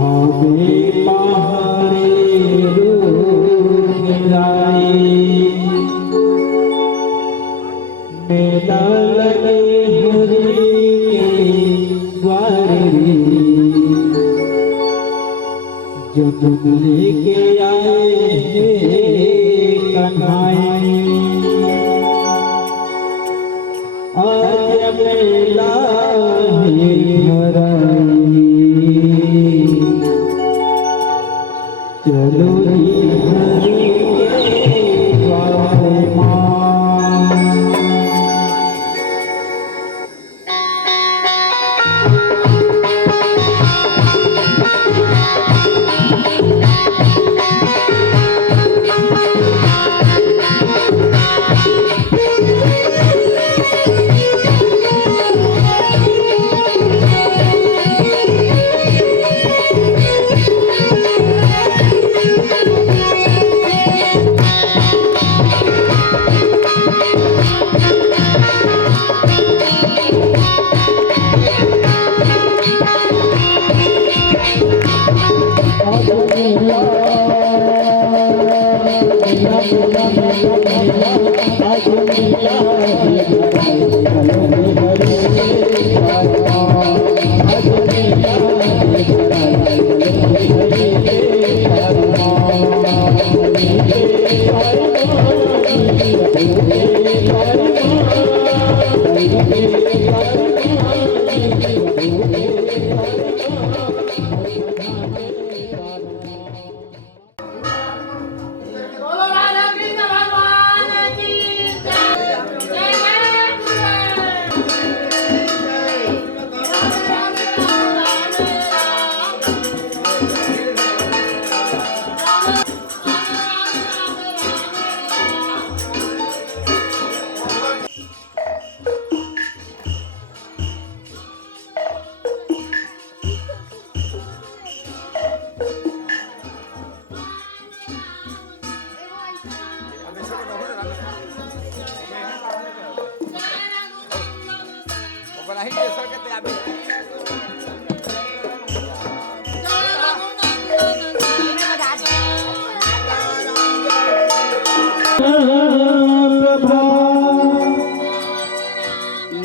हमें पहाड़े रुखराई मेला लगे हरि के द्वार रे जो तुम लेके आए कन्हाई आज मेला है हराई चलो हरि के द्वार माँ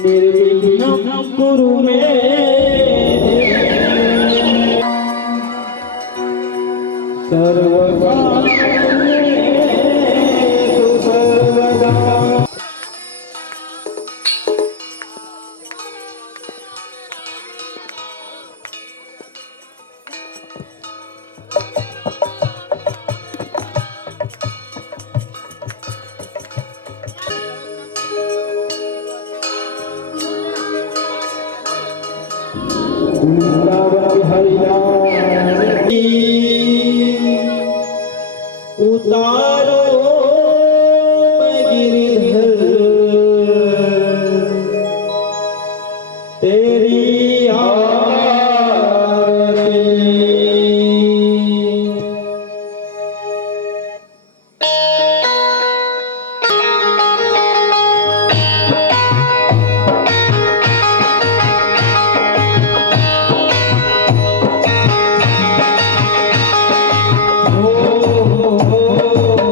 निर्विघ्नं कुरु मे सर्वकार्येषु सर्वदा। उतारो गिरधर तेरी आरती oh, oh, oh.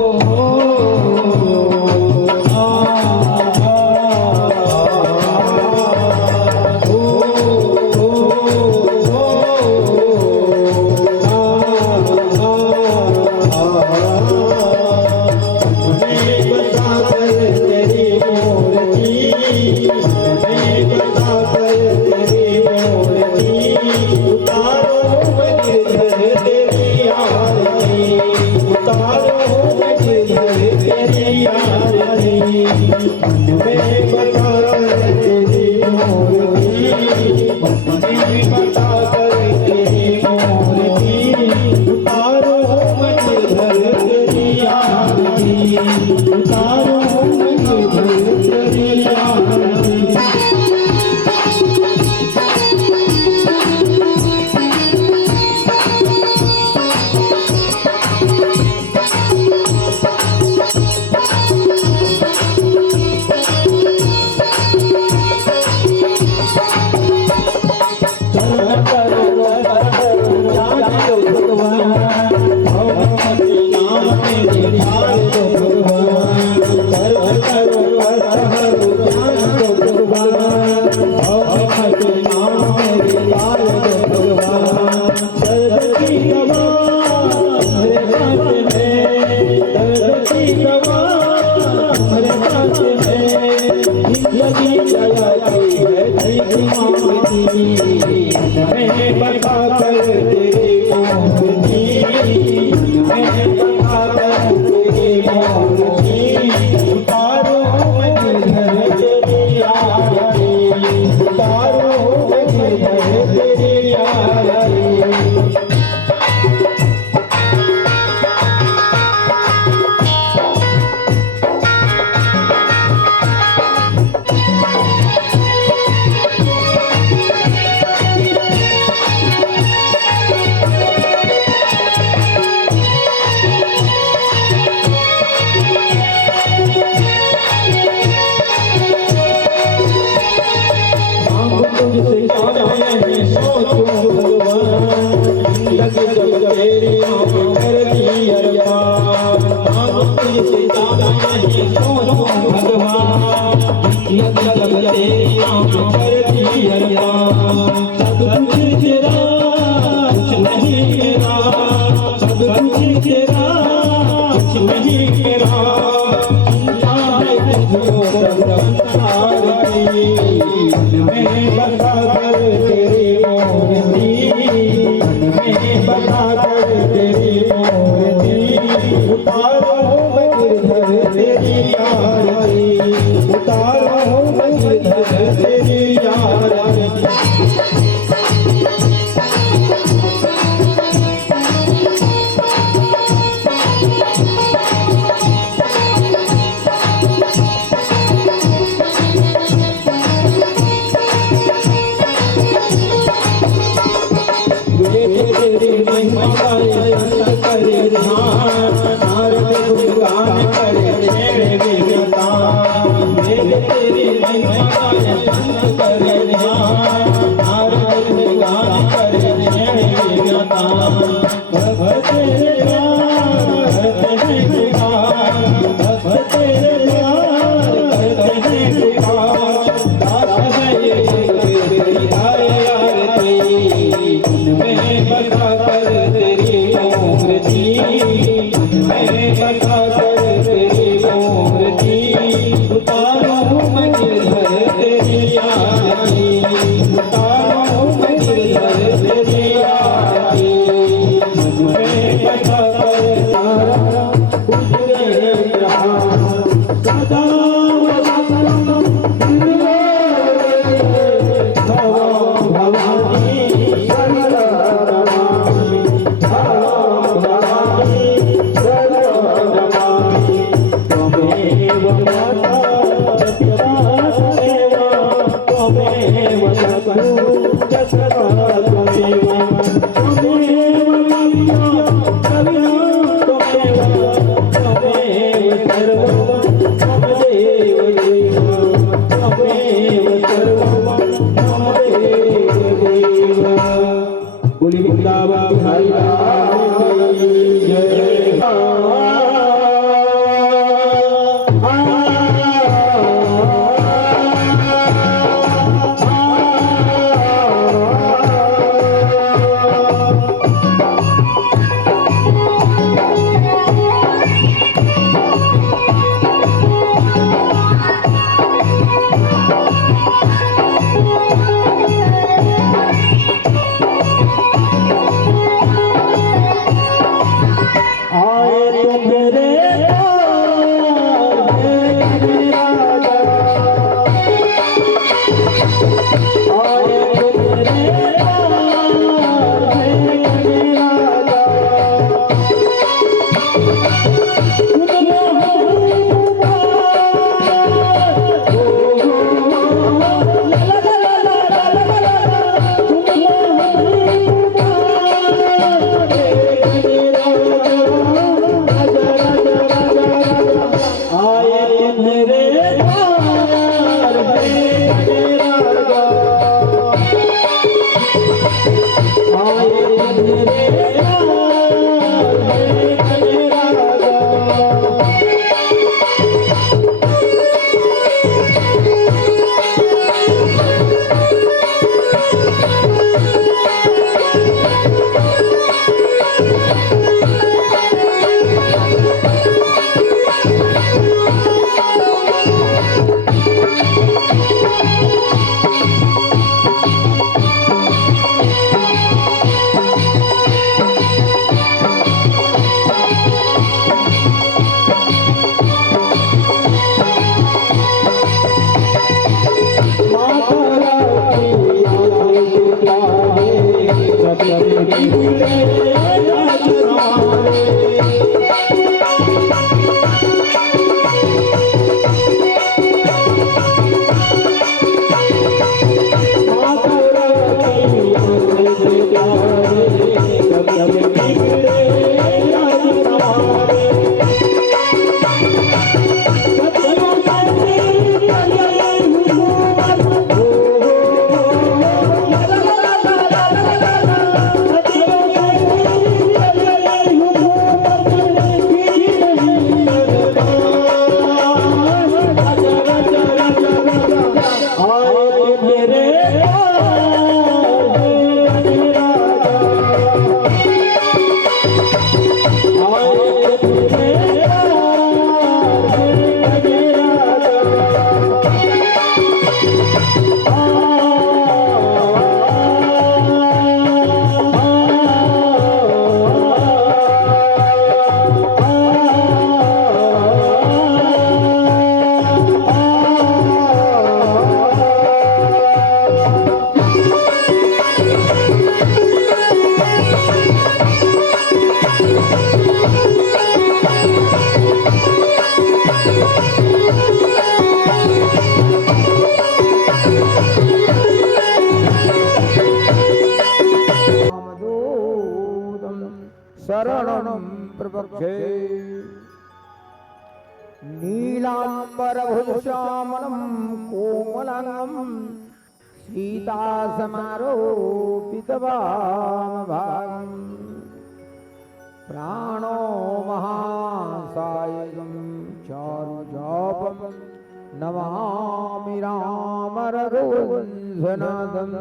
शरणं प्रपक्षे नीलाम्बरभुजश्यामलं कोमलांगं सीतासमारोपितवामभागं प्राणो महासायकं चारुचापं नमामि राम रघुवंशनाथम्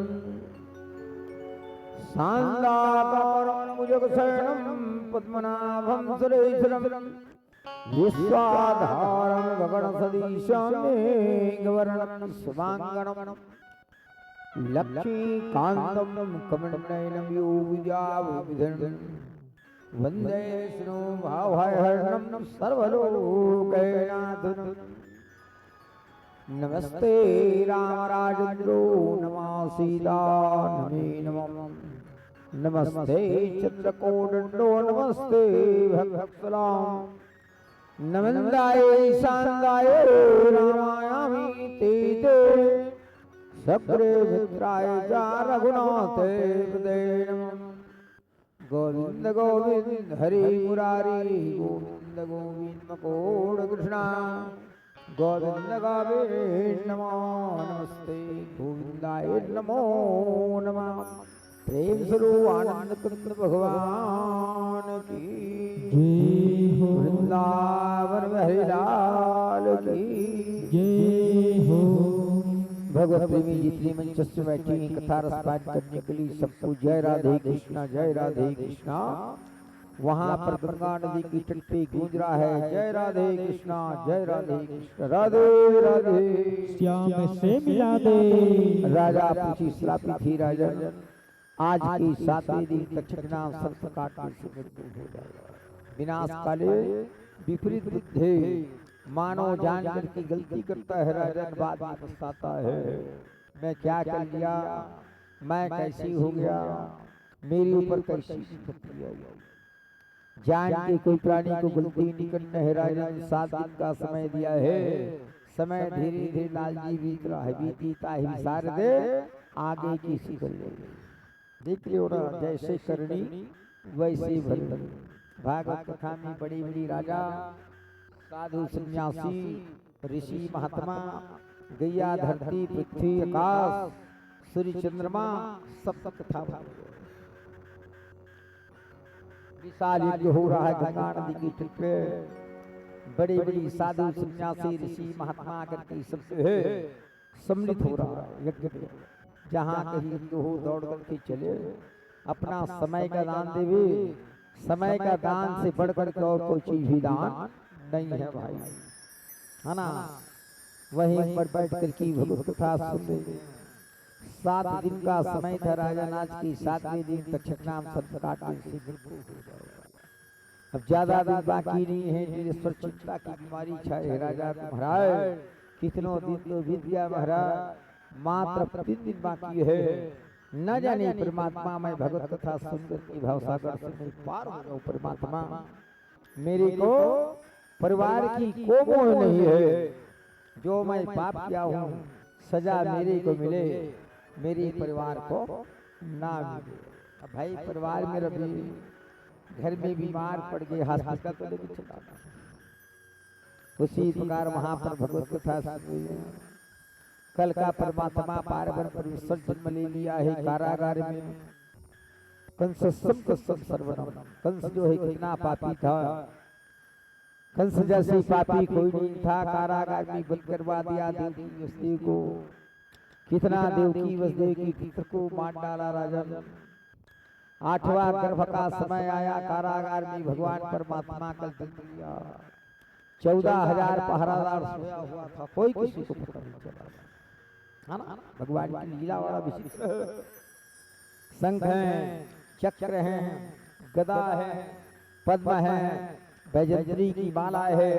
शान्ताकारमुजगशयनं पद्मनाभं सुरेशं विश्वाधारं गगनसदीशं मेघवर्णं शुभाङ्गं लक्ष्मीकान्तं कमलनयनं योगिजाभूषणं वन्दे विष्णुभावहरणं सर्वलोकैकनाथं नमस्ते रामराजेन्द्रो नमः सीता नमे नमः नमस्ते चंद्रकोटंडो नमस्ते भक्तलाम नमंदाय शांदाय रामायामि तेजे सक्रे मित्राय च रघुनाथे हृदय नमः गोविंद गोविंद हरि मुरारी गोविंद गोविंद मकोड़ कृष्णा गोविंद गोविंद नमो नमस्ते गोविंदाय नमो नमः प्रेम स्वरूप आनंद कृष्ण भगवान की जय हो वृंदावन में हरिलाल की जय हो। भगवत प्रेमी जितनी मंच से बैठी हैं कथा रसपान करने के लिए सबको जय राधे कृष्णा जय राधे कृष्णा। वहाँ पर गंगा नदी की तट पे गूंज रहा है जय राधे कृष्णा राधे राधे श्याम से मिला दे। राजा पूछी श्रापी थी राजन आज की 7वें दिन तक्षक नाम सर्प काटने से मृत्यु हो जाएगा। विनाश काले विपरीत बुद्धि मानो जानकर की गलती करता है राजन बाद में पछताता है मैं क्या कर लिया मैं कैसी हो गया मेरे ऊपर कैसी विपत्ति आई। जान के कोई प्राणी को गलती नहीं करना है राजन 7 दिन का समय दिया है समय धीरे धीरे लालजी बीत रहा है बीतीता है विसार दे आगे की शिकल ले देख रहे हो ना जैसे करनी वैसे भरनी। भागवत कथा में बड़ी बड़ी राजा साधु सन्यासी ऋषि महात्मा गैया धरती पृथ्वी आकाश सूर्य चंद्रमा सब कथा विशाल युद्ध हो रहा है गंगा नदी की तट पे बड़ी बड़ी साधु सन्यासी ऋषि महात्मा करके सबसे सम्मिलित हो रहा है यज्ञ पे जहाँ कहीं युद्ध हो दौड़ करके चले अपना समय का दान देवे समय का दान से बढ़कर के और कोई चीज भी दान नहीं है भाई है ना। वहीं पर बैठ करके भगवत कथा सुन रहे 7 दिन का समय था राजा नाच की 7वें दिन तक्षक नाम सर्प काटने से मृत्यु हो जाएगा। अब ज्यादा दिन बाकी नहीं है निरेश्वर चिंता की बीमारी छाए राजा महाराज कितनों दिन तो बीत गया महाराज मात्र 3 दिन बाकी है न जाने परमात्मा मैं भगवत कथा सुनकर की भवसागर से मैं पार हो जाऊं। परमात्मा मेरे को परिवार की को मोह नहीं है, जो मैं पाप किया हूँ सजा मेरे को मिले, मेरे परिवार को ना मिले। अब भाई परिवार में रवि घर में बीमार पड़ गए, हॉस्पिटल तो लेके चला, उसी प्रकार वहां पर भगवत कथा कल का परमात्मा पार्वन परमेश्वर जन्म ले लिया है कारागार में। कंस सर्वनम, कंस जो है कितना पापी था, कंस जैसे पापी कोई नहीं था। कारागार में बंद करवा दिया देवकी वसुदेव को, कितना देवकी वसुदेव की पुत्र को मार डाला राजन। 8वां गर्भ का समय आया, कारागार में भगवान परमात्मा का जन्म लिया। 14,000 पहरादार सोया हुआ था, कोई किसी को पता नहीं चला, है ना। भगवान की लीला वाला विशेष शंख है, चक्र है, गदा है, पद्म है, बैजंत्री की माला है,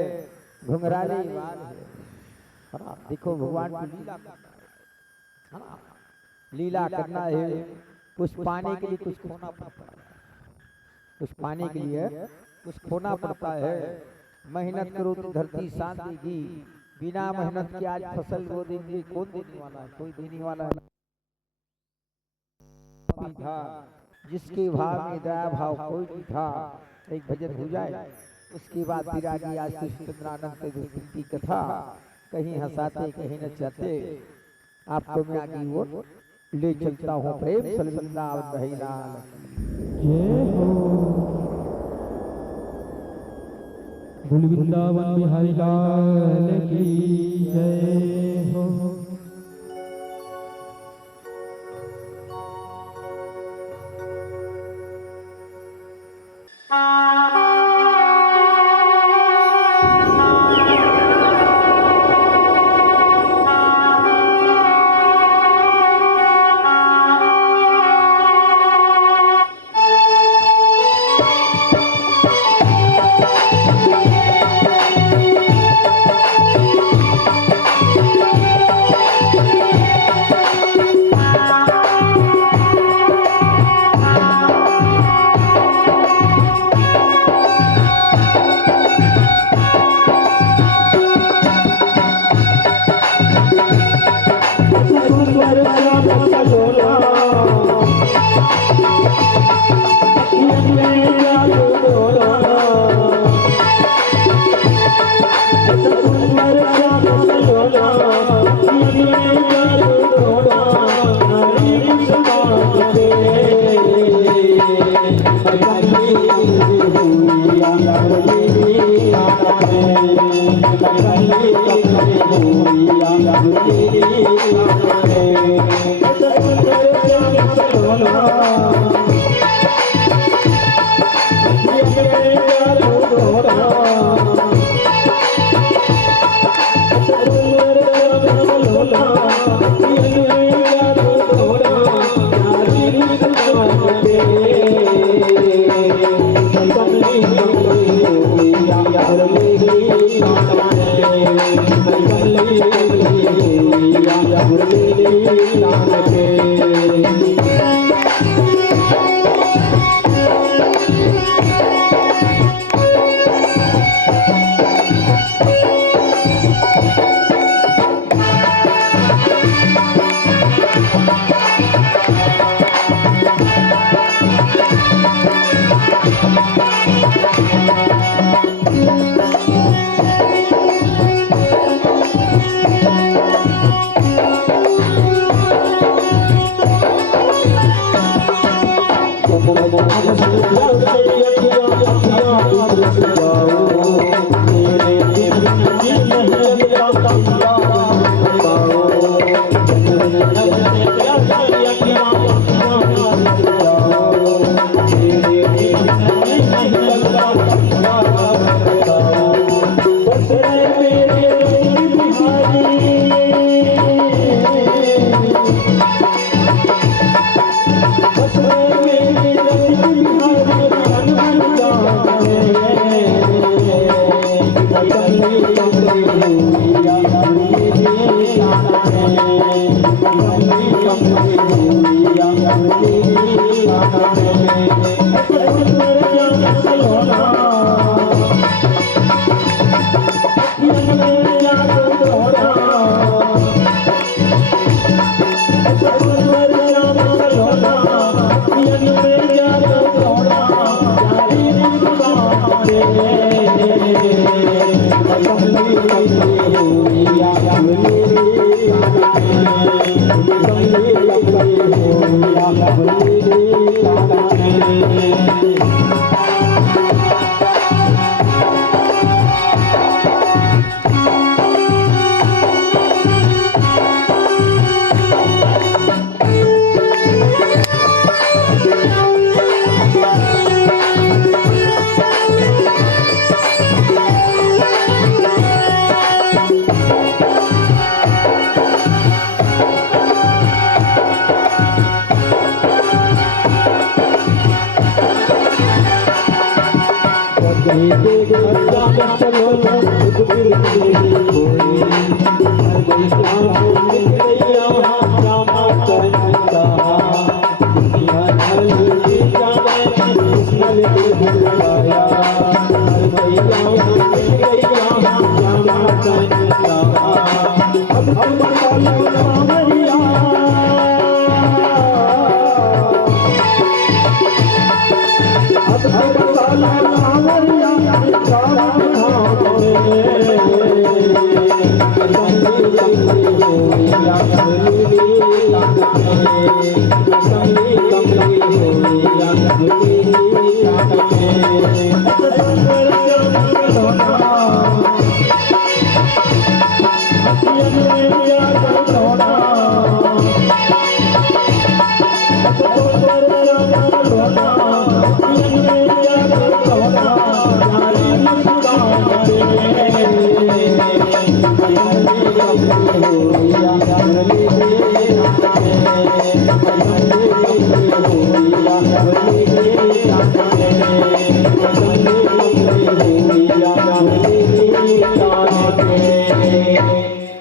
घुंघराले बाल है। देखो भगवान की लीला करना है, लीला करना है। कुछ पाने के लिए कुछ खोना पड़ता है, कुछ पाने के लिए कुछ खोना पड़ता है। मेहनत करो तो धरती शांत देगी, बिना मेहनत के आज फसल वो देंगे, कौन देने वाला है? कोई देने वाला है था, जिसके भाव में दया भाव कोई नहीं था। एक भजन हो जाए उसके बाद फिर आगे आज कृष्णानंद की कथा, कहीं हंसाते कहीं नचाते आपको मैं आगे वो ले चलता हूँ। प्रेम से वृंदावन रही लाल जय हो, बोल वृंदावन बिहारी लाल की जय हो।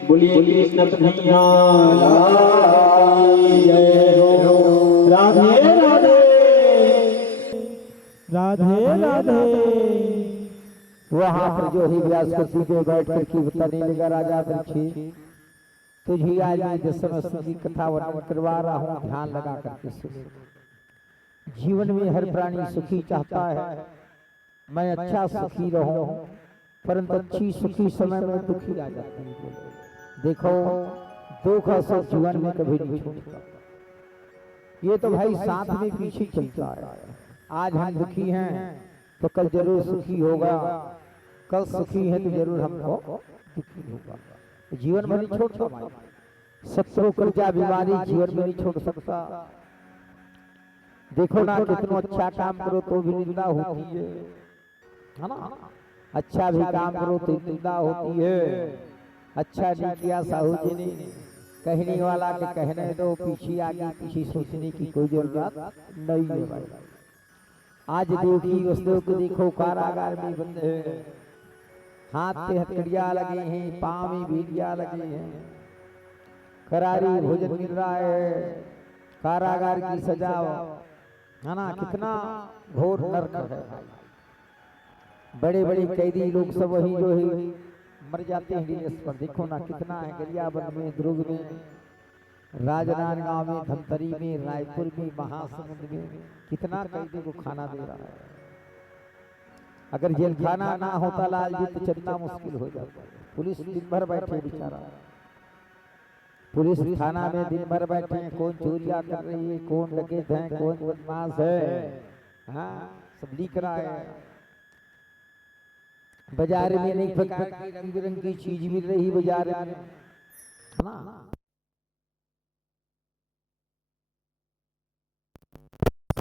बोलिए कृष्ण कन्हैया लाल जय हो। राधे राधे राधे राधे। वहां पर जो ही व्यास कुर्सी पे बैठ कर की बताने लगा राजा परीक्षित, तुझी आज मैं जिस समय सुखी कथा वर्णन करवा रहा हूँ ध्यान लगा करके सुन। जीवन में हर प्राणी सुखी चाहता है, मैं अच्छा सुखी रहूं, परंतु अच्छी सुखी समय में दुखी आ जाती है। देखो दुख और सुख जीवन में कभी नहीं छूटता, ये तो भाई साथ में पीछे चलता है। आज हम दुखी हैं तो कल जरूर सुखी होगा, कल सुखी है तो जरूर हमको दुखी होगा। जीवन में नहीं छोड़ सकता, शत्रु कर्जा बीमारी जीवन में नहीं छोड़ सकता। देखो ना कितना अच्छा काम करो तो भी निंदा होती है ना। अच्छा भी काम करो तो निंदा होती है। अच्छा नहीं किया साहू जी ने, कहने वाला के कहने दो, पीछे आगे पीछे सोचने की कोई जरूरत नहीं है भाई। आज देखी वस्तु को देखो कारागार में बंद है, हाथ पे हथकड़ियां लगे हैं, पांव में बीड़ियां लगे हैं, करारी भोजन मिल रहा है, कारागार की सजा है ना। कितना घोर नरक है भाई। बड़े बड़े कैदी लोग सब वही जो है मर जाते हैं दिनेश पर। देखो ना कितना है गरियाबंद में, दुर्ग में, राजनांदगांव में, धमतरी में, रायपुर में, महासमुंद में कितना कैदी को खाना दे रहा है। अगर जेल खाना ना होता लाल जी तो चलना मुश्किल हो जाता। पुलिस दिन भर बैठे बेचारा, पुलिस थाना में दिन भर बैठे हैं, कौन चोरियां कर रही है, कौन डकैत है, कौन बदमाश है, हाँ सब लिख रहा है। बाजार में अनेक प्रकार की रंग बिरंगी चीज मिल रही बाजार में, है ना।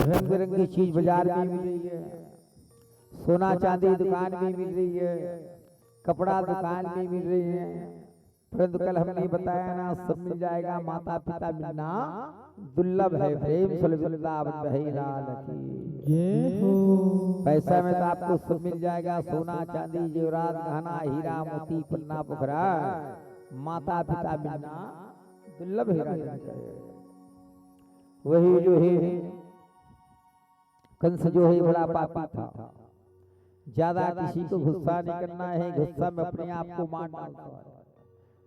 रंग बिरंगी चीज बाजार में मिल रही है, सोना चांदी दुकान में मिल रही है, कपड़ा दुकान में मिल रही है, परंतु कल हमने बताया ना सब मिल जाएगा। माता पिता मिलना दुर्लभ है, प्रेम वृंदावन है लाल की जय हो। पैसा में तो आपको सब मिल जाएगा, सोना चांदी जेवरात गहना हीरा मोती पन्ना पोखरा। माता पिता मिलना दुर्लभ है राजा। वही जो है कंस जो है बड़ा पापी था, ज्यादा किसी को गुस्सा नहीं करना है, गुस्सा में अपने आप को मार डालता है।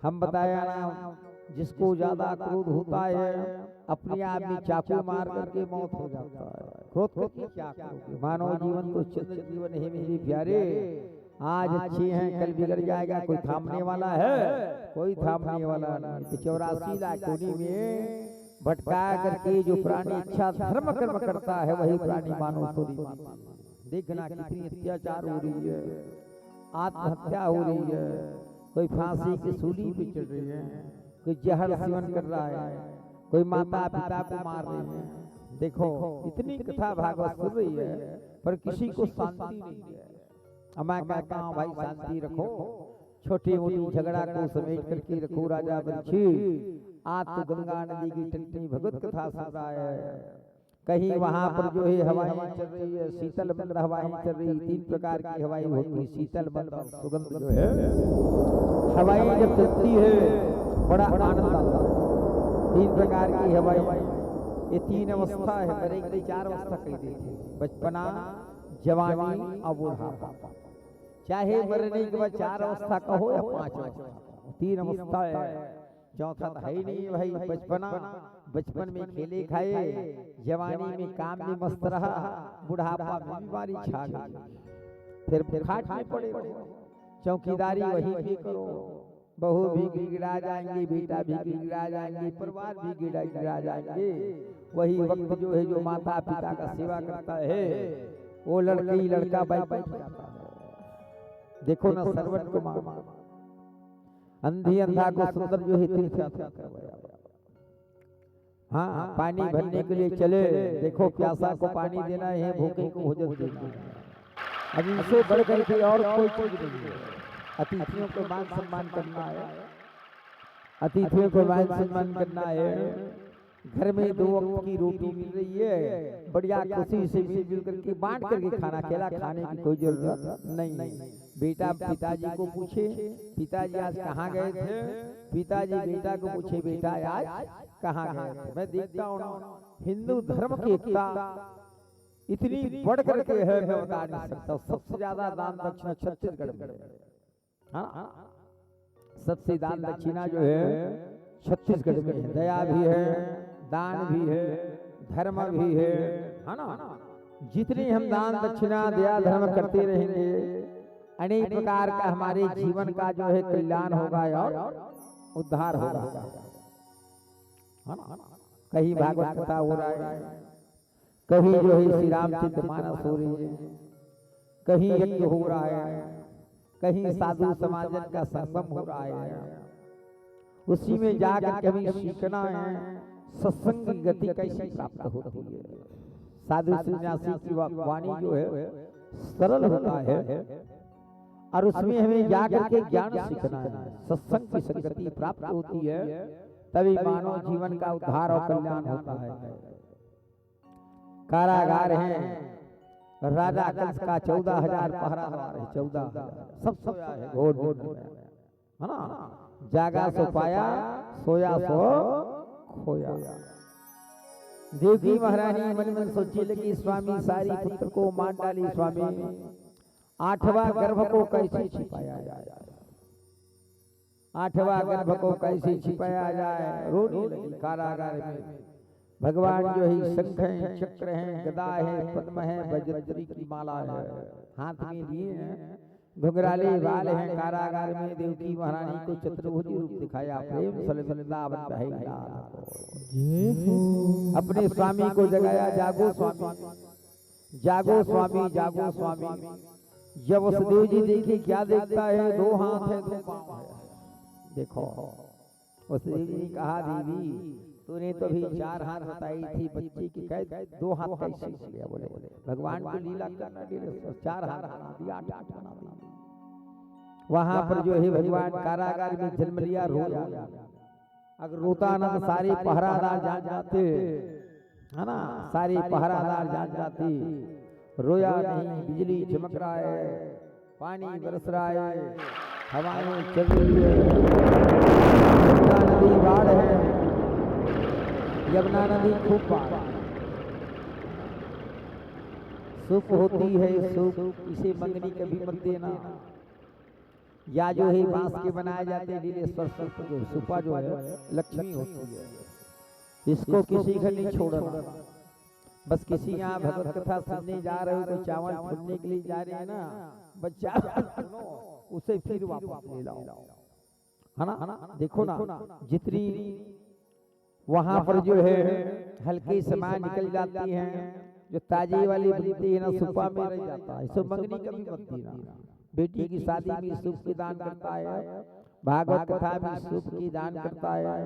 हम बताया ना, जिसको ज्यादा क्रोध होता है अपने आप में चाकू मार करके मौत हो जाता है। क्रोध करके क्या करोगे? मानव जीवन तो चंद्र जीवन है मेरे प्यारे। आज अच्छे हैं, कल बिगड़ जाएगा। कोई थामने वाला है? कोई थामने वाला नहीं। तो 84 लाख योनि में भटका करके जो प्राणी अच्छा धर्म कर्म करता है वही प्राणी मानव सूरी। देखना कितनी अत्याचार हो रही है, आत्महत्या हो रही है, कोई फांसी की सूली पे चढ़ रही है, कोई जहर सेवन कर रहा है, कोई माता पिता को मार रहे हैं। देखो इतनी कथा भागवत सुन रही है पर किसी को शांति नहीं है। अब मैं कहता हूँ भाई शांति रखो, छोटी मोटी झगड़ा को समेट करके रखो। राजा बंशी आज तो गंगा नदी की टंटनी भगवत कथा सुन रहा है। कहीं वहां पर जो है हवाएं चल रही है, शीतल मंद हवाएं चल रही। 3 प्रकार की हवाएं होती है, शीतल मंद और सुगंध जो है। हवाएं जब चलती है बड़ा आनंद आता है। 3 प्रकार की हवाएं, ये 3 अवस्था है, पर एक 4 अवस्था कही देती है, बचपना, जवानी और बुढ़ापा। चाहे मरने के बाद 4 अवस्था कहो या 5 अवस्था, 3 अवस्था है। चौथा तो है ही नहीं भाई। बचपना, बचपन में खेले खाए, जवानी में काम में मस्त रहा, बुढ़ापा में बीमारी छा गई, फिर खाट में पड़े। चौकीदारी वही भी करो, बहू भी गिड़गिड़ा जाएंगे, बेटा भी गिड़गिड़ा जाएंगे, परिवार भी गिड़गिड़ा जाएंगे। वही वक्त जो है जो माता पिता का सेवा करता है वो लड़की लड़का बैठ जाता है। देखो ना सर्वट को मार, अंधी अंधा को सुंदर जो है तीर्थ। हाँ, पानी भरने के लिए चले, देखो प्यासा को पानी देना है, भूखे को भोजन देना है। अब इनसे बढ़ करके और कोई चीज नहीं है। अतिथियों को मान सम्मान करना है, अतिथियों को मान सम्मान करना है। घर में 2 वक्त की रोटी मिल रही है, बढ़िया खुशी से मिलजुल करके बांट करके खाना। अकेला खाने की कोई जरूरत नहीं। बेटा पिताजी को पूछे, पिताजी आज कहाँ गए थे? पिताजी बेटा को पूछे, बेटा आज कहाँ गए थे? मैं देखता हूँ हिंदू धर्म की एकता इतनी बढ़ करके है, मैं बता नहीं सकता। सबसे ज्यादा दान दक्षिणा छत्तीसगढ़ में है। हाँ, सबसे दान दक्षिणा जो है छत्तीसगढ़ में है। दया भी है, दान भी है, धर्म भी है ना। जितनी हम दान दक्षिणा दया धर्म करते रहेंगे, अनेक प्रकार का हमारे जीवन का जो है कल्याण होगा और उद्धार होगा। कहीं भागवत कथा हो रहा है, कहीं जो है श्री रामचंद्र मानस हो रही है, कहीं यज्ञ हो रहा है, कहीं साधु समाजन का संगम हो रहा है। उसी में जाकर कभी सीखना है सत्संग की गति कैसे प्राप्त होती है। साधु सन्यासी की वाणी जो है सरल होता है और उसमें हमें जाकर के ज्ञान सीखना है। सत्संग की संगति प्राप्त होती है, तभी मानव जीवन का उद्धार और कल्याण होता है। कारागार है, राजा कंस का 14,000 पहरादार है। 14,000 सब सोया है घोर में, है ना। जागा सो पाया, सोया सो खोया। देवकी महारानी मन में सोची लगी, स्वामी सारी पुत्र को मार डाली। स्वामी 8वां गर्भ को कैसे छिपाया जाए? 8वां गर्भ को कैसे छिपाया जाए? रोने लगी कारागार में। भगवान जो है शंख है, चक्र है, गदा है, पद्म है, बजरंगी की माला है, हाथ में लिए हैं, घुंघराले बाल हैं। कारागार में देवकी महारानी को चतुर्भुज रूप दिखाया। प्रेम वृंदावन बहेगा। अपने स्वामी को जगाया, जागो स्वामी, जागो स्वामी, जागो स्वामी। जब वसुदेव जी देखे, क्या देखता है? 2 हाथ है, 2 पांव है। देखो वसुदेव जी ने कहा, देवी तूने तो भी 4 हाथ बताई थी, बच्ची की कैद 2 हाथ कैसे हो गया? बोले भगवान को लीला करना, 4 हाथ बना दिया, 8 हाथ बना दिया। वहां पर जो है भगवान कारागार में जन्म लिया, रोया। अगर रोता ना तो सारे पहरादार जान जाते, है ना, सारे पहरादार जान जाते। रोया नहीं, बिजली चमक रहा है, पानी बरस रहा है, हवाएं चल रही है, यमुना नदी बाढ़ है, यमुना नदी खूब बाढ़। सुप होती है, सुप इसे मंगनी कभी मत देना। या जो है बांस के बनाए जाते हैं नीलेश्वर सुप, जो सुपा जो है लक्ष्मी होती है, इसको किसी घर नहीं छोड़ना। बस किसी यहाँ भगवत कथा सुनने जा रहे हो, कोई चावल फूलने के लिए जा रहे हैं ना, बच्चा उसे फिर वापस ले लाओ, है ना। देखो ना जितनी वहां पर जो है हल्की सामान निकल जाती हैं, जो ताजी वाली बनती है ना सुपा में रह जाता है। इसको मंगनी कभी मत देना। बेटी की शादी में सूप की दान करता है, भागवत कथा में सूप की दान करता है,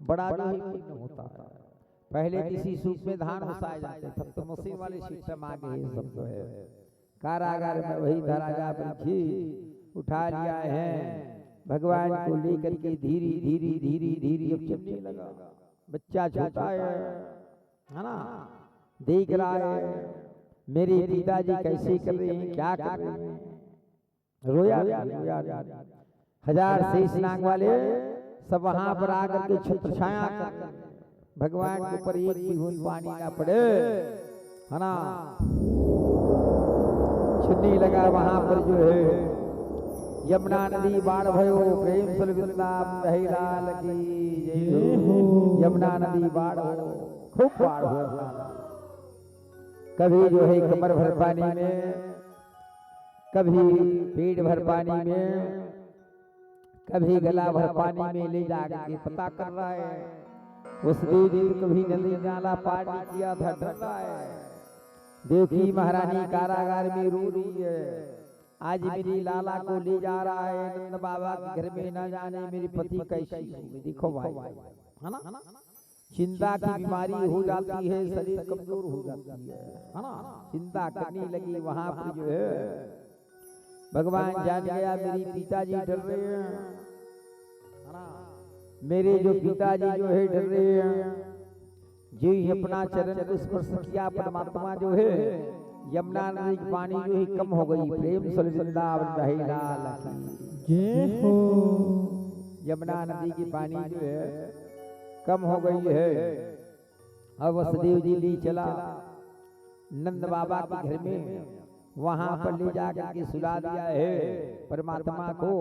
बड़ा जो है पुण्य होता है। पहले किसी सूप में धान घुसाए जाते, तब तो मशीन वाले सिस्टम आ गए सब जो है। कारागार में वही धराजा पर उठा लिया है, भगवान को लेकर के धीरे धीरे धीरे धीरे अब चलने लगा। बच्चा छोटा है ना, देख रहा है मेरे पिताजी कैसे कर रहे हैं, क्या कर रहे हैं। रोया रोया। हजार शेष नाग वाले सब वहां पर आकर के छत्र छाया कर भगवान के ऊपर एक भी बूंद पानी ना पड़े, है ना। छुन्नी लगा वहां पर जो है यमुना नदी बाढ़ भयो, प्रेम सुल वृंदावन रही लाल की जय हो। यमुना नदी बाढ़ हो, खूब बाढ़ हुआ। कभी जो है कमर भर पानी में, कभी पेट भर पानी में, कभी गला भर पानी में ले जाकर पता कर रहा है। उस देवी कभी नदी नाला पार नहीं किया था, डर रहा है। देवकी महारानी कारागार में रो रही है, आज मेरी लाला को ले जा रहा है नंद बाबा के घर में, न जाने मेरे पति कैसी होगी। देखो भाई, है ना, चिंता की बीमारी हो जाती है, शरीर कमजोर हो जाती है ना। चिंता करने लगी वहां पर जो है भगवान जान गया मेरी पिताजी डर रहे हैं, मेरे जो पिताजी जो है डर रहे हैं। जो ही अपना चरण को स्पर्श किया, परमात्मा जो है यमुना नदी की पानी जो है कम हो गई। प्रेम सुल वृंदावन रही लाल की जय हो। यमुना नदी की पानी जो है कम हो गई है। अब वसुदेव जी ले चला नंद बाबा के घर में, वहां पर ले जाकर के सुला दिया है परमात्मा को।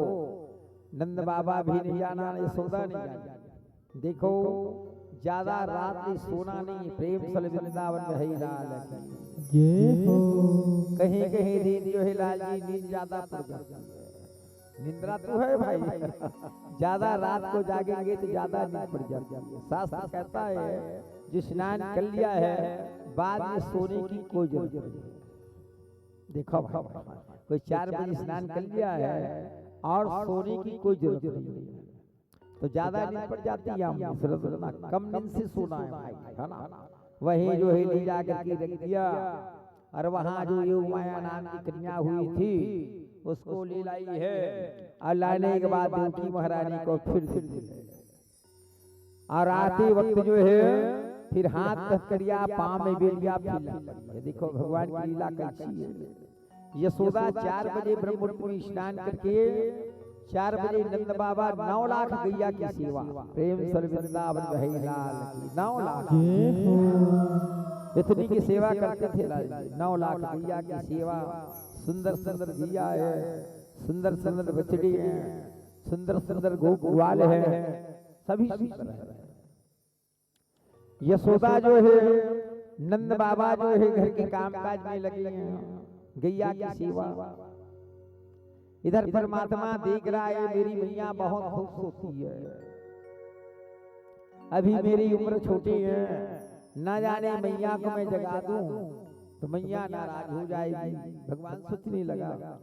नंद बाबा भी नहीं जाना, यशोदा नहीं जाना। देखो ज्यादा रात में सोना नहीं, प्रेम सुल वृंदावन रही लाल की जय हो। कहीं कहीं दिन जो है लाल जी नींद ज्यादा पड़ जाती है। निंद्रा तो है भाई, ज्यादा रात को जागेंगे तो ज्यादा नींद पड़ जाती है। शास्त्र कहता है जो स्नान कर लिया है बाद में सोने की कोई जरूरत नहीं। देखो कोई 4 बजे स्नान कर लिया है और सोने की कोई जरूरत नहीं, तो ज्यादा नींद पड़ जाती है। हम कम नींद से सोना है भाई, है ना। वही जो है ले जाकर के रख दिया, और वहाँ जो योग माया नाम की कन्या हुई थी उसको ले लाई है। और लाने के बाद देवकी महारानी को फिर और आते वक्त जो है फिर हाथ करिया, पाँव में बेलिया फिर। देखो भगवान की लीला कैसी है। यशोदा 4 बजे ब्रह्ममुहूर्त में स्नान करके 4 बजे नंद बाबा 9 लाख गैया की सेवा, प्रेम सुल वृंदावन रही लाल की 9 लाख इतनी की सेवा करते थे लाल जी। 9 लाख गैया की सेवा, सुंदर सुंदर गैया है, सुंदर सुंदर बछड़ी है, सुंदर सुंदर गोपाल है, सभी सुंदर है। यशोदा जो है नंद बाबा जो है घर के कामकाज में लगे हैं, गैया की सेवा। इधर परमात्मा देख रहा है मेरी मैया बहुत खुश होती है, अभी मेरी उम्र छोटी है, न जाने मैया को मैं जगा दूं तो मैया नाराज हो जाएगी। भगवान सोचने लगा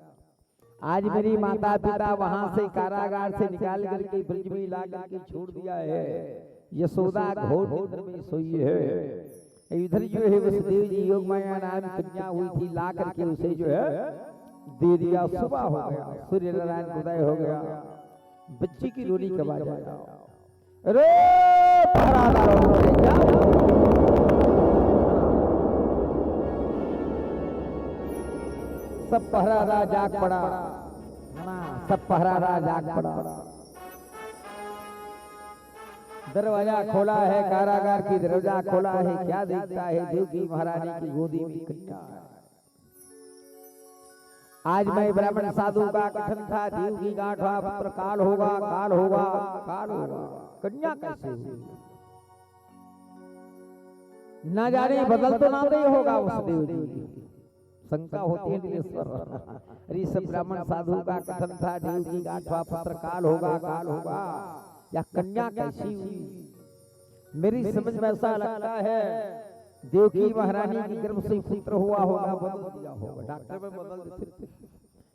आज मेरी माता पिता वहां से कारागार से निकाल करके ब्रज में ला करके छोड़ दिया है, यशोदा घोर निद्र में सोई है। इधर जो है वसुदेव जी योग माया नाम कन्या हुई थी, ला करके उसे जो है दे दिया। सुबह हो गया, सूर्य नारायण उदय हो गया, बच्ची की रोली कब आ जाएगा। अरे सब पहरादा जाग पड़ा, सब पहरादा जाग पड़ा। दरवाजा खोला है, कारागार की दरवाजा खोला है, क्या देखता है देवकी महारानी की गोदी में कन्या है। आज मैं ब्राह्मण साधु का कथन था, जीव की गांठवा पुत्र काल होगा, काल होगा, काल होगा। कन्या कैसे हुई न जाने, बदल तो ना दे होगा उस देव जी की। शंका होती है दिलेश्वर। अरे सब ब्राह्मण साधु का कथन था, देव की गांठवा पुत्र काल होगा, काल होगा, या कन्या कैसी हुई? मेरी समझ में ऐसा लगता है देवकी महारानी की गर्भ से पुत्र हुआ होगा, बदल दिया होगा। डॉक्टर में बदल देते,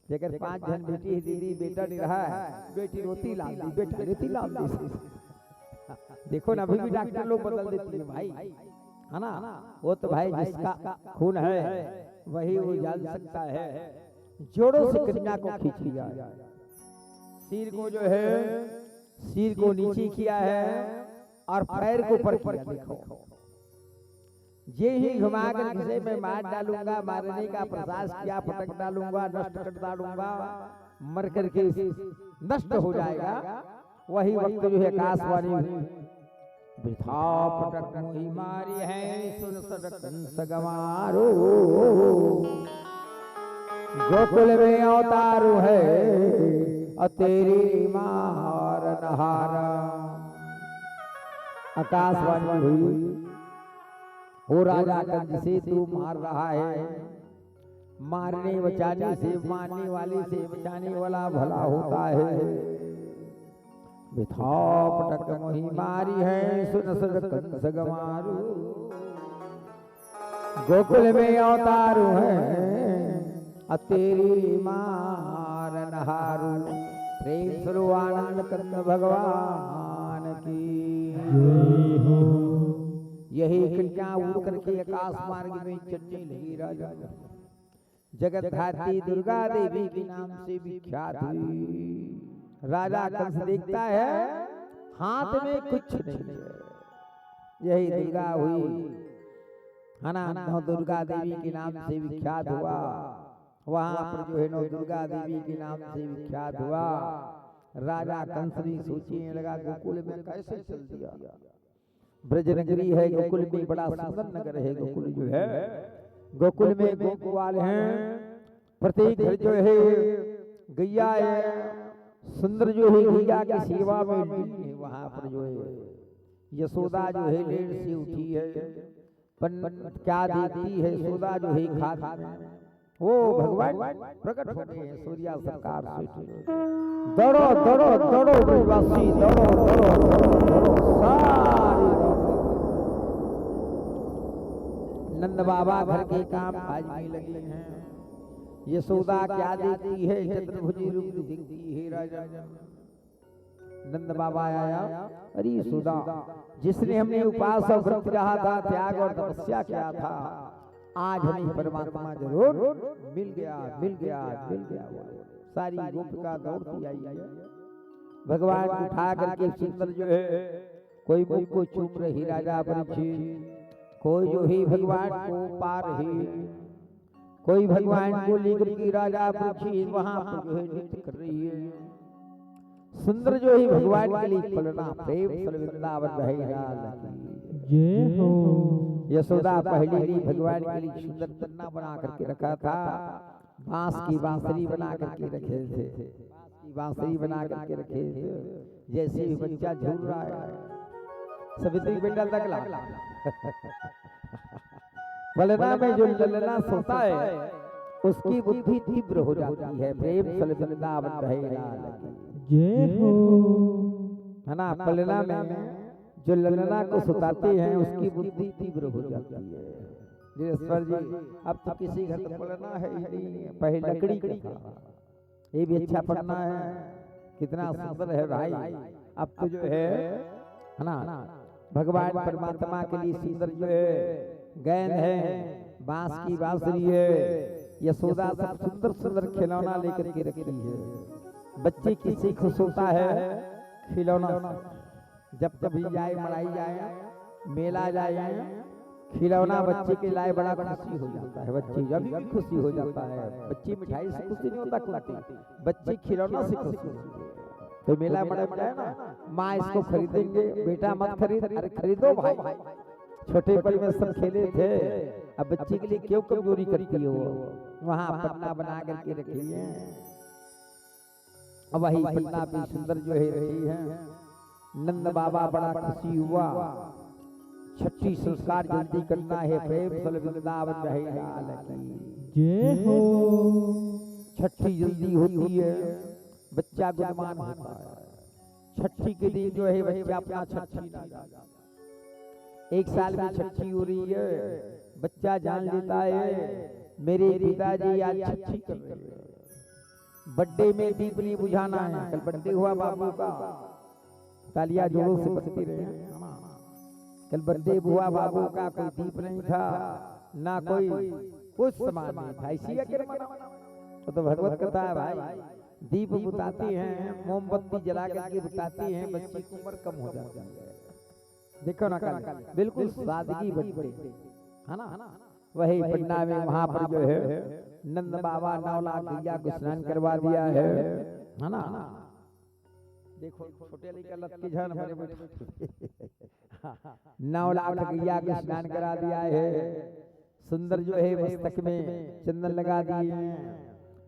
लेकिन 5 जन बेटी दीदी बेटा नहीं रहा है, बेटी रोती लाल दी, बेटा रोती लाल दी। देखो ना, अभी भी डॉक्टर लोग बदल देते हैं भाई, है ना। वो तो भाई जिसका खून है वही वो जान सकता है। जोड़ों से कन्या को खींच लिया, सिर को जो है सिर को नीचे किया है और पैर को ऊपर किया। देखो ये ही घुमाकर किसे मैं मार डालूंगा, मारने का प्रयास किया, पटक डालूंगा, नष्ट कर डालूंगा, मर करके नष्ट हो जाएगा। वही वक्त जो है आकाशवाणी वृथा पटक मोहि मारी है, सुन सदकन सगमारो, गोकुल में अवतारू है और तेरी मार नहारा। आकाशवाणी हुई, हो राजा कंस से तू मार रहा है, मारने बचाने से, मारने वाले से बचाने वाला भला होता है। विथा पटक मोहि मारी है, सुन कंस गमारू, गोकुल में अवतारू है तेरी मार नहारू। प्रेम स्वरूप आनंद कंद भगवान की जय हो। यही कन्या उड़ करके आकाश मार्ग में चलने लगी। राजा जगत धात्री दुर्गा देवी के नाम से विख्यात हुई। राजा कंस देखता है हाथ में कुछ नहीं है, यही दुर्गा हुई, है ना। नौ दुर्गा देवी के नाम से विख्यात हुआ। वहां पर जो है नौ दुर्गा देवी के नाम से विख्यात हुआ। राजा कंस भी सोचने लगा गोकुल में कैसे चल दिया। ब्रज नगरी है, गोकुल में बड़ा सुंदर नगर है। गोकुल जो है, गोकुल में गोकुवाल हैं, प्रत्येक घर जो है गैया है, सुंदर जो है गैया की सेवा में है। वहां पर जो है यशोदा जो है लेट से उठी है, क्या देखती है यशोदा जो है खाती है। वो भगवान प्रकट हो गए हैं सूर्या सरकार से। दौड़ो दौड़ो दौड़ो ब्रजवासी, दौड़ो दौड़ो दौड़ो सारी। नंद बाबा घर के काम आज भी लगे हैं। यशोदा क्या देखती है, चतुर्भुजी रूप दिखती है। राजा नंद बाबा आया, अरे यशोदा जिसने हमने उपास और व्रत रहा था, त्याग और तपस्या किया था, आज हमें परमात्मा जरूर मिल गया, मिल गया, मिल गया। सारी गोपिका दौड़ती आई है। भगवान उठा करके सुंदर जो है कोई मुख को चूम रही राजा परीक्षित, कोई जो ही भगवान को पा रही, कोई भगवान को लेकर के राजा परीक्षित वहां पर जो है नृत्य कर रही है। सुंदर जो ही भगवान के लिए फलना प्रेम फल वृंदावन रहेगा। जय हो। यशोदा पहले ही भगवान के लिए सुंदर तन्ना बना करके रखा था, बांस की बांसुरी बना करके रखे थे, बांसुरी बना करके रखे थे। जैसे भी बच्चा झूल रहा है सवित्री बेटा तक ला बलना में जो ललना सोता है उसकी बुद्धि तीव्र हो जाती है। प्रेम फल वृंदावन रहेगा। जय हो। है ना, पलना में जो ललना को सुताते हैं उसकी बुद्धि तीव्र हो जाती है। दिलेश्वर जी अब तो किसी घर तो पलना है ही नहीं, पहले लकड़ी का था, ये भी अच्छा पढ़ना है, कितना सुंदर है भाई। अब तो जो है ना भगवान परमात्मा के लिए सुंदर जो है गेंद है, बांस की बांसुरी है। यशोदा सब सुंदर सुंदर खिलौना लेकर के रखी है। बच्चे किसी खुश होता है खिलौना, जब कभी जाए मनाई जाए, मेला जाए, खिलौना बच्चे के लाए बड़ा खुशी हो जाता है। बच्चे जब भी खुशी हो जाता है, बच्चे मिठाई से खुशी नहीं होता, बच्चे खिलौना से खुशी होती है। तो मेला बड़ा जाए ना, माँ इसको खरीदेंगे, बेटा मत खरीद, अरे खरीदो भाई। छोटे पल में सब खेले थे, अब बच्चे के लिए क्यों कमजोरी करती हो? वहां पन्ना बना करके रखी है। अब वही पन्ना भी सुंदर जो है रही है। नंद बाबा बड़ा खुशी हुआ। छठी संस्कार जल्दी करना है, प्रेम सल वृंदावन रहे लाल की जय हो। छठी जल्दी होती है, बच्चा गुणवान होता है। छठी के दिन जो है बच्चा अपना छठी ना जाता। एक साल में छठी हो रही है, बच्चा जान लेता है मेरे पिताजी आज छठी कर रहे हैं। बर्थडे में दीप नहीं बुझाना है। कल बर्थडे हुआ बाबू का, तालियां जोरों से बजती रहे। कल बर्थडे हुआ बाबू का, कोई दीप नहीं था ना कोई कुछ सामान नहीं था। इसी तो भगवत कथा है भाई। दीप बुताते हैं, मोमबत्ती जला करके बुताते हैं, बच्चे की उम्र कम हो जाती है। देखो ना कल बिल्कुल सादगी बर्थडे है ना। वही पन्ना में वहां पर जो है नंद बाबा 9 लाख गैया को स्नान करवा दिया है ना। देखो छोटे लड़का लत की जान बड़े बड़े 9 लाख गैया को स्नान करा दिया है। सुंदर जो है मस्तक में चंदन लगा दिए हैं।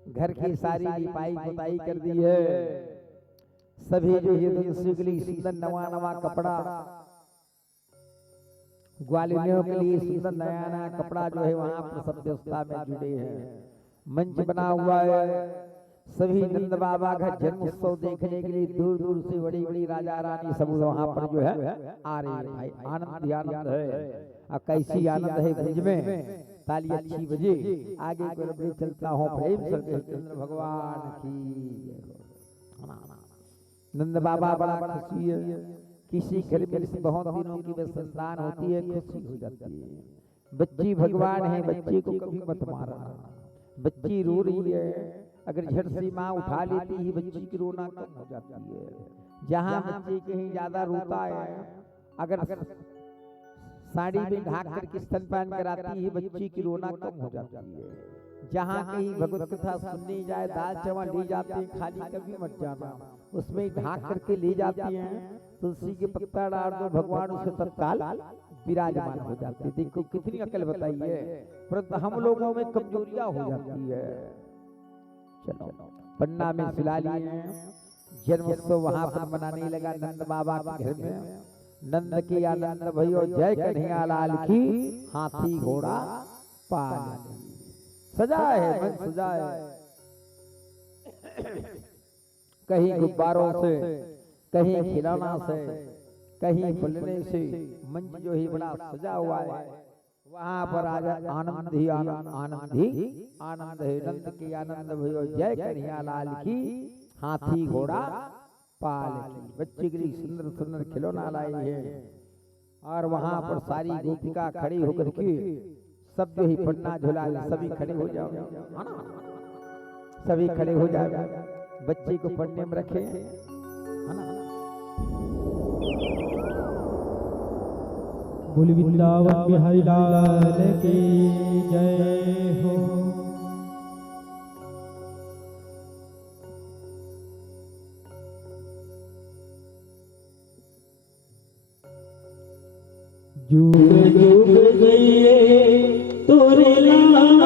घर की सारी लिपाई पुताई कर दी है। सभी जो है के लिए सुंदर नवा नवा कपड़ा, ग्वालिनियों के लिए सुंदर नया नया कपड़ा जो है वहाँ पर सब व्यवस्था में जुड़े हैं। मंच बना हुआ है। सभी नंद बाबा का जन्म उत्सव देखने के लिए दूर दूर से बड़ी बड़ी राजा रानी सब वहाँ पर जो है आ रही है। भाई आनंद ही आनंद है। और कैसी आनंद है ब्रज में। ताली अच्छी बजे, आगे को चलता हूँ प्रेम से चंद्र भगवान की। नंद बाबा बड़ा खुशी है। किसी घर में बहुत दिनों की बस संतान होती है, खुशी हो जाती है। बच्ची भगवान है, बच्चे को कभी मत मारा। बच्ची रो रही है, अगर झट से माँ उठा लेती ही बच्ची की रोना कम हो जाती है। जहाँ बच्चे कहीं ज्यादा रोता है, अगर साड़ी में ढाक करके स्तनपान कराती है, बच्ची की रोना कम हो जाती है। जहाँ कहीं भगवत कथा सुनने जाए, दाल चावल ले जाते हैं, खाली कभी मत जाना, उसमें ढाक करके ले जाती हैं। तुलसी के पत्ता डाल दो, भगवान उसे तत्काल विराजमान हो जाते। देखो कितनी अकल बताई है, परंतु हम लोगों में कमजोरियां हो जाती है। चलो पन्ना में सिला लिए हैं। जन्मोत्सव वहां पर मनाने लगा नंद बाबा के घर में। नंद की आनंद भयो, जय कन्हैया लाल की, हाथी घोड़ा पाल। सजा है मन सजा है। कहीं गुब्बारों से, कहीं खिलौना से, कहीं फुलने से मंच जो ही बड़ा सजा हुआ है। वहाँ पर आज आनंद ही आनंद, आनंद ही आनंद है। नंद की आनंद भयो, जय कन्हैया लाल की, हाथी घोड़ा पाल की। बच्चे के लिए सुंदर सुंदर खिलौना लाए हैं। और वहाँ पर सारी गोपिका खड़ी होकर के सब जो ही पन्ना झुला, सभी खड़े हो जाओ, सभी खड़े हो जाओ। बच्चे को पन्ने में रखे, है ना। बोली वृंदावन बिहारी लाल की जय हो। जुग जुग जिए तोरे लाल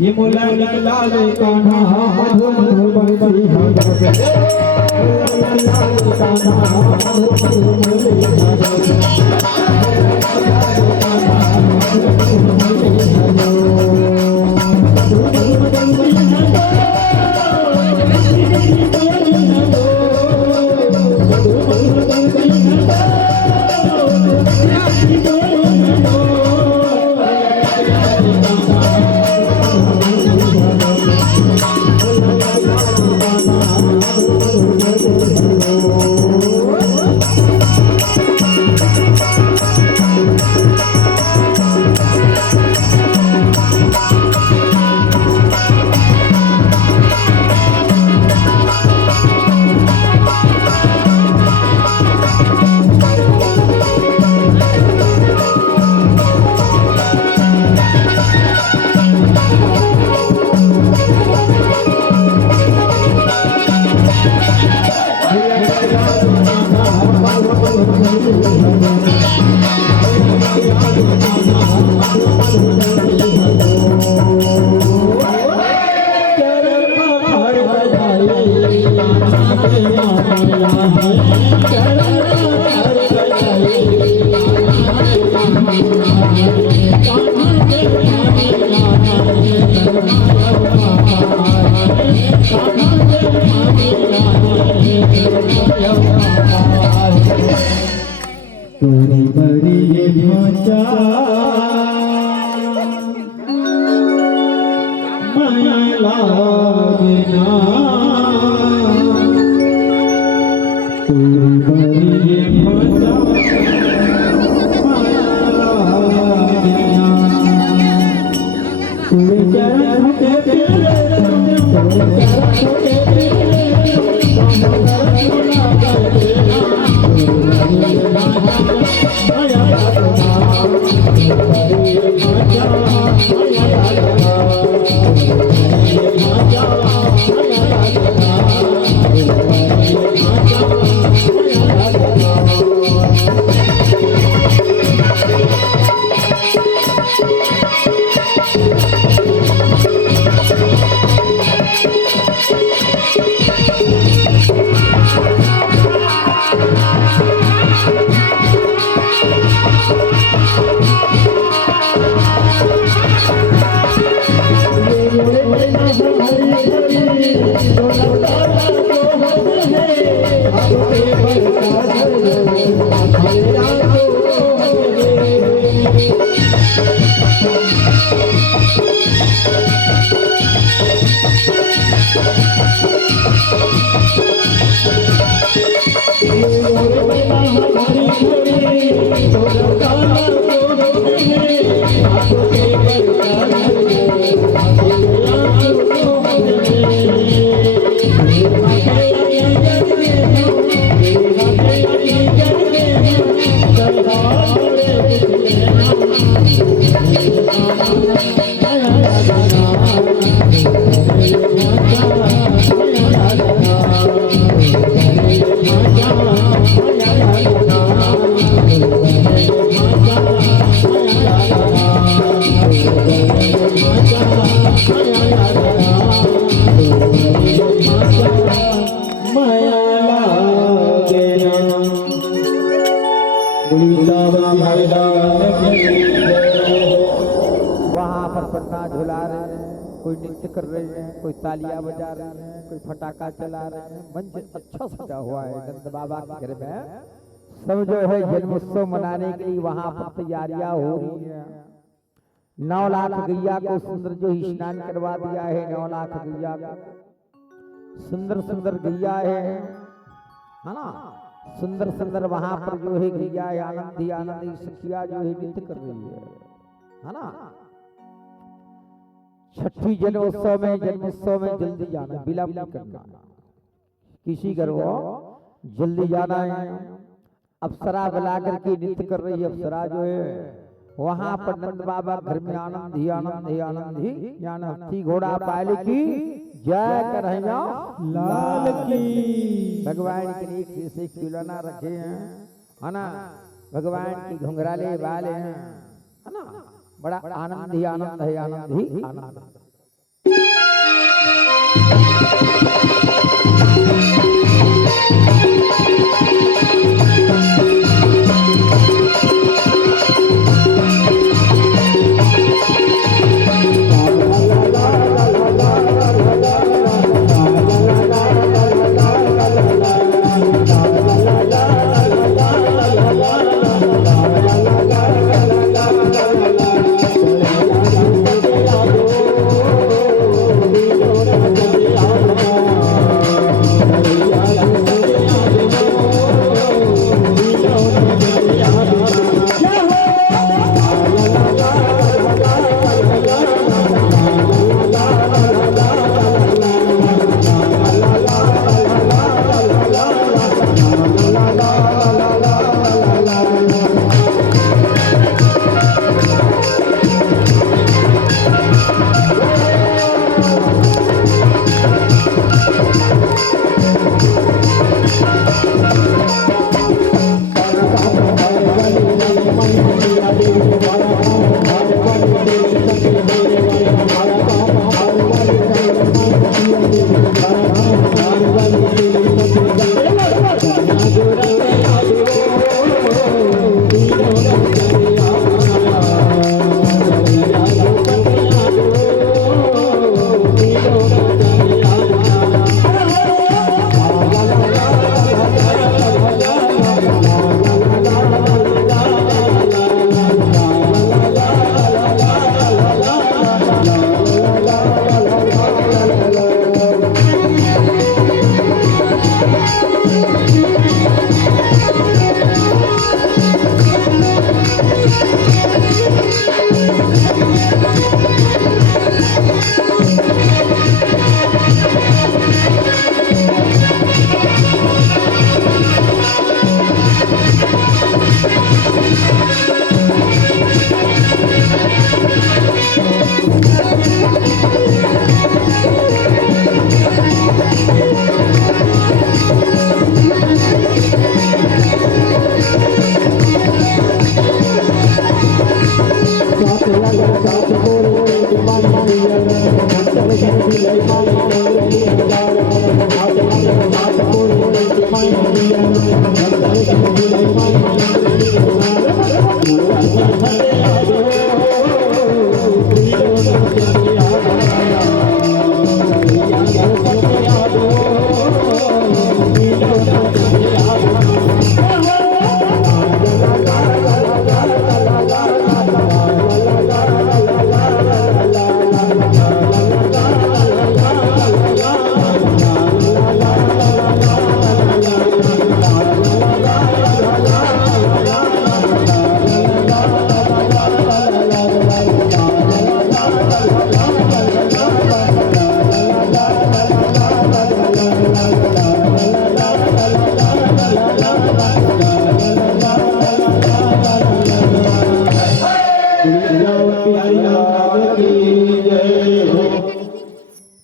ये मोला लाल कान्हा मधु मधु बड़ी तोरी बड़ी ये भाषा माया लागना तोरी बड़ी ये भाषा माया लागना तोरे चरण होते तोरे चरण होते पर पन्ना झुला रहे हैं, कोई नृत्य कर रहे हैं, कोई तालियां बजा रहे हैं, कोई फटाका चला रहे हैं। मंच अच्छा सजा हुआ है नंद बाबा के घर में। सब जो है जन्मोत्सव मनाने के लिए वहां पर तैयारियां हो रही है। 9 लाख गैया को सुंदर जो ही स्नान करवा दिया है। 9 लाख गैया को सुंदर सुंदर गैया है ना, सुंदर सुंदर वहां पर जो है गैया है। आनंद ही आनंद सखिया जो है नृत्य कर रही है ना। छठी जन्मोत्सव में जल्दी जाना, विलंब नहीं करना। किसी घर वो जल्दी जाना है। अप्सरा बुला करके नृत्य कर रही है। अप्सरा जो है वहां पर नंद बाबा घर में आनंद ही आनंद ही आनंद ही हाथी घोड़ा पायल की जय कन्हैया लाल की। भगवान के लिए से खिलौना रखे हैं है ना। भगवान की घुंघराले वाले हैं है ना। बड़ा आनंद ही आनंद है, आनंद ही आनंद।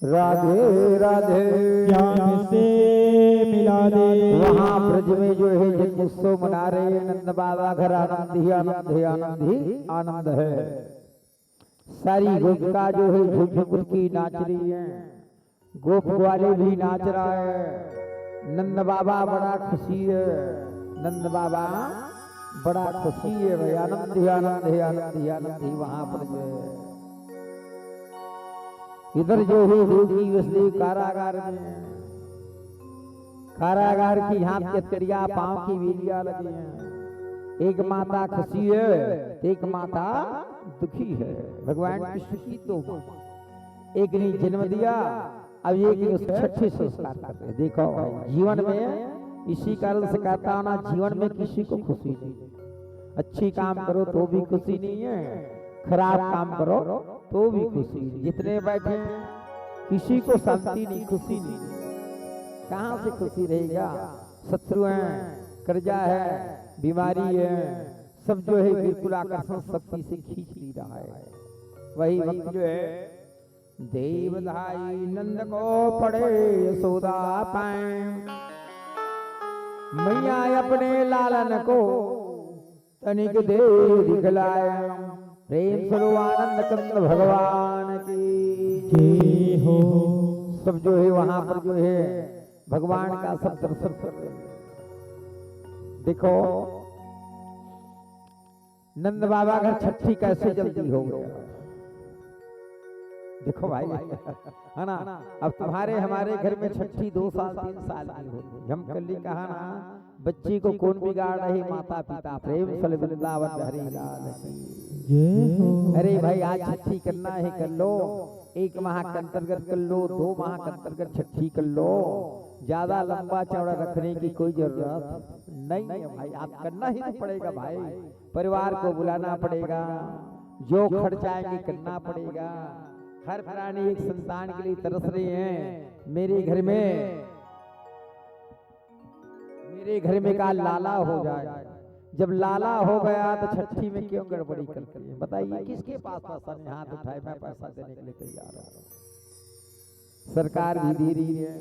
राधे राधे ज्ञान से मिला दे। वहाँ ब्रज में जो है जन्मोत्सव मना रहे हैं नंद बाबा घर। आनंद ही आनंद ही आनंद ही आनंद है। सारी गोपिका जो है झुमझुम की नाच रही है। गोप ग्वाले भी नाच रहा है। नंद बाबा बड़ा खुशी है। नंद बाबा बड़ा खुशी है भाई। आनंद ही आनंद ही आनंद ही आनंद ही वहाँ पर जो है इधर जो है होगी उसने कारागार में, कारागार की यहाँ के तिड़िया पांव की वीलिया लगी हैं। एक माता खुशी है, एक माता दुखी है। भगवान कृष्ण की तो एक ने जन्म दिया, अब एक ने उसके छठे संस्कार कर रहे। देखो जीवन में इसी कारण से कहता हूं ना, जीवन में किसी को खुशी नहीं। अच्छी काम करो तो भी खुशी नहीं है, खराब काम करो तो भी खुशी नहीं। जितने बैठे किसी को शांति नहीं, खुशी नहीं। कहां से खुशी रहेगा? शत्रु हैं, कर्जा है, बीमारी है, सब जो है बिल्कुल आकर्षण शक्ति से खींच ली रहा है। वही वक्त जो है देवधाई नंद को पड़े यशोदा पाए, मैया अपने लालन को तनिक दे दिखलाया। प्रेम स्वरूप आनंद कंद भगवान की जय हो। सब जो है वहां पर जो है भगवान का सब दर्शन कर रहे हैं। देखो नंद बाबा घर छठी कैसे जल्दी हो गया। देखो भाई है ना, अब तुम्हारे हमारे घर में छठी 2 साल 3 साल की होगी। हम कल ही कहा ना, बच्ची को कौन बिगाड़ रहे? माता पिता। प्रेम सल वृंदावन हरि लाल की जय हो। अरे भाई आज छठी करना है कर लो, 1 माह के अंतर्गत कर लो, 2 माह के अंतर्गत छठी कर लो। ज्यादा लंबा चौड़ा रखने की कोई जरूरत नहीं है भाई। आप करना ही तो पड़ेगा भाई, परिवार को बुलाना पड़ेगा, जो खर्च आएंगे करना पड़ेगा। हर प्राणी एक संतान के लिए तरस रहे हैं। मेरे घर में का लाला हो जाए। जब लाला हो गया तो छठी में क्यों गड़बड़ी करते हैं? बताइए किसके पास पैसा नहीं? हाथ उठाए, मैं पैसा देने के लिए तैयार हूं। सरकार भी दे रही है,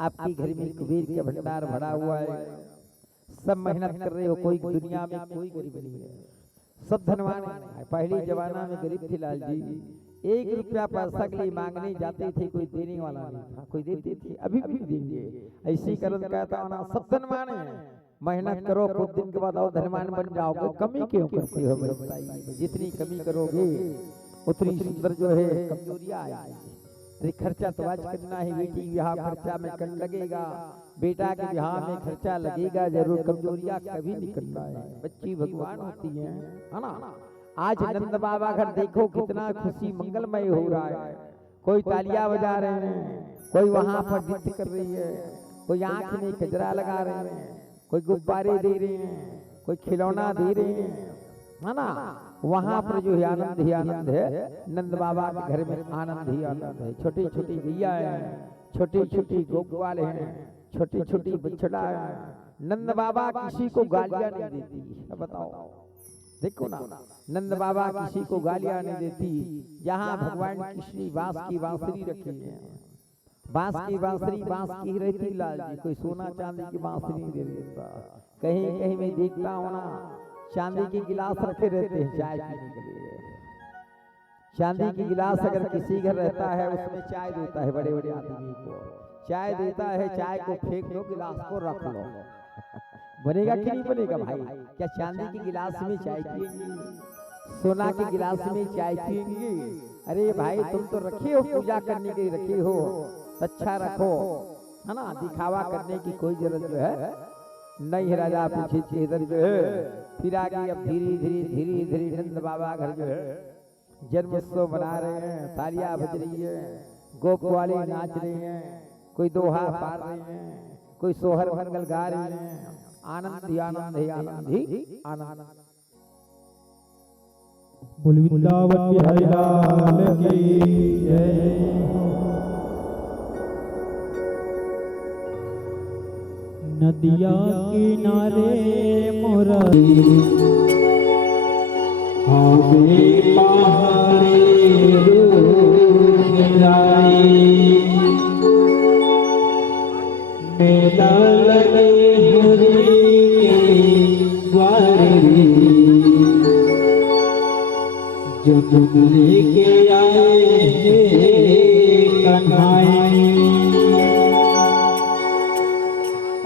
आपके घर में कुबेर के भंडार भरा हुआ है, सब मेहनत कर रहे हो। कोई दुनिया में कोई गरीब नहीं है, सब धनवान है। पहले जमाना में गरीब थे लाल जी, 1 रुपया पैसा के लिए मांगने जाते थे, कोई देने वाला नहीं था, कोई देते थे, अभी भी देंगे। ऐसी कारण कहता हूं ना, सब धनवान है। मेहनत करो, कुछ दिन के बाद और धनवान बन जाओगे। कमी क्यों करते हो? जितनी कमी करोगे उतनी सुंदर जो है कमजोरियां आएगी। अरे खर्चा तो आज करना है, बेटी ब्याह खर्चा में कर लगेगा, बेटा के ब्याह में खर्चा लगेगा जरूर। कमजोरियां कभी नहीं करना है, बच्ची भगवान होती है ना। आज नंद बाबा घर देखो कितना खुशी मंगलमय हो रहा है। कोई तालियां बजा रहे हैं, कोई वहां पर नृत्य कर रही है, कोई आंख में कजरा लगा रहे हैं, कोई गुब्बारे दे रहे हैं, कोई खिलौना दे रहे हैं, है ना। वहां पर जो है आनंद ही आनंद है। नंद बाबा के घर में आनंद ही आनंद है। छोटी छोटी गैया है, छोटी छोटी गोपाल हैं, छोटी छोटी बछड़ा है। नंद बाबा किसी को गालियां नहीं देती। बताओ, देखो ना, नंद बाबा किसी को गालियां नहीं देती। जहाँ भगवान कृष्ण बांस की बांसुरी रखी है, बांस की बांसुरी बांस की रहती लाल जी, कोई सोना चांदी की बांसुरी नहीं दे देता। कहीं कहीं मैं देखता हूँ ना, चांदी के गिलास रखे रहते हैं चाय पीने के लिए। चांदी की गिलास अगर किसी घर रहता है, उसमें चाय देता है, बड़े बड़े आदमी को चाय देता है। चाय को फेंक दो, गिलास को रख लो। बनेगा कि नहीं बनेगा भाई? क्या चांदी के गिलास में चाय पिएंगे? सोना के गिलास में चाय पिएंगे? अरे भाई तुम तो रखे हो, पूजा करने के लिए रखे हो, अच्छा रखो, है ना। दिखावा करने की कोई जरूरत जो है नहीं है। राजा पीछे इधर जो है फिर आगे अब धीरे धीरे नंद बाबा घर जो है जन्मोत्सव मना रहे हैं। तालियां बज रही है, गोप वाले नाच रहे हैं, कोई दोहा पार रहे हैं, कोई सोहर मंगल गा रहे हैं। आनंद ही आनंद ही आनंद ही आनंद। बोल वृंदावन बिहारी लाल की जय। नदिया किनारे मोरा आगे पहाड़े रुखराई, मेला लगे हरि के द्वारे, जो तुम लेके आए हैं कन्हाई।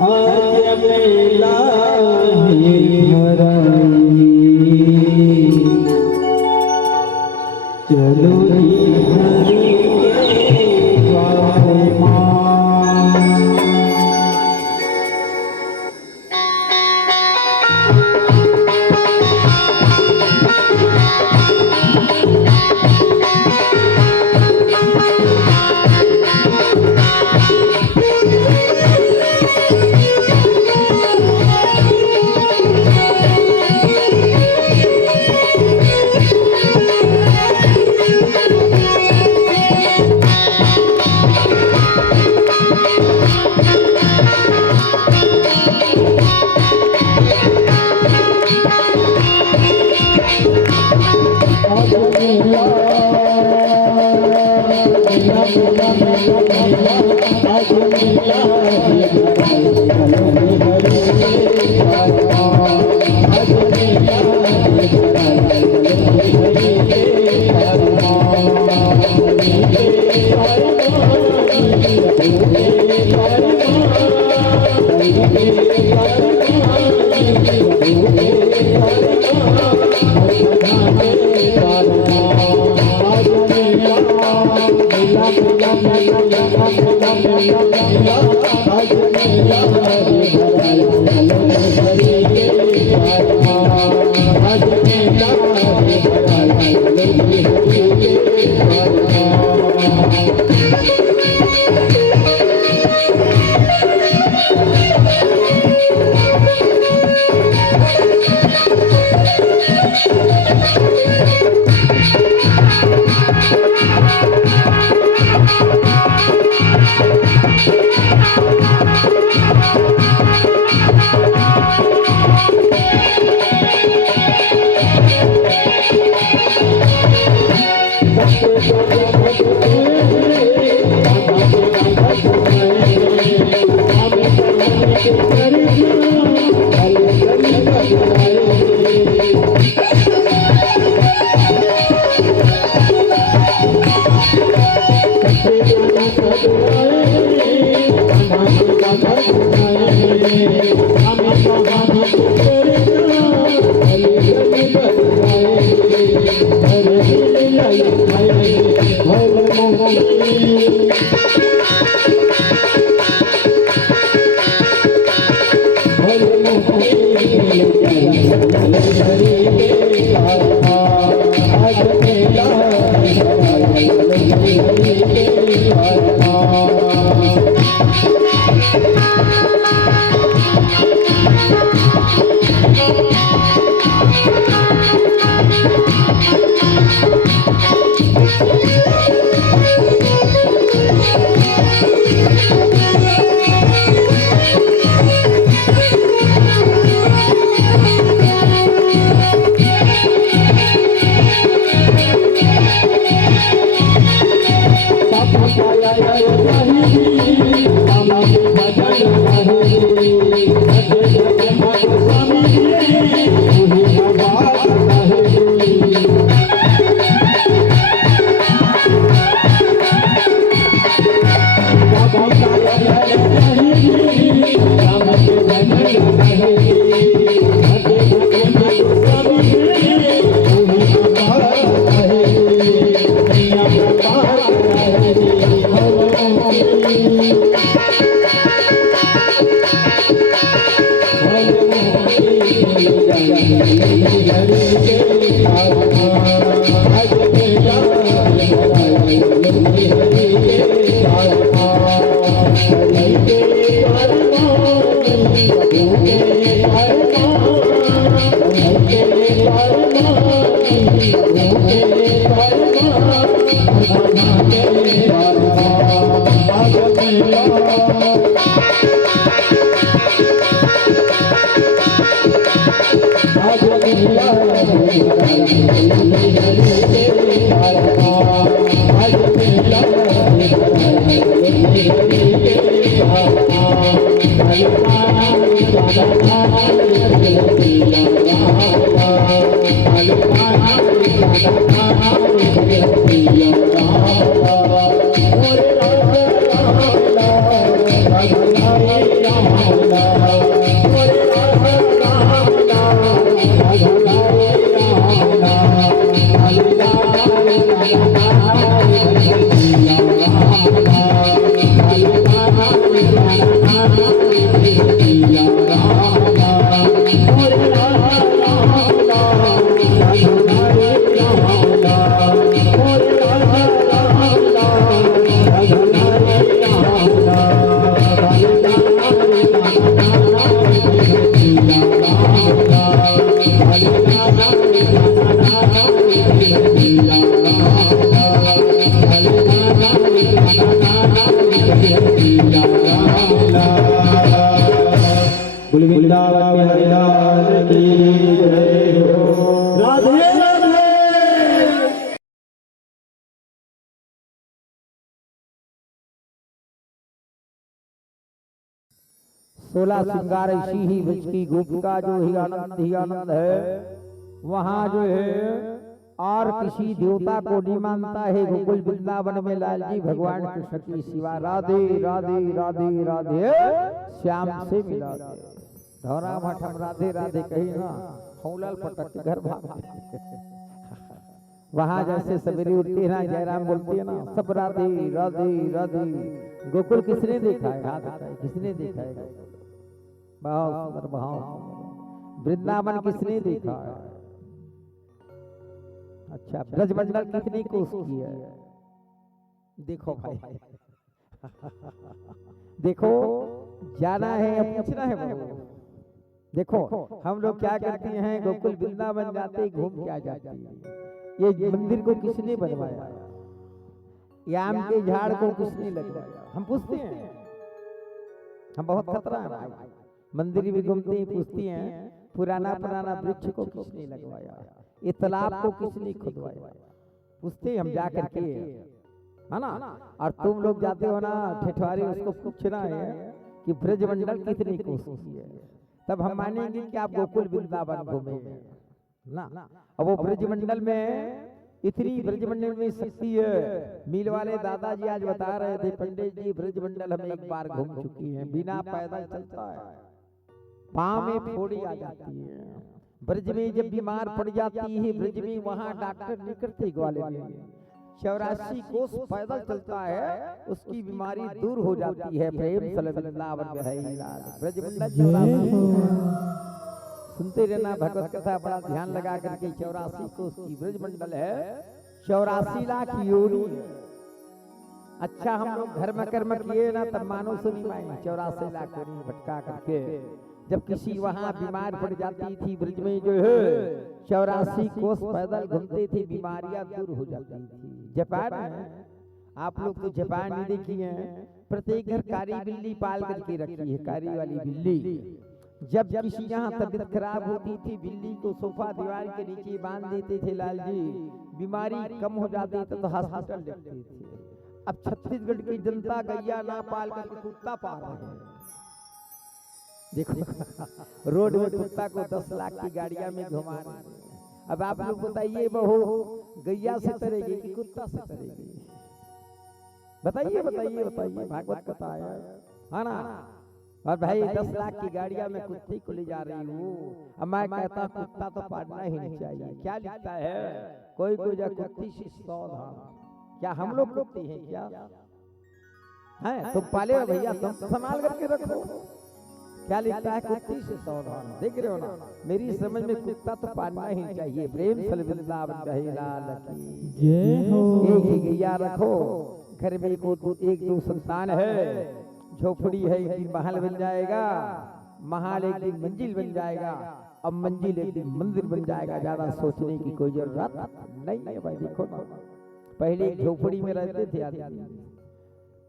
आज मेला है हराई, चलो हरि के Hare 16 श्रृंगार ऐसी ही ब्रज की गोपिका जो ही आनंद है। वहाँ जो है और किसी देवता को नहीं मानता है। गोकुल वृंदावन में लाल जी भगवान कृष्ण की सिवा राधे राधे राधे राधे श्याम से मिला दे। धौरा भट्ट हम राधे राधे कही ना, हौलल पटक के घर भागते। वहाँ जैसे सवेरे उठते ना जयराम बोलते हैं ना, सब राधे राधे राधे। गोकुल किसने देखा है? हाथ उठाए, किसने देखा है? बहुत सुंदर, बहुत वृंदावन किसने देखा है? अच्छा, ब्रजमंडल कितनी कोस की है? देखो भाई, देखो जाना है या पूछना है बाबू? देखो हम लोग क्या करते हैं, गोकुल वृंदावन जाते घूम के आ जाते हैं। ये मंदिर को किसने बनवाया? याम के झाड़ को किसने लगवाया? हम पूछते हैं, हम बहुत खतरा है भाई। मंदिर भी घूमते हैं, पूछते हैं पुराना वृक्ष को किसने लगवाया, ये तालाब को किसने खुदवाया, पूछते हम जा करके, है ना। और तुम लोग जाते हो ना ठेठवारी, उसको पूछना है कि ब्रजमंडल कितनी कोस की है, तब हम मानेंगे कि आप गोकुल वृंदावन घूमे ना। अब वो ब्रजमंडल में इतनी ब्रजमंडल में शक्ति है। मील वाले दादाजी आज बता रहे थे, पंडित जी ब्रजमंडल हम एक बार घूम चुकी हैं, बिना पैदल चलता है, पाँव में फोड़ी आ जाती है। ब्रज में जब बीमार पड़ जाती है, ब्रज में वहाँ डॉक्टर नहीं करते, ग्वालियर में 84 कोस पैदल चलता है, उसकी बीमारी दूर हो जाती है। प्रेम सलवृंदावन में है ब्रजमंडल। सुनते रहना भगवत कथा, बड़ा ध्यान लगा करके। 84 कोस की ब्रजमंडल है, 84 लाख योनि। अच्छा हम लोग धर्म कर्म किए ना, तब मानो सुनी माई 84 लाख योनि भटका करके जब किसी वहाँ बीमार पड़ जाती थी, ब्रज में जो है 84 कोस पैदल घूमते थे, बीमारियां दूर हो जाती थी। जापान में, आप लोग तो जापान नहीं देखी है, प्रत्येक घर कारी बिल्ली पाल करके रखी है, कारी वाली बिल्ली। जब किसी यहाँ तबीयत खराब होती थी, बिल्ली को सोफा दीवार के नीचे बांध देते थे लाल जी, बीमारी कम हो जाती तो हॉस्पिटल देखते थे। अब छत्तीसगढ़ की जनता गैया ना पाल करके कुत्ता पाल रहे हैं। देखो रोड में कुत्ता को 10 लाख की गाड़ियां में घुमा रहे हैं। अब आप लोग बताइए, बहू गैया से तरेगी कि कुत्ता से तरेगी? बताइए बताइए बताइए, भागवत कथा है ना। और भाई 10 लाख की गाड़ियां में कुत्ते को ले जा रही हूँ। अब मैं कहता कुत्ता तो पालना ही नहीं चाहिए। क्या लिखता है, कोई कोई जा कुत्ती से सावधान। क्या हम लोग कुत्ते हैं क्या? हैं तुम पाले हो भैया, तुम संभाल करके रखो। क्या लिखता है, कुत्ती से सावधान। देख रहे हो ना, मेरी समझ में कुत्ता तो पालना ही चाहिए। प्रेम सलवृंदावन कहे लाल की जय हो। एक ही गैया रखो, घर में को एक दो संतान है, झोपड़ी है एक दिन महल बन जाएगा, महल एक दिन मंजिल बन जाएगा, अब मंजिल एक दिन मंदिर बन जाएगा। ज्यादा सोचने की कोई जरूरत नहीं है भाई। देखो ना, पहले एक झोपड़ी में रहते थे आदमी,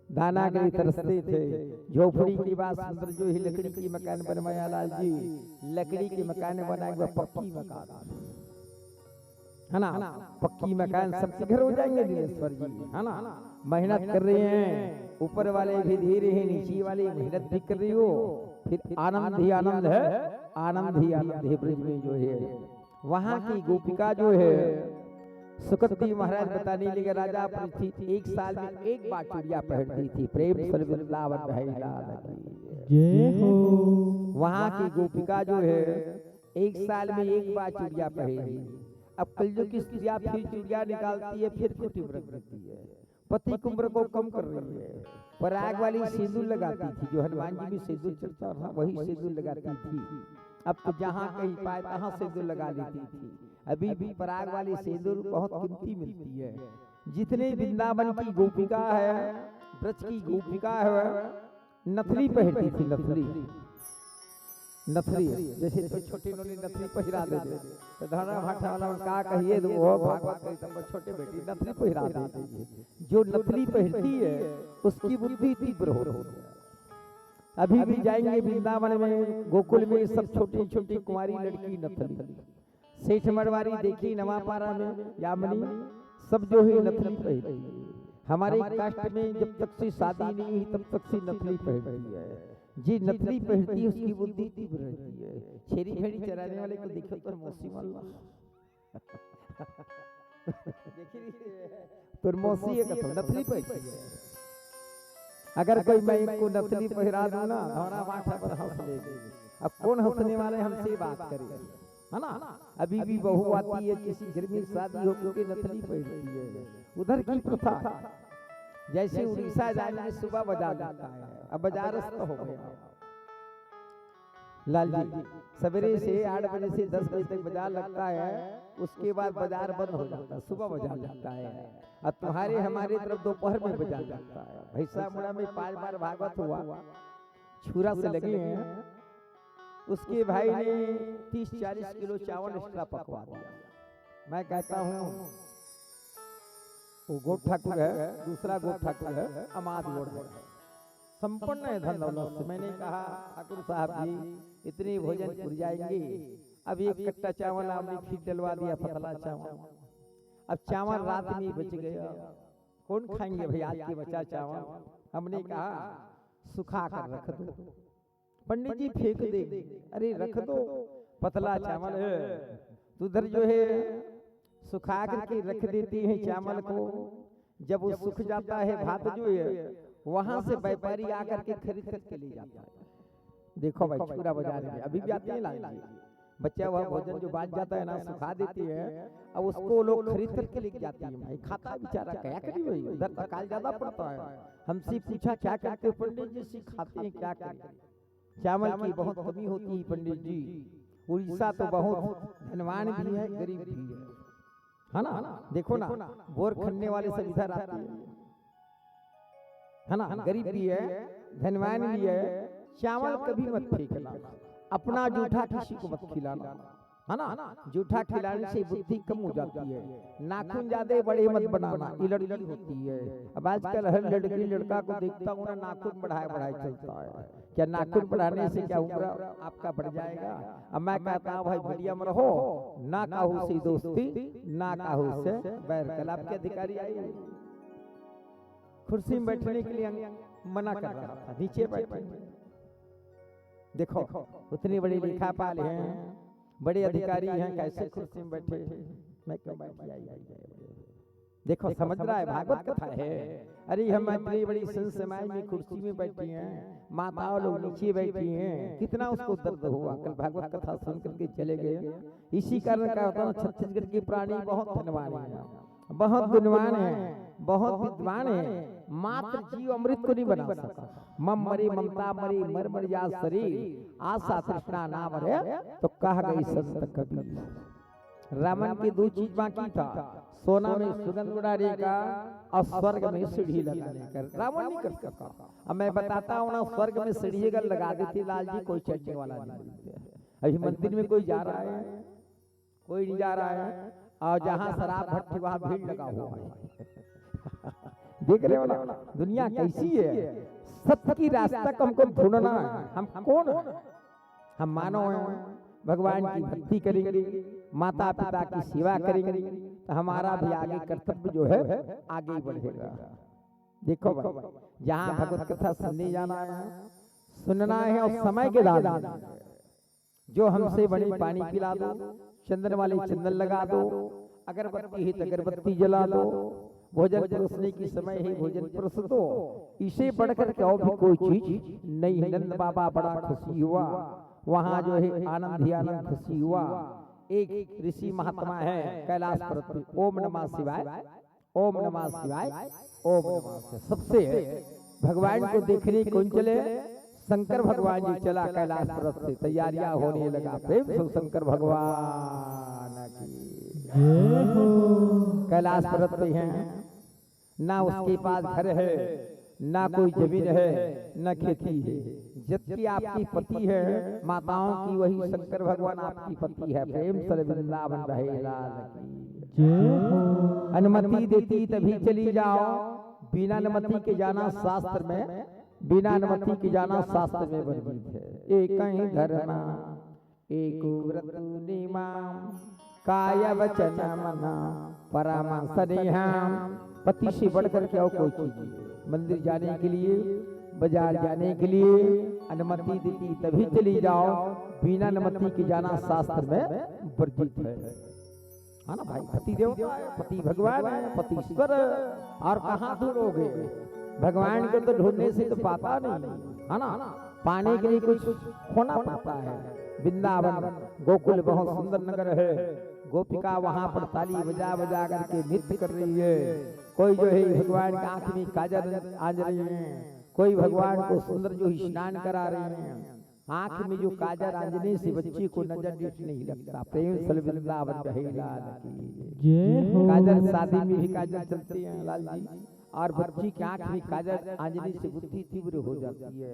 दाना के लिए तरसते थे। झोपड़ी के बाद सुंदर जो ही लकड़ी की मकान बनवाया लाल जी, लकड़ी के मकान बनाएंगे पक्की मकान, है ना। पक्की मकान सबके घर हो जाएंगे दिनेश्वर जी, है ना। मेहनत कर रहे हैं, ऊपर वाले भी धीरे रहे हैं, नीचे वाले मेहनत भी कर रही हो, फिर आनंद ही आनंद है, आनंद ही आनंद है। ब्रज में जो है वहाँ की गोपिका जो है, सुकती महाराज बताने लगे, राजा पृथ्वी 1 साल में 1 बार चूड़िया पहनती थी। प्रेम सलवृंदावन जय हो। वहाँ की गोपिका जो है 1 साल में 1 बार चूड़िया पहनेगी। अब कलयुग की स्त्रियां फिर चूड़िया निकालती है, फिर कुटी व्रत करती है, पति कुंभर को कम कर रही है। पराग वाली सिंदूर लगाती थी, जो हनुमान जी में सिंदूर चढ़ता था वही सिंदूर लगाती थी। अब तो जहाँ कहीं पाए तहाँ सिंदूर लगा लेती थी। अभी भी पराग वाली सिंदूर बहुत कीमती मिलती है। जितने वृंदावन की गोपिका है, ब्रज की गोपिका है, नथली पहनती थी। नथली जैसे तो छोटी नोली नथली पहिरा दे तो धरा भाटा वाला का कहिए तो वो भागवत कही तब छोटे बेटी नथली पहिरा दे। जो नथली पहनती है उसकी बुद्धि तीव्र हो रही है। अभी भी जाएंगे वृंदावन में, गोकुल में सब छोटी छोटी कुंवारी लड़की नथली, सेठ मरवारी देखी नवापारा में, यामिनी सब जो है नथली पहनती है। हमारे कास्ट में जब तक से शादी नहीं हुई तब तक से नथली पहनती है। जी नथली पहनती है उसकी बुद्धि तीव्र रहती है। छेरी भेड़ी चराने वाले को देखो तो मौसी वाला तो मौसी है तो नथली पहनती है। अगर कोई मैं को नथली पहरा दूं ना हमारा माथा पर हंस लेगी। अब कौन हंसने वाले हमसे बात करे, है ना। अभी भी बहू आती है किसी घर में शादी हो के नथली पहनती है, उधर की प्रथा। जैसे उड़ीसा जाने में सुबह बाजार लगता है, अब बाजार तो हो गया लाल जी, सवेरे से 8 बजे से 10 बजे तक बाजार लगता है, उसके बाद बाजार बंद हो जाता है, सुबह बाजार लगता है। और तुम्हारे हमारे तरफ दोपहर में बाजार लगता है। भैसा मुड़ा में 5 बार भागवत हुआ, छुरा से लगे हैं। उसके भाई ने 30-40 किलो चावल एक्स्ट्रा पकवा दिया। मैं कहता हूँ वो गोट ठाकुर है, दूसरा गोट ठाकुर है, अमाद गोट है, संपन्न है धन दौलत से। मैंने कहा ठाकुर साहब जी इतने भोजन पुर जाएंगे, अब एक कट्टा चावल आपने फिर डलवा दिया, पतला चावल। अब चावल रात में बच गया, कौन खाएंगे भाई आज के बचा चावल। हमने कहा सुखा कर रख दो। पंडित जी फेंक देंगे, अरे रख दो पतला चावल है। तो उधर जो है सुखा करके रख देते हैं चावल को। जब वो सूख जाता है भात जो है, वहां से व्यापारी आकर के खरीद करके ले जाता है। देखो भाई पूरा बाजार में अभी भी आते हैं लाल जी, बच्चा वह भोजन जो बांट जाता है ना सुखा देती है, अब उसको लोग खरीद करके लेके जाते हैं। भाई खाता बेचारा क्या करी भाई, उधर तकाल ज्यादा पड़ता है। हमसे पूछा क्या करते हो पंडित जी, से खाते हैं क्या करें। चावल की बहुत कमी होती है पंडित जी। उड़ीसा तो बहुत धनवान भी है गरीब भी है ना। देखो ना बोर खन्ने वाले सब इधर आते है ना, गरीब भी है धनवान भी है। चावल कभी मत फेंकना, अपना जूठा किसी को मत खिलाना, है ना। जूठा खिलाने से बुद्धि कम हो जाती है। नाखून ज्यादा बड़े मत बनाना, ये लड़की होती है। अब आजकल हर लड़की लड़का को देखता हूँ ना नाखून बढ़ाए चलता है। क्या नाखून बढ़ाने से क्या उम्र आपका बढ़ जाएगा। अब मैं कहता हूँ भाई बढ़िया में रहो, ना काहू से दोस्ती ना काहू से बैर। कल आपके अधिकारी आए कुर्सी में बैठने के लिए मना कर रहा था, नीचे बैठे। देखो उतनी बड़ी लेखापाल हैं, बड़े अधिकारी हैं, कैसे कुर्सी में बैठे। मैं क्यों बैठ जाइए। देखो समझ रहा है भागवत कथा है। अरे हम इतनी बड़ी संत समाज में कुर्सी में बैठी हैं, माताओं लोग नीचे बैठी हैं, कितना उसको दर्द हुआ। कल भागवत कथा सुन करके चले गए। इसी कारण का होता है छत्तीसगढ़ के प्राणी बहुत धनवान है, बहुत गुणवान है, बहुत विद्वान है। मात्र जीव अमृत को नहीं बना सकता। मम मरे ममता मरे मर मर जा शरीर, आशा तृष्णा ना मरे तो कह गई संत कबीर। रावण की 2 चीज बाकी था, सोना में सुगंध उड़ाने का और स्वर्ग में सीढ़ी लगाने का। रावण नहीं कर सकता। अब मैं बताता हूँ ना, स्वर्ग में सीढ़ी अगर लगा देती लाल जी, कोई चढ़ने वाला नहीं। अभी मंदिर में कोई जा रहा है, कोई नहीं जा रहा है। और जहाँ शराब भट्टी वहाँ भीड़ लगा हुआ है। देख रहे हो ना दुनिया कैसी है। सत्य की रास्ता को हमको ढूंढना है। हम कौन है? हम मानव हैं, भगवान की भक्ति करेंगे, माता पिता की सेवा करेंगे, तो हमारा भी आगे कर्तव्य जो है आगे बढ़ेगा। देखो भाई जहाँ भगवत कथा सुनने जाना है, सुनना है और समय के दान। जो हमसे बड़ी पानी पिला दो, चंदन वाले चंदन लगा दो, अगरबत्ती है तो अगरबत्ती जला दो, भोजन परोसने की समय है भोजन परोस दो। इसे बढ़कर के और भी कोई चीज नहीं। नंद बाबा बड़ा खुशी हुआ, वहाँ जो है आनंद ही आनंद खुशी हुआ। एक ऋषि महात्मा है कैलाश पर्वत पे, ओम नमः शिवाय, ओम नमः शिवाय, ओम नमः शिवाय सबसे भगवान को देखने कौन चले? शंकर भगवान जी चला कैलाश पर्वत से, तैयारियां होने लगा। प्रेम से शंकर भगवान की कैलाश पर्वत पे हैं, ना उसके पास घर है, ना कोई जमीन है, न खेती है। जबकि आपकी पति है माताओं की, वही शंकर भगवान आपकी पति है। प्रेम से वृंदावन रहे लाल की। अनुमति देती तभी चली जाओ, बिना अनुमति के जाना शास्त्र में, बिना अनुमति के जाना शास्त्र में वर्णित है। एक ही धर्म एक व्रत नियम, काय वचन मना परम स्नेहम। पति से बढ़कर के और कोई चीज। मंदिर जाने के लिए बाजार जाने के लिए अनुमति देती तभी चली जाओ, बिना अनुमति के जाना शास्त्र में वर्जित है ना भाई। पति देवता है, पति भगवान है, पति ईश्वर, और कहाँ ढूंढोगे भगवान को? तो ढूंढने से तो पाता नहीं है ना, पाने के लिए कुछ खोना पड़ता है। वृंदावन गोकुल बहुत सुंदर नगर है, गोपिका वहां पर ताली बजा बजा करके नृत्य कर रही है। कोई जो है भगवान की आंख में काजल आज रही है, कोई भगवान को सुंदर जो ही स्नान करा रहे हैं। आंख में जो काजल आंजने से बच्ची को नजर नहीं लगता। प्रेम सल वृंदावन कहे लाल की। काजल शादी में भी काजल चलती है लाल जी, और बच्ची की आंख में काजल आंजने से बुद्धि तीव्र हो जाती है।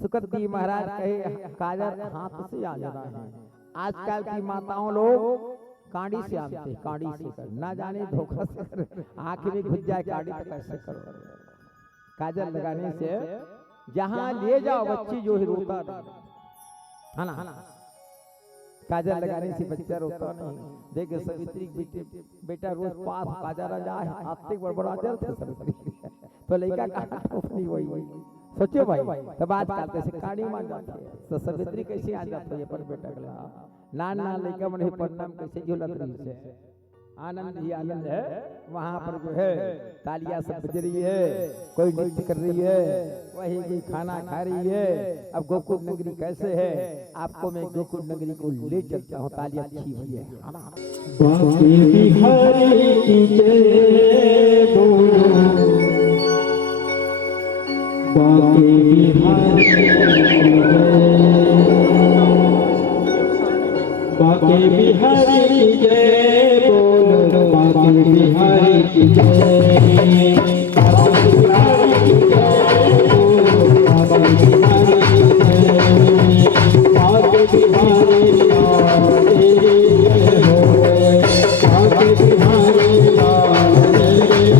सुकत जी महाराज कहे काजल हाथ से आ जाना है। आजकल की माताओं लोग कांडी से आते हैं, कांडी से कर, ना जाने धोखा से कर, आंख में घुस जाए कांडी तो कैसे करो। काजल लगाने से जहां ले जाओ बच्ची जो ही रोता है ना, काजल लगाने से बच्चा रोता नहीं। देखे सावित्री बेटा रोज पास काजल जाए, आते बड़बड़ा जाते सावित्री तो लड़का कहाँ ठोकनी वही। सोचो भाई, तब आज करते से काड़ी मान जाते हैं, तो सावित्री कैसे आ जाते है पर बेटा गला नाना लड़का मन परिणाम कैसे झूलत रही से। आनंद ही आनंद है वहां पर जो है, तालियां सब बज रही है, कोई नृत्य कर रही है, वही कोई खाना खा रही है। अब गोकुल नगरी कैसे है, आपको मैं गोकुल नगरी को ले चलता हूँ। तालियां अच्छी हुई है। बांके बिहारी की जय बोलो, बांके बिहारी की जय, बांके बिहारी की जय बोलो, बांके बिहारी की जय, बांके बिहारी की जय बोलो, बांके बिहारी की जय, बांके बिहारी लाल की जय हो, बांके बिहारी लाल की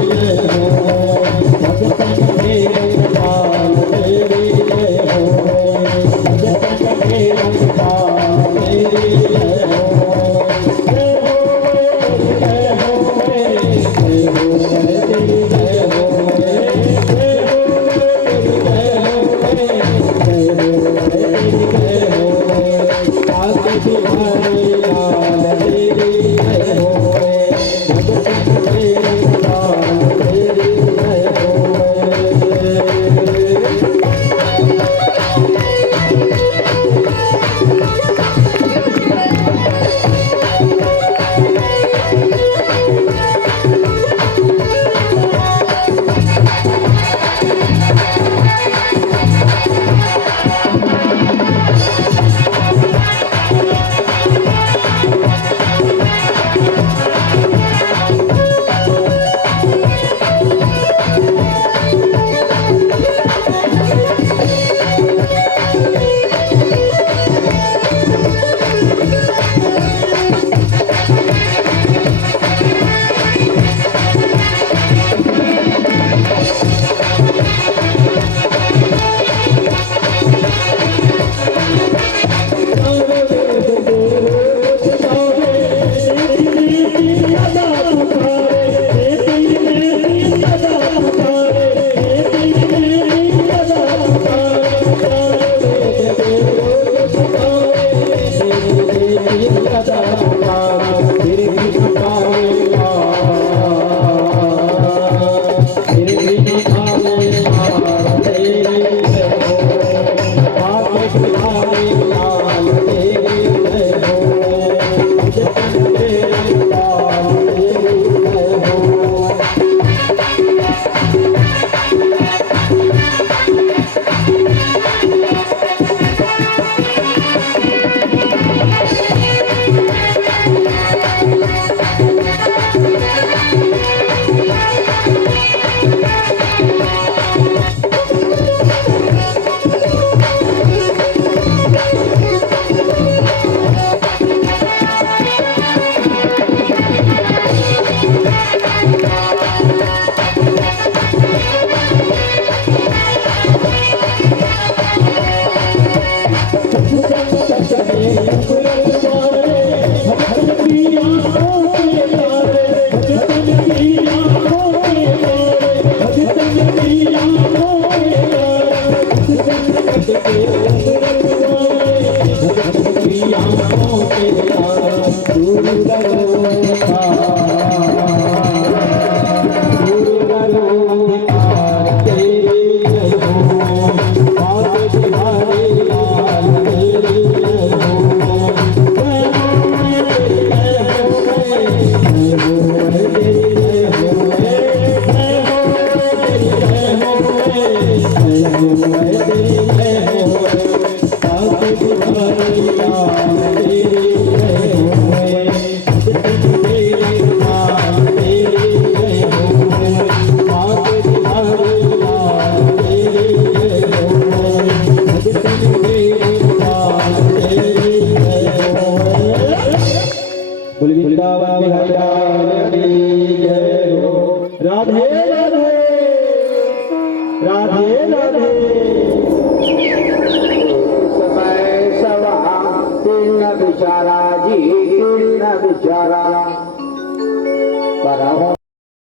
राधे राधे। समय सवा तीन बिचारा जी, तीन बिचारा पर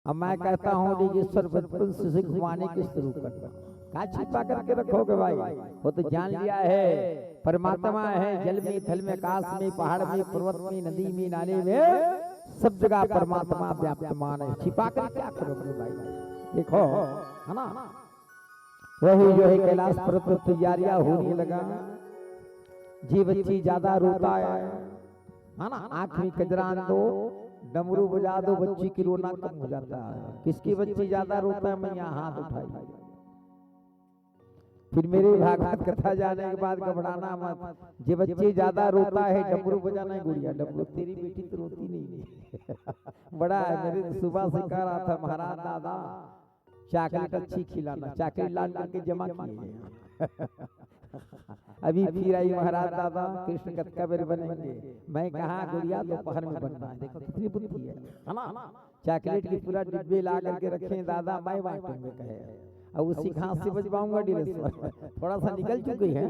अब मैं कहता हूँ लीजेश्वर बचपन से घुमाने की शुरू करता का छिपा करके रखोगे भाई, वो तो जान लिया है परमात्मा है। जल में, थल में, आकाश में, पहाड़ में, पर्वत में, नदी में, नाले में, सब जगह परमात्मा व्याप्तमान है। छिपा कर क्या करोगे भाई? देखो है ना, वही जो है कैलाश पर्वत पर तैयारियां होने लगा। जी बच्ची ज्यादा रोता है ना, आंख में कजरा दो, डमरू बजा दो, बच्ची की रोना कम हो जाता है। किसकी बच्ची ज्यादा रोता है? मैं यहाँ हाथ उठाई। फिर मेरे भागवत कथा जाने के बाद घबराना मत। जे बच्ची ज्यादा रोता है डमरू बजाना, गुड़िया डमरू तेरी बेटी तो रोती नहीं बड़ा है। मेरे तो सुबह से कह रहा था महाराज दादा चॉकलेट अच्छी खिलाना, चॉकलेट लाल करके जमा किए अभी फिर आई महाराज दादा कृष्ण कथा बेर बनेंगे। मैं कहा गुड़िया दोपहर में बनना है। देखो कितनी बुद्धि है ना। चॉकलेट की पूरा डिब्बे ला करके रखे दादा, मैं बांटूंगा कहे। अब उसी घास से बजवाऊंगा डिरेसवर, थोड़ा सा निकल चुके हैं।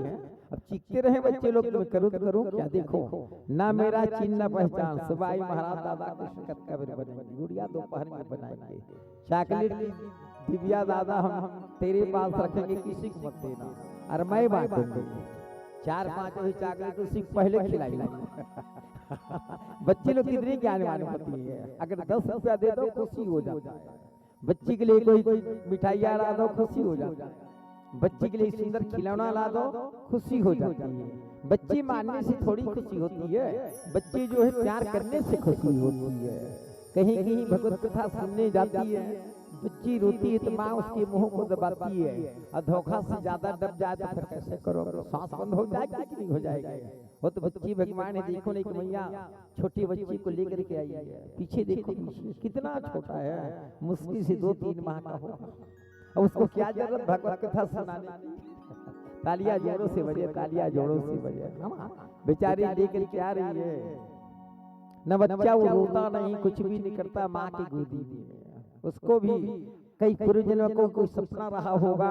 अब चीखते रहे बच्चे लोग, मैं करूँ तो करूँ क्या? देखो ना मेरा चिन्ह न पहचान, सुबह आई महाराज दादा कृष्ण कथा बेर बनेंगे, गुड़िया दोपहर में बनाएंगे। चॉकलेट दिव्या दादा हम तेरे पास रखेंगे, किसी को मत देना, और मैं बांटूंगा। 4-5 वही चॉकलेट उसी पहले खिलाई बच्चे लोग कितनी ज्ञानवान होती है। अगर 10 रुपया दे दो खुशी हो जाता है। बच्ची के लिए कोई मिठाइयाँ ला दो खुशी हो जाता है। बच्ची के लिए सुंदर खिलौना ला दो खुशी हो जाती है। बच्ची मानने से थोड़ी खुशी होती है, बच्ची जो है प्यार करने से खुशी होती है। कहीं कहीं भगवत कथा सुनने जाती है, बच्ची रोती है तो माँ उसके मुंह को दबाती है, और धोखा से ज्यादा दब जाए तो फिर कैसे करो? सांस बंद हो जाएगी कि नहीं हो जाएगी? वो तो बच्ची भगवान है। देखो नहीं कि मैया छोटी बच्ची को लेकर के आई है, पीछे देखो पीछे कितना छोटा है, मुश्किल से 2-3 माह का होगा। अब उसको क्या जरूरत भगवत कथा सुनाने की? तालियां जोरों से बजे, तालियां जोरों से बजे। बेचारी लेकर के आ रही है, न बच्चा वो रोता नहीं, कुछ भी नहीं करता, माँ की गोदी में। उसको भी कई गुरुजनों को कोई सपना रहा होगा,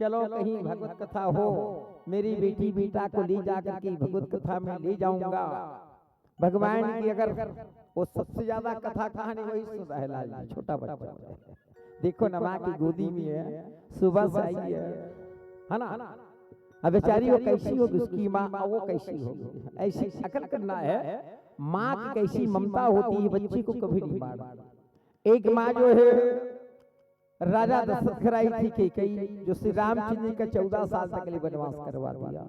चलो कहीं भगवत कथा हो, मेरी बेटी बेटा को ले जाकर के भगवत कथा में ले जाऊंगा। भगवान की अगर वो सबसे ज्यादा कथा कहानी वही सुन रहा है लाल जी, छोटा बच्चा देखो न माँ की गोदी में है, सुबह से आई है ना। अब बेचारी वो कैसी होगी, उसकी माँ वो कैसी होगी? ऐसी अकल करना है। माँ की कैसी ममता होती है, बच्ची को कभी नहीं बांटा। एक माँ जो है राजा दशरथ कराई थी कैकेयी, जो श्री रामचंद्र का 14 साल तक के लिए वनवास करवा दिया।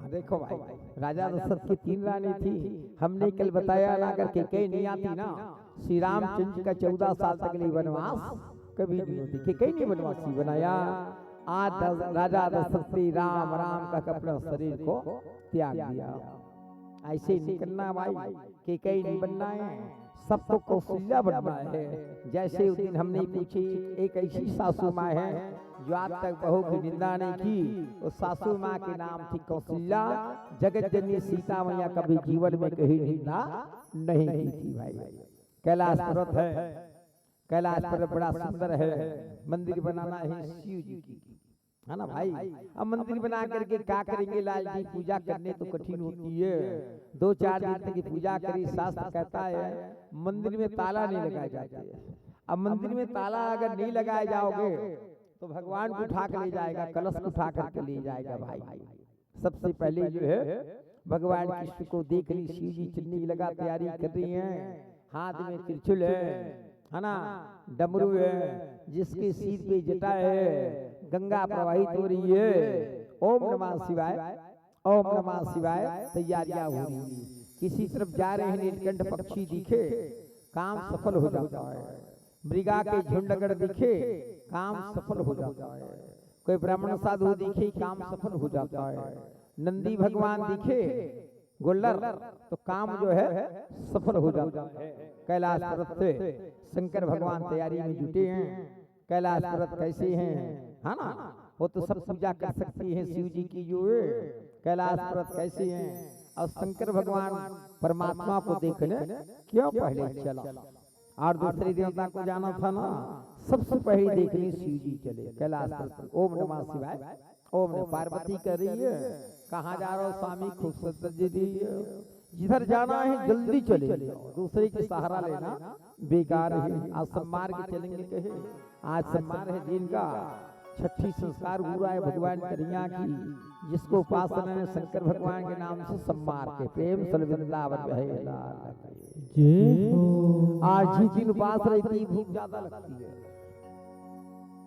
देखो भाई, राजा दशरथ की 3 रानी थी। हमने कल बताया ना, अगर कैकेयी नहीं आती ना, श्री रामचंद्र का 14 साल तक के लिए वनवास कभी नहीं होती। कैकेयी ने वनवासी बनाया। आज राजा दशरथ राम राम का अपना शरीर को त्याग दिया। ऐसे नहीं करना भाई, कैकेयी नहीं बनना है, सबको कौशल्या बनना है। जैसे उस दिन हमने पूछी, एक ऐसी सासू माँ है जो आज तक बहू की निंदा नहीं की, उस सासू माँ के नाम थी कौशल्या। जगत जननी सीता मैया कभी जीवन में कहीं निंदा नहीं की थी भाई। कैलाश पर्वत है, कैलाश पर्वत बड़ा सुंदर है, मंदिर बनाना है शिव जी की, है ना भाई। अब मंदिर बना करके क्या करेंगे लाल जी? पूजा करने तो कठिन होती है। 2-4 दिन तक की पूजा करी, शास्त्र कहता है मंदिर में ताला नहीं लगाए जाते। अब मंदिर में ताला अगर नहीं लगाए जाओगे तो भगवान को उठा कर ले जाएगा, कलश को उठा करके ले जाएगा भाई। सबसे पहले जो है भगवान कृष्ण को देख ली, शिव जी चलने की लगा तैयारी कर रही है, हाथ में त्रिशूल है ना, डमरू है, जिसके सिर पे जटा है, गंगा प्रवाहित हो रही है। ओम नमः शिवाय, ओम नमः शिवाय तैयारियां हो रही है। किसी तरफ जा रहे हैं, नीलकंठ पक्षी दिखे, काम सफल हो जाता है। मृगा के झुंड अगर दिखे, काम सफल हो जाता है। कोई ब्राह्मण साधु दिखे, काम सफल हो जाता है। नंदी भगवान दिखे गोल्लर, तो काम जो है सफल हो जाता है। कैलाश पर्वत से शंकर भगवान तैयारी में जुटे हैं। कैलाश पर्वत कैसे हैं, है ना, वो तो सब पूजा कर सकती हैं शिव जी की जो है। कैलाश पर्वत कैसे हैं, और शंकर भगवान परमात्मा को देखने क्यों पहले चला, और दूसरे देवता को जाना था ना, सबसे पहले देखनी शिव जी चले कैलाश पर। ओम नमः शिवाय। ओम नमः। पार्वती कह रही है कहाँ जा रहे हो स्वामी, खूबसूरत जी, जिधर जाना है जल्दी चले जाओ, दूसरे की सहारा लेना बेकार है। आज सम्मार के चलेंगे कहे, आज सम्मार है दिन का, छठी संस्कार हुआ है भगवान कन्हैया की, जिसको उपासना ने शंकर भगवान के नाम से सम्मार के प्रेम सलवृंदावन है लाल जय हो। आज जिस दिन उपास रहती भूख ज्यादा लगती है,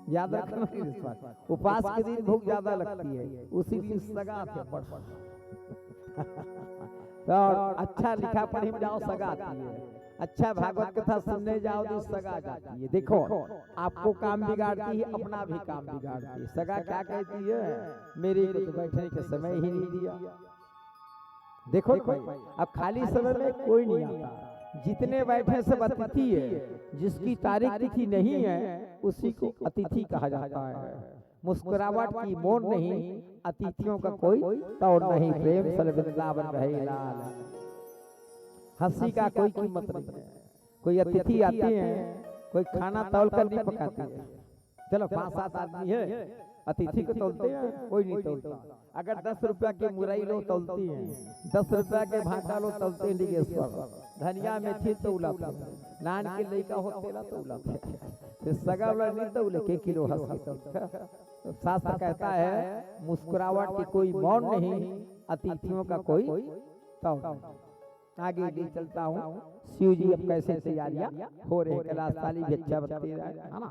याद रखना इस बात। उपास के दिन भूख ज्यादा लगती है, उसी दिन सगा थे पढ़ और अच्छा लिखा पढ़े जाओ सगा आती है, अच्छा भागवत कथा सुनने जाओ तो सगा जाती है। देखो आपको काम बिगाड़ती है, अपना भी काम बिगाड़ती है। सगा क्या कहती है, मेरे को तो बैठने के समय ही नहीं दिया। देखो भाई अब खाली समय में कोई नहीं आता, जितने बैठे सब अतिथि है, जिसकी तारीख तिथि नहीं है उसी को अतिथि कहा जाता है। मुस्कुराहट की मौन नहीं, अतिथियों का कोई तौर नहीं, प्रेम सलवृंदावन रहे लाल। हंसी का कोई कीमत नहीं है। कोई अतिथि आते हैं, कोई खाना तौल कर नहीं पकाते हैं। चलो 5-7 आदमी है, अतिथि को तौलते हैं, कोई नहीं तौलता। अगर 10 रुपया के मुरई लो तौलती हैं, 10 रुपया के भाटा लो तौलते हैं लिंगेश्वर, धनिया मेथी तौलाते हैं, नान के लइका हो तेला तौलाते हैं, सगा वाला नहीं तौले के किलो हंस। शास्त्र कहता है मुस्कुराहट की कोई मौन नहीं, अतिथियों का कोई तौल। आगे भी चलता हूँ। शिव जी अब कैसे तैयारियां हो रहे, कैलाश वाली भी अच्छा बता रहा है ना।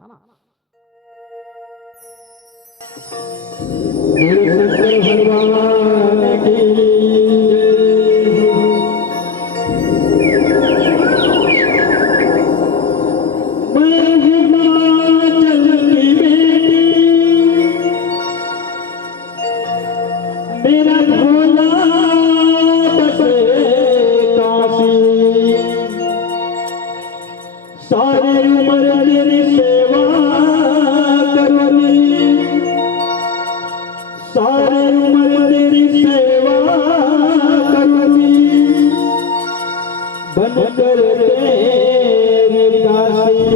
भगवान की मेरा भोला बसे काशी, सारी उम्र तेरी सेवा करूंगी, सारी उम्र तेरी सेवा करूंगी, बनकर तेरी काशी।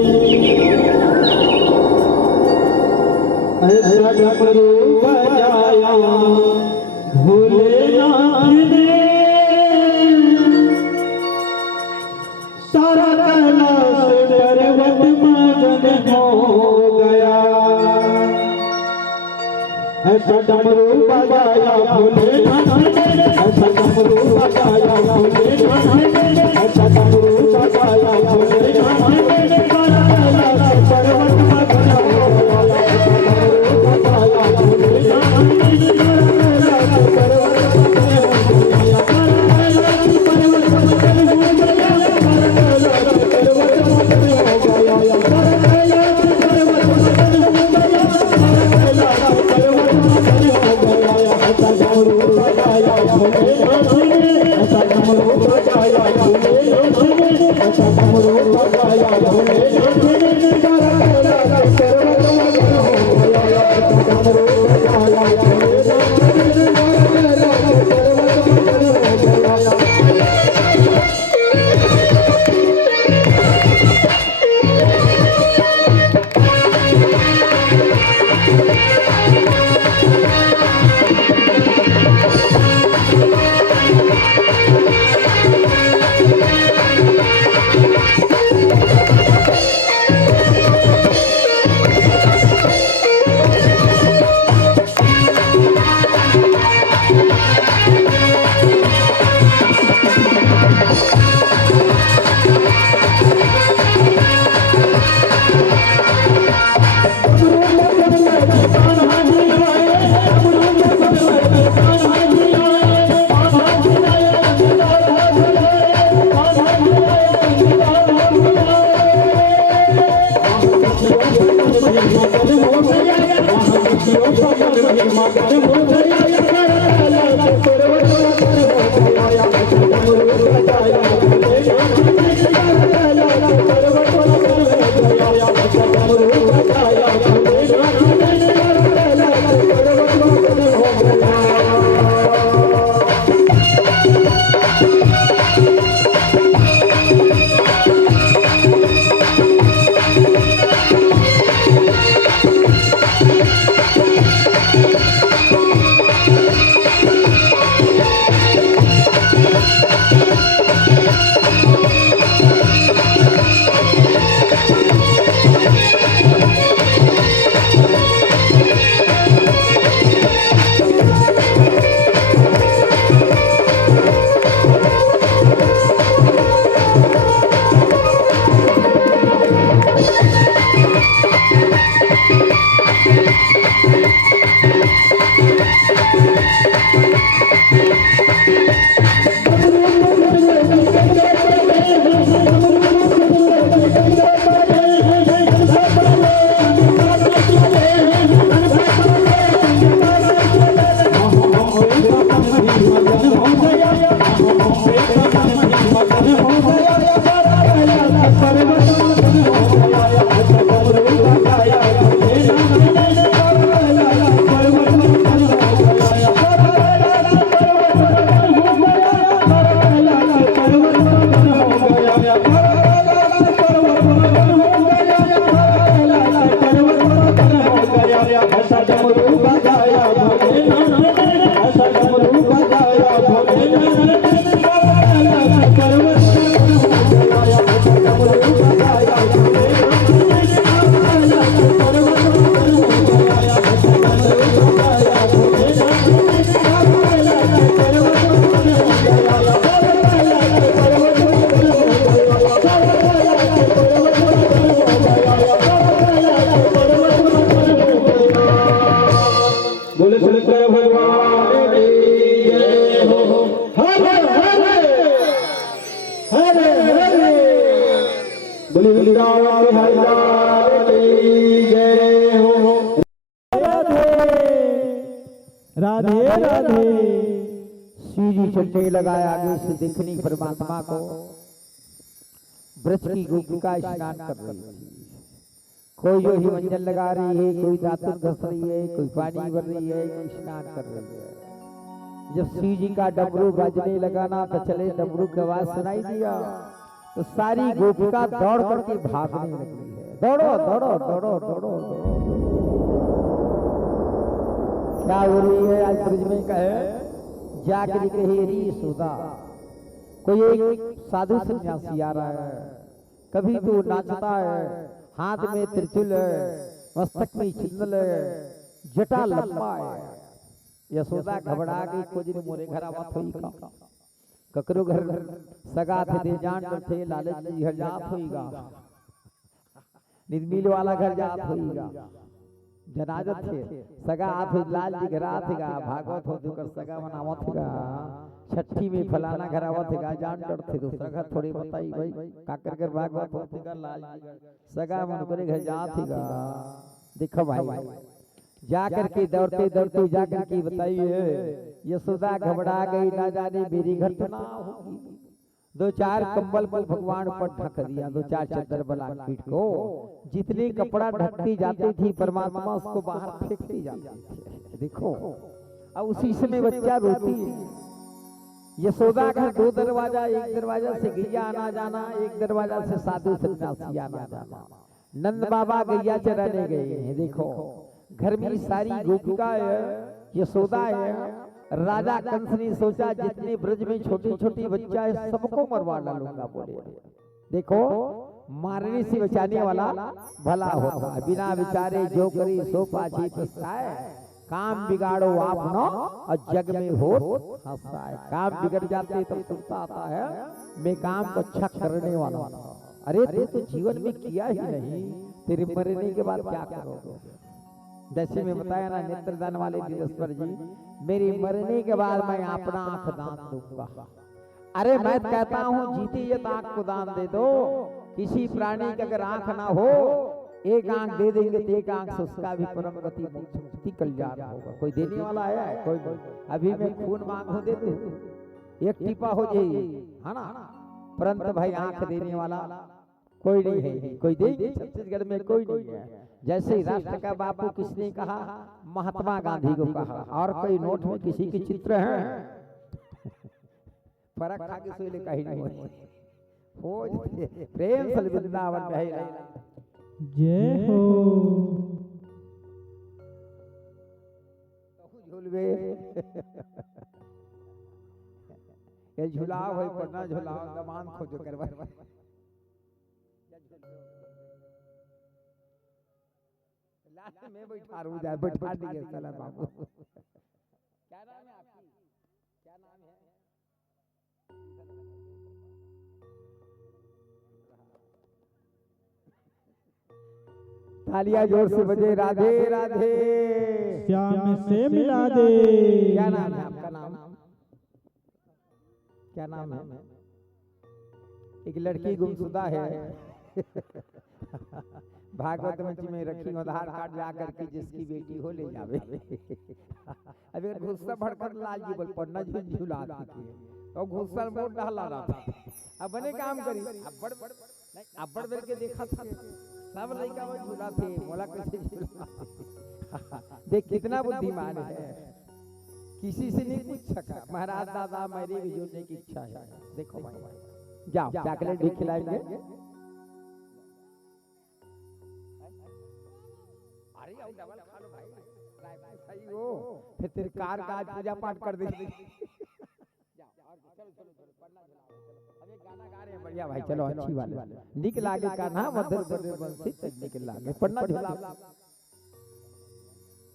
ऐसा डमरू बजाया भोलेनाथ ने, सारा कैलाश पर्वत मगन हो गया। ऐसा डमरू बजाया भोलेनाथ ने, ऐसा डमरू बजाया भोलेनाथ ने, ऐसा डमरू बजाया भोलेनाथ ने, सारा कैलाश पर्वत मगन हो गया। ऐसा डमरू बजाया भोलेनाथ ने, राधे राधे। सीढ़ी चलने लगाया आगे से देखनी परमात्मा को। ब्रज की गोपिका स्नान कर रही थी। कोई जो ही मंजन लगा रही है, कोई दातुन घस रही है, कोई पानी भर रही है, कोई स्नान कर रही है। जब शिव जी का डमरू बजने लगा ना तो चले डमरू की आवाज सुनाई दिया तो सारी गोपिका दौड़ करके भागने लगी है। दौड़ो दौड़ो दौड़ो दौड़ो दौड़ो। क्या हो रही है आज ब्रज में कहे जाकर कही री सुधा। कोई एक साधु सन्यासी आ रहा है, कभी तो नाचता है, हाथ में त्रिशूल है, मस्तक में चिन्हल है, जटा लंबा है। यशोदा घबरा गई, कुछ दिन मोरे घर आवत होई का ककरो घर सगा थे दे जान थे लालच जी घर जात होईगा, निदमील वाला घर जात होईगा, जनाजत थे सगा आत होई लाल जी घर आथेगा, भागवत हो दुकर सगा मनावत गा, छठी में फलाना घर आवत गा, जान डरते दूसरा घर थोड़ी बताई भाई काकर घर भागवत होतेगा, लाल जी सगा मन करे घर जाथेगा। देखो भाई जाकर के दौड़ते दौड़ते जाकर के बताइए यशोदा घबरा गई, ना जाने मेरी घटना होगी। दो चार कंबल पर भगवान पर ढक दिया, दो चार चादर बना पीठ को, जितनी कपड़ा ढकती जाती थी परमात्मा उसको बाहर फेंकती जाती थी। देखो अब उसी समय बच्चा रोती है। यशोदा घर दो दरवाजा, एक दरवाजा से गैया आना जाना, एक दरवाजा से साधु सन्यासी आना जाना। नंद बाबा गैया चराने गए हैं। देखो घर में सारी गोपिका है, यशोदा है। राजा कंस ने सोचा जितने ब्रज में छोटी छोटी बच्चा है सबको मरवा डालूंगा। बोले देखो मारने से बचाने वाला भला होता, बिना विचारे जो करी सो पाछी पछताए। काम बिगाड़ो आप न और जग में हो हंसाए। काम बिगड़ जाते तब सुनता आता है मैं काम को अच्छा करने वाला हूं। अरे तू तो जीवन में किया ही नहीं, तेरे मरने के बाद क्या करोगे। जैसे मैं बताया ना नेत्रदान वाले दिनेश्वर जी, मेरी मरने के बाद मैं अपना आंख दान दूंगा। अरे मैं कहता हूँ जीते ये आंख को दान दे दो। किसी प्राणी की अगर आंख ना हो, एक आंख दे देंगे तो एक आंख से उसका भी परम गति मुक्ति कल्याण होगा। कोई देने वाला है? कोई नहीं। अभी मैं खून मांगू दे दू, एक टिपा हो जाइए, है ना। परंतु भाई आंख देने वाला कोई नहीं है। कोई देंगे छत्तीसगढ़ में कोई नहीं है। जैसे राष्ट्र का बापू किसने कहा? महात्मा गांधी को कहा। और कोई नोट में किसी के चित्र हैं? फरक खा के सोले कहीं नहीं हो। प्रेम से वृंदावन में है। जय हो। झूलवे ये झुलाओ है पन्ना झुलाओ दमान खोजो करवा। लास्ट में बैठा रू जाए, बैठा दिए साला बाबू। क्या नाम है आपकी? क्या नाम है? तालियां जोर से बजे। राधे राधे। श्याम से मिला दे। क्या नाम है आपका? नाम क्या नाम है? एक लड़की गुमशुदा है। भागवत में रखी आधार कार्ड ला करके जिसकी बेटी हो ले जावे। अभी गुस्सा भड़कर लाल जी बोल पन्ना झूला और गुस्सा मोड़ डाला रहा था। अब बने काम करी अब बड़ बेर के देखा था सब लड़का वो झूला थे, बोला कैसे झूला। देख कितना बुद्धिमान है, किसी से नहीं पूछ सका। महाराज दादा मेरी भी जोड़ने की इच्छा है। देखो भाई जाओ चॉकलेट भी खिलाएंगे। अरे आओ डबल खा लो भाई, सही हो। फिर तेरे कार का आज पूजा पाठ कर दे। अबे गाना गा रहे हैं बढ़िया भाई, चलो अच्छी वाले निक लागे का ना मधुर मधुर बंसी निक लागे पन्ना झूला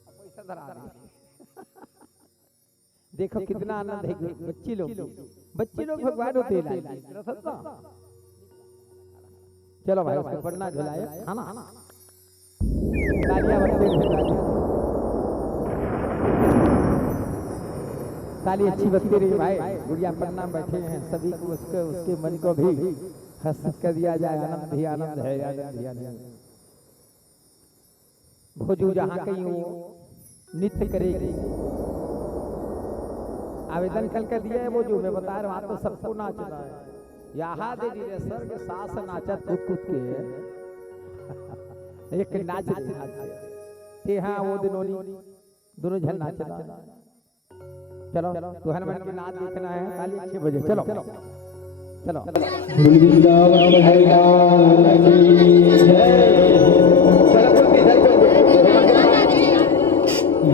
पैसा धरा रहे। देखो कितना आनंद है। बच्ची लोग भगवान होते हैं। चलो भाई उसको पन्ना झुलाए, है ना। तालियां बजते रहे, ताली अच्छी बजती रही भाई। गुड़िया पन्ना बैठे हैं, सभी को उसके मन को भी हंस कर दिया जाए। आनंद ही आनंद है, आनंद ही आनंद। भोजू जहाँ कहीं वो नित्य करेगी, आवेदन कल कर दिया है वो जो मैं बता रहा हूँ तो सबको नाचना है यहाँ दे दिए सर के सास नाचत कूद कूद के एक नाच ते हाँ वो दोनों जन नाचना चलो तुहर मन की नाच देखना है खाली 6 बजे चलो चलो वृंदावन बिहारी लाल की जय।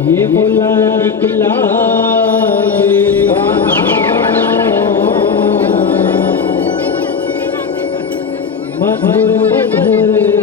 ये बोला निकला मधुर मधुर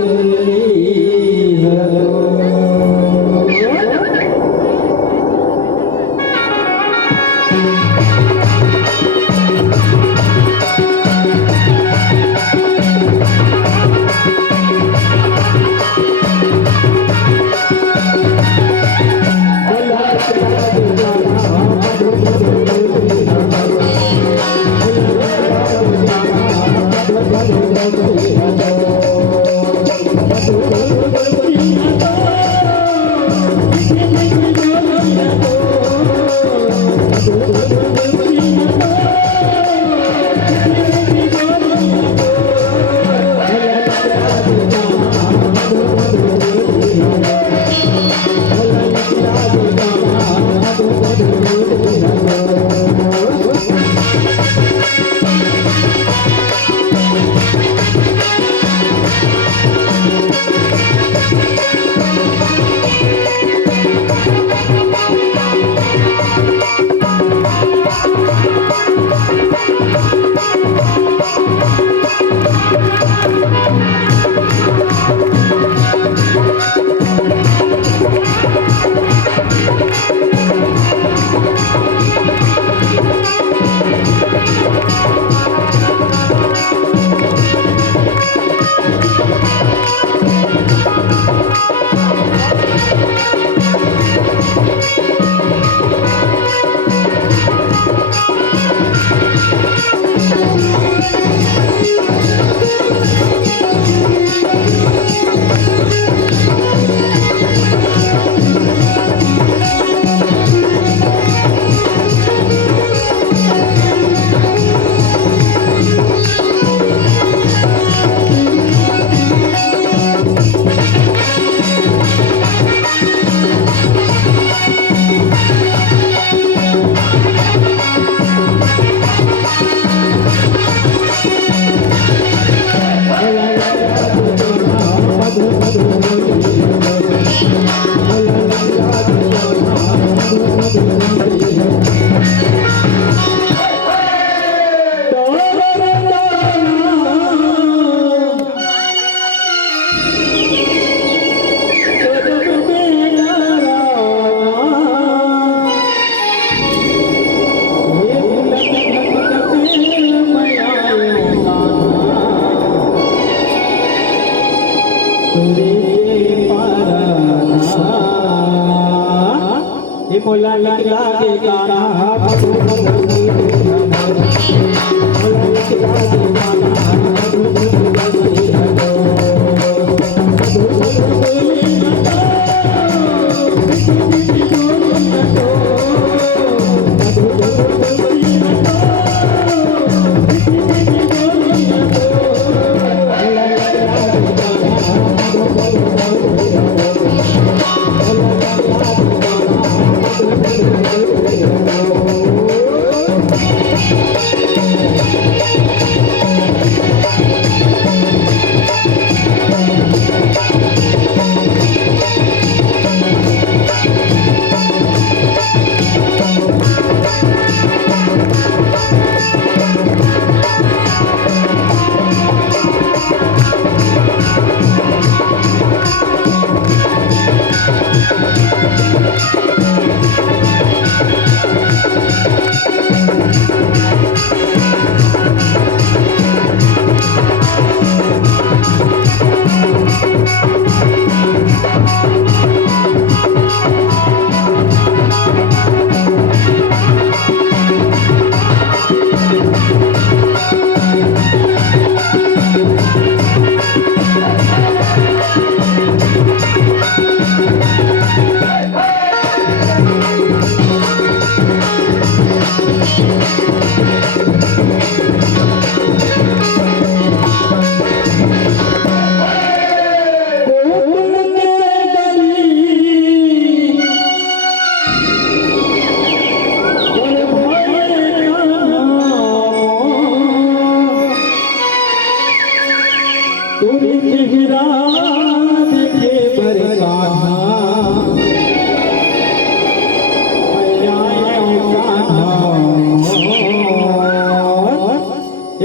मोला निकला के गाना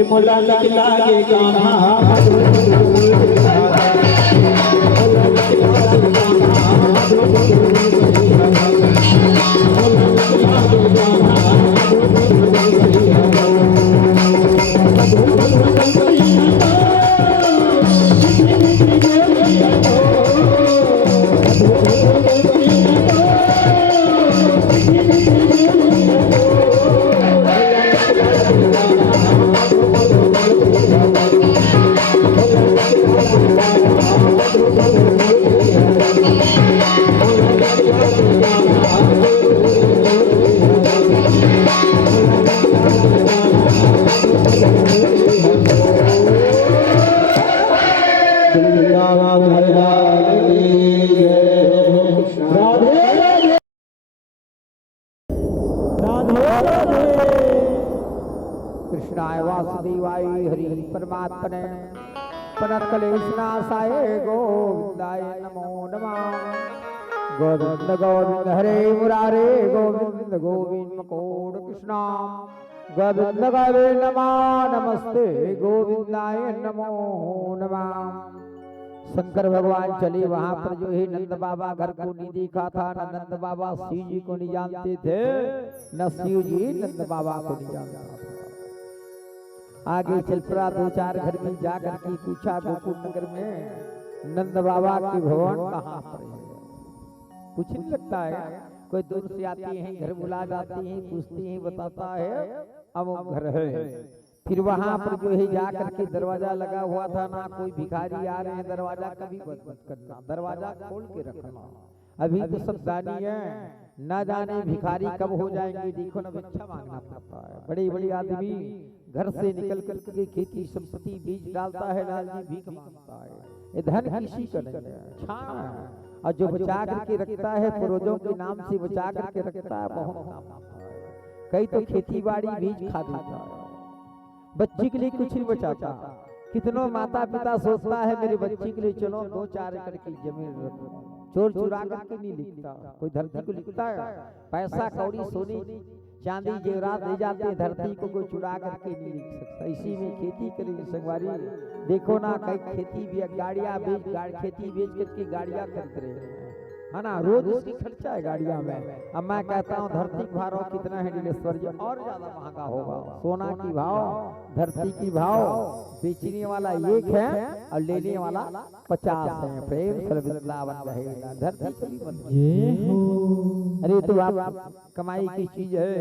मोला निकला गे गाना कृष्णाय वासुदेवाय हरि परमात्मने प्रणक्लेशनाशाय गोविंदाय नमो नमः। गोविंद गोविंद हरे मुरारे गोविंद गोविंद मकोड़ कृष्णा गोविंद गोविंद नमः नमस्ते गोविंदाय नमो नमः। शंकर भगवान चले वहां पर जो है नंद बाबा घर को नहीं देखा था, न नंद बाबा शिव जी को नहीं जानते थे, न शिव जी नंद बाबा को नहीं जानता था। आगे चल पड़ा, दो चार घर में जाकर के पूछा गोकुल नगर में नंद बाबा के भवन कहाँ पर है। कुछ नहीं लगता है, कोई दूर से आती है, घर बुला जाती है, पूछती है, बताता है अब वो घर है। फिर वहां पर जो है जाकर के दरवाजा लगा हुआ था, ना कोई भिखारी आ रहे हैं, दरवाजा कभी बंद मत करना, दरवाजा खोल के रखना। अभी तो सब दानी है, न जाने भिखारी कब हो जाएंगे। देखो ना, भिक्षा मांगना पड़ता है। बड़े बड़े आदमी घर से निकल कर के खेती संपत्ति बीज डालता है, लाल जी भीख मांगता है। ये धन किसी का नहीं है, छान है। और जो बचा करके रखता है, पूर्वजों के नाम से बचा करके रखता है, बहुत काम आता है। कई तो खेती बाड़ी बीज खा देता है, बच्ची के लिए कुछ नहीं बचाता। कितनों माता पिता सोचता है मेरे बच्ची के लिए चलो 2-4 एकड़ की जमीन रखो, चोर चुरा करके नहीं लिखता। कोई धरती को लिखता है, पैसा कौड़ी सोने चांदी जेवरात ले जाते हैं, धरती को कोई चुरा करके नहीं लिख सकता। इसी में खेती करेंगे संगवारी। देखो ना, कई खेती भी गाड़ियां बेच खेती बेच करके गाड़ियां खरीद रहे हैं, है ना, रोज उसकी खर्चा है गाड़ियां में। अब मैं कहता हूँ धरती का भाव कितना है नीलेश्वर जी, और ज्यादा महंगा होगा। सोना की भाव, धरती की भाव, बेचने वाला एक है और लेने वाला 50 है। प्रेम से वृंदावन रहेगा, धरती कभी बंद नहीं। अरे तो आप कमाई की चीज है,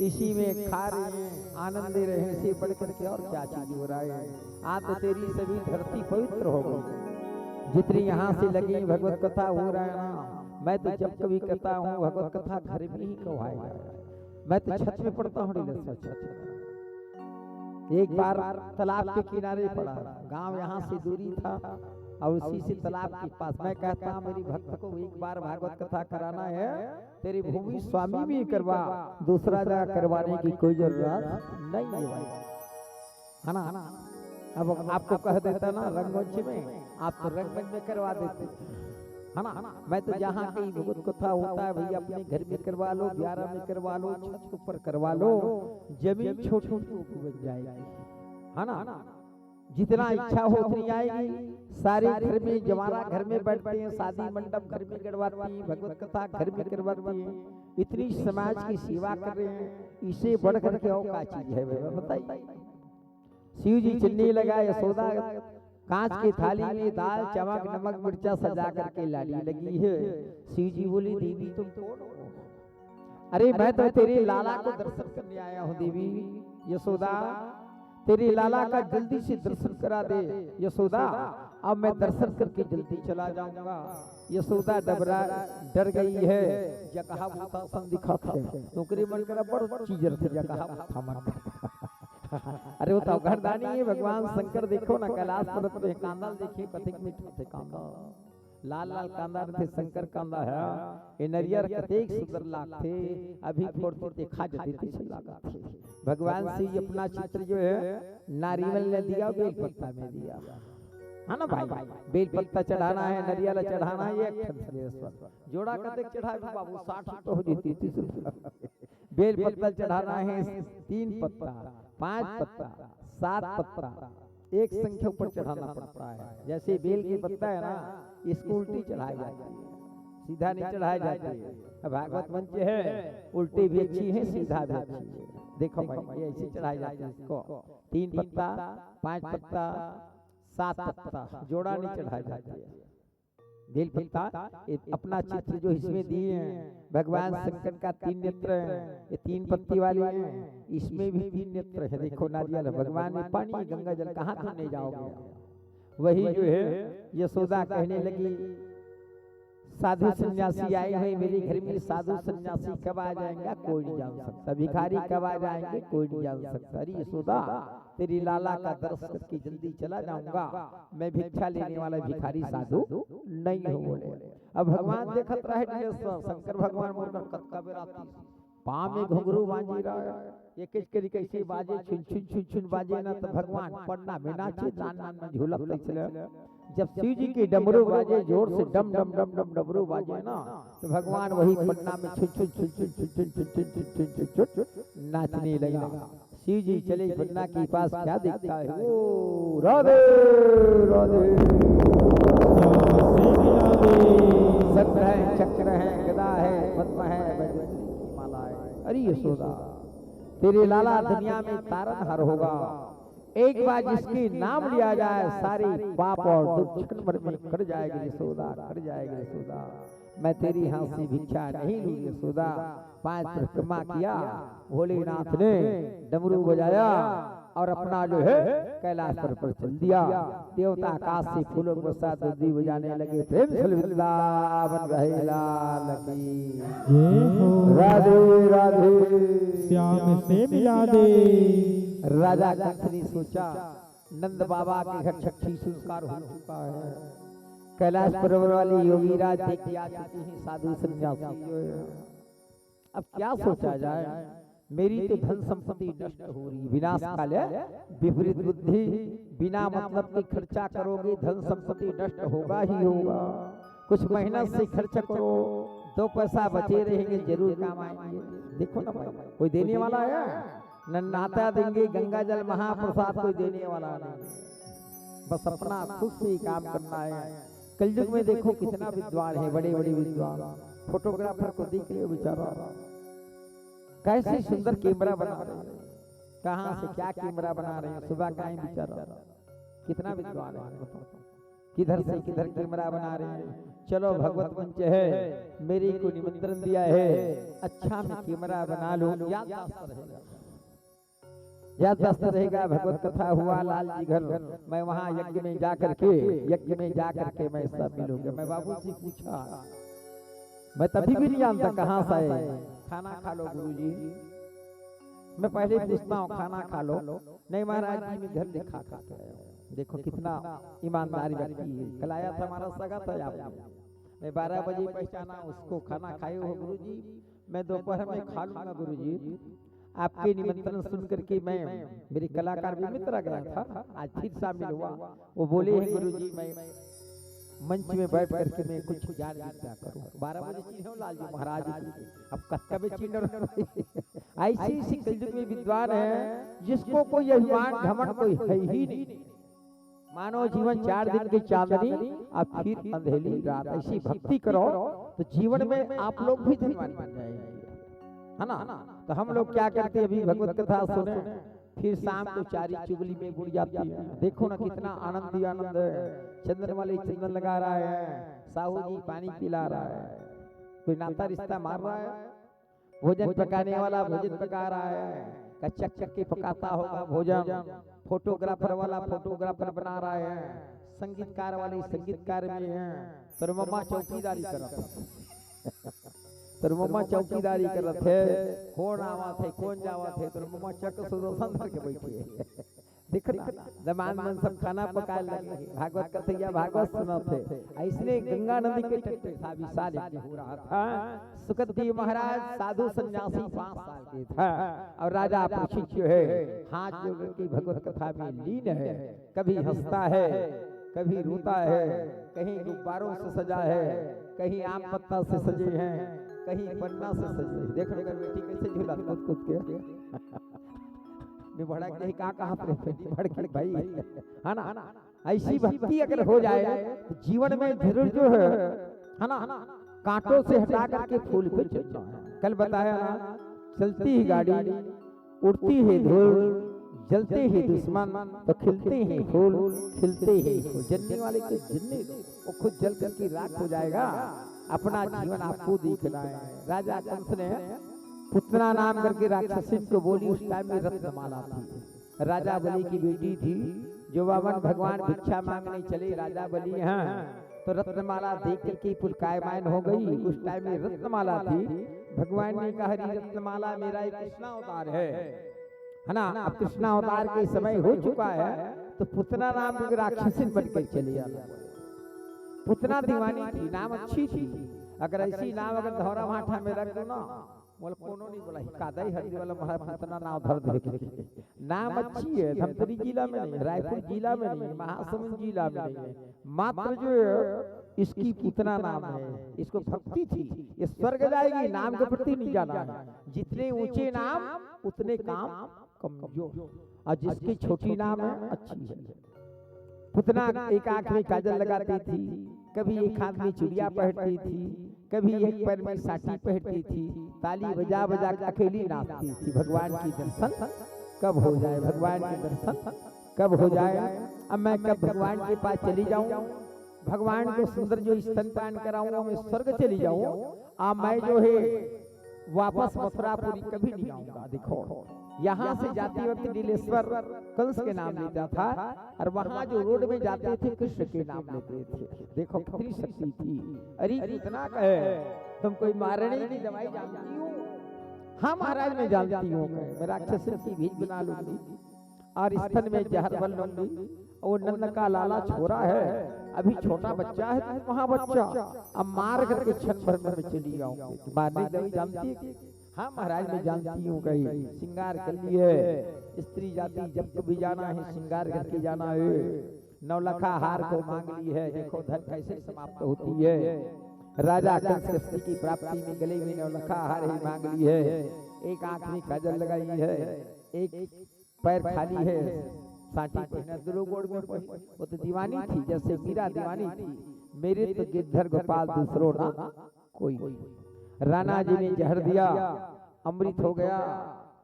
इसी में खा रहे हैं, आनंद ले रहे हैं, इसे बढ़ करके और क्या चीज हो रहा है। आज तो तेरी सभी धरती पवित्र हो गई, जितनी यहाँ से लगी भगवत कथा हो रहा है ना। मैं तो जब कभी करता हूँ भगवत कथा घर में ही कहवाया, मैं तो छत में पढ़ता हूँ। एक बार तालाब के किनारे पड़ा, गांव यहाँ से दूरी था और उसी से तालाब के पास। मैं कहता हूँ मेरी भक्त को एक बार भागवत कथा कराना है, तेरी भूमि स्वामी भी करवा, दूसरा जगह करवाने की कोई जरूरत नहीं है भाई, है ना। अब आपको कह देता ना रंगमंच में, आप तो रंगमंच में करवा देते, है ना। मैं तो जहाँ कहीं भगवत कथा होता है भैया, अपने घर में करवा लो, 11 में करवा लो, छत के ऊपर करवा लो, जमीन छोटी बन जाएगी, है ना। जितना इच्छा हो उतनी आएगी। सारे घर में जमाना घर में बैठते हैं, शादी मंडप घर में करवाती हैं, भगवत कथा घर में करवाती हैं, इतनी समाज की सेवा कर रहे हैं, इसे बढ़ करके और क्या चीज है बताइए। शिव जी चुन्नी लगा, यशोदा कांच की थाली में दाल चमक नमक मिर्चा सजा करके लाली लगी है। शिव जी बोली देवी तुम कौन हो? अरे मैं तो तेरे लाला को दर्शन करने आया हूँ देवी। यशोदा तेरे लाला का जल्दी से दर्शन करा दे यशोदा, अब मैं दर्शन करके जल्दी चला जाऊंगा। यशोदा डर गई है, जगह भूता सन दिखाते नौकरी मन करा बड़ चीज रखे जगह भूता मन। अरे वो तो घरदानी है भगवान शंकर। देखो ना कैलाश पर्वत पे कांदल देखिए, कथिक मीठा थे कांदा, लाल लाल कांदा थे, शंकर कांदा है। ये नरियर कतेक सुंदर लागते, अभी फोड़ते खा जाते थे लागते। भगवान शिव अपना चित्र जो है नारियल ने दिया, बेल पत्ता में दिया, है ना भाई। बेल पत्ता चढ़ाना है, नरियल चढ़ाना है, एक जोड़ा कतेक चढ़ा बाबू 60 रुपये हो जाती 30 रुपये। बेल पत्ता चढ़ाना है 3 पत्ता, 5 पत्ता, 7 पत्ता एक संख्या ऊपर चढ़ाना पड़ता है। जैसे बेल की पत्ता है ना, इसको उल्टी चढ़ाई जाती है, सीधा नहीं चढ़ाई जाती है। अब भागवत मंच है, उल्टी भी अच्छी है, सीधा भी अच्छी है। देखो भाई, ये ऐसे चढ़ाई जाती है इसको। 3 पत्ता, 5 पत्ता, 7 पत्ता जोड़ा नहीं चढ़ाई जाती है। बेल पत्ता अपना चित्र जो इसमें दिए हैं, भगवान शंकर का 3 नेत्र है, ये 3 पत्ती वाली है, इसमें भी 3 नेत्र है। देखो नारियल भगवान में पानी, गंगा जल कहाँ तुम नहीं जाओगे। वही जो है यशोदा कहने लगी, साधु सन्यासी आए हैं मेरे घर में, साधु सन्यासी कब आ जाएंगे कोई नहीं जान सकता, भिखारी कब आ जाएंगे कोई नहीं जान सकता। अरे यशोदा, तेरी लाला का दर्शन करके जल्दी चला जाऊंगा, मैं भिक्षा लेने वाला भिखारी साधु नहीं हूँ बोले। अब भगवान देखत रहे, शंकर भगवान बोल रहा पाँव में घुंघरू बांधी रहा है, ये किस कैसे बाजे, छुन छुन छुन छुन बाजे ना, तो भगवान पन्ना में नाचे, नान नान में झूलक चले। जब शिव जी के डमरू बाजे जोर से, डम डम डम डम डमरू बाजे ना, तो भगवान वही पन्ना में छुन छुन छुन छुन छुन छुन छुन छुन छुन छुन छुन नाचने लगा। शिव जी चले पन्ना के पास, क्या दिखता है, ओ राधे राधे, शंख है, चक्र है, गदा है, पद्म है, बजरंगी की माला है। अरे यशोदा, तेरे लाला दुनिया में तारनहार होगा, एक बार जिसके नाम लिया जाए सारी पाप और दुख क्षण भर में कट जाएगी यशोदा, कट जाएगी यशोदा। मैं तेरी हाथ से भिक्षा नहीं लूँ यशोदा। 5 परिक्रमा किया, भोलेनाथ ने डमरू बजाया और अपना जो है कैलाश पर चल दिया। देवता आकाश से फूलों के साथ दुर्दी बजाने लगे, प्रेम से वृंदावन रहे लाल की राधे राधे, श्याम से मिला दे। राजा कंस ने सोचा, नंद बाबा के घर छठी संस्कार हो चुका है, कैलाश पर्वत वाली योगी राज देखी आ चुकी है, साधु सन्यासी। अब क्या सोचा जाए, मेरी तो धन संपत्ति नष्ट हो रही, विनाश काल है विपरीत बुद्धि, बिना मतलब के खर्चा करोगे धन संपत्ति नष्ट होगा ही होगा। कुछ मेहनत से खर्च करो, 2 पैसा बचे रहेंगे, जरूर काम आएंगे। देखो ना भाई, कोई देने वाला है, न नाता देंगे, गंगा जल महाप्रसाद कोई देने वाला नहीं, बस अपना खुद से ही काम करना है। कलयुग में देखो कितना विद्वान है, बड़े बड़े विद्वान, फोटोग्राफर को देख लियो बेचारा, कैसे सुंदर कैमरा बना रहे हैं, कहाँ से क्या कैमरा बना रहे हैं, सुबह का ही बेचारा, कितना विद्वान है, किधर से किधर कैमरा बना रहे हैं। चलो भगवत मंच है, मेरे को निमंत्रण दिया है, अच्छा मैं कैमरा बना लूं, याददाश्त रहेगा। भगवत कथा हुआ लाल जी घर, मैं वहाँ यज्ञ में जाकर के मैं सब मिलूंगा। मैं बाबू से पूछा, मैं तभी भी नहीं जानता कहाँ से आए, खाना खा लो गुरुजी। मैं पहले पूछता हूँ खाना खा लो, नहीं महाराज जी मैं घर दिखा खा। देखो कितना ईमानदारी व्यक्ति है। कल आया था हमारा सगा था आपने, मैं 12 बजे पहचाना उसको, खाना खाए हो गुरुजी, मैं दोपहर में खा लूंगा गुरुजी। आपके निमंत्रण सुन करके मैं, मेरे कलाकार भी मित्र गया था, आज फिर शामिल हुआ। वो बोले हैं गुरुजी मैं मंच में बैठ करके मैं कुछ ज्ञान क्या करूं। 12 बजे चिन्ह लाल जी महाराज, अब कत्ता में चिन्ह ऐसी इसी कलयुग में विद्वान है जिसको कोई अभिमान घमंड कोई है ही नहीं। मानो जीवन 4 दिन की चांदनी, अब फिर अंधेरी रात। ऐसी भक्ति करो तो जीवन में आप लोग भी धनवान बन जाएंगे, है ना। तो हम लोग क्या करते हैं, अभी भगवत कथा सुने, फिर शाम को चारी चुगली में बुड़ जाती है। देखो ना कितना आनंद ही आनंद है। चंदन वाले चंदन लगा रहा है, साहू जी पानी पिला रहा है, कोई नाता रिश्ता मार रहा है, भोजन पकाने वाला भोजन पका रहा है, कच्चा चक्के पकाता होगा भोजन, फोटोग्राफर वाला फोटोग्राफर बना रहा है, संगीतकार वाले संगीतकार में है, तो मम्मा चौकीदारी कर रहा था तो मम्मा चौकीदारी कर रहे थे, कौन आवा थे कौन जावा थे, तो मम्मा चक सुदर्शन करके बैठी देखना जमान मन सब खाना पकाए लगे, भागवत कथैया भागवत सुनाते। ऐसने गंगा नदी के तट पे था विशाल यज्ञ हो रहा था। सुखदेव महाराज साधु सन्यासी 5 साल के था और राजा परीक्षित जो है हाथ जोड़ के भगवत कथा में लीन है। कभी हंसता है, कभी रोता है, कहीं गुब्बारों से सजा है, कहीं आम पत्ता से सजे हैं, कहीं पन्ना से सजे। देखो बेटी कैसे झूला कूद कूद के मैं भड़क नहीं कहाँ पे भड़की भाई, है ना। ऐसी भक्ति अगर हो जाए तो जीवन में जरूर जो है ना, कांटों से हटा करके फूल पे चलना है। कल बताया ना, चलती ही गाड़ी, उड़ती है धूल, जलते ही दुश्मन, तो खिलते ही फूल, खिलते ही फूल। जलने वाले को जलने दो, वो खुद जल करके राख हो जाएगा। अपना जीवन आपको देखना है। राजा कंस ने पुतना नाम करके राक्षसी को बोली, उस टाइम में रत्नमाला थी। राजा बलि की बेटी थी, जो वामन भगवान भिक्षा मांगने चले, राजा बलि हैं, तो रत्नमाला देख करके पुलकायमान हो गई। उस टाइम में रत्नमाला थी। भगवान ने कहा, रत्नमाला मेरा एक कृष्णा अवतार है ना। अब कृष्णा अवतार के समय हो चुका है, तो पुतना नाम की राक्षसी बनकर चले आना। पुतना दीवानी थी, नाम अच्छी थी। अगर ऐसी नाम अगर धौरा भाठा में रख दो ना, बोल कोनो नहीं बोला कादा ही हल्दी वाला महाराज पुतना नाम धर दे। नाम अच्छी है, धमतरी जिला में नहीं, रायपुर जिला में नहीं, महासमुंद जिला में नहीं, मात्र जो है इसकी पुतना नाम है। इसको भक्ति थी, ये स्वर्ग जाएगी, नाम के प्रति नहीं जाना है। जितने ऊंचे नाम उतने काम कमजोर, और जिसकी छोटी नाम है अच्छी है। पुतना एक आंख में काजल लगाती थी, कभी एक हाथ में चूड़िया पहनती थी, कभी एक पैर में साटी पहनती थी, ताली बजा बजा के अकेली नाचती थी। भगवान की दर्शन कब हो जाए, भगवान के दर्शन कब हो जाए। अब मैं कब भगवान के पास चली जाऊं, भगवान को सुंदर जो स्तनपान कराऊंगा, मैं स्वर्ग चली जाऊं। अब मैं जो है वापस मथुरापुरी कभी नहीं आऊंगा। देखो यहाँ से जाते वक्त नीलेश्वर कंस के नाम लेता था, और वहाँ जो रोड में जाते थे कृष्ण के नाम लेते थे। देखो कितनी शक्ति थी। अरे कितना कहे, तुम कोई मारने की दवाई जानती हो? हाँ महाराज मैं जानती हूँ, मैं राक्षस की बीज बना लूंगी और स्तन में जहर बन लूंगी। और नंद का लाला छोरा है, अभी छोटा बच्चा है, वहाँ बच्चा अब मार करके क्षण भर में चली जाऊंगी। मारने की दवाई जानती है? हाँ महाराज मैं जानती हूँ। कहीं श्रृंगार कर ली है, स्त्री जाति जब कभी जाना है श्रृंगार करके जाना है। नौलखा हार को मांग ली है, देखो धन कैसे समाप्त होती है। राजा कंस स्त्री की प्राप्ति में गले में नौलखा हार ही मांग ली है। एक आंख में काजल लगाई है, एक पैर खाली है, साटी पहना, दोनों गोड़ में वो तो दीवानी थी, जैसे मीरा दीवानी थी। मेरे तो गिरधर गोपाल दूसरो ना कोई। राणा जी ने जहर दिया, अमृत हो गया।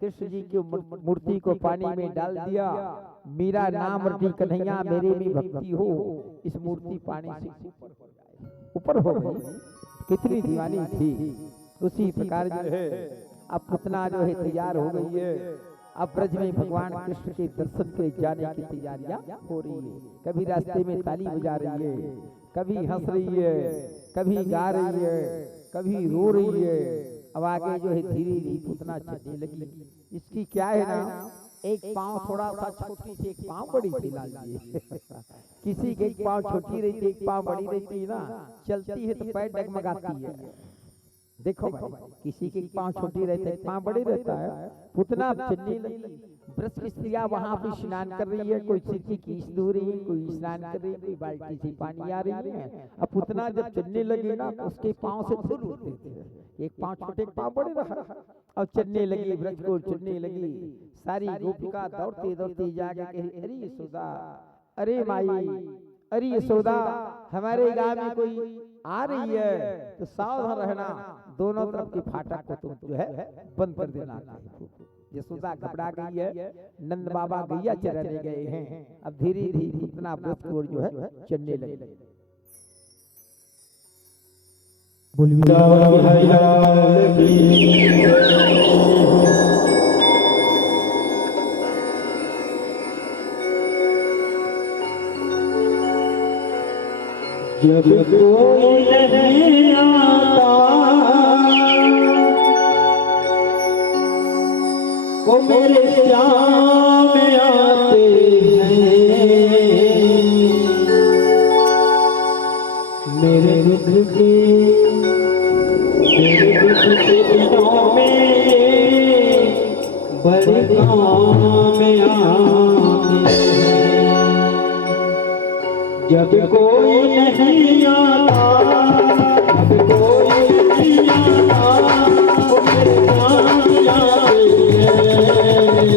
कृष्ण जी की मूर्ति को पानी में डाल दिया। मीरा नाम रटी कन्हैया मेरे में भक्ति हो, इस मूर्ति पानी से ऊपर हो गई। कितनी दीवानी थी। उसी प्रकार जो है अब पुतना जो है तैयार हो गई है। अब ब्रज में भगवान कृष्ण के दर्शन के जाने की तैयारियां हो रही है। कभी रास्ते में ताली बजा रही है, कभी हंस रही है, कभी गा रही है, कभी रो रही है। अब आगे जो है धीरे धीरे पुतना चलने लगी। इसकी क्या है ना, एक पाँव थोड़ा सा छोटी थी, एक पाँव बड़ी थी लाल जी। किसी के एक पाँव छोटी रहती, एक पाँव बड़ी रहती है ना, चलती है तो पैर डगमगाती है। देखो भाई, किसी के पाँव छोटी रहते हैं, पाँव बड़े रहता है। पुतना चलने लगी। ब्रज की स्त्रियां वहां पे स्नान कर रही है, कोई सिर की कीस धो रही है, कोई स्नान कर रही है, कोई बाल्टी से पानी आ रही है। अब पुतना जब चलने लगी ना, तो उसके पाँव से धूल उड़ते थे। एक पाँव छोटे, एक पाँव बड़े रहा। अब चलने लगी, ब्रज को चलने लगी। सारी गोपिका दौड़ते दौड़ते जाके कही, अरे यशोदा, अरे माई, अरे यशोदा, हमारे गांव में कोई आ रही है तो सावधान रहना, दोनों तरफ के फाटक को तुम जो है बंद कर देना। यशोदा घबरा गई है। नंद बाबा गैया चराने गए हैं। अब धीरे धीरे इतना ब्रज की ओर जो है चलने लगे। जब कोई नहीं आता वो मेरे श्याम आते हैं। मेरे दुख के दिनों में बड़े काम आते हैं। जब कोई नहीं आता, जब कोई नहीं आता, वो मेरे काम आते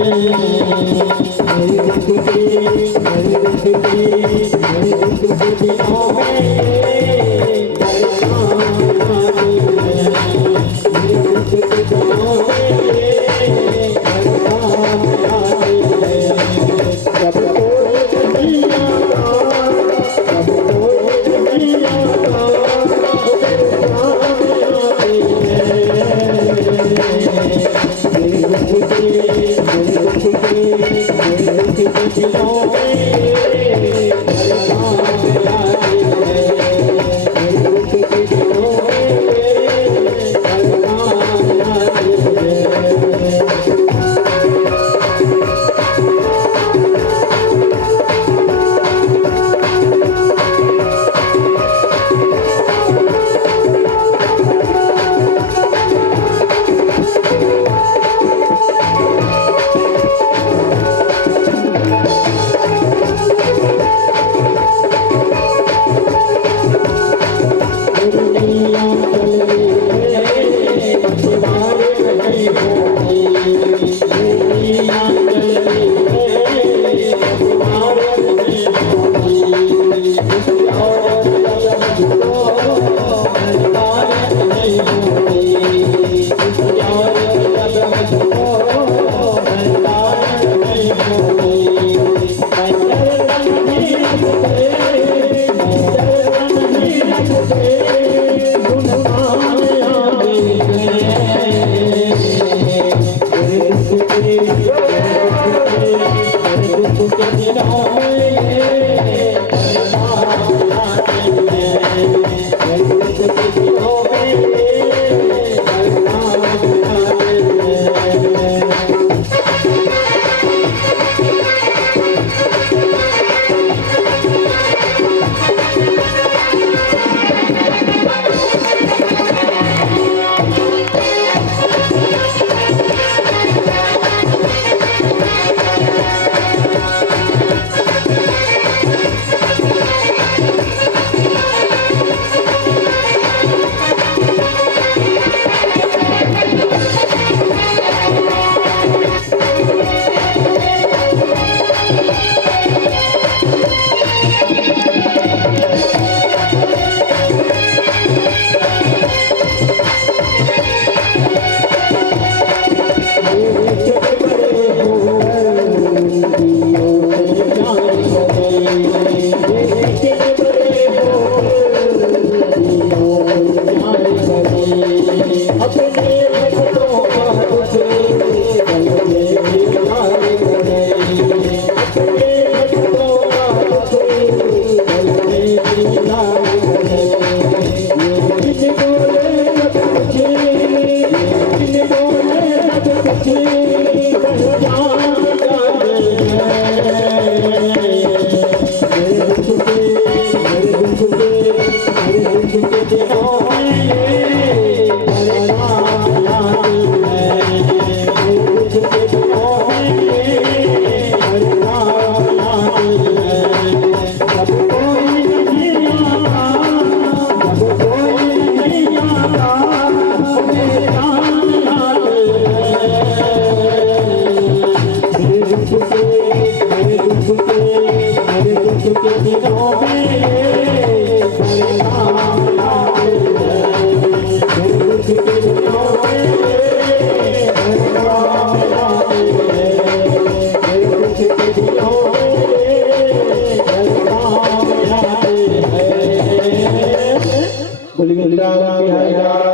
हैं।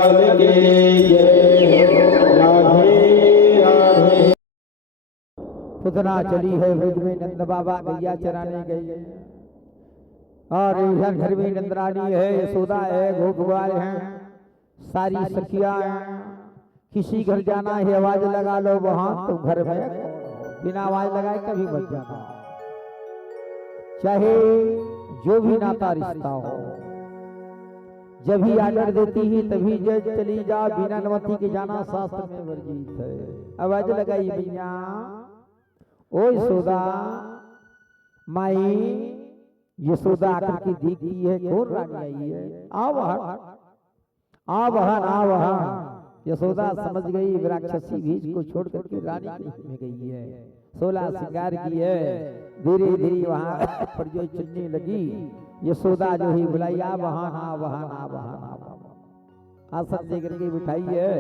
लाल की जय। राधे राधे। पुतना चली है ब्रज में, नंद बाबा गैया चराने गई और इधर घर में नंदरानी है, यशोदा है, गोपवाल हैं, सारी सखियां हैं। किसी घर जाना है आवाज लगा लो वहां, तो घर में बिना आवाज लगाए कभी मत जाना, चाहे जो भी नाता रिश्ता हो। जब भी आर्डर देती ही तभी जज चली जा, बिना अनुमति के जाना शास्त्र में वर्जित है। आवाज लगाई भैया, ओ यशोदा माई, यशोदा आकर के देखती है कौन रानी आई है, आ वहां आ वहां। यशोदा समझ गई राक्षसी बीज को छोड़ करके रानी में गई है, 16 श्रृंगार की है। धीरे धीरे वहां पर जो चलने लगी, यशोदा जो ही बुलाई, आ वहां आ वहां आ वहां आ वहां। आसन दे करके बिठाई है,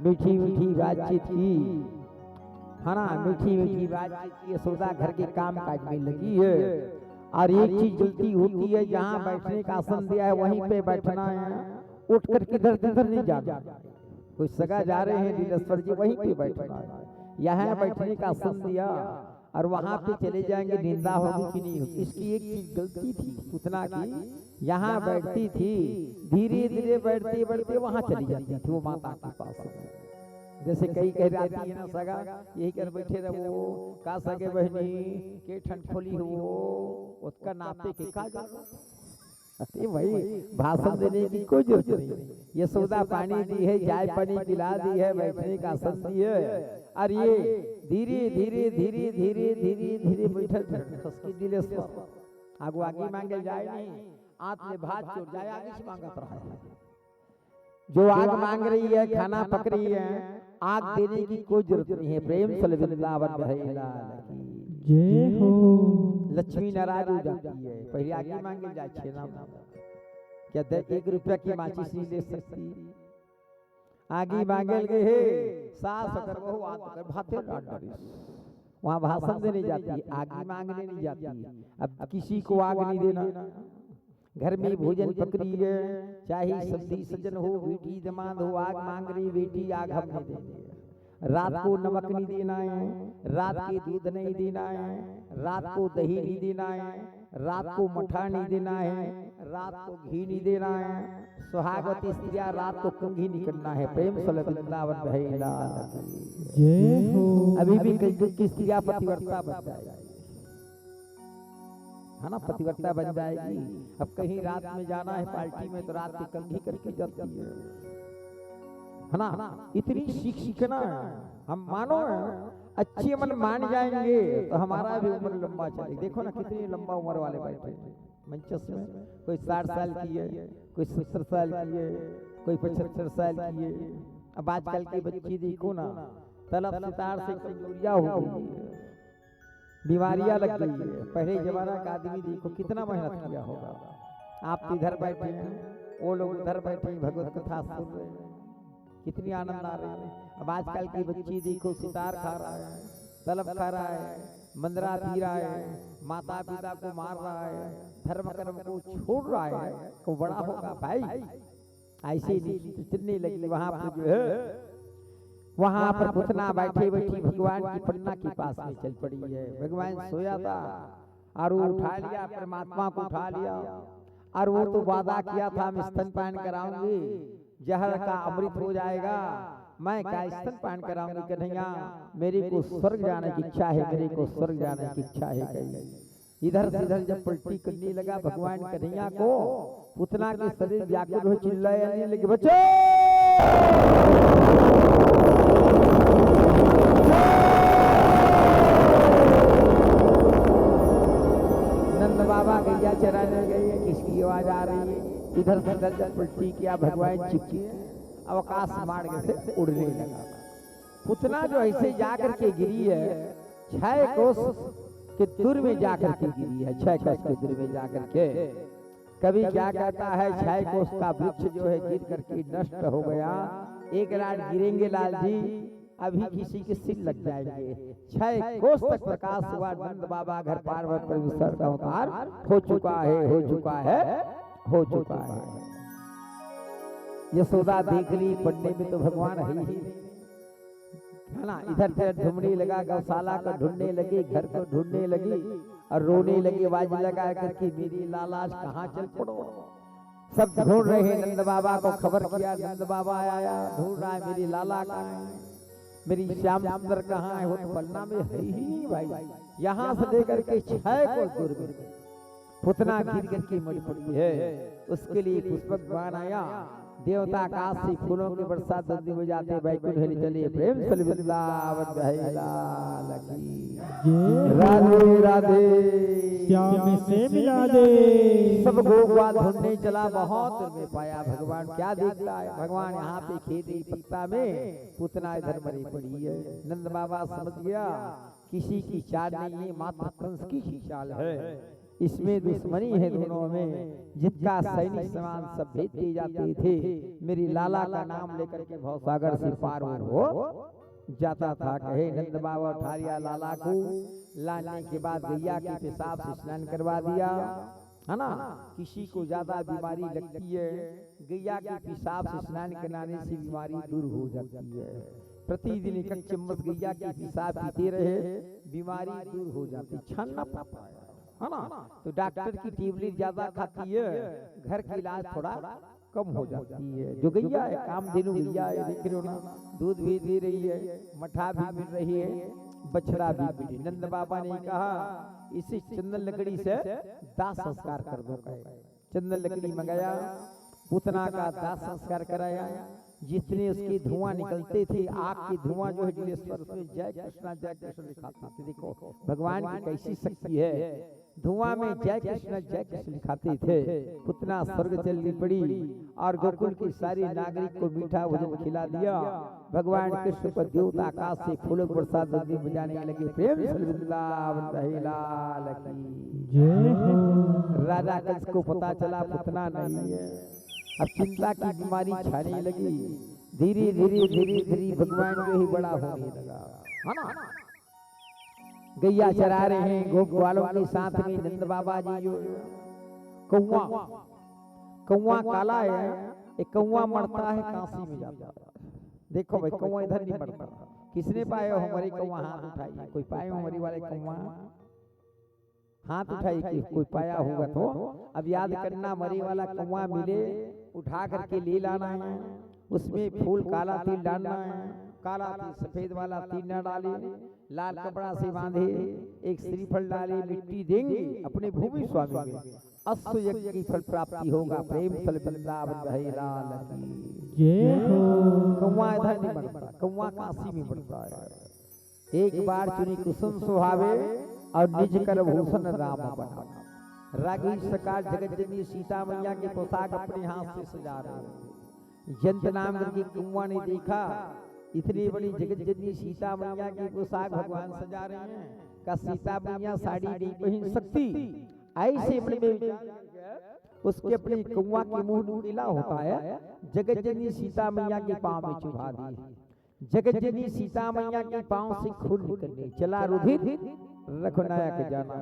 मीठी मीठी बातचीत की, है ना, मीठी मीठी बातचीत की। यशोदा घर के काम काज में लगी है। और एक चीज गलती होती है, जहाँ बैठने का आसन दिया है वहीं पे बैठना है, उठ कर किधर किधर नहीं जाना। कोई सगा जा रहे हैं नीलेश्वर जी, वहीं पे बैठना है। यहाँ बैठने का आसन दिया और वहां पे चले जाएंगे, निंदा होगी कि नहीं होगी। इसकी एक चीज गलती थी पुतना की, यहाँ बैठती थी, धीरे धीरे बैठते बैठते वहां चली जाती थी वो माता के पास। जैसे कई कह जाती है ना, सगा यही कर बैठे रहो, का सगे बहनी के ठंडोली हो, उसका नाते के का जाना। अरे भाई भाषण देने की कोई जरूरत नहीं। यशोदा पानी दी है, चाय पानी पिला दी है, बैठने का आसन दी है। और ये धीरे धीरे धीरे धीरे धीरे धीरे बैठे दिले आगू आगे मांगे जाए नहीं, आंत में भात चोट जाए, आगे से मांगत रहा है। जो आग मांग रही है, खाना पक रही है, आग देने की कोई जरूरत नहीं है। प्रेम से वृंदावन जय हो। लक्ष्मी नाराज हो जाती है, पहले आगे मांगे जाए छेना, क्या 1 रुपया की माचिस नहीं ले सकती। आगे मांगे गए सास अगर बहु आकर भाते वहां भाषण देने जाती है, आगे मांगने नहीं जाती। अब किसी को आग नहीं देना, घर में भोजन पक रही है, चाहे सब्जी सजन हो, बेटी दमाद हो, आग मांग रही बेटी, आग हम नहीं देंगे। रात को नमक नहीं देना है, रात के दूध नहीं देना है, रात को दही नहीं देना है, रात को मठा नहीं देना है, रात को घी नहीं देना है। सुहागवती स्त्रियां रात को कंघी नहीं करना है। प्रेम से वृंदावन जय हो। अभी भी कई स्त्रियां पतिव्रता बन जाएगी, है ना, पतिव्रता बन जाएगी। अब कहीं रात में जाना है पार्टी में, तो रात की कंघी करके जाती है ना। इतनी सीखना है, हम मानो अच्छी मन मान जाएंगे तो हमारा भी उम्र लंबा चलेगा। देखो ना कितनी लंबा उम्र वाले बैठे मंचस में, कोई 60 साल की है, कोई 70 साल की है, कोई 75 साल की है। अब आजकल के बच्चे देखो ना, तलब सितार से कमजोरियां हो गई है, बीमारियां लग गई है। पहले जमाना का आदमी देखो कितना मेहनत किया होगा। आप इधर बैठे हैं, वो लोग उधर बैठे हैं, भगवत कथा सुन रहे हैं, कितनी आनंद आ रही है। अब आजकल के बच्चे देखो सितार खा रहा है, तलब खा रहा है, मंदरा पी रहा है, माता पिता को मार रहा है, धर्म कर्म को छोड़ रहा है, तो बड़ा होगा भाई। ऐसे नहीं चलने लगी। वहां पर जो है, वहां पर पुतना बैठे बैठी भगवान की पन्ना के पास में चल पड़ी है। भगवान सोया था और वो उठा लिया, परमात्मा को उठा लिया। और वो तो वादा किया था, मैं स्तनपान कराऊंगी, जहर का अमृत हो जाएगा, मैं का स्तनपान कराऊंगी कन्हैया, मेरे को स्वर्ग जाने की इच्छा है, मेरे को स्वर्ग जाने की इच्छा है। इधर से इधर जब पलटी करने लगा भगवान कन्हैया को, पुतना के शरीर व्याकुल हो चिल्लाने लगे, बच्चों नंद बाबा गैया चराने गए, किसकी आवाज आ रही है। इधर से इधर जब पलटी किया, भगवान चिपकी अवकाश मार्ग से उड़ने लगा। पुतना जो ऐसे जाकर के गिरी है, 6 कोस के दूर में जाकर के गिरी है, 6 कोस के दूर में जाकर के। कभी क्या कहता है, 6 कोस का वृक्ष जो है गिर करके नष्ट हो गया, 1 लाट गिरेंगे लाल जी, अभी किसी के सिर लग जाएंगे। 6 कोस तक प्रकाश हुआ। नंद बाबा घर पार्वती परमेश्वर का अवतार हो चुका है, हो चुका है, हो चुका है। 6 कोस तक प्रकाश हुआ। नंद बाबा गैया चराने गए, इधर से इधर जब पलटी किया, भगवान चिपकी अवकाश मार्ग से उड़ने लगा। पुतना जो ऐसे जाकर के गिरी है, 6 कोस के दूर में जाकर के गिरी है, 6 कोस के दूर में जाकर के। कभी क्या कहता है, 6 कोस का वृक्ष जो है गिर करके नष्ट हो गया, 1 लाट गिरेंगे लाल जी, अभी किसी के सिर लग जाएंगे। 6 कोस तक प्रकाश हुआ। नंद बाबा घर पार्वती परमेश्वर का अवतार हो चुका है, हो चुका है। यशोदा देख ली पढ़ने में तो भगवान है ही, है ना। इधर उधर ढूंढने लगा, गौशाला को ढूंढने लगी, घर को ढूंढने लगी और रोने लगी, आवाज लगा करके मेरी लालाज कहाँ चल पड़ो। सब ढूंढ रहे हैं, नंद बाबा को खबर किया, नंद बाबा आया, ढूंढ रहा है मेरी लाला कहाँ है, मेरी श्याम सुंदर कहाँ है, वो तो पलना में है ही नहीं भाई। यहाँ से लेकर के 6 कोस दूर में पुतना गिर करके मर पड़ी है। उसके लिए पुष्पक बाण आया, देवता आकाश से फूलों की बरसात जल्दी हो जाते, बैकुंठ हेली चलिए प्रेम से वृंदावन है लाल की राधे राधे श्याम से मिला दे। सब गोपाल ढूंढने चला, बहुत दूर में पाया भगवान। क्या देखता है भगवान, यहाँ पे खेती पत्ता में पुतना इधर मरी पड़ी है। नंद बाबा समझ गया किसी की चाल नहीं है, मात्र कंस की ही चाल है। इसमें दुश्मनी है दोनों में, जिसका सैनिक समान सब भेजते जाते थे। मेरी लाला का नाम लेकर के भवसागर से पार हो जाता था। कहे नंद बाबा उठा लिया लाला को, लाने के बाद गैया के पेशाब से स्नान करवा दिया, है ना। किसी को ज्यादा बीमारी लगती है, गैया के पेशाब से स्नान कराने से बीमारी दूर हो जाती है। प्रतिदिन 1 चम्मच गैया के पेशाब पीते रहे, बीमारी दूर हो जाती। छानना पड़ता है ना। तो डॉक्टर की टेबलेट ज्यादा खाती है, घर का इलाज थोड़ा कम हो जाती है। जो गैया है कामधेनु गैया है, देख रहे हो ना, दूध भी दे रही है, मठा भी मिल रही है, बछड़ा भी मिल रही। नंद बाबा ने कहा इसी चंदन लकड़ी से दाह संस्कार कर दो। चंदन लकड़ी मंगाया, पुतना का दाह संस्कार कराया। जितने उसके धुआं निकलते थे, आग की धुआं जो है जलेश्वर, उसमें जय कृष्ण लिखाते थे। देखो भगवान की कैसी शक्ति है, धुआं में जय कृष्ण लिखाते थे। पुतना स्वर्ग चलनी पड़ी और गोकुल की सारी नागरिक को मीठा भोजन खिला दिया। भगवान कृष्ण पर देवता आकाश से फूलों प्रसाद बजाने लगे। प्रेम से वृंदावन है लाल की जय हो। राजा कंस को पता चला पुतना नहीं है, अब चिंता की बीमारी छाने लगी। धीरे धीरे भगवान जो ही बड़ा होने लगा, है ना। गैया चरा रहे हैं गोपालों के साथ में नंद बाबा जी। जो कौवा काला है, एक कौवा मरता है काशी में जाता है। देखो भाई कौवा इधर नहीं मरता। किसने पाए हो हमारे कौवा, हाथ उठाइए। कोई पाए हो हमारी वाले कौवा, हाथ उठाइए कि कोई पाया होगा तो। अब याद करना, मरे वाला कौवा मिले उठा करके ले लाना है। उसमें फूल काला तिल डालना है, काला तिल सफेद वाला तिल न डाले, लाल कपड़ा से बांधे, एक श्रीफल डाले, मिट्टी देंगे अपने भूमि स्वामी में, अश्व यज्ञ की फल प्राप्ति होगा। प्रेम फल वृंदावन है लाल की जय हो। कौवा इधर नहीं बढ़ता, कौवा काशी में बढ़ता है। एक बार चुनी कुसुम सुहावे और निज कर भूषण राम बना। रागी सरकार जगत जननी सीता मैया के पोशाक अपने हाथ से सजा रहे। जंत नाम करके कौवा ने देखा, इतनी बड़ी जगत जननी सीता मैया की पोशाक भगवान सजा रहे हैं, का सीता मैया साड़ी नहीं पहन सकती। ऐसे में उसके अपने कौवा के मुंह नुकीला होता है, जगत जननी सीता मैया के पांव में चुभा दी। जगत जननी सीता मैया के पांव से खून निकलने चला, रुधिर रघुनायक जाना।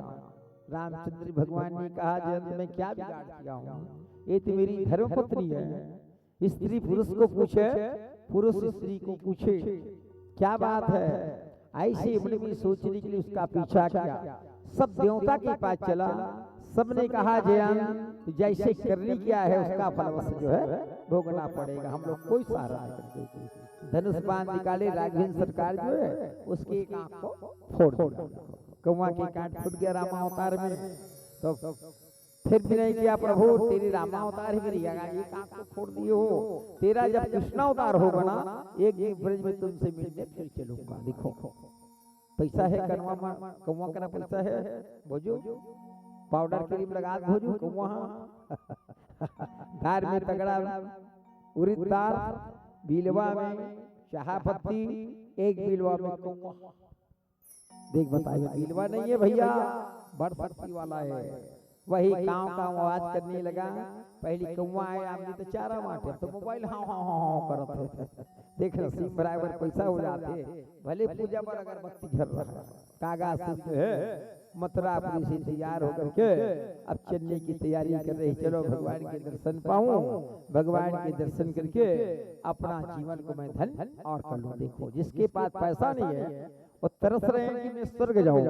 रामचंद्र भगवान ने कहा जयंत में क्या बिगाड़ दिया हूं, ये तो मेरी धर्मपत्नी है। स्त्री पुरुष को पूछे, पुरुष स्त्री को पूछे, क्या बात है। ऐसे मन में सोचने के लिए उसका पीछा किया। सब देवता के पास चला, सबने कहा जयंत जैसे करनी क्या है उसका फलवश जो है भोगना पड़ेगा, हम लोग कोई सहारा नहीं करते। धनुष बाण निकाले, राघवेंद्र सरकार जो है उसके एक आंख को फोड़ दिया। कौवा की काट फूट गया रामावतार में। तो फिर भी नहीं किया, प्रभु तेरी रामावतार ही मेरी एक आंख को फोड़ दिए हो, तेरा जब कृष्णावतार होगा ना, एक दिन ब्रज में तुमसे मिलने फिर चलूंगा। देखो पैसा है कौवा का पैसा है, भोजो पाउडर क्रीम लगा भोजो कौवा। धार में तगड़ा उड़द दाल, बिलवा में चाहपत्ती, एक बिलवा में कौवा। देख बताइए, बिलवा नहीं है भैया, बड़ पत्ती वाला है। वही गाँव का आवाज करने लगा। पहली कौवा आया, हमने तो चारा माटे, तो मोबाइल हाँ हाँ हाँ हाँ करत है। देख रहे बराबर पैसा हो जाते, भले पूजा पर अगरबत्ती झर रहा, कागा शुद्ध है, मथुरापुरी से तैयार होकर के अब चलने की तैयारी कर रही। चलो भगवान के दर्शन पाऊं, भगवान के दर्शन करके अपना जीवन को मैं धन और कर लूं। देखो जिसके पास पैसा नहीं है वो तरस रहे हैं कि मैं स्वर्ग जाऊं,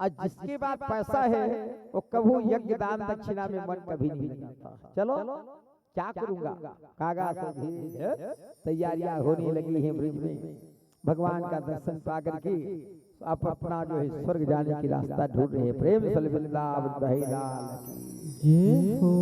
और जिसके पास पैसा है वो कभू यज्ञ दान दक्षिणा में मन कभी नहीं लगाता। चलो क्या करूंगा, कागज तैयारियां होने लगी हैं ब्रिज में। भगवान का दर्शन पा करके आप अपना जो है स्वर्ग जाने की रास्ता ढूंढ रहे हैं। प्रेम से वृंदावन भाई लाल जय हो।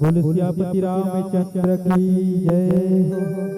बोले सियापति रामचंद्र की जय हो।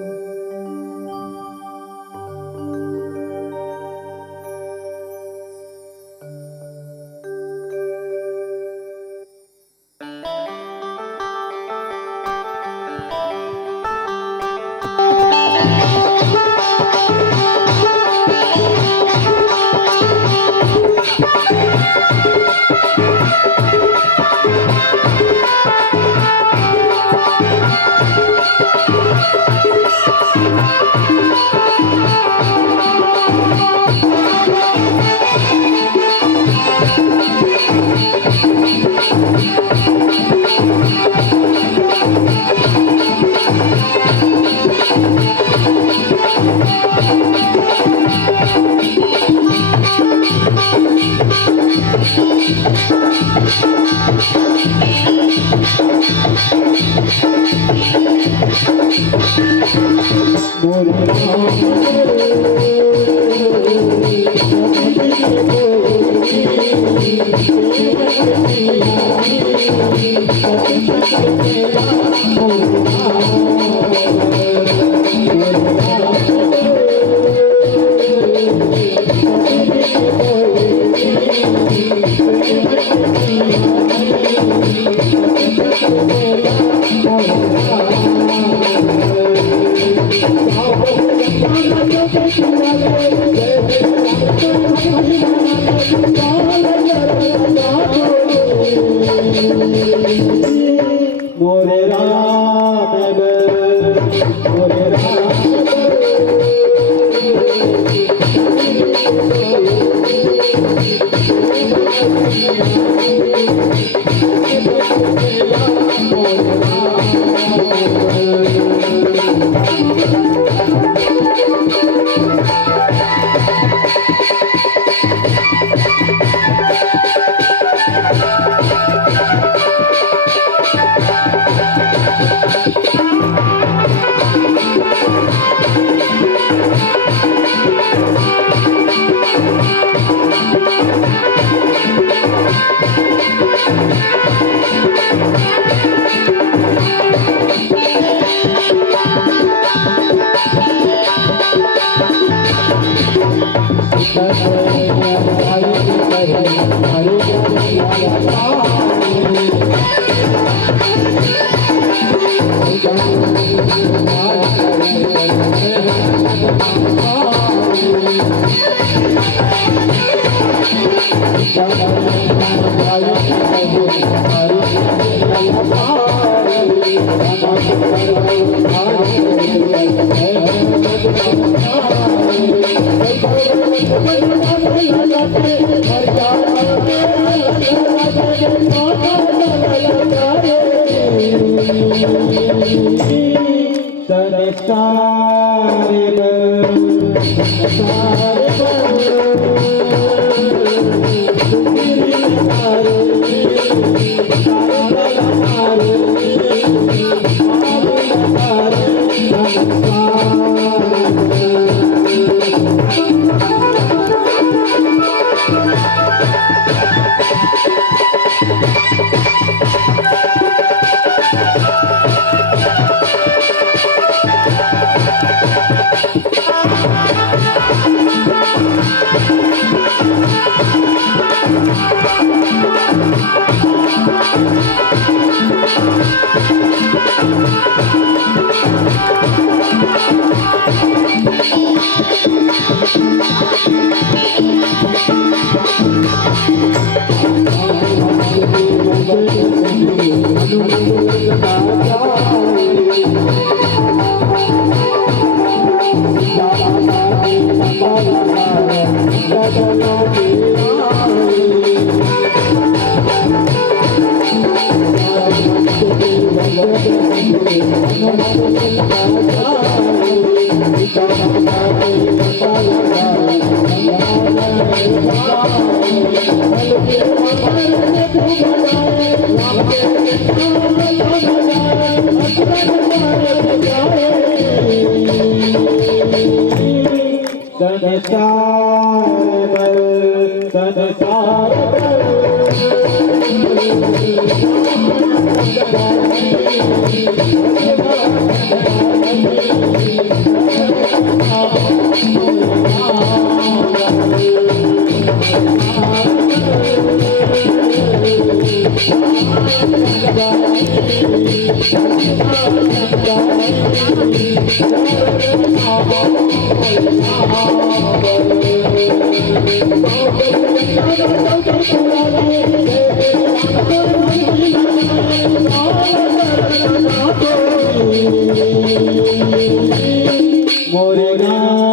मोरे नाम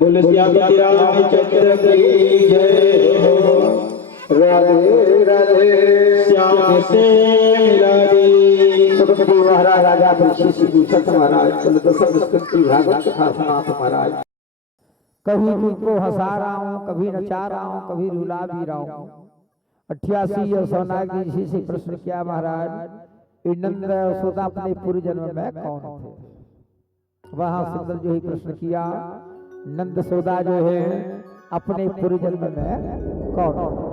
बोले श्याम रामचंद्र की जय हो। राधे राधे श्याम से मिला दी सुखदेव महाराज राजा परीक्षित श्री दूषण महाराज संस्कृति भागवत कथा समाप्त महाराज। कभी तुमको हंसा रहा हूँ, कभी नचा रहा हूँ, कभी रुला भी रहा हूँ। 88 और सोनागिरी ऋषि से प्रश्न किया महाराज नंद और यशोदा अपने पूर्व जन्म में कौन थे। वहां सुंदर जो ही प्रश्न किया नंद सोदा जो है अपने पूर्व जन्म में कौन थे।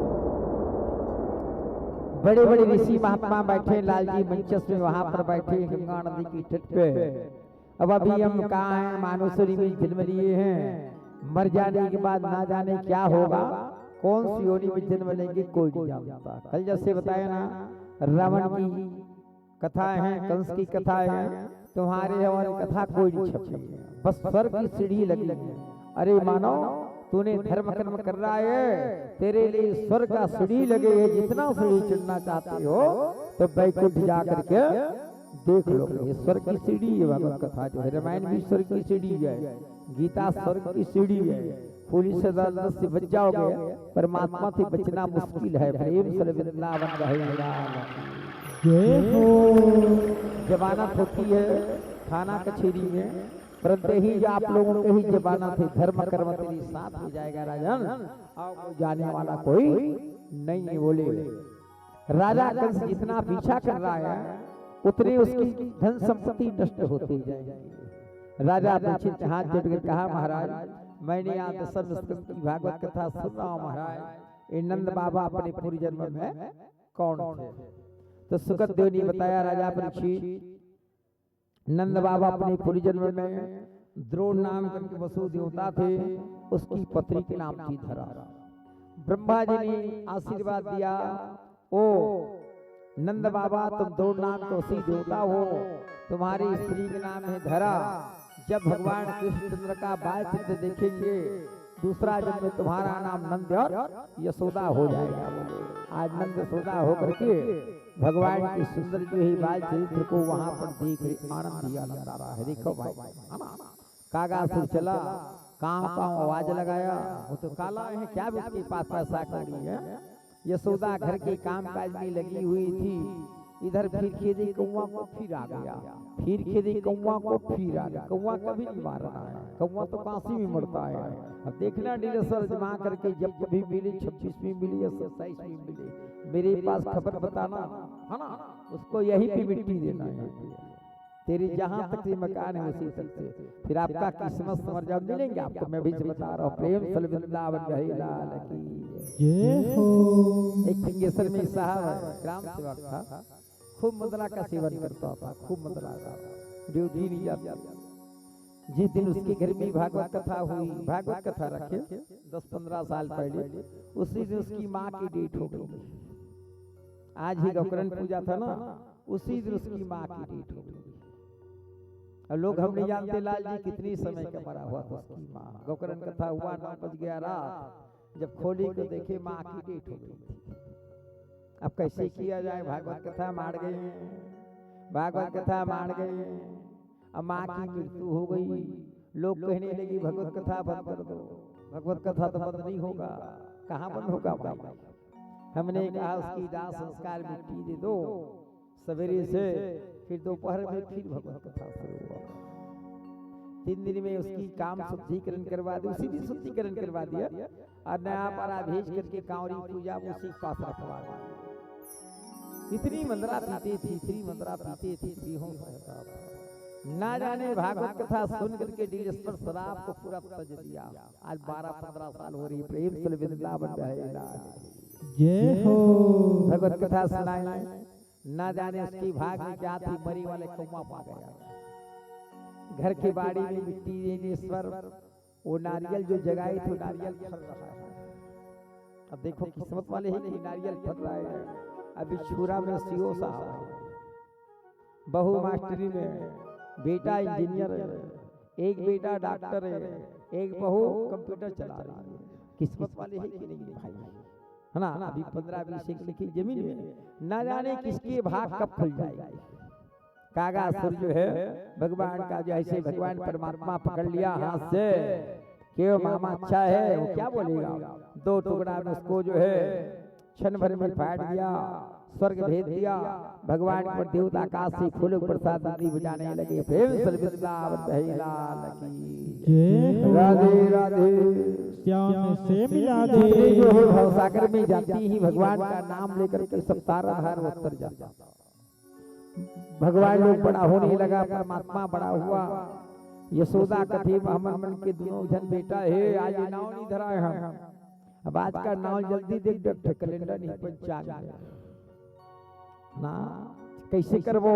बड़े बड़े ऋषि महात्मा बैठे लालजी मंचस में वहां पर बैठे गंगा नदी की तट पे। अब अभी हम कहाँ हैं, मानसरी में जन्म लिए हैं। मर जाने के बाद ना जाने क्या होगा, कौन सी योनि में जन्म लेंगे कोई नहीं जानता। कल जैसे बताया ना रावण की कथाएं हैं, कंस की कथाएं हैं, तुम्हारे हमारी कथा कोई नहीं छपी है, बस स्वर्ग की सीढ़ी लगी है। अरे मानो तूने धर्म कर्म कर रहा है, तेरे लिए स्वर्ग का सीढ़ी लगे है। जितना सीढ़ी चढ़ना चाहते हो तो बैकुंठ जा करके देख लो। ये स्वर्ग की सीढ़ी है। भगवत कथा जो है रामायण भी स्वर्ग की सीढ़ी है, गीता स्वर्ग की सीढ़ी है। पुलिस से बच जाओगे, परमात्मा से बचना मुश्किल है। प्रेम से वृंदावन जमानत होती है थाना कचहरी में, परंतु ही आप लोगों के ही जमानत है। धर्म कर्म तेरी साथ हो जाएगा राजन, और जाने वाला कोई नहीं है। बोले राजा कंस जितना पीछा कर रहा है उतने उसकी धन संपत्ति नष्ट होती जाएगी। राजा परीक्षित हाथ जोड़कर कहा महाराज मैंने यहाँ दशम स्कंद की भागवत कथा सुन रहा हूँ महाराज। ये नंद बाबा अपने पूर्व जन्म में कौन थे। तो सुखदेव ने बताया राजा परीक्षित नंद बाबा अपने पूर्व जन्म में द्रोण नाम करके वसु देवता थे, उसकी पत्नी के नाम थी धरा। ब्रह्मा जी ने आशीर्वाद दिया, ओ नंद बाबा तुम द्रोण नाम के वसु देवता हो, तुम्हारी स्त्री के नाम है धरा। जब भगवान कृष्णचंद्र का बाल चित्र देखेंगे दूसरा जन्म तुम्हारा नाम नंद और यशोदा हो जाएगा। आज नंद यशोदा होकर के भगवान की सुंदर जो है बाल चरित्र को वहां पर देख आनंद ही आनंद आ रहा है। देखो भाई कागासुर चला, कांव कांव आवाज लगाया, वो तो काला है क्या भी उसके पास पैसा कौड़ी है। यशोदा घर के काम काज में लगी हुई थी, इधर फिर खेदे कौवा को फिर आ गया, फिर खेदे कौवा को फिर आ गया। कौवा कभी नहीं मार रहा है, कौवा तो काशी में मरता है। अब देखना डिलेसर जमा करके जब कभी मिले 26 में मिले या 27 में मिले, मेरे पास खबर बताना, है ना, उसको यही पे मिट्टी देना है। तेरी जहां तक से मकान है उसी तक से, फिर आपका किस्मत समझ जाओ, मिलेंगे आपको। मैं भी बता रहा हूँ, प्रेम सल वृंदावन बिहारी लाल की जय हो। एक सिंहेश्वर में साहब है, ग्राम सेवक था, खूब मदरा का सेवन करता था, खूब मदरा का, ड्यूटी नहीं जाता। जिस दिन उसके घर में भागवत कथा हुई, भागवत कथा रखे 10-15 साल पहले, उसी दिन उसकी माँ की डेट हो गई। आज ही गौकरण पूजा था ना, उसी दिन उसकी माँ की डेट हो गई। और लोग हम नहीं जानते लाल जी कितनी समय का मरा हुआ था उसकी माँ। गौकरण कथा हुआ 9 बज गया रात, जब खोली को देखे माँ की डेट हो गई थी। अब कैसे किया जाए, भागवत कथा मार गए, भागवत कथा मार गए, अब माँ की मृत्यु हो गई। लोग कहने लगे भगवत कथा बंद कर दो, भगवत कथा तो बंद नहीं होगा। कहाँ बंद होगा भाई? हमने कहा उसकी दाह संस्कार मिट्टी दे दो सवेरे से, फिर दोपहर में फिर भगवत कथा शुरू हुआ। 3 दिन में उसकी काम शुद्धिकरण करवा दी, उसी दिन शुद्धिकरण करवा दिया, और नया पारा भेज करके कांवरी पूजा उसी के पास रखवा दी। इतनी मंदरा पीते थी, इतनी मंदरा पीते थी, बेहोश रहता था। ना जाने भागवत कथा सुन करके दिल पर शराब को पूरा तज दिया। आज 12-15 साल हो रही, प्रेम सल वृंदावन बिहारी लाल जय हो। भगवत कथा सुनाए, ना जाने उसकी भाग में क्या थी, मरी वाले कौवा पा गया। घर की बाड़ी में मिट्टी देनेश्वर, वो नारियल जो जगाई थी, नारियल फल रहा है। अब देखो किस्मत वाले ही कि नारियल फल रहा है। अभी छुरा में सीओ साहब, बहू मास्टरी में, बेटा इंजीनियर है, एक बेटा डॉक्टर है, एक बहू कंप्यूटर चला रही है। किस्मत वाले ही कि नहीं भाई, है ना। अभी 15-20 एकड़ की जमीन में ना जाने किसके भाग कब खुल जाएगा। कागासुर जो है भगवान का, जो ऐसे भगवान परमात्मा पकड़ लिया हाथ से कि वो मामा अच्छा है, वो क्या बोलेगा, 2 टुकड़ा में उसको जो है क्षण भर में फाड़ दिया, स्वर्ग भेज दिया। भगवान पर देवता काश से फूलों प्रसाद आदि बजाने लगे। प्रेम सल वृंदावन बिहारी लाल की जय हो। राधे राधे। श्याम से मिला जो दे। है भवसागर में जाती ही भगवान का नाम लेकर के सब ताराधार उत्तर जाता। भगवान लोग बड़ा होने लगा, परमात्मा बड़ा हुआ। यशोदा कथी ब्राह्मण के दोनों जन बेटा है, आज नाव नहीं धरा है हम। अब आज का नाव जल्दी देख डॉक्टर, कैलेंडर नहीं पंचांग ना, कैसे करवो।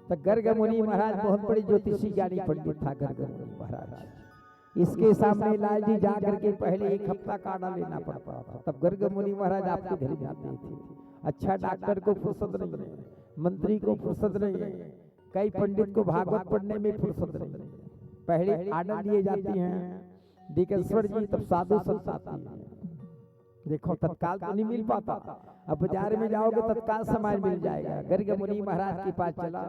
तो गर्ग मुनि महाराज बहुत बड़े ज्योतिषी ज्ञानी पंडित था गर्ग मुनि महाराज। इसके सामने लाल जी जा करके पहले 1 हफ्ता काढ़ा लेना पड़ता था, तब गर्ग मुनि महाराज आपके घर में आते थे। अच्छा डॉक्टर को फुर्सत नहीं है, मंत्री को फुर्सत नहीं है, कई पंडित को भागवत पढ़ने में फुर्सत नहीं है। पहले आर्डर लिए जाती हैं डीकेश्वर जी, तब साधु संत आते हैं। देखो तत्काल तो नहीं मिल पाता, अब बाजार में जाओगे तत्काल सामान मिल जाएगा। गर्ग मुनि महाराज के पास चला,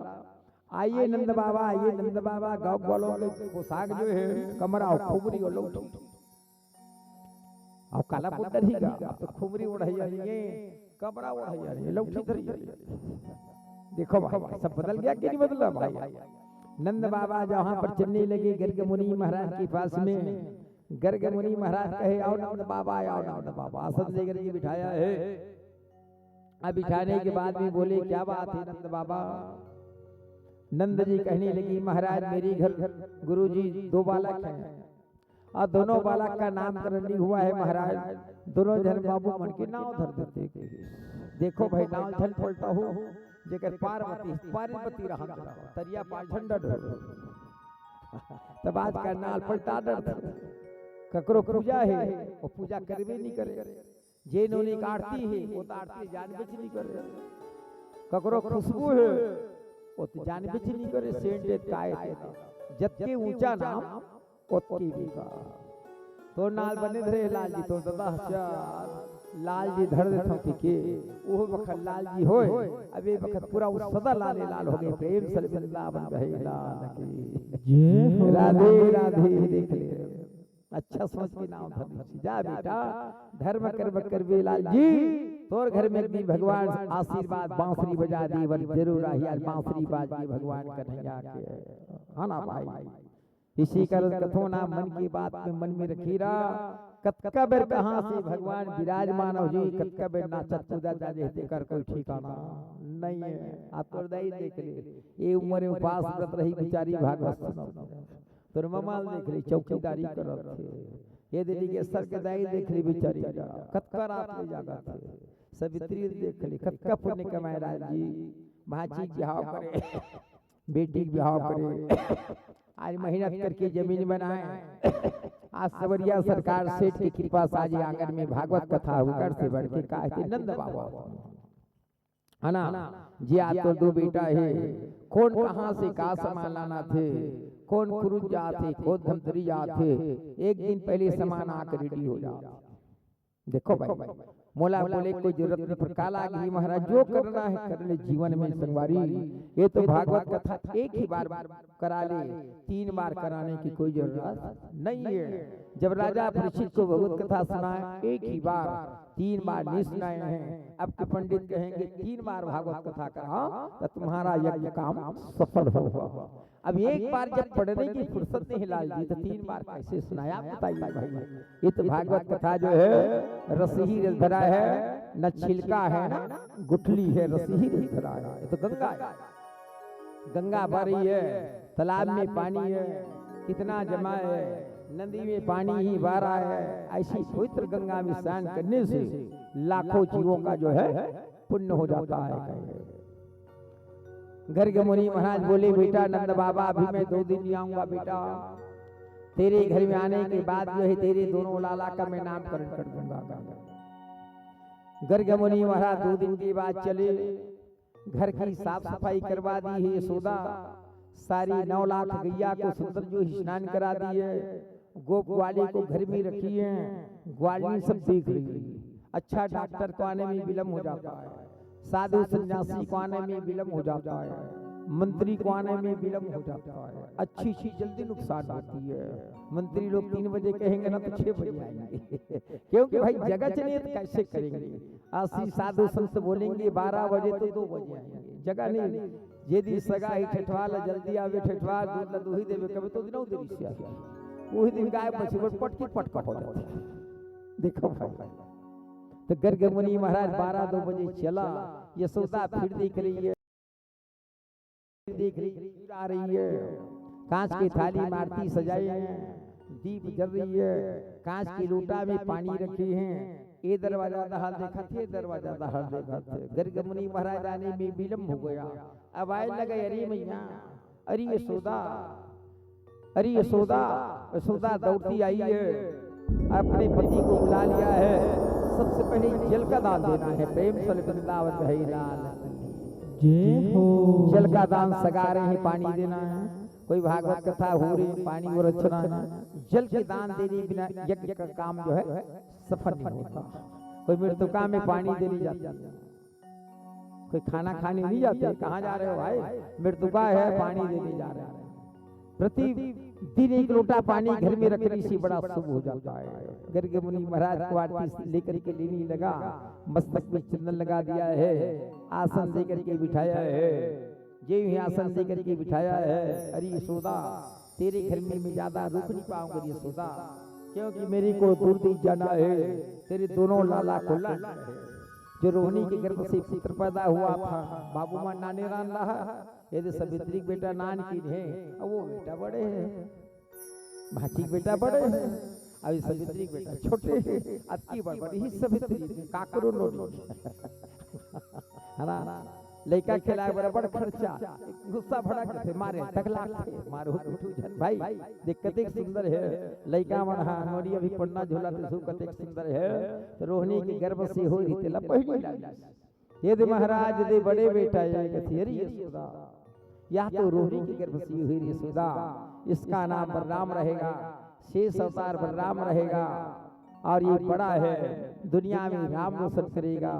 आइए नंद बाबा, आइए नंद बाबा। गाँव वालों ने पोशाक जो है कमरा और खुमरी और लौटी, अब काला पुटर ही गा, तो खुमरी उड़ाई है, कमरा उड़ाई है, लौटी धरी है। देखो भाई सब बदल गया कि नहीं बदला भाई। नंद बाबा जहाँ पर चलने लगे गर्ग मुनि महाराज के पास में, गर्ग मुनि महाराज कहे आओ नंद बाबा, आओ नंद बाबा। आसन लेकर के बिठाया है। अब बिठाने के बाद में बोले क्या बात है नंद बाबा। नंद जी कहने लगी महाराज मेरी घर गुरु जी 2 बालक हैं, और दोनों बालक का नामकरण नहीं हुआ है महाराज। दोनों जन बाबू मन के नाव धर देते। देखो भाई नाव झल पलटा हो, जेकर पार्वती रहा तरिया पार झंडा डर। तब आज का नाल पलटा डर, ककरो पूजा है वो पूजा करवे नहीं करे, जे नोनी काटती है वो तो आरती जानबूझ नहीं करे, ककरो खुशबू है वो तो जानबूझ नहीं करे। सेंट काय जबकि ऊंचा नाम ओतकी बिका तो नाल बने धरे लाल जी तो दादा लाल जी धर दे के वो वक्त लाल जी होए। अब ये वक्त पूरा उस सदा लाले लाल हो गए। प्रेम सल वृंदावन बिहारी लाल की राधे राधे। देख ले अच्छा सोच के नाम धर्म जा बेटा धर्म कर्म करवे लाल जी। तोर घर में भी भगवान आशीर्वाद बांसुरी बजा दी वन जरूर आई। आज बांसुरी बाज के भगवान कन्हैया के है ना भाई। इसी कारण कथो ना मन की बात में मन में रखी रहा। कतका बेर कहाँ से भगवान विराजमान हो जी, कतका बेर नाचत कूदा जाजे कर कोई ठिकाना नहीं है। आप तो दाई देख ले, ये उम्र में उपास व्रत रही बेचारी भागवत तोर ममाल देख ली चौकीदारी करत थे। ये दिल्ली के सर के दाई देख ली बेचारी कतका रात ले जागा थे। सवित्री देख ली कतका पुण्य कमाए राज जी, भाची बिहाव करे, बेटी बिहाव करे, आज मेहनत करके जमीन बनाए। आज सवरिया सरकार सेठ की कृपा से आज आंगन में भागवत कथा होकर से बढ़ के कहते नंद बाबा है ना जी। आप तो दो बेटा है, कौन कहाँ से का सामान लाना थे, कौन कुरुज जाते, कौन धमतरी जाते, एक दिन पहले सामान आकर रेडी हो जाओ। देखो भाई मोला बोले कोई जरूरत नहीं, पर काला गिरी महाराज जो करना है कर ले जीवन में संगवारी। ये तो भागवत कथा एक ही बार करा ले, 3 बार कराने की कोई जरूरत नहीं है। जब राजा परीक्षित को भगवत कथा सुनाए एक ही बार, 3 बार नहीं सुनाए हैं। अब के पंडित कहेंगे 3 बार भागवत कथा करा तो तुम्हारा यज्ञ काम सफल होगा। अब एक बार जब पढ़ने की फुर्सत नहीं लाल जी तो 3 बार कैसे सुनाया बताइए भाई। ये तो भागवत कथा जो है रस ही रस भरा है, न छिलका है ना गुठली है, रस ही रस भरा है। ये तो गंगा है, गंगा भर रही है, तालाब में पानी है कितना जमा है, नदी में पानी ही बह रहा है। ऐसी पवित्र गंगा में स्नान करने से लाखों जीवों का जो है पुण्य हो जाता है। गर्ग मुनि महाराज बोले बेटा नंद बाबा अभी मैं 2 दिन नहीं आऊंगा बेटा, तेरे घर में आने के बाद जो है तेरे दोनों लाला का मैं नामकरण कर दूंगा। गर्ग मुनि महाराज 2 दिन के बाद चले, घर की साफ सफाई करवा दी है यशोदा, सारी 9 लाख गैया को सुंदर जो स्नान करा दी है, गोप ग्वाली को घर में रखी है, ग्वाली सब देख रही है। अच्छा डॉक्टर को आने में विलम्ब हो जाता है, साधु सन्यासी को आने में विलम्ब हो जाता है, मंत्री को आने में विलम्ब हो जाता है। अच्छी चीज जल्दी नुकसान होती है। मंत्री लोग 3 बजे कहेंगे ना तो 6 बजे आएंगे क्योंकि भाई जगह चलिए तो कैसे करेंगे। आशी साधु संत बोलेंगे 12 बजे तो 2 बजे आएंगे, जगह नहीं। यदि सगा ही ठेठवाल जल्दी आवे, ठेठवाल दूध ला दूही देवे कभी तो दिनों देरी से आवे, वही दिन गाय बछड़ी पटकी पटका हो जाता है। देखो भाई तो गर्ग मुनि महाराज 12-2 बजे चला, यशोदा फिर देख रही है, देख रही आ रही है, कांच की थाली मारती सजाई है, दीप जल रही है, कांच की लोटा में पानी रखे हैं। ये दरवाजा दहाल देखा थे, दरवाजा दहाल देखा थे। गर्ग मुनि महाराज आने में विलम्ब हो गया। अब आए लगे अरे मैया, अरे यशोदा, अरे यशोदा। यशोदा दौड़ती आई है, अपने पति को बुला लिया है। सबसे पहले जल का दान देना है, प्रेम से वृंदावन है लाल जय हो। जल का दान सगारे ही पानी देना है। कोई भागवत कथा हो रही पानी को रचना है, जल के दान देने बिना यज्ञ का काम जो है सफल नहीं होता। कोई मृतका में पानी देने जाता है, कोई खाना खाने नहीं जाते, कहाँ जा रहे हो भाई, मृतका है पानी देने जा रहे हैं। प्रति दिन 1 लोटा पानी घर में रखने से बड़ा शुभ हो जाता है। गर्ग मुनि महाराज को आरती लेकर के लेने लगा, मस्तक में चंदन लगा दिया है, आसन देकर के बिठाया है, जे ही आसन देकर के बिठाया है। अरे यशोदा तेरे घर में मैं ज्यादा रुक नहीं पाऊंगा यशोदा, क्योंकि मेरे को दूर देश जाना है। तेरे दोनों लाला को लाना है, जो रोहिणी के गर्भ से पुत्र पैदा हुआ था, बाबू मां नाने रान रहा, यदि सवित्री बेटा नान की है, वो बेटा बड़े हैं, भाची बेटा बड़े हैं, अभी सवित्री बेटा छोटे हैं। अति बड़ी ही सवित्री काकरो नोडी है ना, लड़का खिलाए बराबर खर्चा, गुस्सा भड़ा करते मारे टकला मारो जन भाई देख कते सुंदर है लड़का मन हा नोडी अभी पन्ना झोला ते सु कते सुंदर है। तो रोहिणी के गर्भ से हो रही तेला पहली लागी, यदि महाराज दे बड़े बेटा ये कथेरी यशोदा, या तो रोहिणी के गर्भ से हुई यशोदा, इसका नाम बलराम रहेगा, शेष अवतार बलराम रहेगा, और ये बड़ा है, दुनिया में राम रोशन करेगा,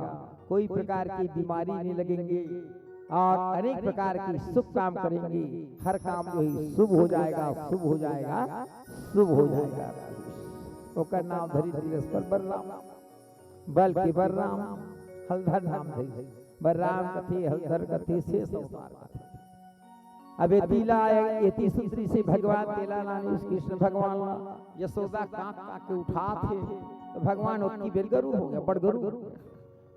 कोई प्रकार की बीमारी नहीं लगेंगे, और अनेक प्रकार की शुभ काम करेंगे, हर काम जो है शुभ हो जाएगा, शुभ हो जाएगा, शुभ हो जाएगा। ओकर नाम धरी दिवस पर बलराम, बल के बलराम, हलधर नाम धरी, बलराम कथे हलधर कथे शेष अवतार। अब ये तीला ये सुंदरी से भगवान तेला लाने कृष्ण भगवान यशोदा कांक कांक के उठा थे तो भगवान उसकी बेलगरू हो गया बड़गरू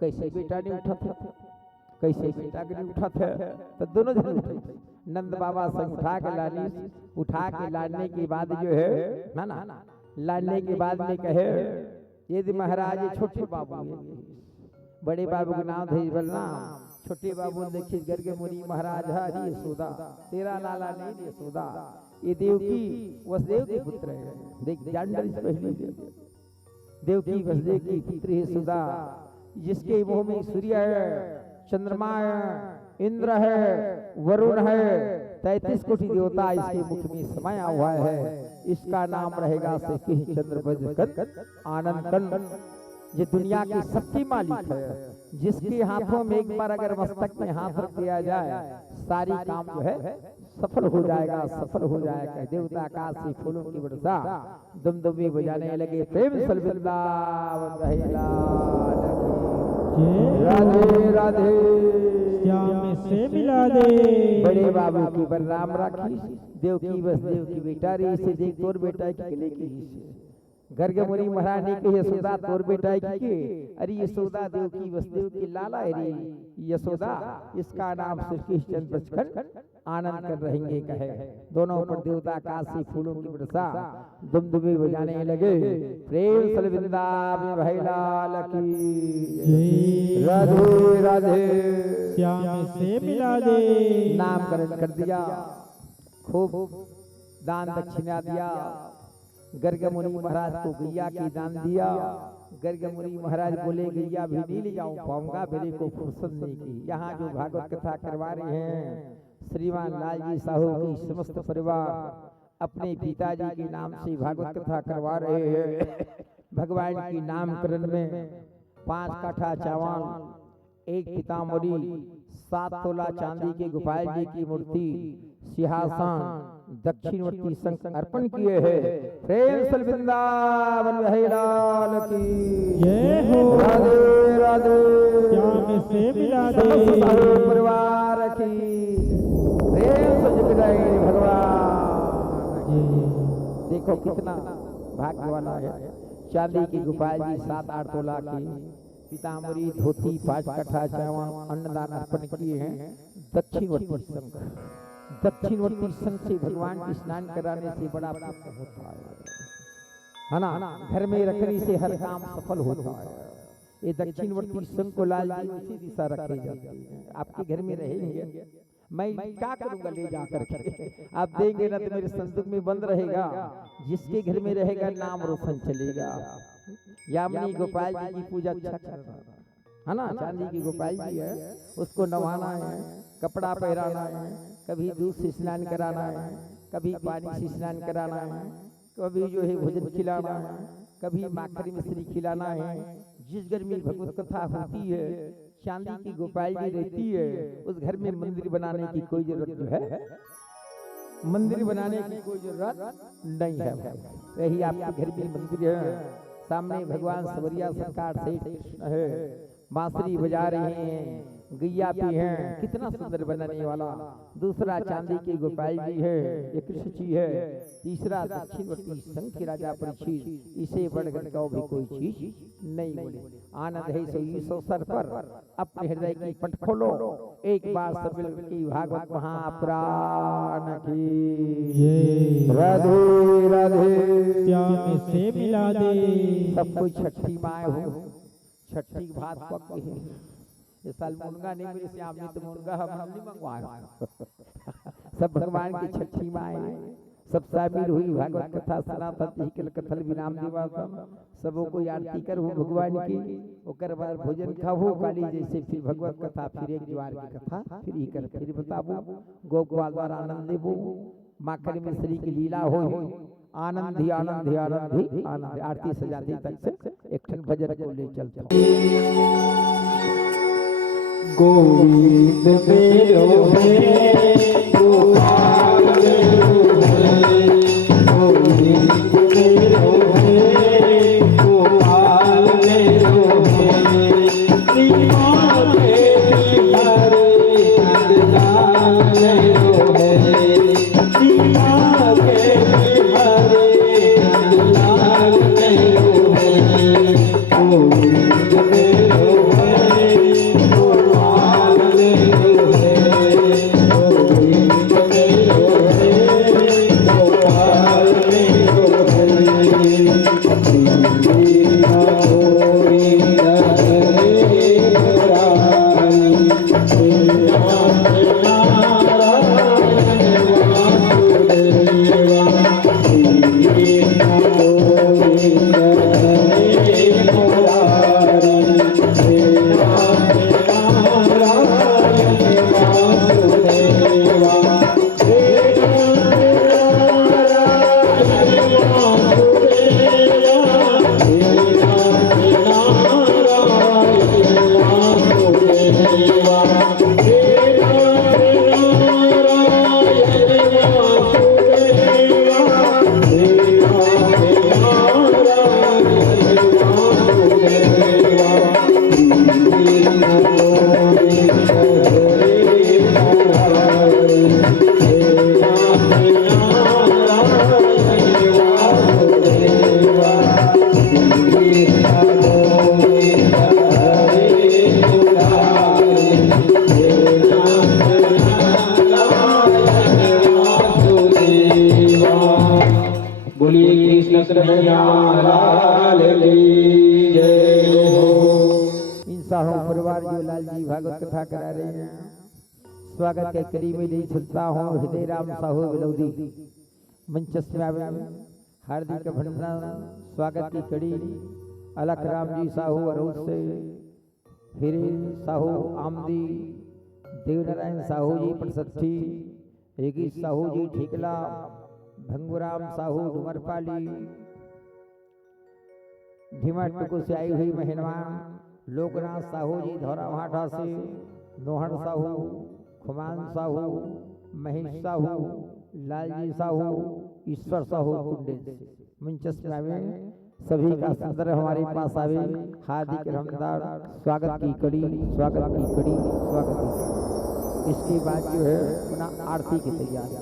कैसे बेटा ने उठा था कैसे बेटा के उठा था तो दोनों जन उठे नंद बाबा संग उठा के लाने के बाद जो है ना लाने के बाद में कहे यदि महाराज छोटे बाबू बड़े बाबू का नाम थे बलराम छोटे बाबू देखिए गर्ग मुनि महाराज हरि यशोदा तेरा लाला नहीं यशोदा ये देवकी वसुदेव के पुत्र है देख जांडल पहली देवकी वसुदेव की पुत्री यशोदा जिसके मुंह में सूर्य है चंद्रमा है इंद्र है वरुण है 33 कोटि देवता इसके मुख में समाया हुआ है इसका नाम रहेगा श्री चंद्र आनंद कंद ये दुनिया की सबकी मालिक है जिसके हाथों में एक बार अगर मस्तक में हाथ रख दिया जाए सारी काम जो है सफल हो जाएगा देवता आकाश से फूलों की वर्षा दुमदुमी बजाने लगे प्रेम सल वृंदावन रहे लाल की राधे राधे श्याम से मिला दे बड़े बाबू की बलराम राखी देवकी वसुदेव की बेटा रे इसे देख तोर बेटा की गले की गर्ग मुनि महाराज ने कही यशोदा तोर बेटा की अरे यशोदा देवकी वसुदेव की लाला है यशोदा इसका नाम श्री कृष्ण बचकर आनंद कर रहेंगे कहे दोनों पर देवता आकाश से फूलों की वर्षा दुमदुमी बजाने लगे प्रेम सल वृंदावन भाई लाल की राधे राधे श्याम से मिला दे नामकरण कर दिया खूब दान दक्षिणा दिया गर्ग मुनि महाराज को गैया की दान दिया गर्ग मुनि महाराज बोले गैया भी नहीं ले जाऊं पाऊंगा मेरे को फुर्सत नहीं की यहाँ जो भागवत कथा करवा रहे हैं श्रीमान लाल जी साहू की समस्त परिवार अपने पिताजी के नाम से भागवत कथा करवा रहे हैं भगवान की नामकरण में 5 काठा चावल 1 पीताम्बरी 7 तोला चांदी के गोपाल जी की मूर्ति सिंहासन दक्षिणवर्ती शंख अर्पण किए हैं प्रेम सल वृंदावन रहे लाल की जय हो राधे राधे श्याम से मिला दे समस्त परिवार की प्रेम से जगदाई भगवान देखो कितना भाग्य वाला है चांदी की गोपाल जी 7-8 तोला की पीताम्बरी धोती 5 कट्ठा चावल अन्नदान अर्पण किए हैं दक्षिणवर्ती संघ से भगवान की स्नान कराने से बड़ा पुण्य होता है ना घर में रखने से हर काम सफल होता है ये दक्षिणवर्ती संघ को लाल जी उसी दिशा रखे जाते हैं आपके घर में रहेंगे मैं क्या करूंगा ले जाकर के आप देंगे ना तो मेरे संदूक में बंद रहेगा जिसके घर में रहेगा नाम रोशन चलेगा यामिनी गोपाल जी की पूजा अच्छा करना है ना चांदी की गोपाल जी है उसको नवाना है कपड़ा पहराना है कभी दूध से स्नान कराना है कभी पानी से स्नान कराना है कभी जो है भोजन खिलाना है कभी माखन मिश्री खिलाना है जिस घर में भगवत कथा होती है चांदी की गोपाल जी रहती है उस घर में मंदिर बनाने की कोई जरूरत जो है मंदिर बनाने की कोई जरूरत नहीं है यही आपके घर में मंदिर है सामने भगवान सवरिया सरकार से कृष्ण है बांसुरी बजा रहे हैं गैया भी हैं कितना सुंदर बनाने वाला दूसरा चांदी की गोपाल जी है ये कृष्ण जी है तीसरा दक्षिणवर्ती संघ के राजा परीक्षित इसे बढ़कर का भी कोई चीज नहीं बोले आनंद है सो इस अवसर पर अपने हृदय की पट खोलो एक बार सब मिलकर की भागवत महापुराण की राधे राधे श्याम से मिला दे सब कोई छठी माए हो छठी भात पक है इस साल मुनगा नहीं मिले श्याम जी तो मुनगा हम नहीं मंगवाए सब भगवान की छठी माए सब शामिल हुई भागवत कथा सनातन जी कथल विराम दिवासन सबों को आरती करो भगवान की ओकर बाद भोजन खाओ काली जैसे फिर भगवत कथा फिर एक द्वार की कथा फिर ही कर फिर बताबो गोपाल द्वारा आनंद देबो माखन मिश्री की लीला हो आनंद ही आनंद ही आनंद ही आनंद आरती सजाती तक से एक ठन भजन को ले चलता गोविंद मेरो है गोपाल मेरो है गोविंद मेरो है गोपाल मेरो है श्रीमान हरे नंदलाल मेरो है कथा करा रहे हैं। स्वागत के करी में नहीं छुटता हूँ हृदय राम साहू विनोदी मंचस्थ में हार्दिक अभिनंदन। स्वागत की कड़ी अलख राम जी साहू अरोज से, हिरे साहू आमदी, देवनारायण साहू जी पटसठी, एगी साहू जी ठीकला, भंगुराम साहू डुमरपाली, ढीमा टुकु से आई हुई मेहमान लोकनाथ साहू जी धौरा भाटा से, नोहर साहू, खुमान साहू, महेश साहू, लालजी साहू, ईश्वर साहू कुंडे से मंचस्थ में सभी का सुंदर हमारे पास आवे। हार्दिक अभिनंदन। स्वागत की कड़ी, स्वागत की कड़ी, स्वागत की कड़ी। इसके बाद जो है अपना आरती की तैयारी।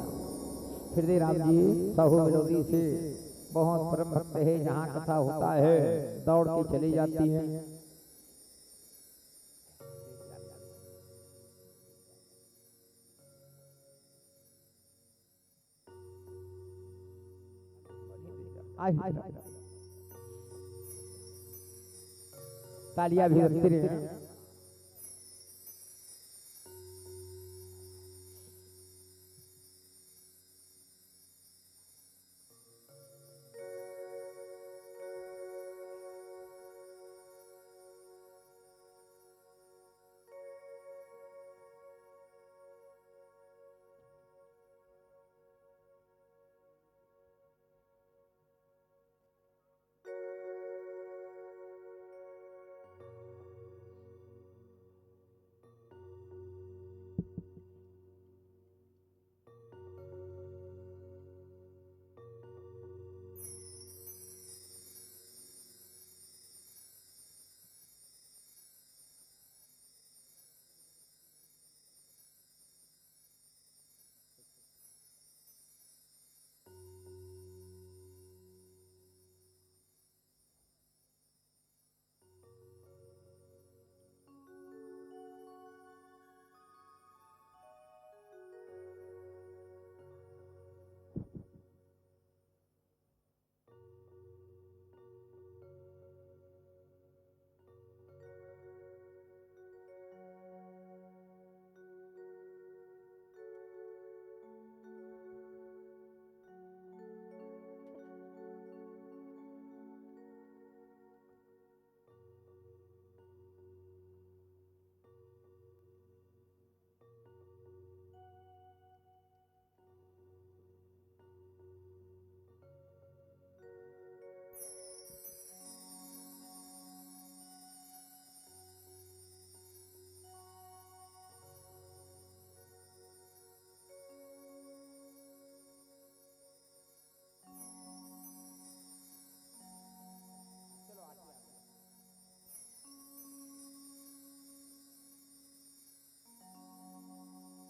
हृदय राम जी साहू विनोदी से बहुत परम भक्त है। जहाँ कथा होता है दौड़ के चली जाती है। तालियां भी बजती रहे।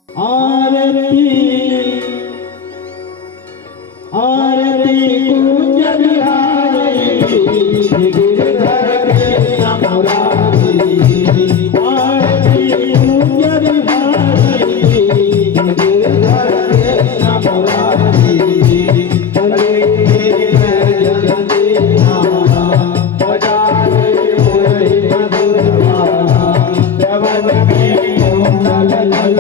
आरती आरती कुंज बिहारी गिरधर कृष्ण मुरारी। आरती कुंज बिहारी गिरधर कृष्ण मुरारी। चले जगती नामा बजाए मधुर श्रवण में कुंडल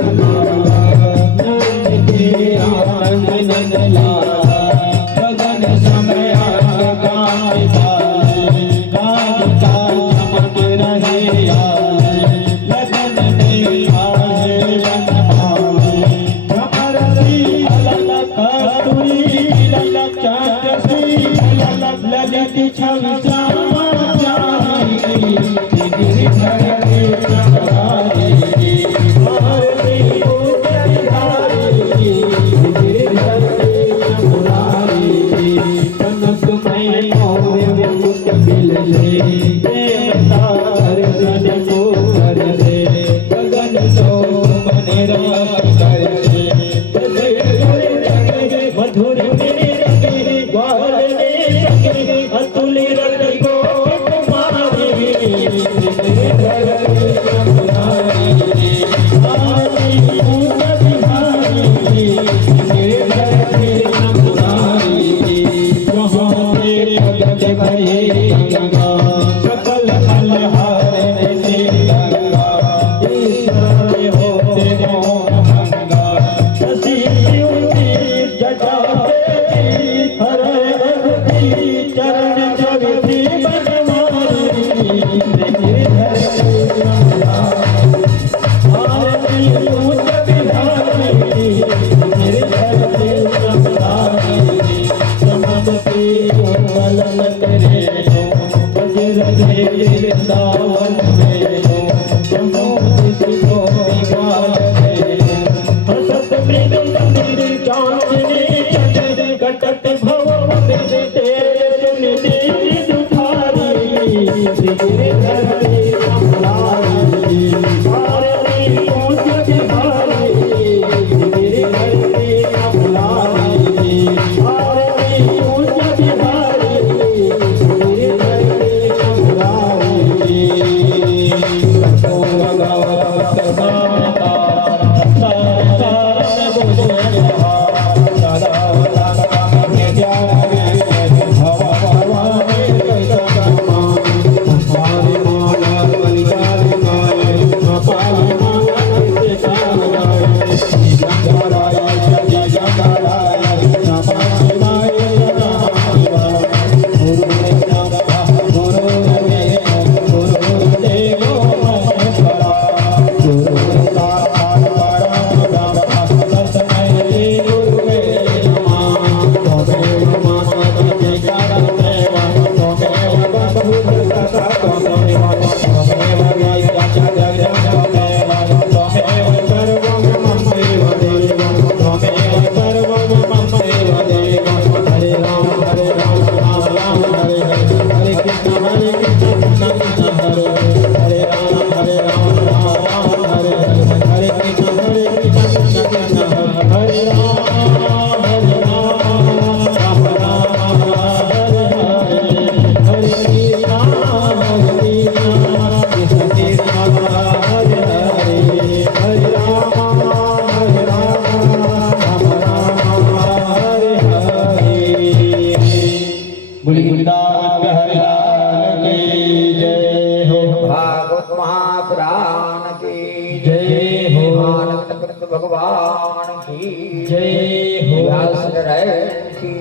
कृष्ण भगवान की जय हो। व्यास नारायण की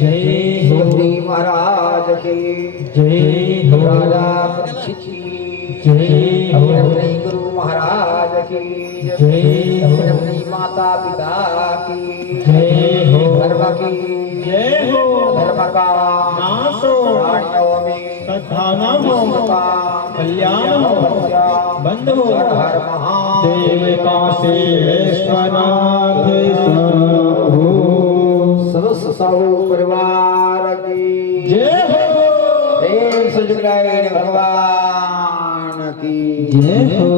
जय हो। सुखदेव महाराज की जय हो। राजा परीक्षित की जय हो। अपने अपने गुरु महाराज की जय हो। अपने अपने माता पिता की जय हो। धर्म की जय हो। धर्म का नाश हो। प्राणियों में सद्भावना हो। विश्व का कल्याण हो। बंद हो। हर हर महादेव देव काशी विश्वनाथ हो। समस्त साहू परिवार की जय हो। प्रेम से जुगलाए भगवान की जय हो।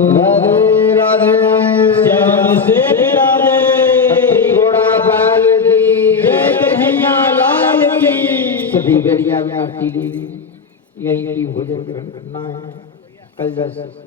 राधे राधे श्याम से राधे घोड़ा बाल की जय कन्हैया लाल की। सभी गड़िया में आरती ली यही की भोजन ग्रहण करना है कल जैसे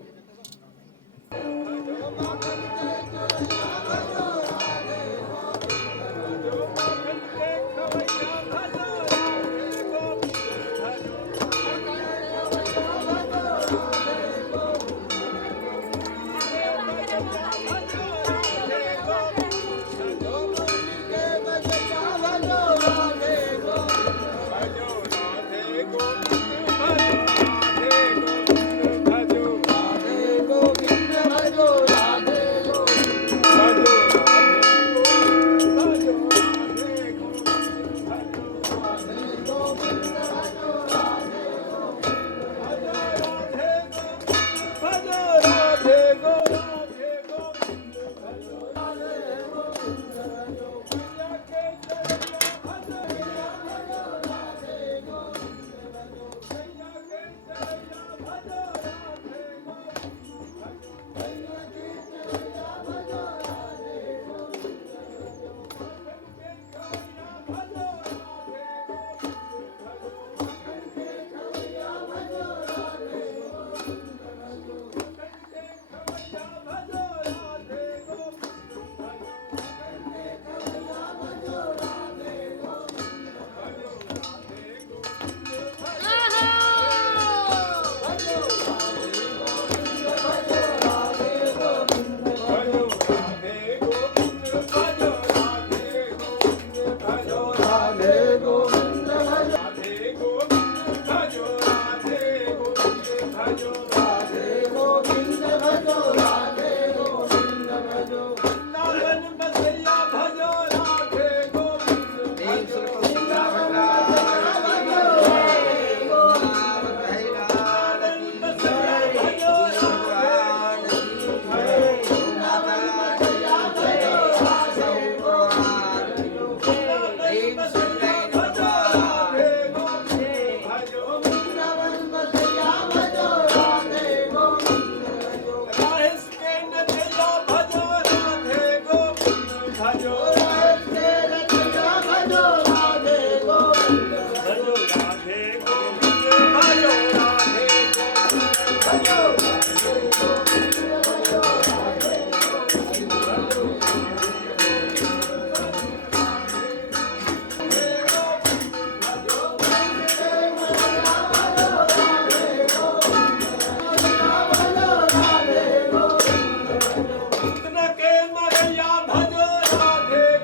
के मरैया भजो राधे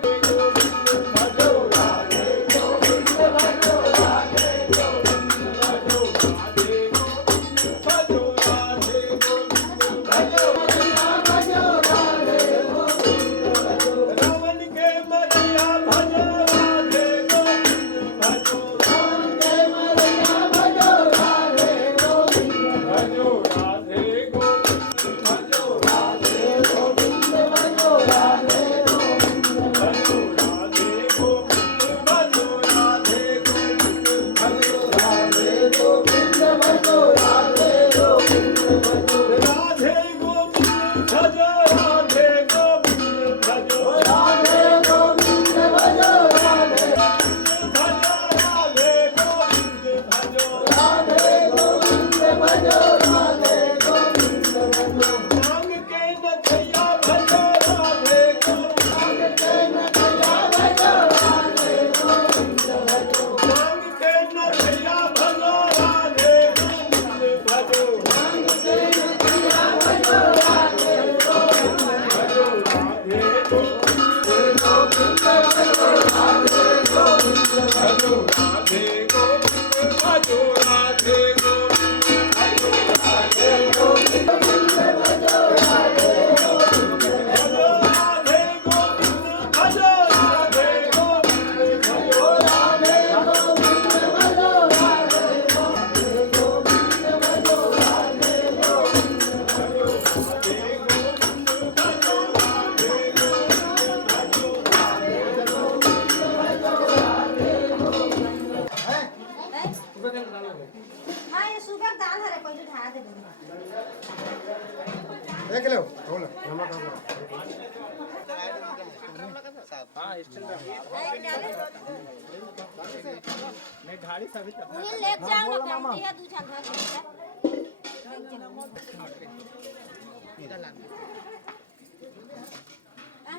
उन्हें ले जाओ ना करती है दूसरा घर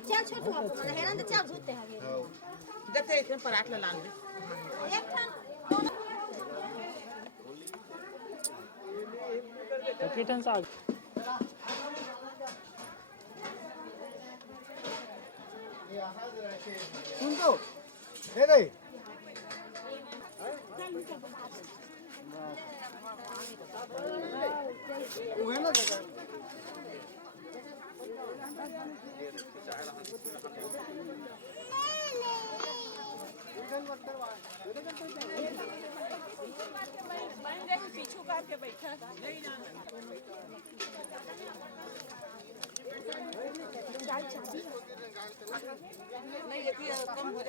चल छोटू अब हेरन तो चल झूठते हैं जते इसमें पराठ ला लान एक ठान किटन साग सुन तो हे गई वो है ना जगह पीछू करके बैठा नहीं ये कम हो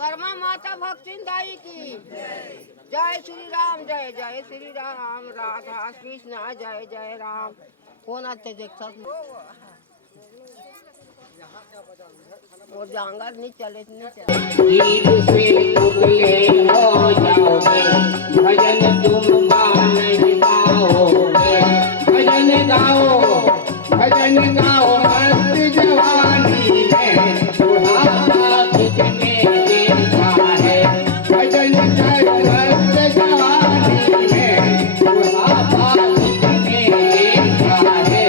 कर्मा माता भक्ति दाई की जय श्री राम जय जय श्री राम राधा कृष्ण जय जय राम कौन आते देख सकते और जांगर नहीं चले गीत से उगले हो जाओगे भजन तुम मान गाओगे भजन गाओ मस्त जवानी में बुढ़ापा कितने देखा है भजन कर मस्त जवानी में बुढ़ापा कितने देखा है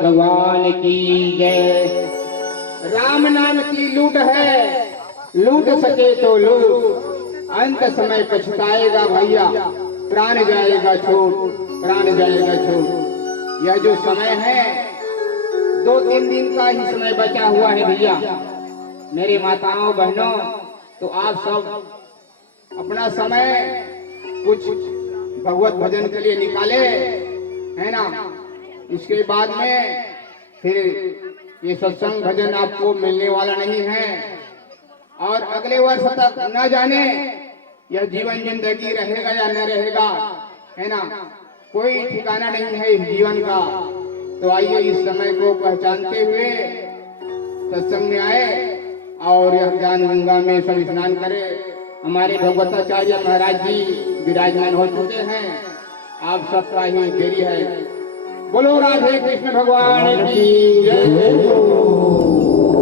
भगवान की जय। राम नाम की लूट है, लूट सके तो लूट, अंत समय पछताएगा भैया, प्राण जाएगा छोड़, प्राण जाएगा छोड़। यह जो समय है 2-3 दिन का ही समय बचा हुआ है भैया। मेरे माताओं बहनों, तो आप सब अपना समय कुछ भगवत भजन के लिए निकाले, है ना। इसके बाद में फिर ये सत्संग भजन आपको मिलने वाला नहीं है, और अगले वर्ष तक न जाने यह जीवन जिंदगी रहेगा या न रहेगा, है ना। कोई ठिकाना नहीं है इस जीवन का। तो आइए इस समय को पहचानते हुए सत्संग में आए और यह ज्ञान गंगा में सब स्नान करें। हमारे भगवताचार्य महाराज जी विराजमान हो चुके हैं, आप सबका ही देरी है। बोलो राधे कृष्ण भगवान की जय।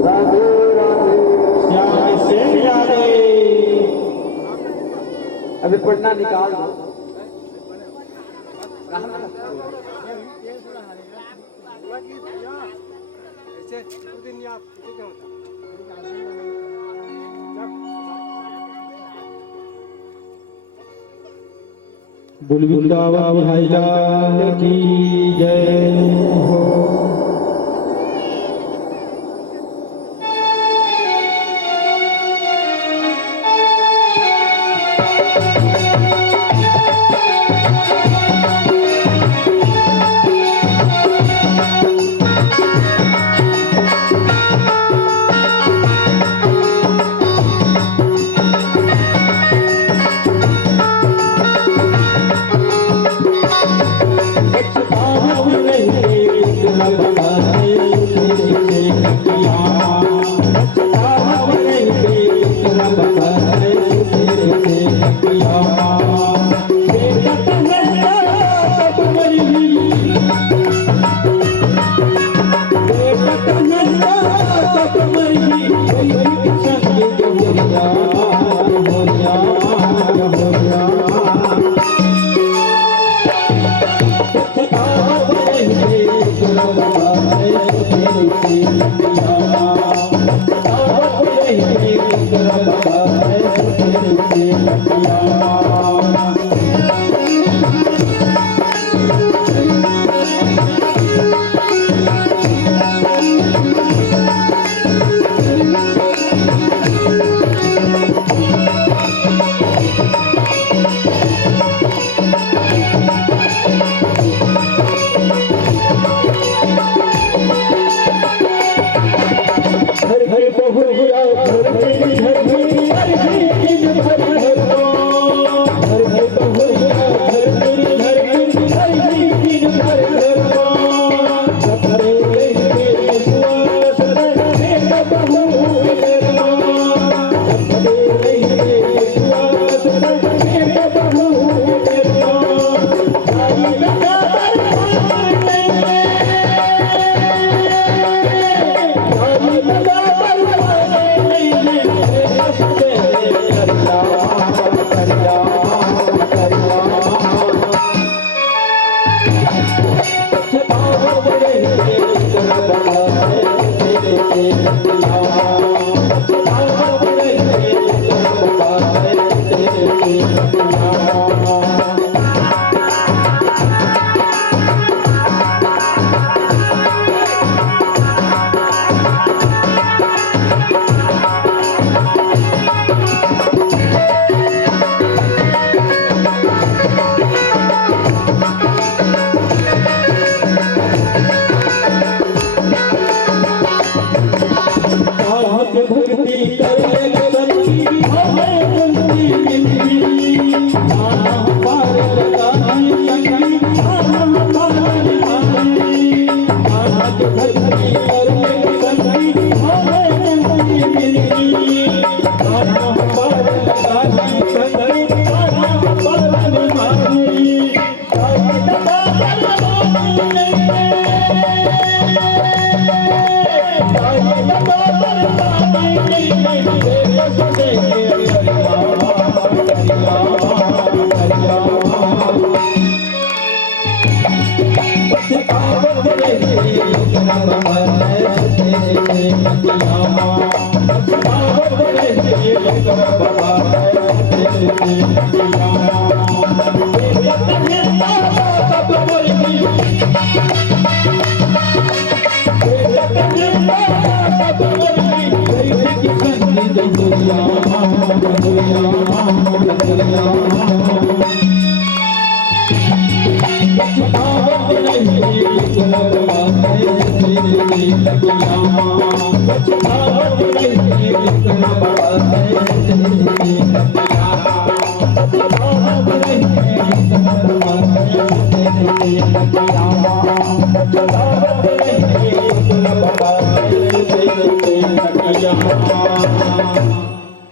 राधे राधे श्याम से राधे। अभी पढ़ना निकाल दो। बोल वृंदावन बिहारी लाल की जय हो।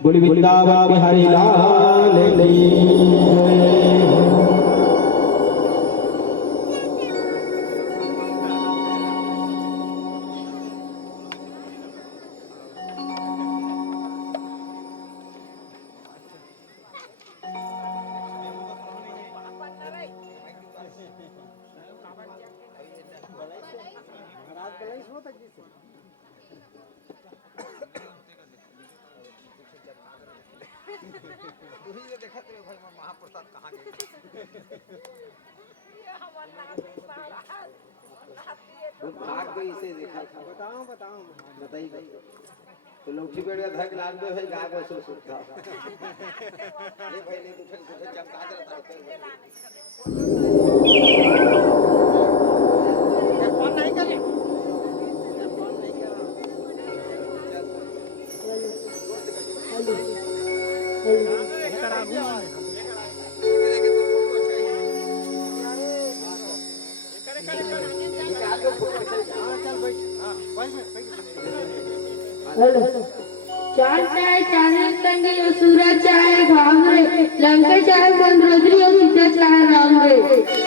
बोल वृंदावन बिहारी लाल की जय हो। महाप्रसाद कहाँ गए? भाग गई इसे देखा था। बताओ बताइए तो लौटी पेड़ का धक लाल में भाई गाग वैसे सुखता ये भाई ने तो फिर चमका देता है फोन नहीं करे चांद चाहे चांद तंगी और सूरज चाहे घाम रे, लंका चाहे बनरोदरी और सीता चाहे राम रे।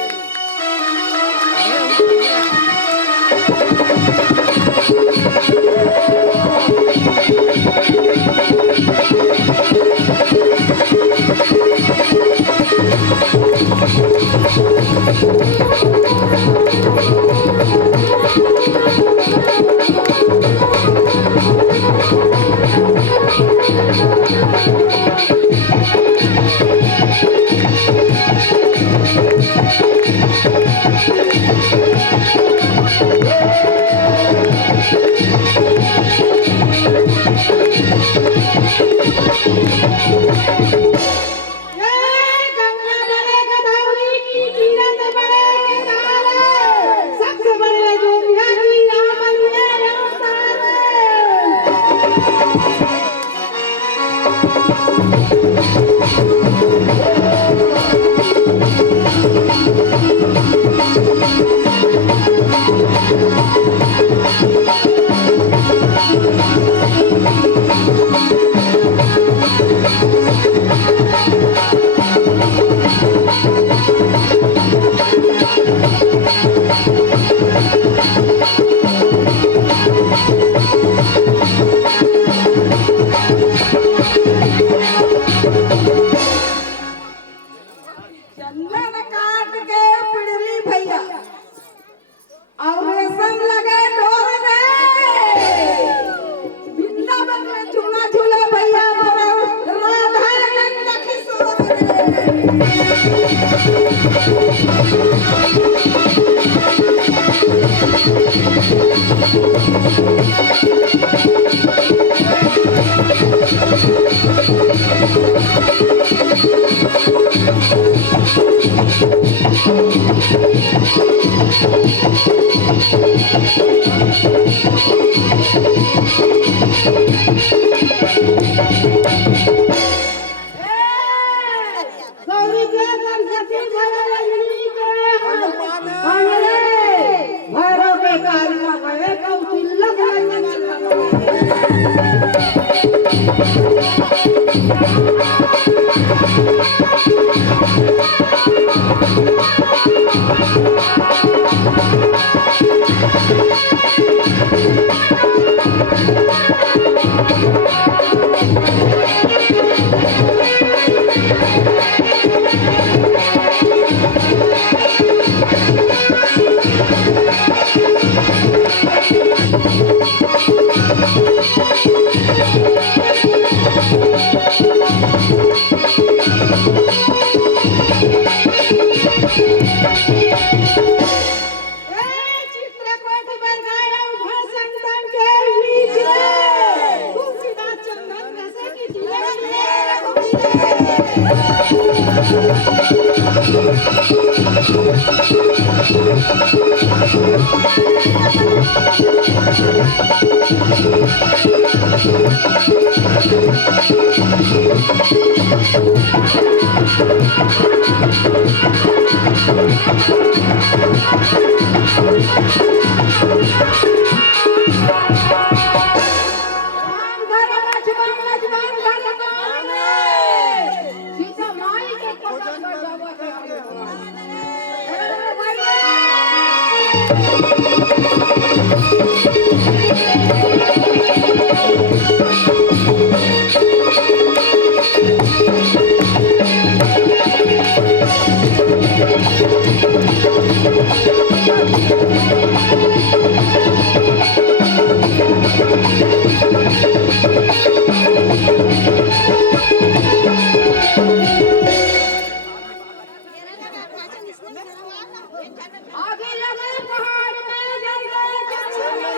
आगे लगे पहाड़ में जंगल जंगल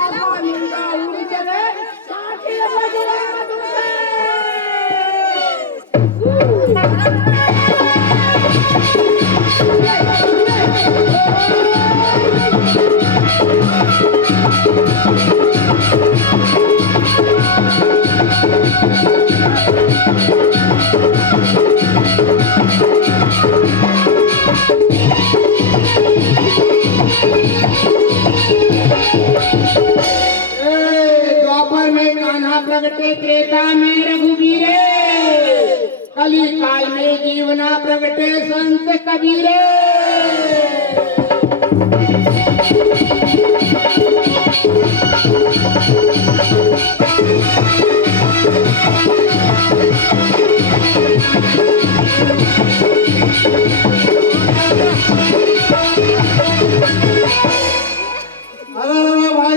आगा मिलता उड़ चले साथी बजरा दूंगे द्वापर में कान्हा प्रगटे त्रेता में रघुवीरे कली काल में जीवना प्रगटे संत कबीरे अरे भाई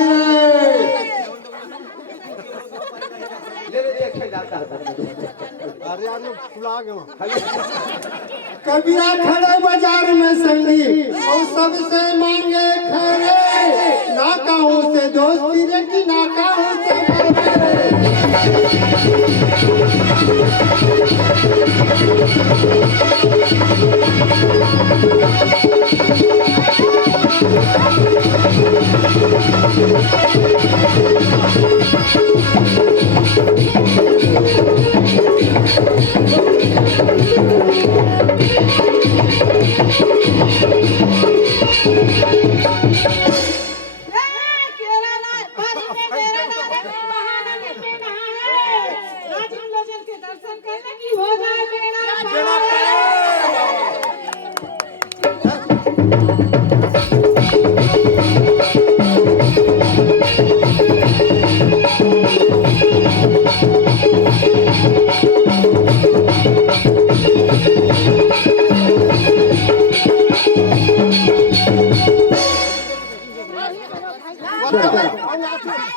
कबीरा खड़े बाजार में संगी और सबसे मांगे खड़े ना कहूँ से दोस्ती रे की ना कहूँ से दर्शन करने की हो जाए बेड़ा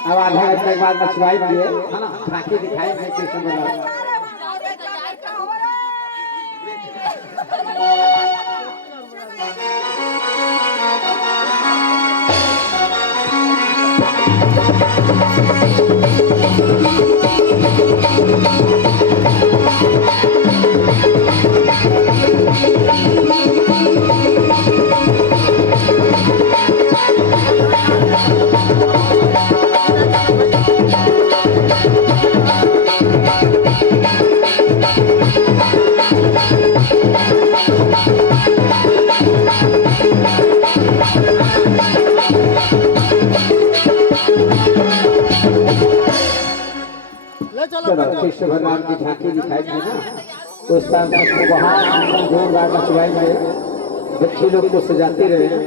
अब आधा घंटे के बाद मछुआई दिए है ना खाके दिखाई नहीं कैसे बना कृष्ण भगवान की झांकी दिखाई दी ना उस टाइम वहाँ जोरदार मचवाई में बच्चे लोग को सजाते रहे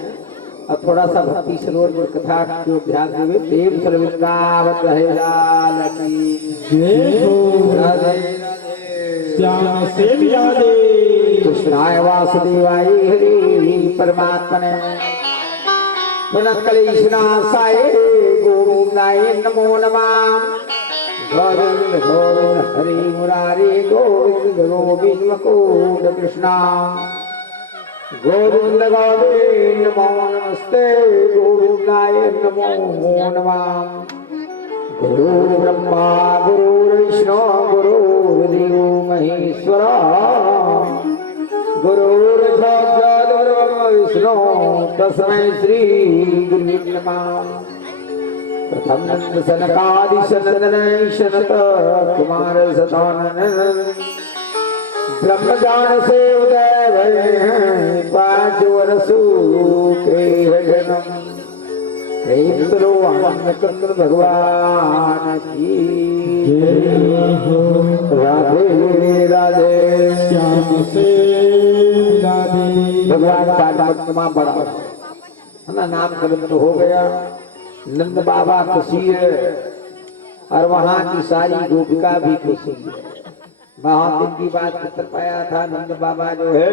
और थोड़ा सा भक्ति सरोवर में कथा को ध्यान देवे प्रेम से वृंदावन रहे लाल की श्याम से यादे कृष्णाय वासुदेवाय हरि परमात्मने पुनः कलेशनाशाय गोविंदाय नमो नमः गोविंद गोविंद हरि मुरारी गोविंद गोविंद मुकुंद कृष्णा गोविंद गोविंद नमो नमस्ते गोविंदाय नमो नमः गुरु ब्रह्मा गुरु विष्णु गुरु देव महेश्वरा गुरु साक्षात् परब्रह्म विष्णु तस्मै श्री गुरुवे नमः प्रथम नंद सनकादि सनंदन शनत कुमार सतानन ब्रह्मज्ञान से उदय भये हैं 5 वर्षों के जन्म प्रेम करो कृष्ण भगवान की राधे राधे श्याम से यादे भगवान का नाम बड़ा है ना नामकरण तो हो गया नंद बाबा खुशी है और वहाँ की सारी गोपिका भी खुशी है। वहाँ दिन की बात पत्र पाया था नंद बाबा जो है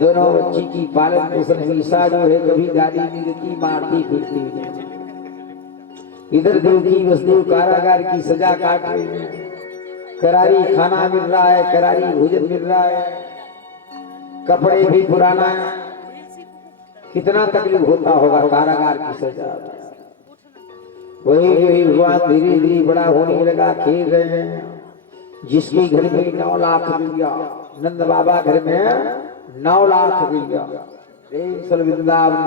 दोनों बच्ची की पालन पोषण हमेशा जो है कभी गाली नहीं देती मारती पीटती नहीं। इधर देवकी वसुदेव कारागार की सजा काट रही है करारी खाना मिल रहा है करारी भोजन मिल रहा है कपड़े भी पुराना है कितना तकलीफ होता होगा कारागार की सजा। वही भगवान धीरे धीरे बड़ा होने लगा, खेल रहे हैं। जिसके घर में 9 लाख रुपया, नंद बाबा घर में 9 लाख रुपया। वृंदावन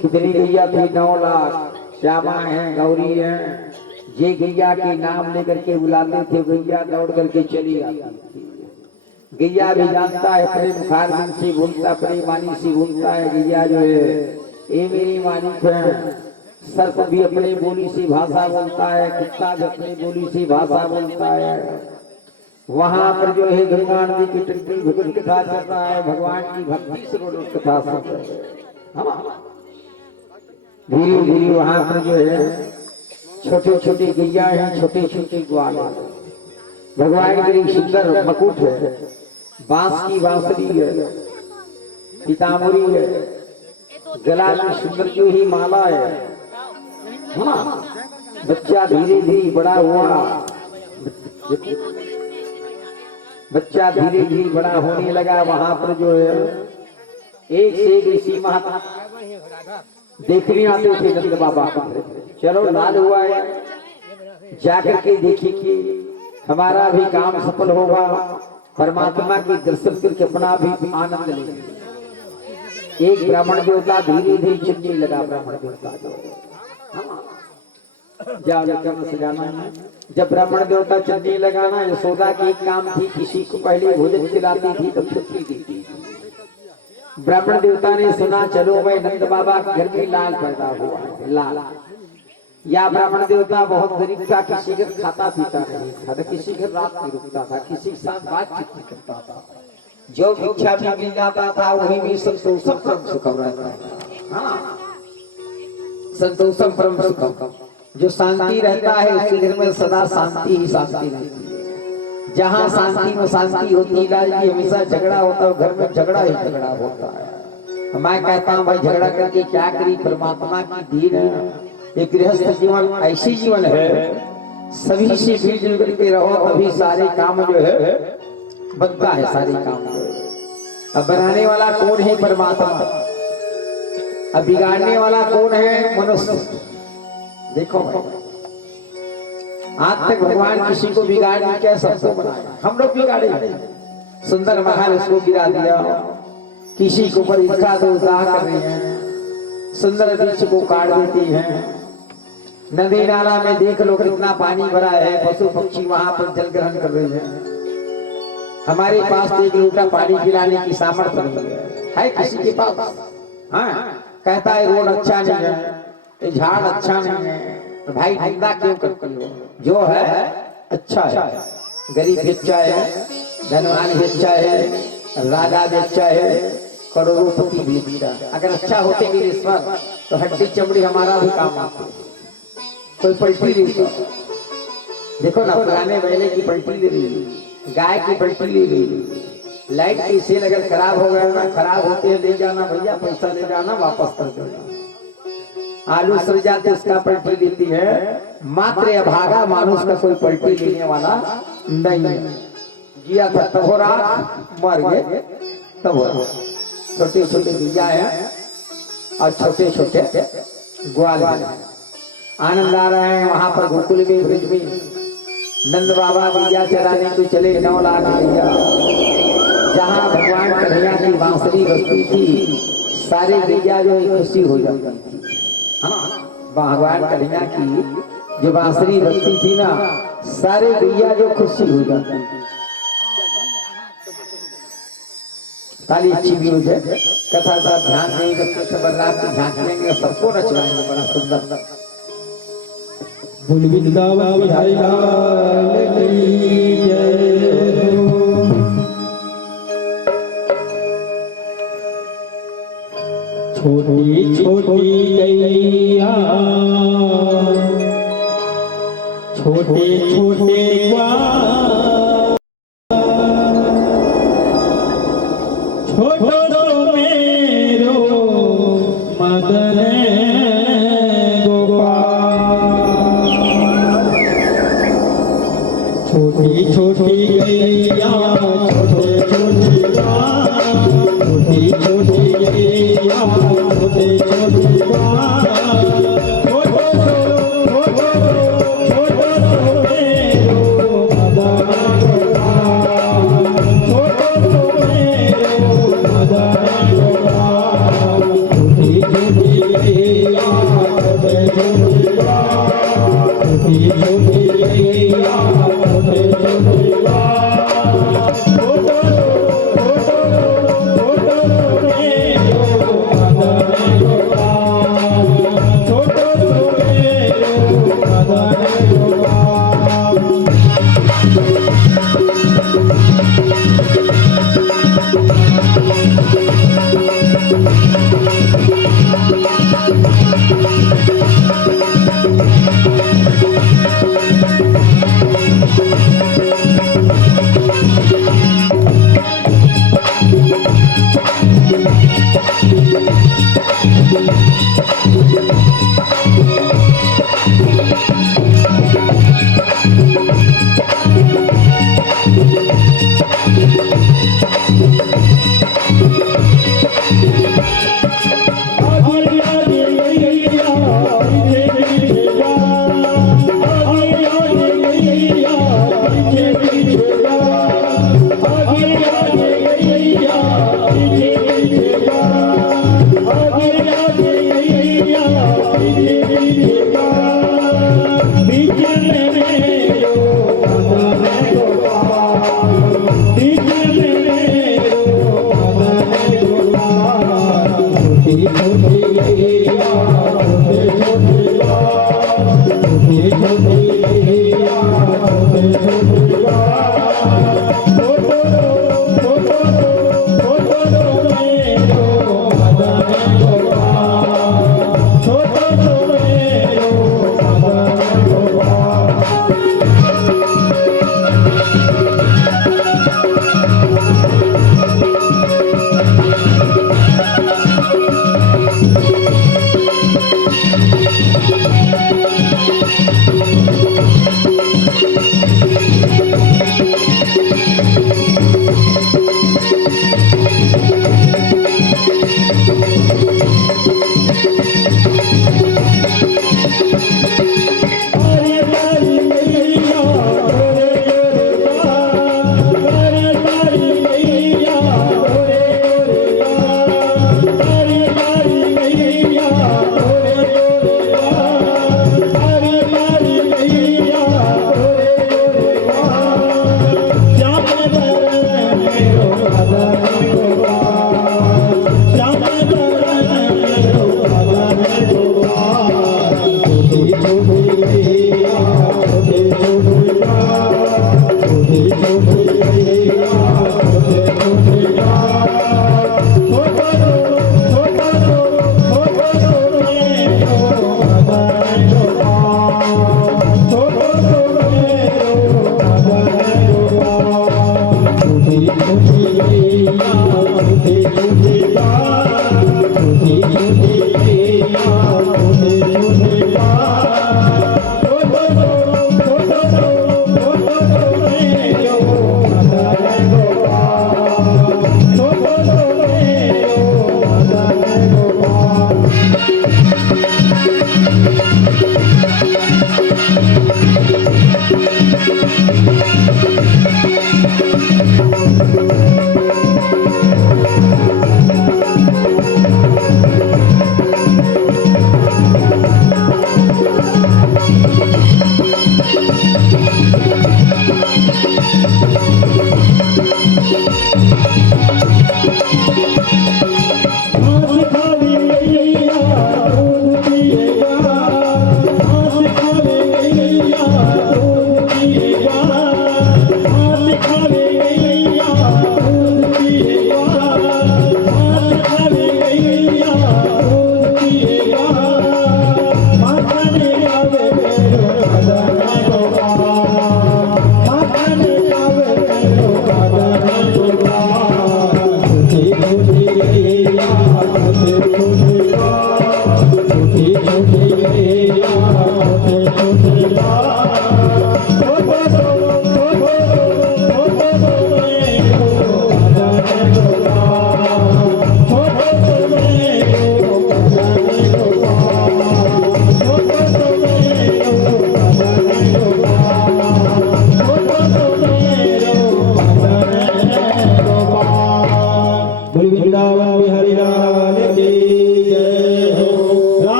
कितनी गैया थी? 9 लाख। श्यामा है, गौरी है। ये गैया के नाम लेकर के बुलाते थे, गैया दौड़ करके चली आती थी। गैया भी जानता है, अपने मुखारबिन से बोलता, अपनी वाणी से बोलता है। गैया जो है ये मेरी मालिक है। सर्प भी अपनी बोली से भाषा बोलता है, कुत्ता भी अपनी बोली से भाषा बोलता है। वहां पर जो है गंगा नदी की टंकी भगवत कथा चल रहा है, भगवान की भक्ति से भगवत कथा सुन रहे हैं। धीरे धीरे वहां पर जो है छोटे छोटे गैया हैं, छोटे छोटे ग्वाल हैं। भगवान की सुंदर मुकुट है, बांस की बांसुरी है, पीताम्बरी है, गला में सुंदर जो ही माला है। बच्चा धीरे धीरे बड़ा हुआ, बच्चा धीरे धीरे बड़ा होने लगा। वहां पर जो है एक से एक ऋषि महात्मा देखने आते थे नंद बाबा का। चलो लाल हुआ है, जाकर के देखिए कि हमारा भी काम सफल होगा, परमात्मा के दर्शन करके अपना भी आनंद लेंगे। एक ब्राह्मण देवता धीरे धीरे चलने लगा। ब्राह्मण देवता सजाना है। जब ब्राह्मण देवता चलने लगा ना, यशोदा की एक काम थी, किसी को पहले भोजन खिलाती थी तब छुट्टी दी थी। ब्राह्मण देवता ने सुना, चलो भाई नंद बाबा के घर में लाल पैदा हुआ है। लाल या ब्राह्मण देवता बहुत गरीब था, किसी घर खाता पीता नहीं था, किसी घर रात में रुकता था, किसी के साथ बातचीत नहीं करता था। जो भिक्षा भी मिल जाता था वही भी संतोषम परम सुखम रहता था। संतोषम परम सुखम, जो शांति रहता है उसके घर में सदा शांति ही शांति रहती है। जहाँ शांति में शांति होती है, लाल जी हमेशा झगड़ा होता है, घर में झगड़ा ही झगड़ा होता है। मैं कहता हूँ भाई झगड़ा करके क्या करी, परमात्मा की दीन है। एक गृहस्थ जीवन ऐसी जीवन है, सभी से मिलजुल करके रहो, तभी सारे काम जो है बनता है। सारे काम अब बनाने वाला कौन है? परमात्मा। अब बिगाड़ने वाला कौन है? मनुष्य। देखो आज तक भगवान किसी को बिगाड़ नहीं किया, सबको बनाया। हम लोग बिगाड़े, सुंदर महल उसको गिरा दिया, किसी को पर इसका दोषदाह कर रहे हैं, सुंदर वृक्ष को काट देती हैं। नदी नाला में देख लो कितना पानी भरा है, पशु पक्षी वहां पर जल ग्रहण कर रहे हैं। हमारे पास एक लोटा पानी पिलाने की सामर्थ्य नहीं है किसी के पास। हाँ, कहता है रोड अच्छा नहीं है, झाड़ अच्छा नहीं है, तो भाई धंधा क्यों करते हो? जो है अच्छा है, गरीब भी अच्छा है, धनवान भी अच्छा है, राजा भी अच्छा है, करोड़पति भी अच्छा है। अगर अच्छा होते गिरीश्वर तो हड्डी चमड़ी हमारा भी काम आता। कोई पलटी ले, देखो ना पुराने बैले की पलटी ले ली, गाय की पलटी ले ली, लाइट की सेल अगर खराब हो गया ना, खराब होते हैं ले जाना भैया, पैसा ले जाना, वापस कर देना। आलू सड़ जाते उसका पलटी लेती है, मात्र अभागा मानुष का कोई पलटी लेने वाला नहीं है। जिया था तब हो रहा, मर गए तब हो रहा। छोटे छोटे गैया है और छोटे छोटे ग्वाल है। आनंद आ रहे हैं वहां पर गोकुल में, ब्रज में। नंद बाबा गैया चराने को चले, 9 लाख गैया। जहाँ भगवान कन्हैया की बांसुरी बजती थी, सारे गैया जो खुशी हो जाती थी। हाँ, भगवान कन्हैया की जो बांसुरी बजती थी ना, सारे गैया जो खुशी हो जाती थी। ताली अच्छी भी हो जाए, कथा का ध्यान देंगे, कृष्ण बलराम की झांकने सबको रचवाएंगे, बड़ा सुंदर। बोल वृंदावन बिहारी लाल की जय हो। छोटी छोटी गैया, छोटे छोटे ग्वाल, छोटो मेरो मदन छोटी छोटी गैया, छोटे छोटे ग्वाल,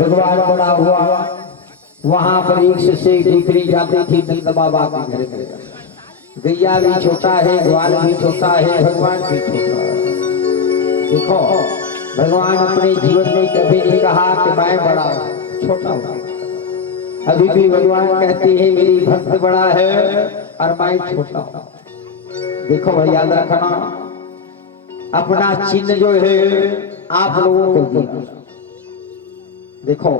भगवान बड़ा हुआ वहां पर एक से बिखरी जाती थी नंद बाबा के घर में। गैया भी छोटा है, ग्वाल भी छोटा है, भगवान भी छोटा है। देखो भगवान अपने जीवन में कभी नहीं कहा कि मैं बड़ा हूं, छोटा हूं। अभी भी भगवान कहते हैं मेरी भक्त बड़ा है और मैं छोटा हूं। देखो भाई याद रखना, अपना चिन्ह जो है आप लोगों को दिया। देखो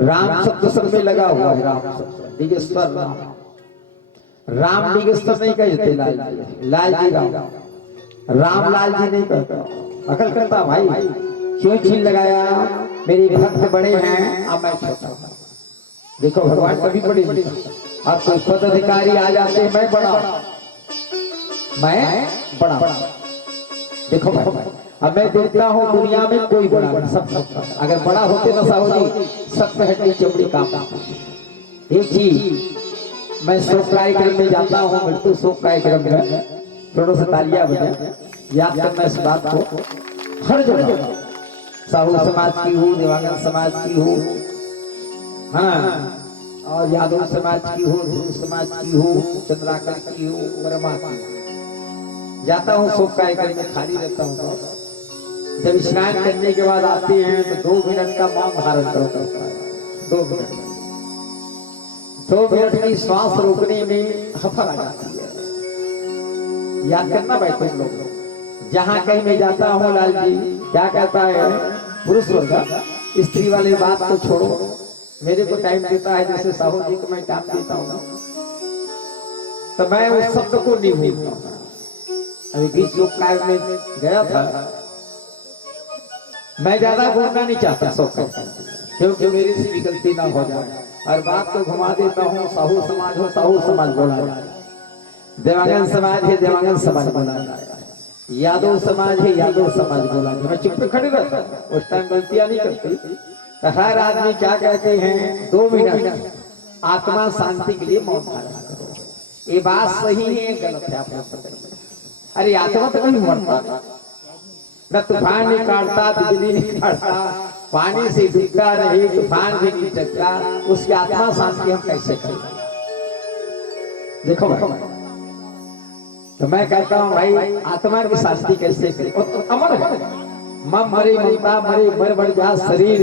राम शब्द सब में लगा हुआ है, राम शब्द दिगेश्वर राम दिगेश्वर नहीं कहते लाल जी, लाल जी राम लाल जी नहीं कहता। अकल करता भाई, क्यों चिन्ह लगाया? मेरे भक्त बड़े हैं अब मैं छोटा हूं। देखो भगवान कभी बड़े नहीं, अब कोई पद अधिकारी आ जाते मैं बड़ा, मैं बड़ा। देखो भाई अब मैं देखता हूँ दुनिया में कोई बड़ा नहीं, सब सबका। अगर बड़ा होते ना साहू जी, सब हड्डी चमड़ी काम। एक चीज मैं शोक कार्यक्रम में जाता हूँ, मृत्यु शोक कार्यक्रम में थोड़ा सा तालियां बजा, याद करना इस बात को। हर जगह साहू समाज की हो, देवांगन समाज की हो, हाँ, और यादव समाज की हो, ध्रुव समाज की हो, चंद्राकर की हो, वर्मा की हो, जाता हूँ शोक कार्यक्रम में, खाली रहता हूँ। तो जब स्नान करने के बाद आते हैं तो 2 मिनट का मौन धारण करो करता है। 2 मिनट की श्वास रोकने में हफर आ जाती है। याद करना भाई तुम लोग, जहाँ कहीं मैं जाता हूँ लाल जी क्या कहता है पुरुष वर्ग, स्त्री वाले बात तो छोड़ो, मेरे को टाइम देता है जैसे साहू जी को मैं टाइम देता हूँ, तो मैं उस शब्द को नहीं भूलता। अभी बीच लोग काय में गया था, मैं ज्यादा बोलना नहीं चाहता शौक, क्योंकि मेरे से भी गलती ना हो जाए, और बात को घुमा देता हूँ। साहू समाज हो, साहू समाज बोला जाए, देवांगन समाज है, देवांगन समाज बोला जाए, यादव समाज है, यादव समाज बोला जाए। मैं चुप खड़े रहता, उस टाइम गलतियां नहीं करती। हर आदमी क्या कहते हैं 2 मिनट आत्मा शांति के लिए मौन धारण करो। ये बात सही है गलत है आप लोग? अरे आत्मा तो नहीं मरता, न तूफान नहीं काटता, बिजली नहीं काटता, पानी से डूबता नहीं, तूफान भी नहीं चलता, उसकी आत्मा शांति हम कैसे करें? देखो भाई, तो मैं कहता हूँ भाई आत्मा की शांति कैसे करें? तो अमर है, मम मरे ममता मरे मर मर जा शरीर,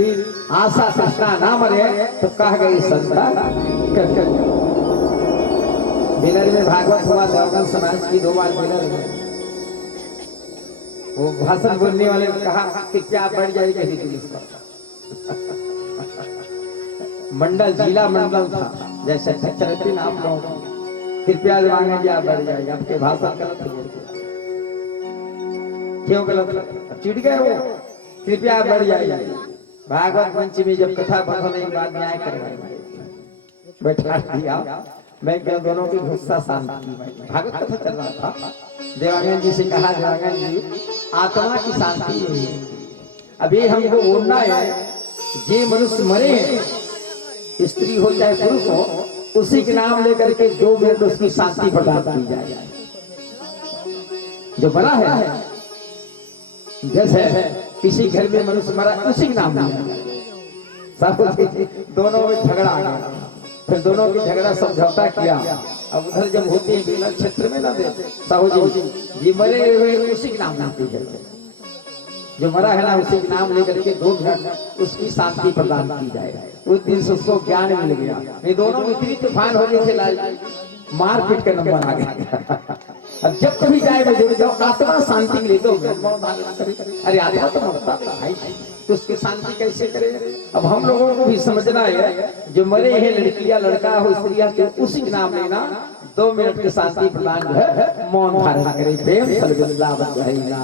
आशा तृष्णा ना मरे तो कह गई संता। बेलर में भागवत हुआ, देवगन समाज की 2 बार बेलर में वो भाषण बोलने वाले ने कहा कि क्या बढ़ जाएगी मंडल, जिला मंडल था जैसे छत्रपति नाम लो, कृपया मांगे जी आप बढ़ जाएगा, आपके भाषण गलत बोल दिया। क्यों गलत? चिढ़ गए वो, कृपया बढ़ जाइए। भागवत मंच में जब कथा बंद होने के बाद न्याय करवाएंगे, बैठा दिया। मैं क्या दोनों की गुस्सा शांत की। भागवत कथा चल रहा था, देवांगन जी से कहा देवांगन जी आत्मा की शांति नहीं है, अभी हमको बोलना है जे मनुष्य मरे हैं, स्त्री हो चाहे पुरुष हो, उसी के नाम लेकर के 2 मिनट उसकी शांति प्रदान की जाए। जो बड़ा है जैसे किसी घर में मनुष्य मरा, उसी के नाम दोनों में झगड़ा आ गया, फिर दोनों की झगड़ा समझौता किया। अब उधर जब होती है बेलर क्षेत्र में ना दे साहू जी, ये मरे हुए उसी के नाम लेते हैं, जो मरा है ना उसी के नाम लेकर के 2 मिनट उसकी शांति प्रदान की जाए। उस दिन से उसको ज्ञान मिल गया। ये दोनों में इतनी तूफान हो गई थे लाल, मारपीट का नंबर आ गया। अब जब कभी जाए मैं जुड़ जाओ, आत्मा शांति के लिए 2 मिनट। अरे आत्मा तो मरता था भाई, तो उसकी शांति कैसे करें? अब हम लोगों को भी समझना है, जो मरे हैं लड़कियां लड़का हो स्त्रियां, उसी के नाम लेना 2 मिनट की शांति प्रदान जो है मौन धारण करें। प्रेम सर्वदावत रहेगा।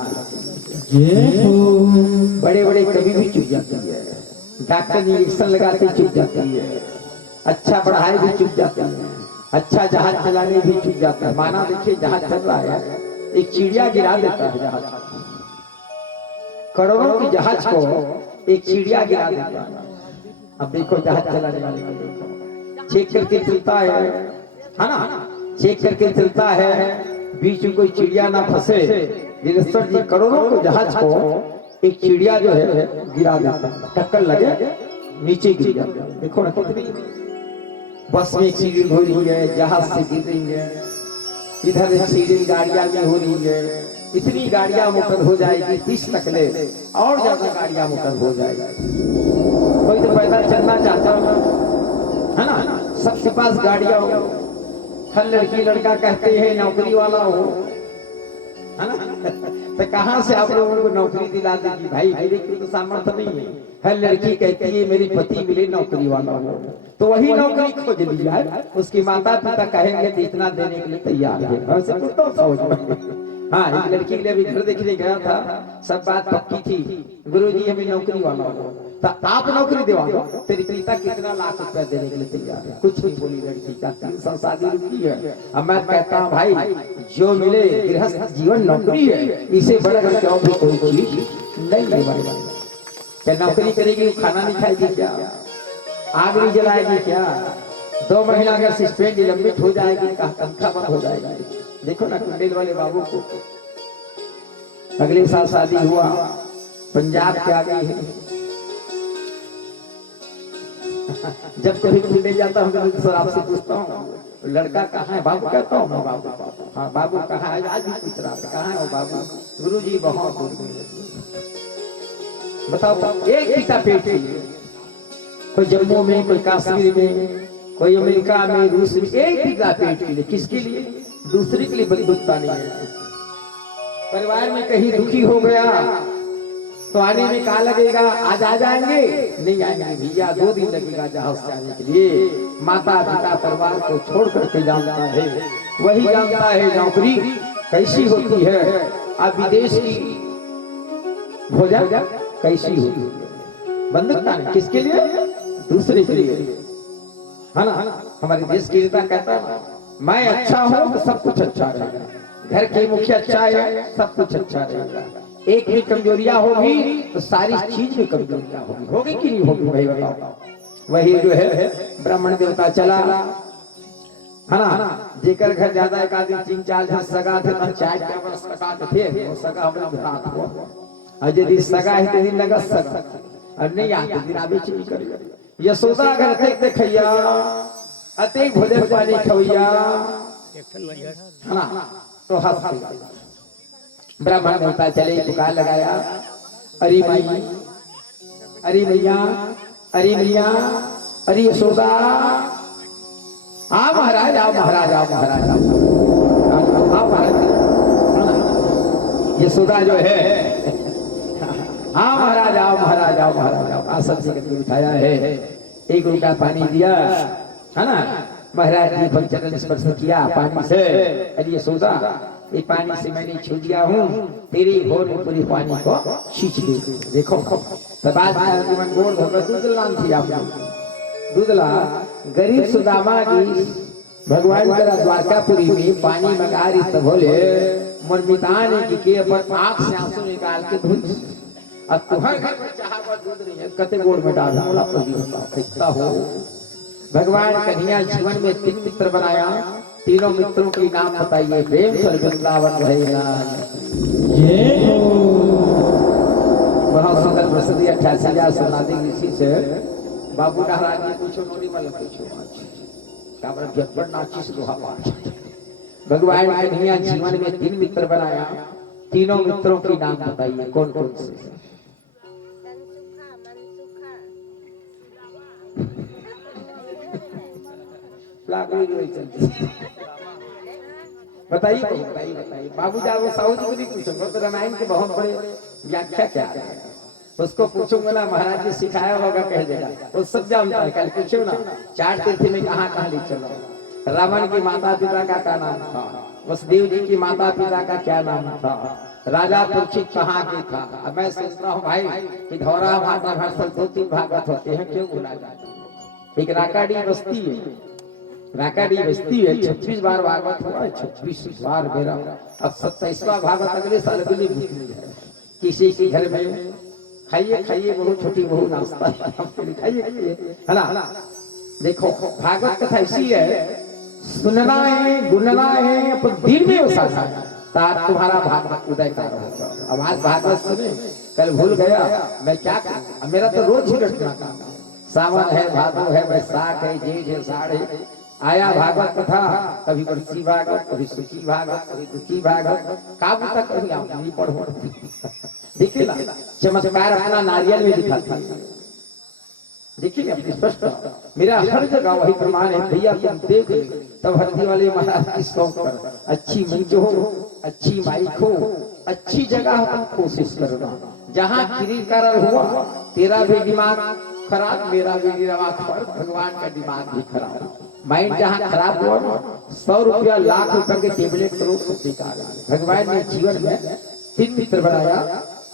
बड़े बड़े कभी भी चुप जाती है, डॉक्टर इंजेक्शन लगाते चुप जाती है, अच्छा पढ़ाई भी चुप जाती है, अच्छा जहाज चलाने भी चुप जाता है। माना देखिए जहाज चल रहा है, एक चिड़िया गिरा देता है जहाज, करोड़ों की जहाज को एक चिड़िया गिरा देता है। अब देखो जहाज चलाने वाले को देखो, चेक करके चलता है ना, चेक करके चलता है, बीच में कोई चिड़िया ना फंसे। दिनेश्वर जी करोड़ों को जहाज को एक चिड़िया जो है गिरा देता है, टक्कर लगे नीचे गिर जाता है। देखो ना कितनी बस में एक्सीडेंट हो रही है, जहाज से गिर रही है, इधर एक्सीडेंट गाड़ियां भी हो रही है, इतनी गाड़ियां मोटर हो जाएगी 30 नकले और ज्यादा गाड़ियां मोटर हो जाएगी। कोई तो पैदल चलना चाहता है, है ना, सबके पास गाड़ियां हो, हर लड़की लड़का कहते हैं नौकरी वाला हो, है ना। तो कहाँ से आप लोगों को नौकरी दिला देगी भाई, मेरे की तो सामर्थ्य नहीं है। हर लड़की कहती है मेरी पति मिले नौकरी वाला हो, तो वही नौकरी खोज ली जाए। उसकी माता पिता कहेंगे तो इतना देने के लिए तैयार है। वैसे कुछ तो सोच में, हाँ एक लड़की के लिए भी घर देखने गया था, सब बात पक्की थी, गुरुजी हमें नौकरी वाला हो, तो आप नौकरी दिवा दो, तेरी पिता कितना लाख रुपया देने के लिए तैयार है। कुछ नहीं बोली लड़की का, 3 साल शादी रुकी है। अब मैं कहता हूँ भाई जो मिले गृहस्थ जीवन नौकरी है, इसे बढ़कर क्या भी कोई चीज नहीं है भाई। क्या नौकरी करेगी वो खाना नहीं खाएगी क्या, आग नहीं जलाएगी क्या, 2 महीना अगर सस्पेंड निलंबित हो जाएगी, तनख्वाह बंद हो जाएगी। देखो ना कुंडेल वाले बाबू को अगले साल शादी हुआ, पंजाब के आगे है। जब कभी कुंडेल जाता हूँ तो सर आपसे पूछता हूँ लड़का कहाँ है, बाबू कहता हूँ मैं बाबू, हाँ बाबू कहाँ है, आज भी पूछ रहा था कहाँ है वो बाबू, गुरुजी बहुत दूर गए। बताओ एक पिता पेट के लिए, कोई जम्मू में, कोई कश्मीर में, कोई अमेरिका में, रूस में, एक पिता पेट के लिए, किसके लिए, दूसरे के लिए बंधुकता नहीं है। परिवार में कहीं दुखी हो गया तो आने में कहा लगेगा, आज आ जाएंगे, नहीं आएंगे भैया, 2 दिन लगेगा जहाज से आने के लिए। माता पिता परिवार को छोड़ करके जानता है, वही जानता है नौकरी कैसी होती है, अब विदेश की भोजन कैसी होती है। बंधुकता नहीं, किसके लिए, दूसरे के लिए, है ना। हमारे देश की नेता कहता है मैं अच्छा हूँ तो सब कुछ अच्छा रहेगा, घर के मुखिया अच्छा है सब कुछ अच्छा रहेगा, एक भी कमजोरियां होगी तो सारी चीज में कमजोरियां होगी, होगी कि नहीं होगी भाई बताओ। वही जो है ब्राह्मण देवता चला, है ना, जेकर घर ज्यादा एक आदमी 3-4 सगा थे, 4 वर्ष सगा थे, वो सगा हमारे साथ हुआ, और यदि सगा है तो दिन लगा सगा, और नहीं आते दिन आवे चीज कर। यशोदा घर देख देखैया अति भोजन पानी खवैया, है ना, तो हंस ब्राह्मण देवता चले, पुकार लगाया, अरे माई, अरे भैया, अरे भैया, अरे यशोदा, आओ महाराज, आओ महाराज, आओ महाराज, आओ महाराज। यशोदा जो है, हाँ महाराज, आओ महाराज, आओ महाराज, आओ। आसन से करके उठाया है, एक उल्टा पानी दिया, है ना, महाराज जी पर चरण स्पर्श किया पानी से, अरे यशोदा ये पानी से मैंने छू दिया हूँ, तेरी होर में पूरी पानी को खींच दे। देखो तब आज जीवन गोड़ धोकर दूधला थी आप दूधला, गरीब सुदामा की भगवान तेरा द्वारकापुरी में पानी मंगा रही तो बोले मुरमितान की अपन आँख से आंसू निकाल के धुल, अब तुम्हारे घर में चाहा दूध नहीं है, कते गोड़ में डाला बोला फेंकता हो। भगवान कन्हैया जीवन में 3 मित्र बनाया, तीनों मित्रों के नाम बताइए, प्रेम से वृंदावन रहेगा। बहुत सुंदर प्रसिद्धि 88,000 सुनाते इसी से बाबू महाराज ने पूछो, नोरी वाला पूछो, झटपट नाची से दोहा पाठ। भगवान कन्हैया जीवन में 3 मित्र बनाया, तीनों मित्रों के नाम बताइए कौन कौन से। बताइए बताइए बाबू जा, वो साहू जी को नहीं पूछूंगा, तो रामायण के बहुत बड़े व्याख्या क्या है उसको पूछूंगा ना, महाराज जी सिखाया होगा कह देगा, वो सब जानता है। कल पूछो ना 4 तीर्थ में कहाँ ले चलो, रावण की माता पिता का क्या नाम था, वसुदेव जी की माता पिता का क्या नाम था, राजा परीक्षित कहाँ के था। अब मैं सोच रहा हूँ भाई कि धौरा भाटा भाषण 2-3 भागवत होते हैं, क्यों भुला जाते हैं। एक राकाडी बस्ती है, राकाडी बस्ती है, 26 बार भागवत हुआ है, 26 बार मेरा, अब 27वां भागवत अगले साल भी है। किसी के घर में खाइए खाइए बहु छोटी बहु नाश्ता खाइए है ना। देखो भागवत कथा ऐसी है, सुनना है गुनना है, अपन दिल में उतारना है, तार तुम्हारा भागवत उदयकार होगा। अब आज भागवत सुने, कल भूल गया मैं क्या करूं, मेरा तो रोज ही रटना काम, सावन है, भादो है, बैसाख है, जेठ है, साढ़ है, आया भागवत कथा, कभी बरसी भागवत, कभी सुखी भागवत, कभी दुखी भागवत, काबू तक कभी आप नहीं पढ़ो। देखिए चमत्कार अपना नारियल में दिखाता है, देखिए अपनी स्पष्ट, मेरा हर जगह वही प्रमाण है भैया, तुम देख लो। तब हल्दी वाले महाराज की शौक पर अच्छी मंच हो, अच्छी माइक हो, अच्छी जगह हो, कोशिश करना। जहाँ किरीकार हुआ तेरा भी दिमाग खराब, मेरा भी दिमाग खराब, भगवान का दिमाग भी खराब। माइंड जहाँ खराब हुआ ना, 100 रुपया लाख रुपए के टेबलेट करो सब बेकार है। भगवान ने जीवन में 3 मित्र बनाया,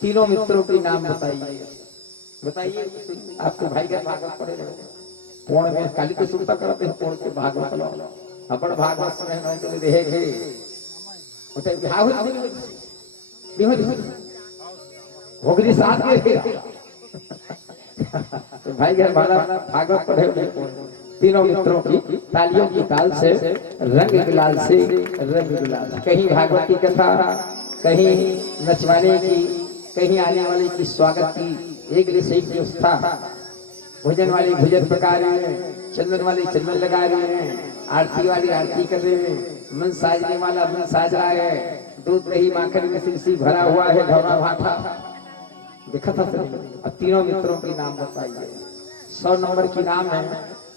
तीनों मित्रों के नाम बताइए। बताइए आपके भाई का भागवत पढ़े पूर्ण में काली के सुनता करते हैं, पूर्ण के भागवत लो अपन भागवत सुने नहीं तो देहे के उठे भाव होगरी साथ के तो भाई का भागवत पढ़े। तीनों मित्रों की तालियों की ताल से, रंग गुलाल से, रंग गुलाल, कहीं भागवत की कथा, कहीं नचवाने की, कहीं आने वाले की स्वागत की, एक से एक व्यवस्था। भोजन वाले भोजन पका रहे हैं, चंदन वाले चंदन लगा रहे हैं, आरती वाली आरती कर रहे हैं, मन साजने वाला मन साज रहा है, दूध दही माखन मिश्री सी भरा हुआ है, धौरा भाठा देखा था सर। अब तीनों मित्रों के नाम बताइए। 100 नंबर की नाम है,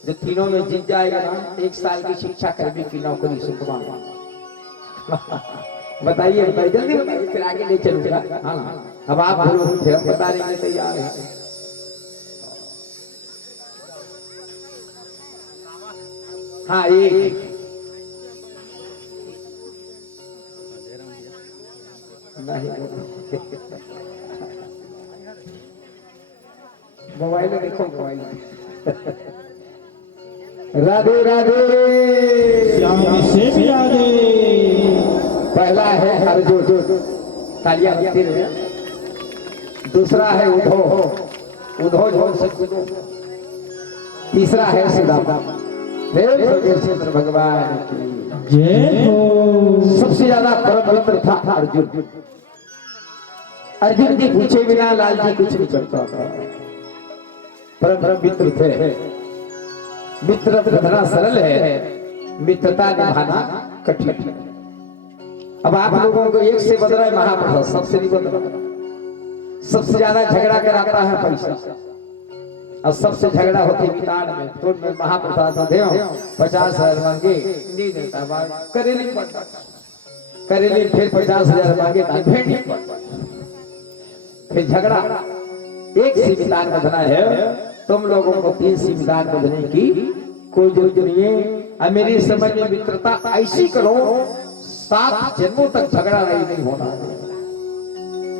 जो तीनों में जीत जाएगा ना 1 साल की शिक्षा कर्मी की नौकरी सुखमा। बताइए जल्दी बताइए, फिर आगे नहीं चलूंगा। हाँ अब आप बोलो, फिर हम बता रहे हैं तैयार है। हाँ एक नहीं मोबाइल में देखो, मोबाइल में राधे राधे श्याम से भी राधे। पहला है अर्जुन, तालियां बजती रहे। दूसरा है उद्धव, उद्धव झोल से। तीसरा है सुदामा। चंद्र भगवान की जय हो। सबसे ज्यादा परम मित्र था अर्जुन। अर्जुन के पूछे बिना लाल जी कुछ नहीं करता था। परम मित्र थे। मित्र रखना सरल है, मित्रता निभाना कठिन है। अब आप लोगों को एक से बदला है महाप्रसाद, सबसे नहीं बदला। सबसे ज्यादा झगड़ा कराता है पैसा, और सबसे झगड़ा होते मितान में। तो मैं महाप्रसाद दे 50,000 मांगे नहीं देता, करेली पड़ता, करेली फिर 50,000 मांगे भेड़ी पड़ता, फिर झगड़ा। एक सी मितान बदना है, तुम लोगों को 3 सी मितान बदलने की कोई जरूरत नहीं है। मेरी समझ में मित्रता ऐसी करो 7 जन्मों तक झगड़ा नहीं होना,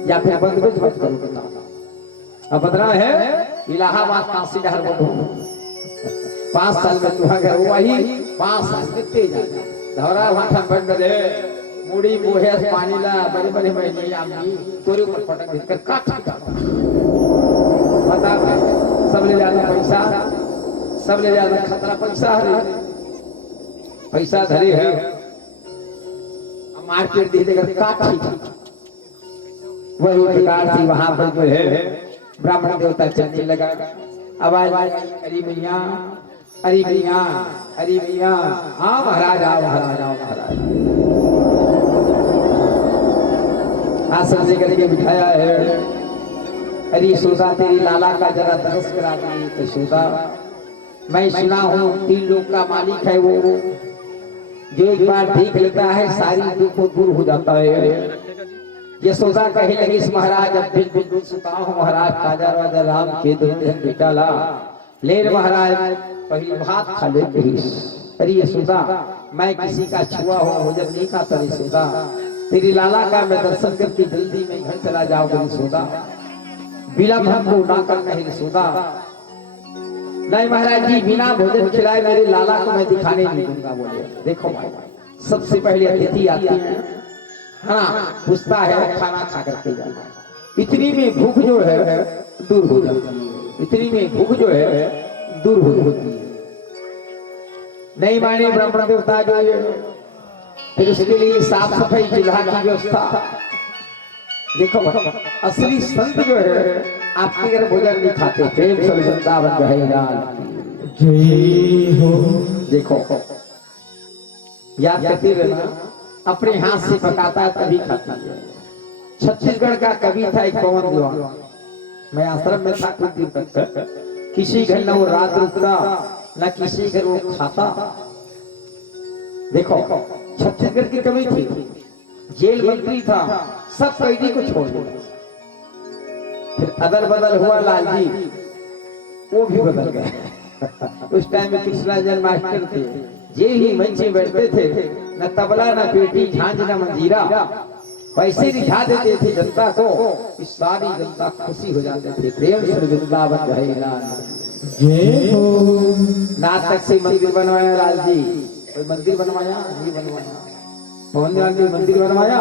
या फिर बदल मत करो। अब बदला है इलाहाबाद काशी डहर बदो 5 साल में तुम्हारा घर वही 5 साल में तेज आ जाए। धौरा भाठा बंद दे मुड़ी मुहे पानी ला बड़े बड़े महीने आमी तोरे ऊपर पटक देकर काट का बता। सब ले ज्यादा पैसा, सब ले ज्यादा खतरा पैसा है, पैसा धरे है मार्केट दे देकर काट। वही प्रकार से वहां पर जो है ब्राह्मण देवता चलने लगा। आवाज अरे भैया, अरे भैया, अरे भैया, हाँ महाराज, आओ महाराज, आओ महाराज। आसन से करके बिठाया है। अरे यशोदा तेरी लाला का जरा दर्श करा दी। यशोदा मैं सुना हूँ 3 लोक का मालिक है वो, जो एक बार देख लेता है सारी दुख दूर हो जाता है। यशोदा कहे लगी महाराज, अब बिल्कुल सुता हूँ महाराज, काजा राजा राम के दुल्हन बिटाला ले महाराज, पहली भात खा ले। अरे यशोदा मैं किसी का छुआ हूँ, भोजन नहीं खाता। यशोदा तेरी लाला का मैं दर्शन करके जल्दी में घर चला जाऊंगा। यशोदा विलंब हमको ना करना है। यशोदा नहीं महाराज जी, बिना भोजन खिलाए मेरे लाला को मैं दिखाने नहीं दूंगा। बोले देखो भाई, सबसे पहले अतिथि आती है, हाँ पूछता है खाना खा करके जाना। इतनी में भूख जो है दूर हो जाती है, इतनी में भूख जो है दूर हो जाती है। नहीं माने ब्राह्मण देवता जो है, फिर उसके लिए साफ सफाई चूल्हा की व्यवस्था। देखो असली संत जो है आपके घर भोजन नहीं खाते। प्रेम से वृंदावन जय हो। देखो याद करते रहना, अपने हाथ से पकाता है तभी खाता है। छत्तीसगढ़ का कवि था एक पवन द्वार, मैं आश्रम में था कुछ दिन तक। किसी घर न वो रात रुकता, न किसी घर वो खाता। देखो छत्तीसगढ़ की कवि थी, जेल मंत्री था, सब कैदी को छोड़ दिया। फिर अदल बदल हुआ लालजी, वो भी बदल गया। उस टाइम में कृष्णाजन मास्टर थे, ये ही मंच में बैठते थे, न तबला न पेटी झांझ न मंजीरा, वैसे रिझा देते थे जनता को, इस सारी जनता खुशी हो जाते थे। प्रेम से वृंदावन रहे लाल जय हो। नाटक से मंदिर बनवाया लालजी, कोई मंदिर बनवाया नहीं बनवाया, पवन दयाल जी मंदिर बनवाया,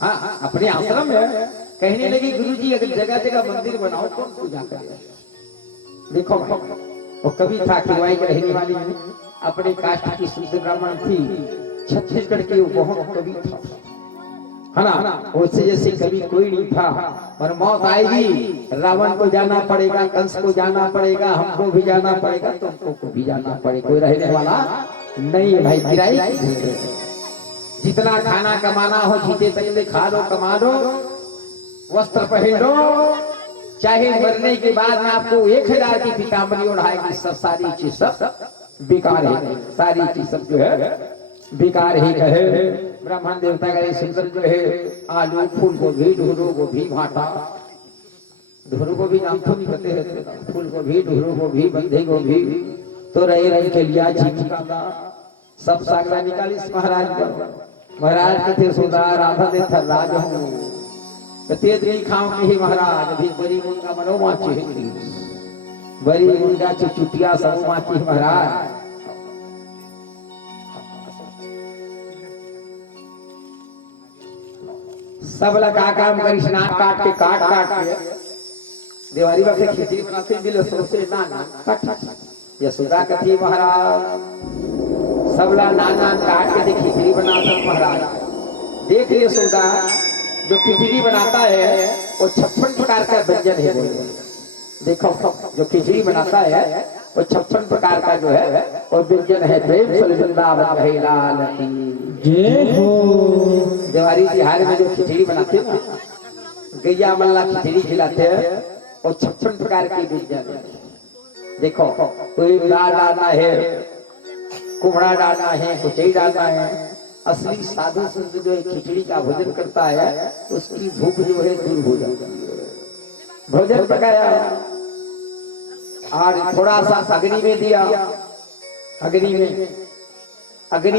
हाँ अपने आश्रम में। कहने लगे गुरुजी अगर जगह जगह मंदिर बनाओ कौन पूजा करे। देखो वो कवि था, खिरवाई के रहने वाली अपने कास्ट की शुद्ध ब्राह्मण थी, छत्तीसगढ़ के वो बहुत कवि था, है ना। उससे जैसे कभी कोई नहीं था। पर मौत आएगी, रावण को जाना पड़ेगा, कंस को जाना पड़ेगा, हमको भी जाना पड़ेगा, तुमको को भी जाना पड़ेगा, कोई रहने वाला नहीं है भाई। किराए जितना खाना कमाना हो जीते पहले खा लो, कमा लो, वस्त्र पहन लो, चाहे मरने के बाद में आपको 1000 की पीताम्बरी ओढ़ाएगी, सब सारी चीज सब बेकार है, सारी चीज सब जो है बेकार ही है। ब्राह्मण देवता का सुंदर जो है आलू फूल गोभी ढूरो गोभी भाटा, ढूरो गोभी नाम तो नहीं कहते हैं, फूल गोभी ढूरो गोभी बंधे गोभी तो रहे रहे के लिया जी निकाला, सब सागरा निकाली महाराज पर। महाराज कथे सुधार राधा दे थर्राज हूँ तेज नहीं खाओ के ही महाराज, अभी बड़ी मुंगा मनो माची बड़ी मुंगा चुटिया सब माची महाराज। सब लगा काम कर स्नान काट के दिवाली वक्त खिचड़ी बनाते मिले सोचे ना कट यशोदा कथी महाराज सबला नाना काट के खिचड़ी बनाता महाराज। देख यशोदा जो खिचड़ी बनाता है वो 56 प्रकार का व्यंजन है। देखो जो खिचड़ी बनाता है वो 56 प्रकार का जो है वो व्यंजन है। प्रेम से वृंदावन रहे लाल की जय हो। दिवाली तिहार में जो खिचड़ी बनाते हैं ना, गैया मल्ला खिचड़ी खिलाते हैं और 56 प्रकार के व्यंजन है। देखो कोई दाल डालना है, कुमड़ा डालना है, कुचई डालना है। असली साधु संत जो है खिचड़ी का भोजन करता है उसकी भूख जो है दूर हो जाती है। भोजन पकाया और थोड़ा सा अग्नि में दिया, अग्नि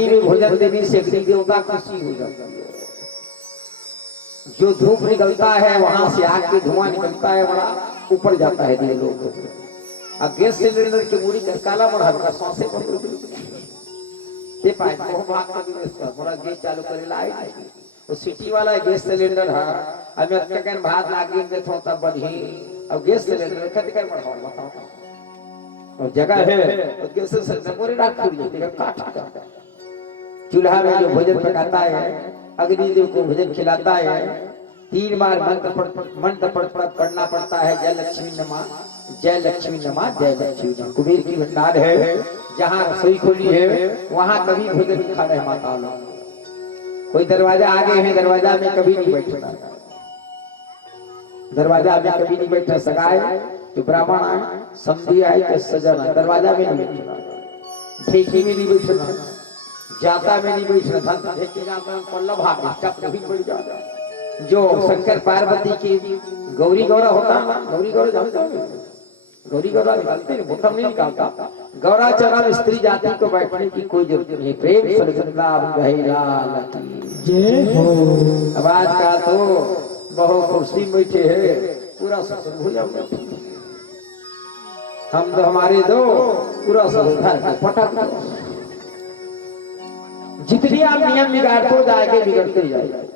में भोजन देने से अग्नि देवता खुशी हो जाती है। जो धूप निकलता है वहां से आग के धुआं निकलता है, बड़ा ऊपर जाता है दिल लोग। अब गैस सिलेंडर की मुड़ी काला मरा का सांसे ते पाए को भाग का दिवस का बड़ा गैस चालू करे लाए वो सिटी वाला गैस सिलेंडर है। अब मैं ककन भात लागे दे थो तब बढ़ी। अब गैस सिलेंडर कत कर बढ़ाओ बताओ और जगह है तो गैस सिलेंडर पूरी रात पूरी जाती है काट। चूल्हा में जो भोजन पकाता है, अग्निदेव को भोजन खिलाता है, 3 बार मंत्र पढ़ना पड़ता है। जय लक्ष्मी नमा, जय लक्ष्मी नमा, जय लक्ष्मी नमा। कुबेर की भंडार है, जहाँ रसोई खोली है वहाँ कभी भोजन खा रहे माता लोग। कोई दरवाजा आगे है, दरवाजा में कभी नहीं बैठना, दरवाजा में कभी नहीं बैठना। सगाए तो ब्राह्मण आए, समधी आए तो सजन आए, दरवाजा में नहीं बैठना, ठेके में नहीं बैठना, जाता में नहीं बैठना। धन ठेके जाता पल्लव भाग टप नहीं पड़ जाता। जो शंकर पार्वती की गौरी गौरा होता है, गौरी गौरा जानते हो, गौरी गौरा निकालते हैं, मुठम नहीं निकालता। गौरा चरण स्त्री जाति को बैठने की कोई जरूरत नहीं। प्रेम से वृंदावन रहे लाल की जय हो। अब आज का तो बहु कुर्सी में बैठे है, पूरा सत्संग हो जाओ। हम तो हमारे दो पूरा सत्संग फटाफट। जितनी आप नियम बिगाड़ते जाएंगे बिगड़ते जाएंगे।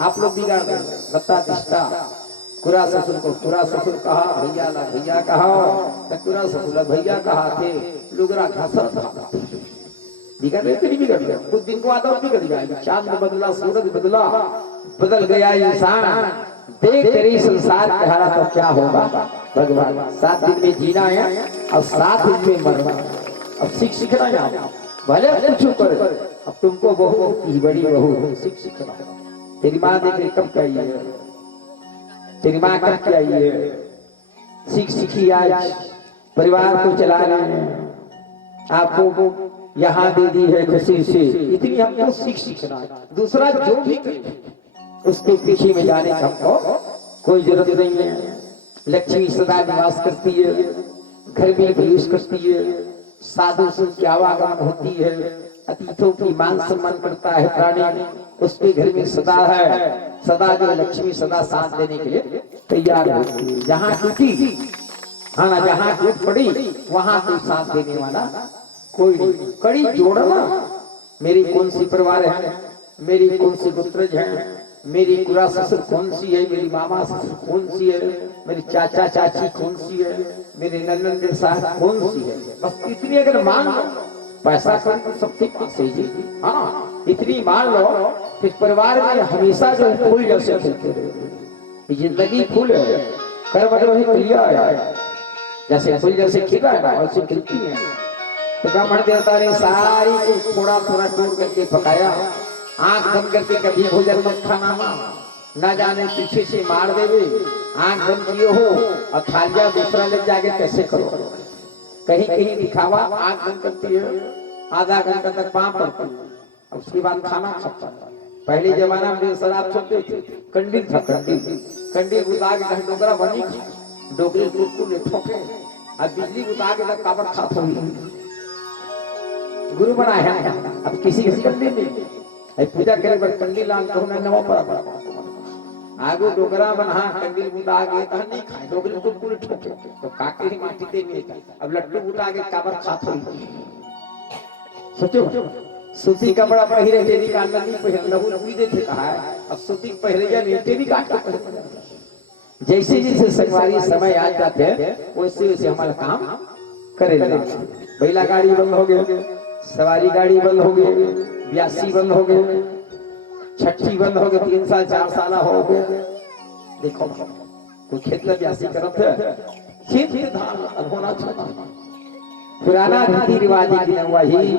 आप लोग बिगाड़ देंगे। बता दिष्टा कुरा ससुर को कुरा ससुर कहा, भैया ला भैया कहा, तो कुरा ससुर भैया कहा थे, लुगरा घासा था। बिगड़ रहे नहीं बिगड़ रहे, कुछ दिन को आता और बिगड़ जाएगा। चांद बदला, सूरज बदला, बदल गया इंसान। देख तेरी संसार कहा तो क्या होगा भगवान। 7 दिन में जीना है और 7 दिन में मरना। अब सीखना है, भले कुछ कर, अब तुमको बहू की बड़ी बहू सीखना। तेरी माँ देख कब कही है, तेरी माँ कब क्या है, सीख सीखी आज परिवार को चला रहे हैं। आपको यहाँ दे दी है खुशी से, इतनी हमको सीख सीखना है। दूसरा जो भी करे उसके पीछे में जाने का हमको कोई जरूरत नहीं है। लक्ष्मी सदा निवास करती है, घर में प्रवेश करती है, साधु संत की आवागमन होती है, अतिथियों की मान सम्मान करता है प्राणी, उसके घर में सदा है, सदा जो लक्ष्मी सदा साथ देने के लिए तैयार होती है। जहाँ टूटी हाँ ना, जहाँ टूट पड़ी वहां तो साथ देने वाला कोई नहीं। कड़ी जोड़ना, मेरी कौन सी परिवार है, मेरी कौन सी पुत्रज है, मेरी कुरा ससुर कौन सी है, मेरी मामा ससुर कौन सी है, मेरी चाचा चाची कौन सी है, मेरे नंदन साहब कौन सी है, बस इतनी अगर मान लो, पैसा कर सबके पास है जी, हाँ इतनी मान लो, फिर परिवार में हमेशा जो फूल जैसे खिलते रहे। जिंदगी फूल है, कर मतलब ही खिलिया है, जैसे फूल जैसे खिला है वैसे खिलती है। तो ब्राह्मण देवता ने सारी को थोड़ा थोड़ा तोड़ करके पकाया, आंख बंद करके कभी भोजन मत खाना, न जाने पीछे से मार देवे, आंख बंद किए हो और थालिया दूसरा ले जाके कैसे करो, कहीं कहीं दिखावा, आंख बंद करती है, आधा घंटा तक पाँव पड़ती है, उसके बाद खाना खाता। पहले जमाना में शराब छोड़ते थे, कंडील था, कंडील बुता के कहीं डोगरा बनी, डोगरे कुरकुरे ठोके, अब बिजली बुता के तक काबर खाते हुई गुरु बना है। अब किसी किसी कंडील नहीं, पूजा करे पर कंडील लाल कहना नवा पड़ा आगो डोगरा बना कंडील बुता के तह नहीं खाए, डोगरे कुरकुरे ठोके तो काके ही माटी दे में, अब लड्डू बुता के काबर खाते हुई। सोचो सूती कपड़ा पहिरे टेरी का नहीं पहिर लहू लहू देते कहा है, अब सूती पहिरे या नहीं टेरी काट के पहिर। जैसे जैसे संगवारी समय आ जाते हैं वैसे वैसे हमारा काम करेगा। बैला गाड़ी बंद हो गए, सवारी गाड़ी बंद हो गई, ब्यासी बंद हो गए, छठी बंद हो गए, 3 साल 4 साल हो गए। देखो कोई खेत में ब्यासी करत है, खेत में धान होना चाहिए। पुराना रीति रिवाज वही,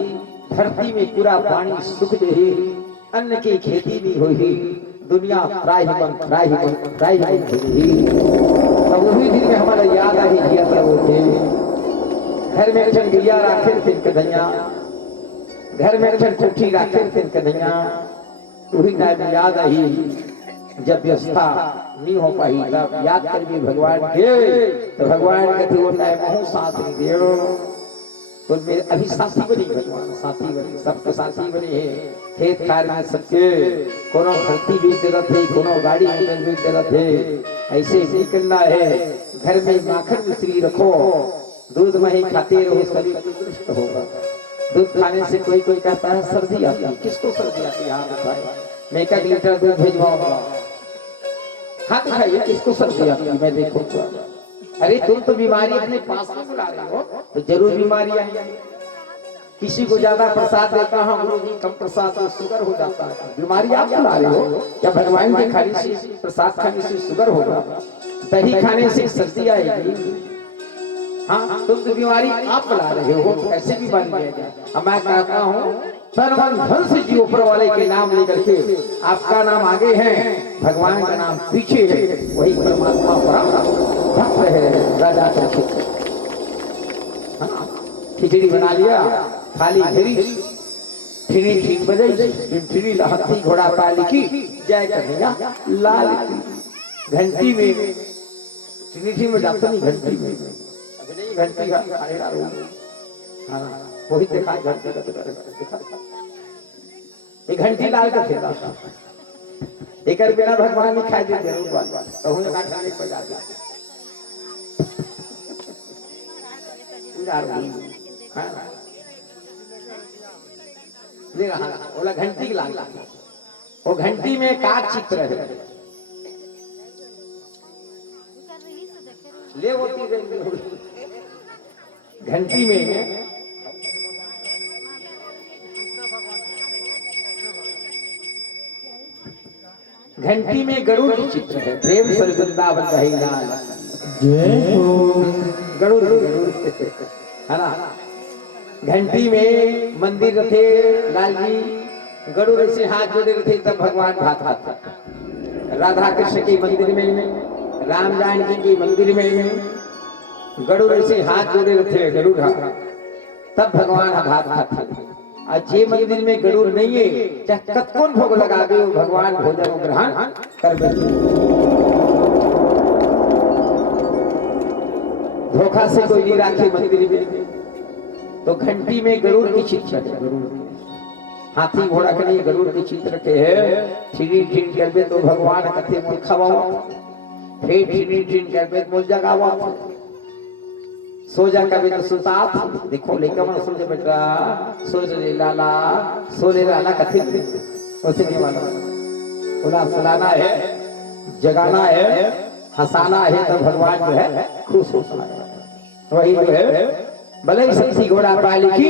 धरती में पूरा पानी सुख दे, अन्न की खेती नहीं हुई, दुनिया त्राहिमाम तो वही दिन में हमारा याद आई जिया थे। घर में जन गिया राखे थे कन्हैया, घर में जन कोठी राखे थे कन्हैया, वही टाइम याद आई जब व्यवस्था नहीं हो पाई, तब याद कर भी भगवान के, तो भगवान कहते वो टाइम साथ नहीं दे, तो मेरे अभी साथी बनी, भगवान साथी बनी, सबके साथी बने हैं। खेत खार में सबके कोनो भर्ती भी दे रहे थे, कोनो गाड़ी में भी दे रहे थे। ऐसे ही करना है, घर में माखन मिश्री रखो, दूध मही खाते रहो, शरीर तंदुरुस्त होगा। दूध खाने से कोई कोई कहता है सर्दी आती है, किसको सर्दी आती है? हाँ बताए, मैं 1 लीटर दूध भिजवाऊंगा, हाथ खाइए, किसको सर्दी आती है मैं देखूंगा। अरे तुम तो बीमारी अपने पास में बुला रहे हो, तो जरूर बीमारी आएगी। किसी को ज्यादा प्रसाद देता हूँ गुरु जी, कम प्रसाद तो शुगर हो जाता है, बीमारी आप बुला रहे हो। क्या भगवान के खाने से, प्रसाद खाने से शुगर होगा? दही खाने से सर्दी आएगी? हाँ, तुम तो बीमारी आप बुला रहे हो, कैसे बीमारी आएगी? मैं कहता हूँ तन मन धन से जी ऊपर वाले के नाम लेकर के, आपका नाम आगे है, भगवान का नाम पीछे है, वही परमात्मा भक्त है। राजा खिचड़ी बना लिया, खाली घेरी, ठिनी ठीक बजाई, ठिनी हाथी घोड़ा पाली की जय कन्हैया लाल की। घंटी में ठिनी में जाता नहीं, घंटी में घंटी का वही देखा, एक घंटी लाल का थे, एक बिना भगवान ने खाई देते बोला घंटी की लाल, वो घंटी में का चित्र है, ले होती घंटी में घंटी में गरुड़ की चित्र है, प्रेम सर वृंदावन रही लाल जय हो। गरुड़ है ना। घंटी में मंदिर रखे लाल जी, गरुड़ से हाथ जोड़े रखे, तब भगवान भात खाते। राधा कृष्ण के मंदिर में, राम जानकी के मंदिर में, गरुड़ ऐसे हाथ जोड़े रखे गरुड़ तब भगवान भात खाते। आज जे मंदिर में गरुड़ नहीं है चाहे कतकोन भोग लगावे वो भगवान भोजन ग्रहण करबे। धोखा से कोई नहीं राखे मंदिर में तो घंटी में गरुड़ की चित्र है। गरुड़ हाथी घोड़ा के लिए गरुड़ की चित्र के है। छिड़ी छिड़ करबे तो भगवान कथे मोल खवाओ, फिर छिड़ी छिड़ करबे मोल जगावा, सो जा कभी तो सुतात। देखो लेकर मन सोचे बेटा सो ले लाला कथे उसे नहीं मालूम। बोला सुलाना है, जगाना है, हंसाना है तो भगवान जो है खुश होता है। वही जो है भले शक्ति घोड़ा पाली की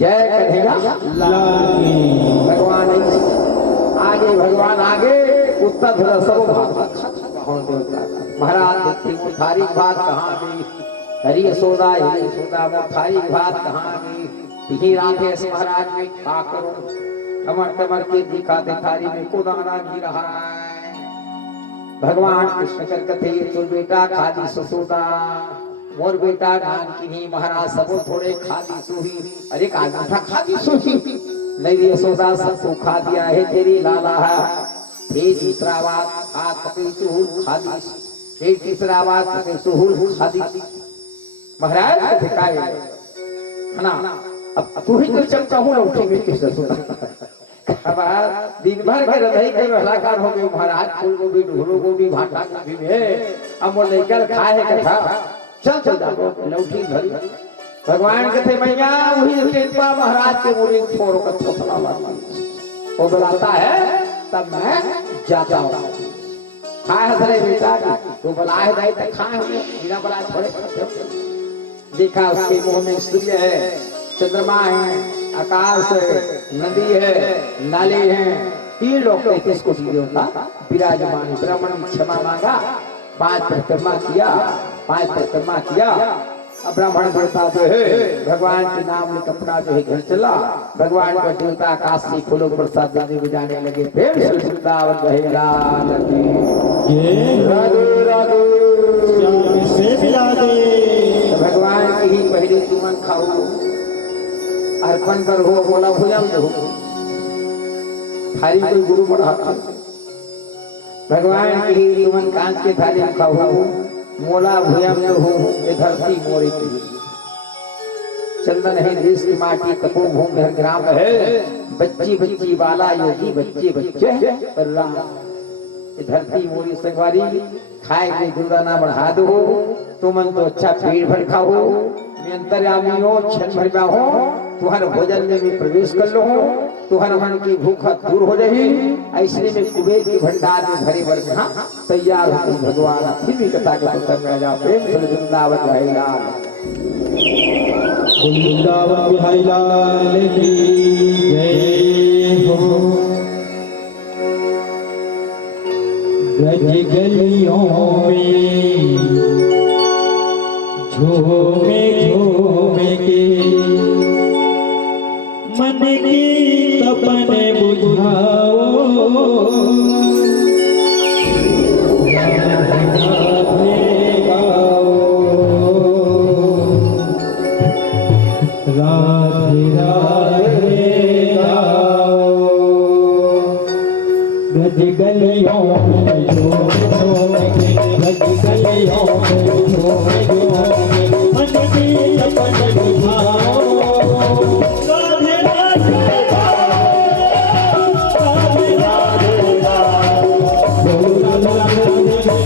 जय कन्हैया भगवान आगे, भगवान आगे उत्तर धरा सब महाराज देखते थारी बात कहाँ गई, हरी यशोदा थारी बात कहाँ गई। यही राधेश महाराज में क्या करो कमर कमर के दिखाते थारी में को दाना गिर रहा है। भगवान कृष्ण कर कथे तो बेटा खाली ससुदा मोर बेटा गान की महाराज सब थोड़े खाली सूही। अरे कागूठा खाली सूही नहीं यशोदा सबको खा दिया है तेरी लाला है। फिर तीसरा बात हाथ पकड़ी सुहुल खाली, फिर तीसरा बात पकड़ी सुहुल खाली। महाराज दिखाए है ना अब तू ही तो चमचा हूँ लौटी में किस अब दिन भर के हृदय के हलाकार हो गए महाराज। फूल गोभी ढोलो गोभी भाटा गोभी में अब वो लेकर खाए कथा चल चल जाओ लौटी धरी। भगवान कहते मैया वही कृपा महाराज के मुड़ी छोड़ कर थोड़ा वो बुलाता है तब मैं जाता हूँ। खाए हसरे बेटा वो बुलाए दाई तक खाए बिना बुलाए थोड़े। देखा उसके मुंह में सूर्य है, चंद्रमा है, आकाश है, नदी है, नाले हैं, तीन लोग किसको का विराजमान। ब्राह्मण क्षमा मांगा, 5 परिक्रमा किया, 5 परिक्रमा किया। अब ब्राह्मण बढ़ता जो है भगवान के नाम में कपड़ा जो है घर चला। भगवान का देवता आकाश से फूलों प्रसाद देने में जाने लगे। प्रेम से वृंदावन रहे लाल की राधे राधे से मिला दे। भगवान की ही पहले तुमन खाओ अर्पण कर हो बोला भुजम हो थारी कोई गुरु बढ़ाता। भगवान की ही तुमन कांच के थाली में खाओ मोला भुजम हो ये धरती मोरे की। चंदन है देश की माटी तपोभूमि हर ग्राम है। बच्ची बच्ची बाला योगी बच्चे बच्चे पर राम। ये धरती मोरी संगवारी खाए के दुर्दाना बढ़ा दो। तुमन तो अच्छा पेट भर खाओ अंतर्यामी हो क्षण भर में हो तुम्हारे भोजन में भी प्रवेश कर लो। तुम्हारे मन की भूख दूर हो रही। ऐसे में कुबेर के भंडार में भरे वर्ग तैयार हो भगवान फिर भी कथा के उत्तर में जा। प्रेम से वृंदावन बिहारी लाल वृंदावन बिहारी लाल की जय हो। ब्रज गलियों में झूमे झूमे के मन की तपन बुझाओ। राधे गाओ राधे राधे गाओ। ब्रज गलियों में झूमे झूमे के ब्रज गलियों में झूमे झूमे मन की तपन बुझाओ। राधे राधे राधे राधे बोलो राधे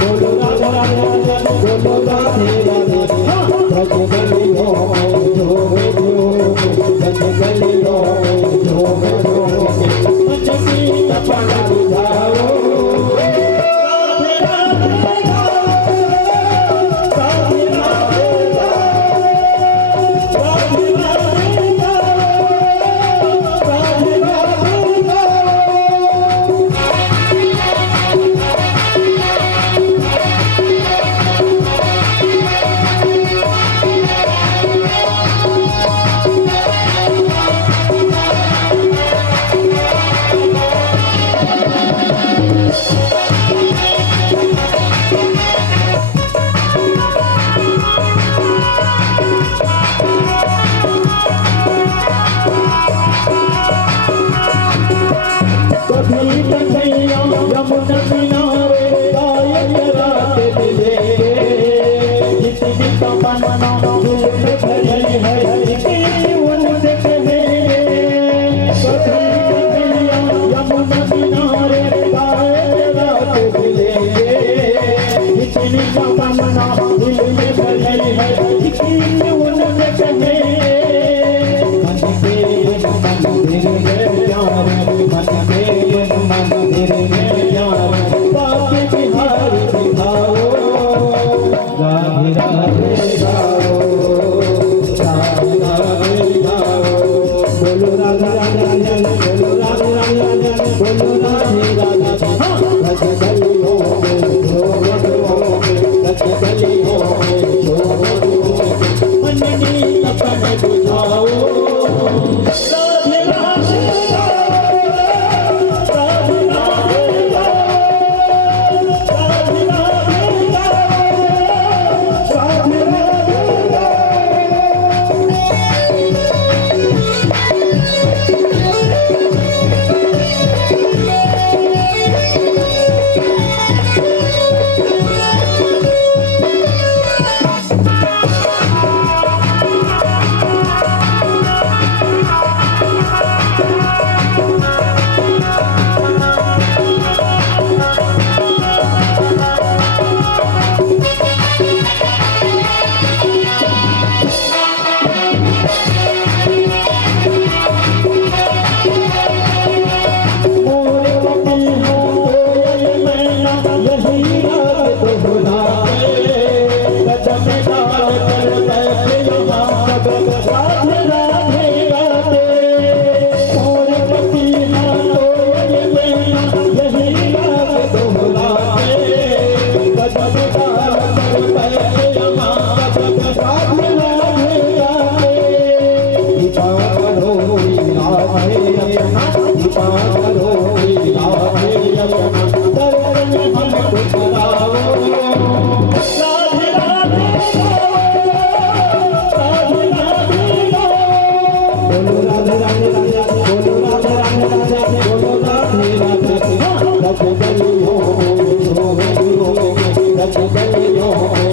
बोलो राधे बोलो राधे राधे। ब्रज गलियों में झूमे झूमे ब्रज गलियों में झूमे झूमे मन की तपन बुझाओ। कभी कन्हैया यमुना किनारे गायक रात मिले जितनी तमन्ना दिल में भरी है इतनी उनसे कहे कभी कन्हैया यमुना किनारे गायक रात मिले जितनी तमन्ना दिल में भरी है इतनी उनसे कहे मंदिर में प्यार मंदिर में प्यार बाकी बिहार दिखाओ राधे राधे गाओ राधे राधे गाओ बोलो राधे राधे बोलो राधे राधे बोलो राधे राधे रज गलियों में रज गलियों में मन की तपन बुझाओ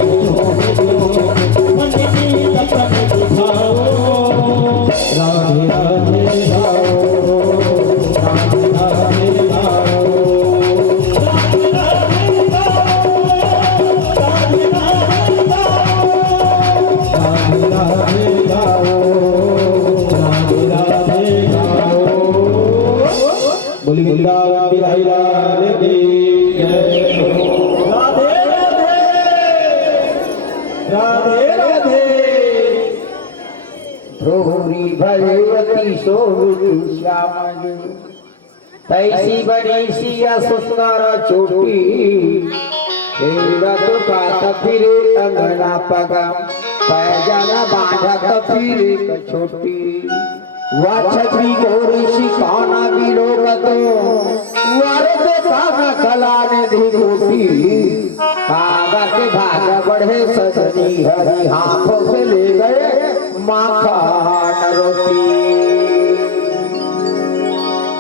राधे राधे भगवती सोहु श्याम तैसी बड़ी सिया सुंदर चोटी तो का फिरे अंगना पगा पैजाना बांधा फिरे छोटी वह छत्री गोरी शिकाना भी लोग तो वर्द कागा खलाने दी गोटी कागा के भागा बढ़े सजनी हरी हाथों से ले गए माखन रोटी।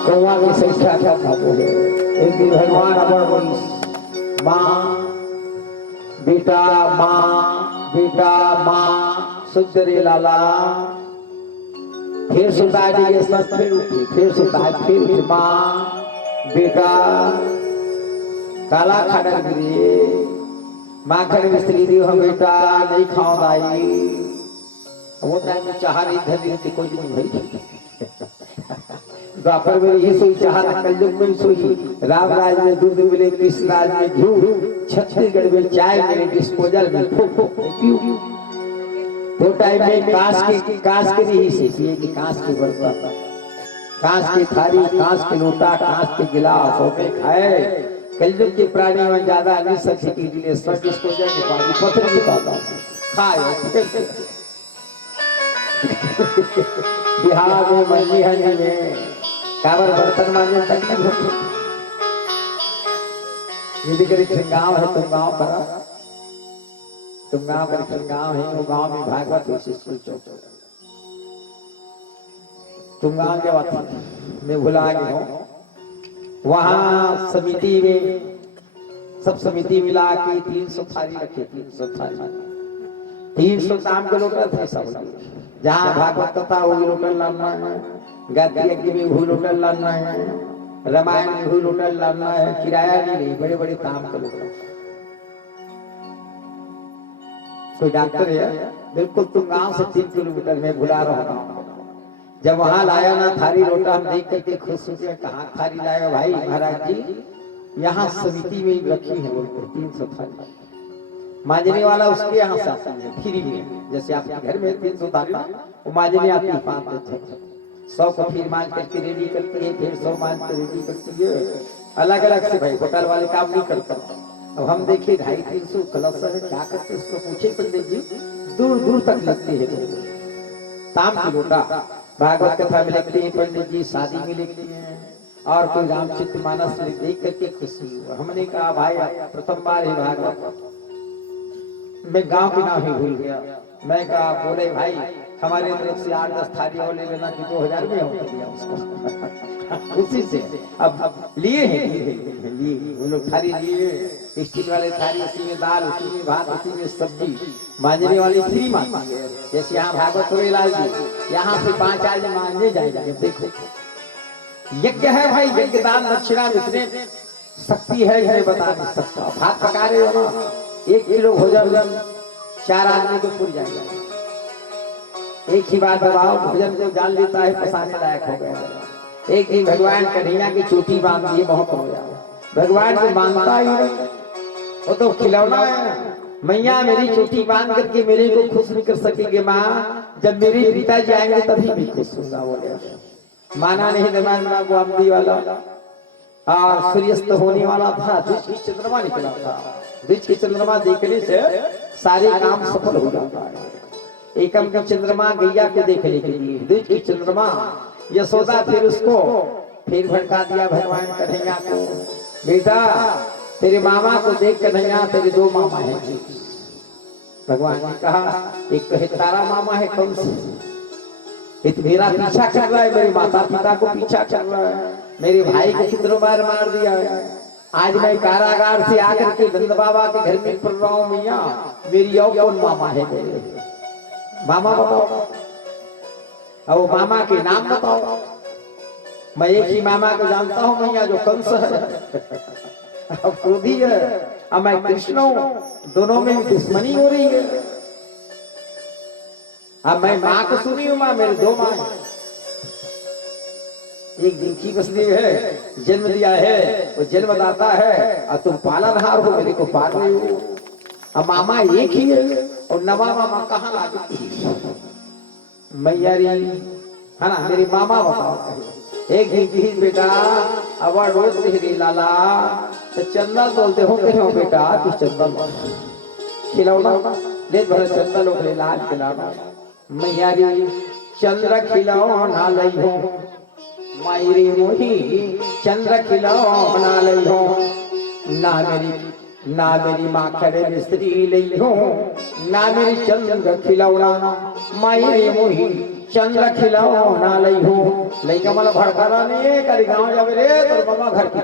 कौआ की संख्या क्या था बोले एक दिन भगवान अमर बड़ी माँ बेटा माँ सुंदरी लाला फिर सुता दिए सब फिर सुता फिर माँ बेटा काला खाना गिरी माखन मिस्त्री दी हम बेटा नहीं खाओ दाई वो टाइम में चाह रही धनी कोई नहीं भाई द्वापर में ये सोई चाह कलयुग में सोई राम राज में दूध मिले कृष्ण राज में घी छत्तीसगढ़ में चाय मिले डिस्पोजल में तो टाइम में कांच के नहीं से कि कांच के बर्तन कांच की थाली कांच के लोटा कांच के गिलास होते खाए कलयुग के प्राणी में ज्यादा नहीं सकते के लिए सब डिस्पोजल में पानी पत्थर नहीं पाता खाए बिहार में मंडी हंडी में काबर बर्तन मांझे तक नहीं होती यदि करीब गांव है तुम गांव करा तुम गांव करीब गांव है वो गांव में भागवत विशिष्ट चौक तुम गांव के बात मैं भुला गया हूँ वहां समिति में सब समिति मिला के 300 थाली रखे, 300 थाली, 300 ताम के लोटा थे सब। जहाँ भागवत कथा वही लोटल लाना है, गायत्री यज्ञ में वही लोटल लाना है, रामायण में वही लोटल लाना है, किराया नहीं रही, बड़े बड़े ताम का लोटा। कोई डॉक्टर है, बिल्कुल तुम गांव से 3 किलोमीटर में बुला रहा हूँ। जब वहां लाया ना थारी लोटा, हम देख करके खुश हो गए। कहाँ थारी लाया भाई? महाराज जी यहाँ समिति में रखी है, बोलते 300 थाली। मांझने वाला उसके यहाँ से आता है फ्री में, जैसे आपके घर में 300 थाली, वो मांझने आती है 100 को फिर मांझ करके रेडी करती है, फिर 100 मांझ कर रेडी करती है, अलग अलग से। भाई होटल वाले काम नहीं करता। अब हम देखिए 250-300 कलश है, क्या करते उसको पूछे पंडित जी, दूर दूर तक लगते हैं ताम की लोटा। भागवत कथा में लिखते हैं पंडित जी, शादी में लिखते हैं, और कोई रामचरित मानस में देख करके खुशी हुआ। हमने कहा भाई प्रथम बार है भागवत, मैं गांव के नाम ही भूल गया। मैं कहा बोले भाई हमारे तरफ से 8-10 थाली और ले लेना, कि 2000 में हो गया उसको। उसी से अब लिए हैं, लिए वो लोग थाली लिए, स्टील वाले थाली, उसी में दाल, उसी में भात, उसी में सब्जी। मांझने वाली फ्री मांगती है, जैसे यहाँ भागवत हो लाल जी, यहाँ से 5 आदमी मांझने जाएंगे। देखो यज्ञ है भाई, यज्ञ दान दक्षिणा में इतने शक्ति है, यह बता नहीं सकता। भात पका रहे हो ना, 1 किलो भोजन 4 आदमी को पूरी जाएगा। एक ही बात बताओ, भोजन जो जान लेता है पसाने लायक हो गया। एक ही भगवान कन्हैया की चोटी बांध दिए, बहुत हो गया। भगवान को मांगता ही नहीं, वो तो खिलौना है। मैया मेरी चोटी बांध करके मेरे को खुश नहीं कर सकेंगे माँ, जब मेरे पिताजी आएंगे तभी मैं खुश होगा। बोले माना नहीं दरबार को आमदी वाला, और सूर्यास्त होने वाला था, बीच की चंद्रमा निकला था। बीच की चंद्रमा देखने से सारे काम सफल हो जाता है। एकम की चंद्रमा गैया को देखने के लिए, बीच की चंद्रमा यशोदा फिर उसको फिर भड़का दिया भगवान कन्हैया को, बेटा तेरे मामा को देख कन्हैया, तेरे 2 मामा हैं। भगवान ने कहा एक तो है तारा मामा है कंस, एक मेरा पीछा कर रहा है, मेरे माता पिता को पीछा कर रहा है, मेरे भाई को कितनों बार मार दिया है। आज मैं कारागार से आकर के नंद बाबा के घर में पड़ रहा हूँ। मैया मेरी और कौन मामा है? मेरे मामा बताओ, अब वो मामा के नाम बताओ। मैं एक ही मामा को जानता हूँ मैया, जो कंस है, अब क्रोधी है, अब मैं कृष्ण हूँ, दोनों में दुश्मनी हो रही है। अब मैं माँ को सुनी हूँ, माँ मेरे 2 माँ हैं। एक दिन की बसनी है, जन्म दिया है, वो जन्मदाता है, और तुम पालनहार हो, मेरे को पाल रहे हो। अब मामा एक ही है, और नवा मामा कहाँ लागे? मैया री है ना, मेरी मामा बताओ। एक दिन की बेटा अब रोज से लाला तो चंदन बोलते हो बेटा, कि चंदन खिलौना ले भले चंदन लोग लाल खिलाना। मैया री चंद्र खिलौना लई हो, मायरी मोही चंद्र खिलौना लई हो, ना मेरी माँ करे मिस्त्री लई हो, ना मेरी चंद्र खिलौना, मायरी मोही चंद्र खिलौना लई हो। लइका मला भड़काना नहीं करी गाँव जावे रे, तो मामा घर की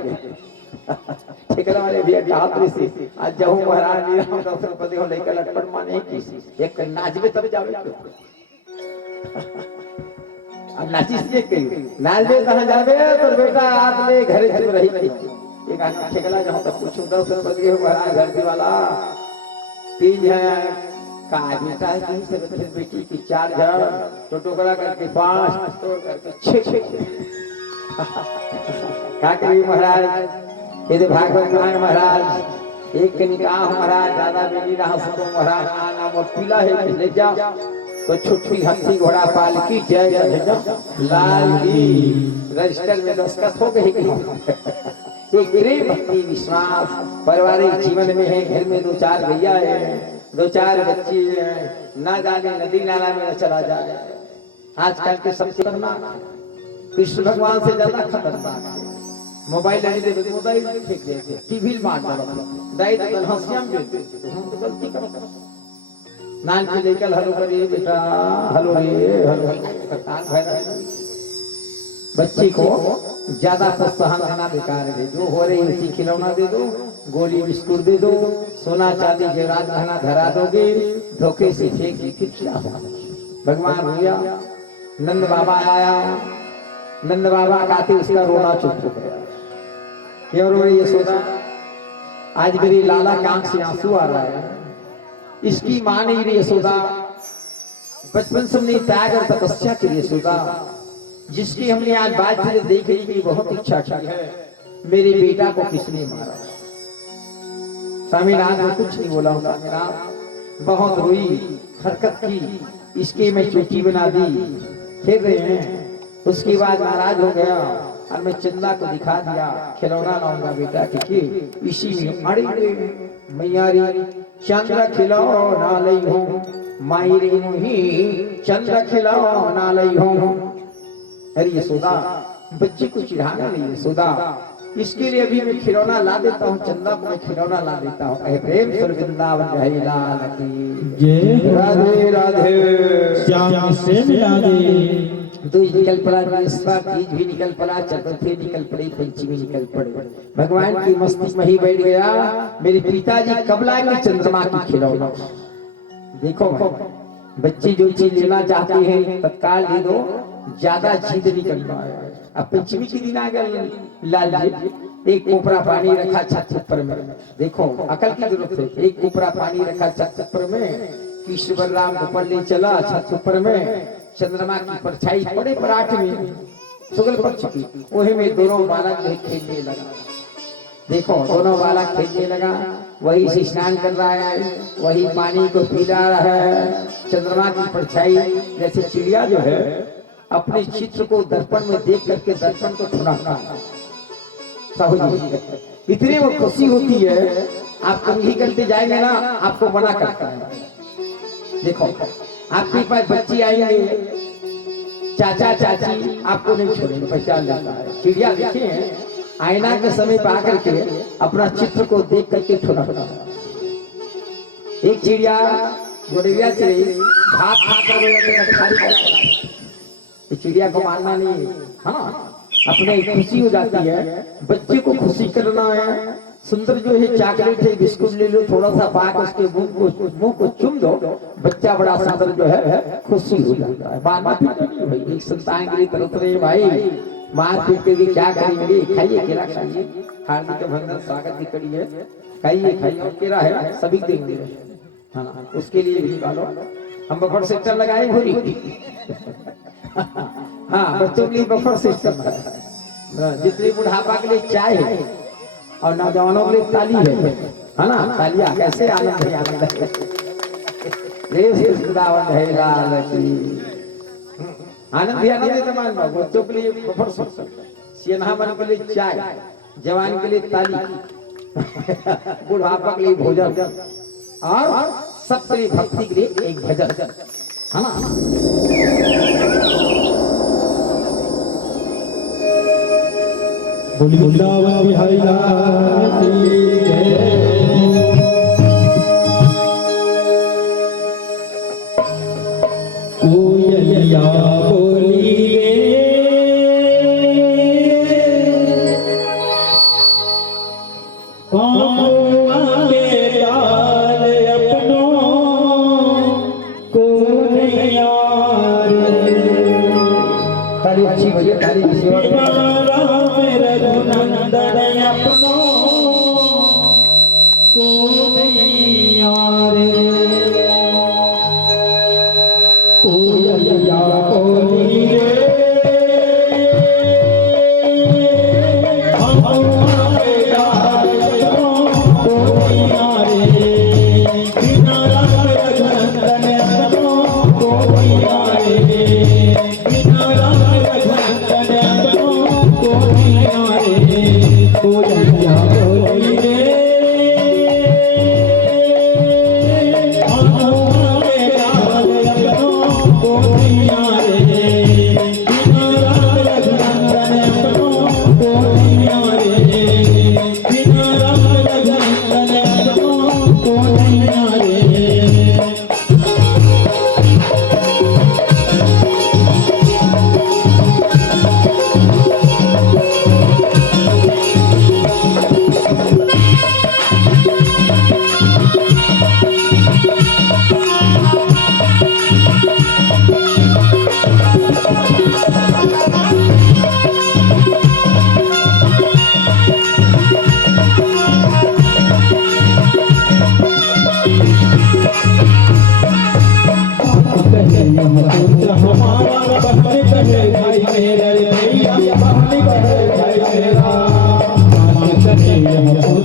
ठेकेदार वाले भी हाथ से आज जाऊं महाराज जी राम दशरथपति हो, लइका लटपट माने की एक नाचबे तब जावे। अब नाचिस ये कही नाचबे कहां जावे, तो बेटा आज ले घरे चल रही थी। एक आदमी ठेकेदार जहां तक पूछूं दशरथपति हो महाराज घर के वाला 3 है का बेटा है, 3 से बेटी की 4 जड़ टोटो करा करके 5 तोड़ करके 6 क्या करिए महाराज? ये तो भागवत में महाराज एक निकाह महाराज दादा बेटी रहा सको महाराज नाम और पीला है ले जा तो छुट्टी हाथी घोड़ा पालकी जय लाल की रजिस्टर में दस्तखत हो गई। एक प्रेम भक्ति विश्वास पारिवारिक जीवन में है, घर में 2-4 भैया है, 2-4 बच्ची है, ना जाने नदी नाला में न चला जाए। आजकल के सबसे खतरनाक कृष्ण भगवान से ज्यादा खतरनाक है मोबाइल। मोबाइल फेंक देते, टीवी मार दाई तो हंसियां देते, हम तो गलती करते। नान के लेकर हलो करिए बेटा, हलो रे हलो कान भर बच्चे को ज्यादा प्रोत्साहन देना बेकार है। जो हो रही उसी खिलौना दे दो, गोली बिस्कुट दे दो, सोना चांदी जेवरात गहना धरा दोगे, धोखे से फेंक दी फिर क्या होगा। भगवान हुआ, नंद बाबा आया, नंद बाबा का आते उसका रोना चुप हो गया। क्यों रो रही यशोदा? आज मेरी लाला की आंख से आंसू आ रहा है। इसकी मां नहीं रही यशोदा, बचपन से हमने त्याग और तपस्या की यशोदा, जिसकी हमने आज बात देखने की बहुत इच्छा की है। मेरे बेटा को किसने मारा? स्वामीनाथ ने कुछ नहीं बोला होगा, मेरा बहुत रोई, हरकत की, इसके मैं चोटी बना दी, खेल रहे हैं। उसके बाद नाराज हो गया और मैं चंदा को दिखा दिया, खिलौना लाऊंगा बेटा के, इसी में अड़ी मैयारी चंद्र खिलौना लई हूँ, मायरी मुही चंद्र खिलौना लई हूँ। अरे यशोदा, बच्चे को चिढ़ाना नहीं यशोदा, इसके लिए अभी मैं खिलौना ला देता हूँ, चंदा को मैं खिलौना ला देता हूँ। प्रेम सुर वृंदावन रहे लाल की जय। राधे राधे। श्याम से मिला दे। तो निकल पड़ा, तीज भी निकल पड़ा, चतुर्थी निकल पड़ी, पंचमी निकल पड़े। भगवान की मस्ती में ही बैठ गया। मेरे पिताजी कब लाएंगे चंद्रमा की खिलौना? देखो बच्चे जो चीज लेना चाहते हैं तत्काल दे दो, ज्यादा जिद नहीं करना है। अब पंचमी के दिन आ गए, लाल जी एक कोपरा पानी रखा छत पर में, देखो अकल की जरूरत है। एक कोपरा पानी रखा छत पर में, कृष्ण बलराम ऊपर ले चला छत पर में, चंद्रमा की परछाई पड़े पराठ में शुक्ल पक्ष की, वही में दोनों बालक खेलने लगा। देखो दोनों बालक खेलने लगा, वही से स्नान कर रहा है, वही पानी को पी रहा है। चंद्रमा की परछाई जैसे चिड़िया जो है अपने चित्र को दर्पण में देख करके दर्पण को ठुनाता है, इतनी वो खुशी होती है। आप कभी करते जाएंगे ना, आपको मना करता है। देखो आपके पास बच्ची आएंगे, चाचा चाची आपको नहीं छोड़ेंगे, पहचान लेता है। चिड़िया देखे हैं, आईना के समय पे आकर के अपना चित्र को देख करके ठुनाता है। एक चिड़िया गोड़िया चिड़ी भाग खाकर चिड़िया को मानना नहीं, हाँ अपने खुशी हो जाती है। बच्चे को खुशी करना है, सुंदर जो है चॉकलेट है, बिस्कुट ले लो, थोड़ा सा पाक उसके मुंह को चुम दो, बच्चा बड़ा सुंदर जो है खुशी हो जाता है। मारना पीटा नहीं भाई, एक संतान के लिए तरफ रहे भाई, मार पीट के क्या करेंगे? खाइए केला खाइए, हार्दिक अभिनंदन स्वागत की कड़ी है, खाइए खाइए, और केला है सभी देंगे, है ना? उसके लिए भी डालो, हम बफर सिस्टम लगाए भूरी हाँ बच्चों के लिए बफर सिस्टम है, जितने बुढ़ापा के लिए चाय है और नौजवानों के लिए ताली है ना? तालियां कैसे आनंद है, आनंद है। आनंद ही आनंद है तमाम। बच्चों के लिए बफर सिस्टम, सियाना बन के लिए चाय, जवान के लिए ताली, बुढ़ापा के लिए भोजन, और सबके लिए भक्ति के लिए एक भजन, है ना? बोली वृंदावन बिहारी लाल की जय। कोयलिया बोली पामुआ के डाल अपनों को यार, ताली अच्छी भैया, ताली नंदन अपनों को यारे। कोयलिया बोली रे हमारे यारों को यारे, बिना रघुनंदन अपनों को यारे, बिना रघुनंदन अपनों को यारे। कोयलिया बोली रे हमारे यारों को यारे, बिना रघुनंदन अपनों को यारे, बिना रघुनंदन अपनों को यारे।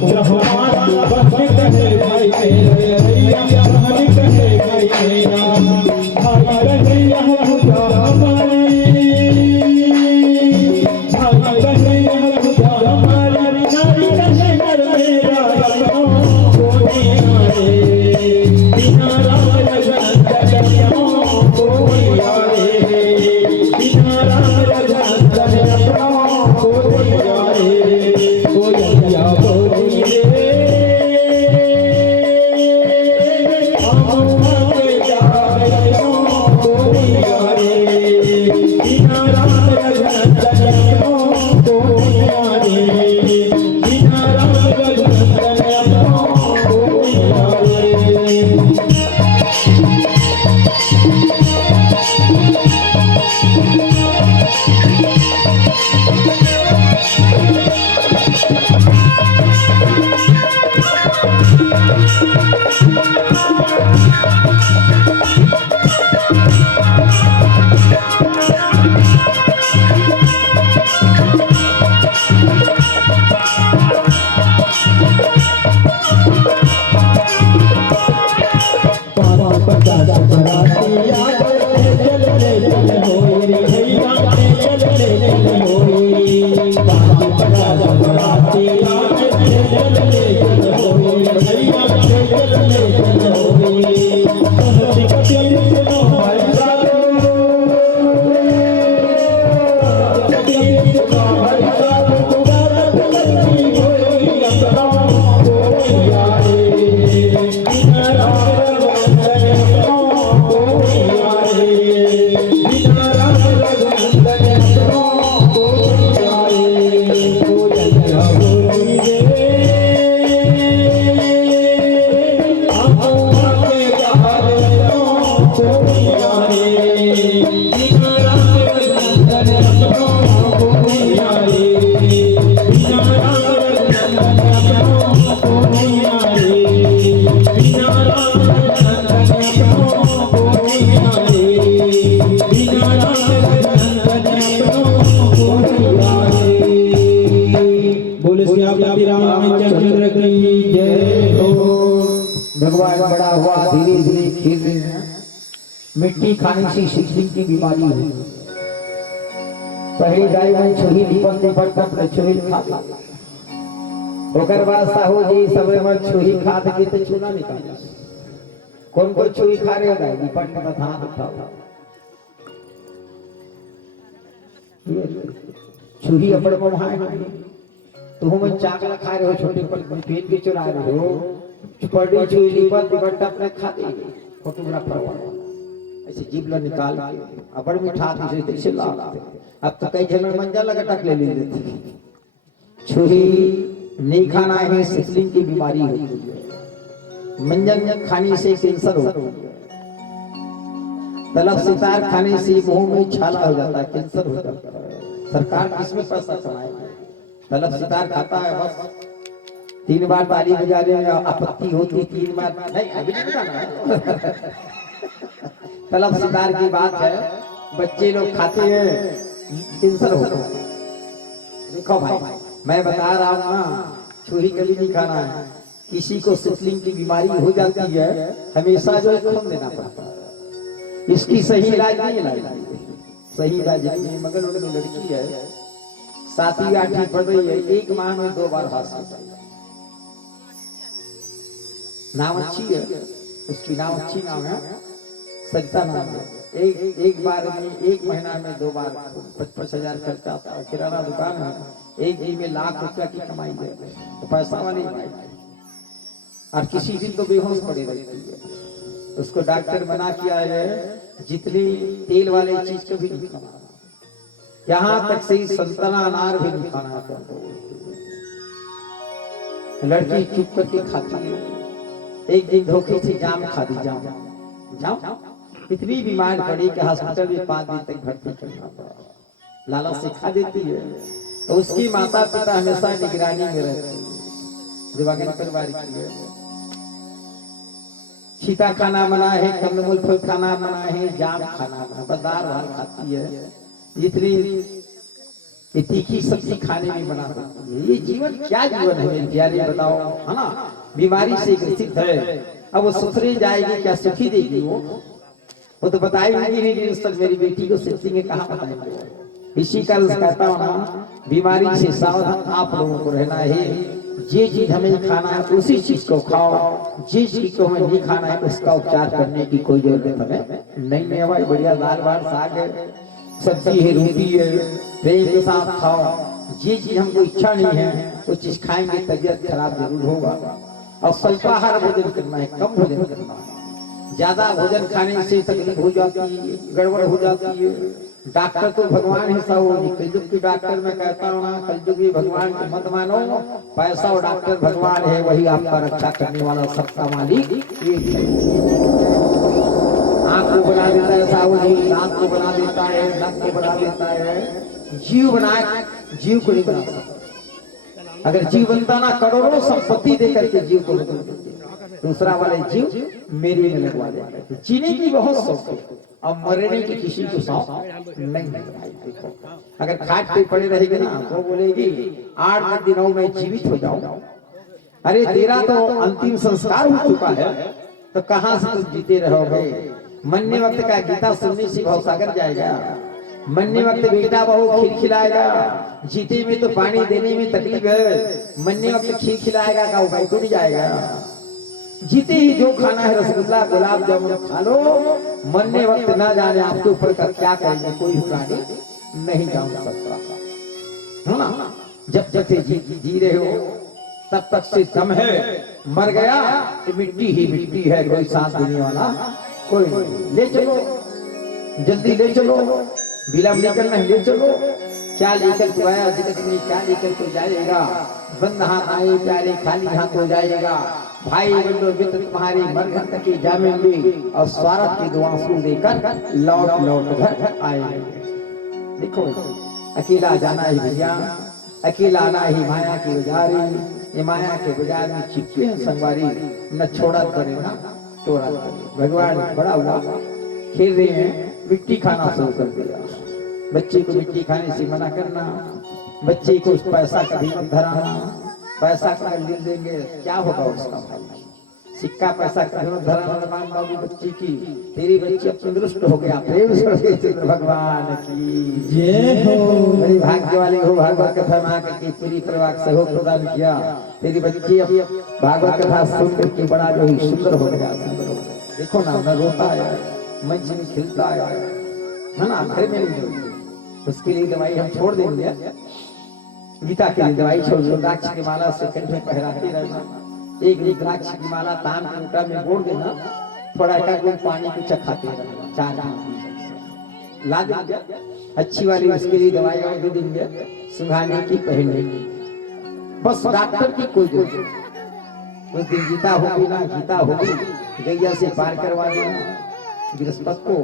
पुत्र हमारा बहन कहे भाई मेरा रैया बहन कहे भाई मेरा भाई रैया खुदा हमारी भाई रैया खुदा हमारी नारी कहे घर मेरा कोई आए बिना राम रघुनंदन कोई आए बिना राम रघुनंदन कोई आए कोयलिया बोली रे अम्मा के जाए कोई आए बिना राम रघुनंदन कोई आए बिना राम रघुनंदन कोई आए भगवान बड़ा हुआ धीरे धीरे खेल रहे हैं। मिट्टी खाने से शिक्षित की बीमारी हुई। पहली गाय में छुही दीपक दीपक तक छुही खा ओकर बाद साहू जी सबे में छुही खा के तो चूना निकाल कौन कौन छुही खा रहे गाय दीपक का हाथ उठाओ छुही अपड़ को वहां तो हम चाकला खा रहे हो छोटे पर पेट के चुरा रहे हो पड़ी छुई दीपक दीपक अपने खा दे फोटोग्राफर वाला ऐसे जीभ ला निकाल के अपड़ मिठा से चिल्ला अब तो कई जगह मंजा लगा टक ले लेते छुरी नहीं खाना है सिसलिंग की बीमारी होती है। मंजन खाने से कैंसर होता है। तलब सितार खाने से मुंह में छाला हो जाता है, कैंसर हो जाता है। सरकार किसमें पैसा कमाएगी? तलब सितार खाता है बस 3 बार ताली बजाने में आपत्ति होती 3 बार नहीं अभी नहीं बताना। तलब सितार की बात है, बच्चे लोग खाते हैं कैंसर होता है। देखो भाई मैं बता रहा हूँ ना, छुरी कभी नहीं खाना है। किसी को सिसलिंग की बीमारी हो जाती है हमेशा जो है खून देना पड़ता है। इसकी सही इलाज नहीं है, सही इलाज नहीं। मगर उनकी लड़की है 7वीं 8वीं पढ़ रही है, 1 माह में 2 बार हॉस्पिटल। नाम अच्छी है उसकी, नाम अच्छी नाम है सरिता नाम है। एक बार में 1 महीना में 2 बार 55,000 खर्चा आता है। किराना दुकान है, एक दिन में लाख रुपया की कमाई है तो पैसा वाली भाई। और किसी दिन तो बेहोश पड़ी रहती है। उसको डॉक्टर मना किया है जितनी तेल वाले चीज को भी नहीं खाना, यहाँ तक से संतरा अनार भी नहीं खाना। लड़की चुप करके खाती है। एक दिन धोखे से जाम खा दी, जाम इतनी बीमार पड़ी कि हॉस्पिटल में 5 दिन तक भर्ती करना पड़ा। लालच से खा देती है तो उसकी माता पिता हमेशा निगरानी में रहते हैं। दिवांगन परिवार की है, सीता खाना बना है, कंदमूल फल खाना बना है, जाम खाना बना, बदार भाल खाती है। जितनी ये तीखी सब्जी खाने में बना सकती है। ये जीवन क्या जीवन है मेरे प्यारे, बताओ, है ना? बीमारी से ग्रसित है, अब वो ससुरे जाएगी, क्या सुखी देगी वो तो बताएगी नहीं उस तक मेरी बेटी को सच्ची में कहा बताएंगे। इसी कारण कहता हूँ ना, बीमारी से सावधान आप लोगों को रहना है। जे चीज हमें खाना है उसी चीज को खाओ, जिस चीज को हमें नहीं खाना है उसका उपचार करने की कोई जरूरत हमें नहीं है। भाई बढ़िया दाल भात साग है, सब्जी है, रोटी है, प्रेम के साथ खाओ। जे चीज हमको इच्छा नहीं है वो चीज खाएंगे तबीयत खराब जरूर होगा। और स्वल्पाहार भोजन करना है, कम भोजन करना है। ज्यादा भोजन खाने से तकलीफ हो जाती है, गड़बड़ हो जाती है। डॉक्टर तो भगवान है सब, कलयुग की डॉक्टर मैं कहता हूँ ना, कलयुग भी भगवान को मत मानो। पैसा और डॉक्टर भगवान है, वही आपका रक्षा करने वाला सबका मालिक एक है। आँख को बना देता है सावली, दांत को बना देता है, नक को बना देता है, जीव बनाए जीव को नहीं बना सकता। अगर जीव बनता ना, करोड़ों संपत्ति देकर के जीव को दूसरा वाले जीव मेरे में लगवा देते। जीने की बहुत शौक है और मरने की किसी को शौक नहीं है। देखो अगर खाट पे पड़े रहेगी ना तो बोलेगी 8 दिनों में जीवित हो जाऊं। अरे तेरा तो अंतिम संस्कार हो चुका है, तो कहां से तुम जीते रहोगे? मरने वक्त का गीता सुनने से भवसागर जाएगा, मरने वक्त बेटा बहू खीर खिलाएगा, जीते में तो पानी देने में तकलीफ है, मरने वक्त खीर खिलाएगा का उपाय टूट जाएगा। जीते ही जो खाना है रसगुल्ला गुलाब जामुन खा लो, मरने वक्त ना जाने आपके ऊपर का क्या करेंगे कोई प्राणी नहीं जान सकता, है ना? जब तक से जी रहे हो तब तक से दम है, मर गया तो मिट्टी ही मिट्टी है, कोई सांस देने वाला कोई नहीं। ले चलो जल्दी ले चलो, विलंब नहीं करना, ले चलो। क्या लेकर तो आया जगत में, क्या लेकर तो जाएगा? बंद हाथ आए प्यारे खाली हाथ हो जाएगा। भाई बंधु मित्र तुम्हारे मरघट तक ही जामेंगे और स्वार्थ की दुआ आंसू देकर लौट लौट घर आएंगे। देखो अकेला जाना ही भैया, अकेला आना ही माया की गुजारी। ये माया के बाजार में चिपके हैं संगवारी, न छोड़ा करे ना तोड़ा करे। भगवान बड़ा हुआ खेल रहे हैं, मिट्टी खाना शुरू कर दिया। बच्चे को मिट्टी खाने से मना करना, बच्चे को पैसा कभी मत धराना, पैसा का ले देंगे क्या होगा उसका भाई? सिक्का पैसा कभी मत धराना मान बाबू बच्ची की, तेरी बच्ची तंदुरुस्त हो गया। प्रेम से भगवान की जय हो। बड़ी भाग्य वाली हो, भागवत कथा मां करके पूरी परिवार सहयोग प्रदान किया। तेरी बच्ची अब भागवत कथा सुन करके बड़ा जो ही सुंदर हो गया, सुंदर हो गया। देखो ना न रोता है, मंच में खिलता है ना? घर में नहीं, उसके लिए दवाई हम छोड़ देंगे, गीता के लिए दवाई छोड़ दो। रुद्राक्ष की माला से कंठ में पहराते रहना, एक रुद्राक्ष की माला ताम के लोटा में बोल देना, थोड़ा एक पानी को चखाते रहना, 4 दिन ला देंगे अच्छी वाली। उसके लिए दवाई और दे देंगे, सुंघाने की, पहनने की, बस डॉक्टर की कोई जरूरत नहीं। उस दिन गीता होगी ना, गीता होगी, गैया से पार करवा देना, बृहस्पति को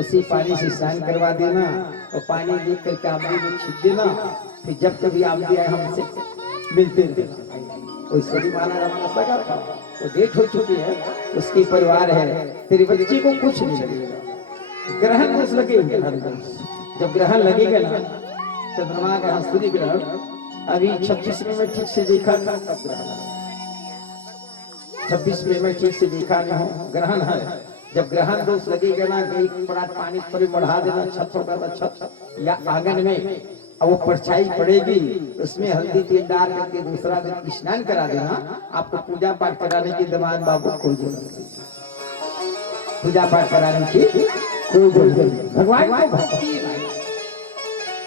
उसी पानी से स्नान करवा देना और पानी देख करके आमली में छीट देना। फिर जब कभी आमली आए हमसे मिलते देना। उसकी माला रमाना सगा था, वो डेट हो चुकी है, उसकी परिवार है, तेरे बच्चे को कुछ नहीं लगेगा। ग्रहण दोष लगेगा, जब ग्रहण लगेगा ना, चंद्रमा ग्रहण सूर्य ग्रहण अभी 26 में ठीक से देखा था, 26 में ठीक से देखा नहीं हो, ग्रहण है। जब ग्रहण दोष लगेगा ना, एक परात पानी पर बढ़ा देना, छत होगा छत या आंगन में, और वो परछाई पड़ेगी, उसमें हल्दी तेल डाल करके दूसरा दिन स्नान करा देना। आपको पूजा पाठ कराने की दमान बाबू कोई जरूरत नहीं, पूजा पाठ कराने की कोई जरूरत नहीं। भगवान को भक्ति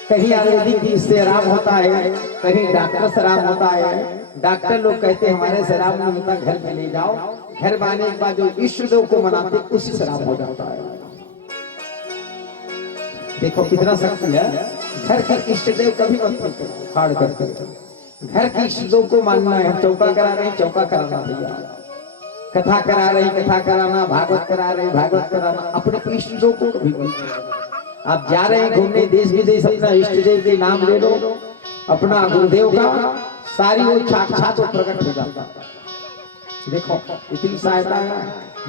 कहीं आयुर्वेदिक से आराम होता है, कहीं डॉक्टर से आराम होता है। डॉक्टर लोग कहते हैं हमारे से आराम नहीं होता, घर में ले जाओ। घर में आने के बाद जो इष्ट देव को मनाते उसी से आराम हो जाता है। देखो कितना शक्ति है। घर के इष्ट देव कभी मत फाड़ करके, घर के इष्ट देव को मानना है। हम चौका करा रहे हैं, चौका कराना भैया, कथा करा रहे हैं, कथा कराना, भागवत करा रहे हैं, भागवत कराना। अपने इष्ट देव को कभी आप जा रहे हैं घूमने देश विदेश, अपना इष्ट देव के नाम ले लो, अपना गुरुदेव का, सारी वो साक्षात प्रकट हो जाता। देखो इतनी सहायता है।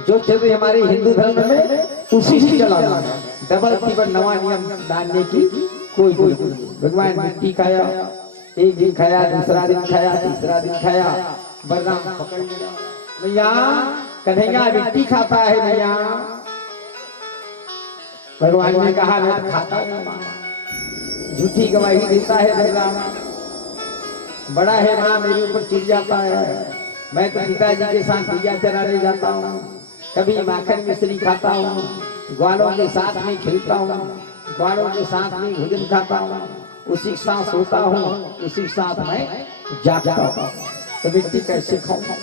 जो चल रही हमारे हिंदू धर्म में उसी से चलाना है। डबल टिबल नवा नियम डालने की कोई भगवान मिट्टी खाया, एक दिन खाया, दूसरा दिन खाया, तीसरा दिन खाया, बलराम पकड़ लिया, मैया कन्हैया मिट्टी खाता है मैया। भगवान ने कहा मैं तो खाता नहीं, झूठी गवाही देता है बलराम, बड़ा है माँ मेरे ऊपर चिढ़ जाता है, मैं तो पिताजी के साथ दिया चराने जाता हूँ, कभी माखन मिश्री खाता हूँ, ग्वालों के साथ में खेलता हूँ, ग्वालों के साथ में भोजन खाता हूँ, उसी के साथ सोता हूँ, उसी के साथ मैं जागता हूँ, तो मिट्टी कैसे खाऊं?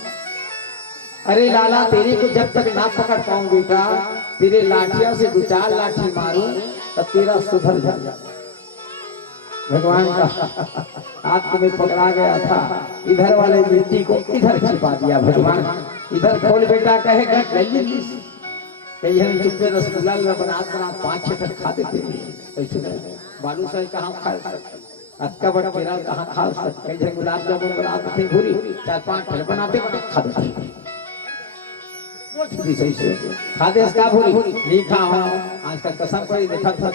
अरे लाला तेरे को जब तक ना पकड़ पाऊं बेटा, तेरे लाठियों से 2-4 लाठी मारूं तब तेरा सुधर जाएगा। भगवान का हाथ में पकड़ा गया था, इधर वाले मिट्टी को इधर छिपा दिया भगवान, इधर खोल बेटा कहेगा कहीं हम चुप्पे रसगुल्ला बना 5-6 खा देते हैं, बालू साहब कहाँ खा सकते, अक्का बड़ा केरा कहाँ खा सकते, कहीं गुलाब जामुन बनाते थे भूरी 4-5 बनाते खा देते सही से खाते का भूरी नहीं खाओ, आज का कसम कोई देखा था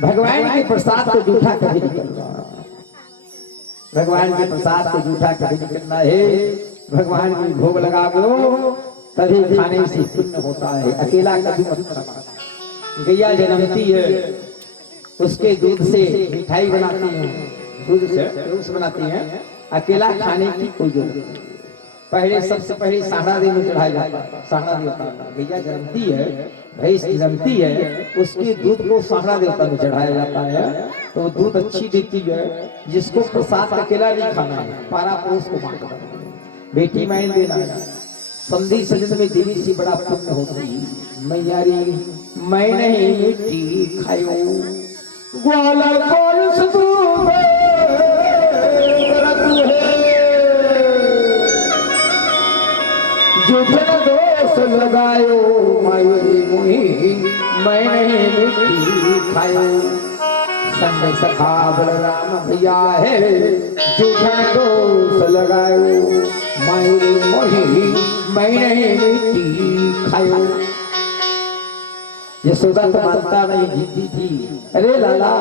भगवान के प्रसाद को जूठा कभी नहीं करना, भगवान के प्रसाद को जूठा कभी नहीं करना है, भगवान की भोग लगा दो तभी खाने से पुण्य होता है, अकेला कभी मत खाना। गैया जन्मती है उसके दूध से मिठाई बनाती हैं, दूध से जूस बनाती हैं, अकेला खाने की कोई जरूरत नहीं। पहले सबसे पहले साहड़ा देव में चढ़ाया जाता है, साहड़ा देवता गैया जन्मती है, भैंस जन्मती है, उसके दूध को साहड़ा देवता में चढ़ाया जाता है, तो दूध अच्छी देती है, जिसको प्रसाद अकेला नहीं खाना है, पारा पुरुष को मांगना, बेटी माइन देना है, संधि सजन में देवी से बड़ा पुण्य होती है। मैयारी मैं नहीं मिट्टी खायो ग्वाला कौन सदूब झूठा दोष लगायो मायूरी मुही मैं नहीं मिट्टी खायो, संग सखा बलराम भैया है झूठा दोष लगायो मायूरी मुही मैं नहीं मिट्टी खायो। यशोदा तो मानता नहीं जीती थी, अरे लाला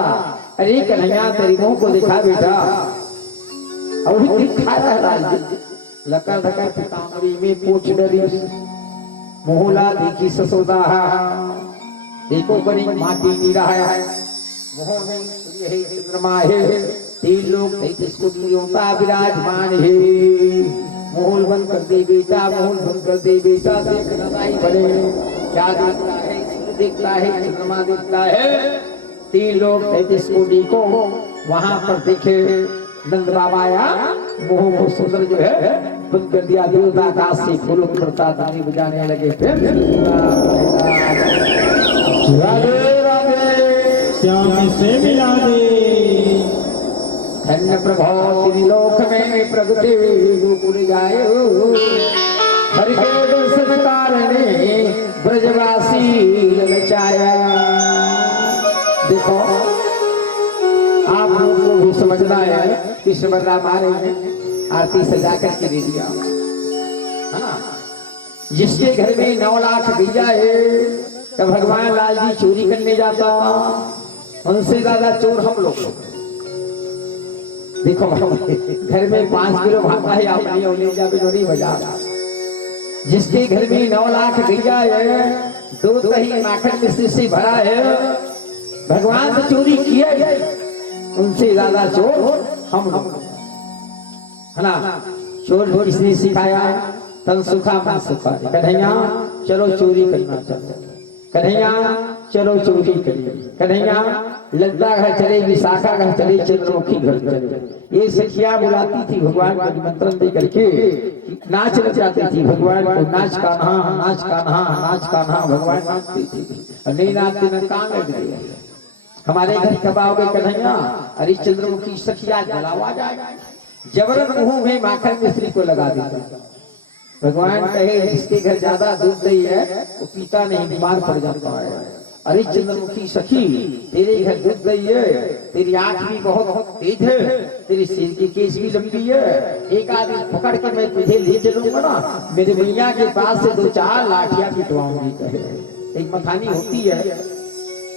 अरे कन्हैया तेरी मुंह को दिखा बेटा, और दिखा रहा है लकर धकर पितामरी में पूछ डरी, मोहला देखी ससोदा देखो बड़ी माटी नीरा है, मोह में सूर्य है चंद्रमा है, 3 लोग 33 कोटियों विराजमान है, मोहल बंद कर दे बेटा, मोहल बंद कर दे बेटा, देखना नहीं बने क्या देखता है, सूर्य देखता है, चंद्रमा देखता है, 3 लोग 33 कोटि को वहां पर देखे, नंद बाबा आया, मोह को सुंदर जो है बंद कर दिया, देवता आकाश से फूलों की बरसात ताली बजाने लगे, राधे राधे श्याम से मिला दे, धन्य प्रभो त्रिलोक में प्रगटे गोकुल जायो, हरि के दर्शन कारणे ब्रजवासी ललचाया। देखो आप लोगों को भी समझना है, कृष्ण बलराम आ रहे हैं, आरती सजा करके दे दिया है ना, जिसके घर में 9 लाख गैया है, तो भगवान लाल जी चोरी करने जाता, उनसे ज्यादा चोर हम लोग। देखो घर में 5 किलो भाता है, आप नहीं बजा, जिसके घर में 9 लाख गैया है, दूध दही माखन मिश्री से भरा है, भगवान ने चोरी किया है, उनसे ज्यादा चोर हम लोग है ना। चोर किसने सिखाया, तन सुखा मन सुखा, कन्हैया चलो चोरी करना चलो, कन्हैया चलो चोरी करिए, कन्हैया लज्जा घर चले, विशाखा घर चले, चंद्रमुखी घर चले, ये सखिया बुलाती थी भगवान को निमंत्रण दे करके, नाच रचाती थी भगवान को, नाच कान्हा नाच कान्हा नाच कान्हा, भगवान नाचती थी, नहीं नाचते न कान लग गए, हमारे घर कब आओगे कन्हैया, अरे चंद्रमुखी सखिया जलावा जाएगा, जबरन मुंह में माखन मिश्री को लगा देता। भगवान कहे जिसके घर ज्यादा दूध दही है वो पीता नहीं, बीमार पड़ जाता है। अरे चंद्रमुखी सखी तेरे घर दूध दही है, तेरी आंख भी बहुत तेज है, तेरी सिर की केस भी लंबी है, एक आदमी पकड़ के मैं तुझे ले चलूंगा ना, मेरे मैया के पास से 2-4 लाठियां पिटवाऊंगी। कहे एक मखानी होती है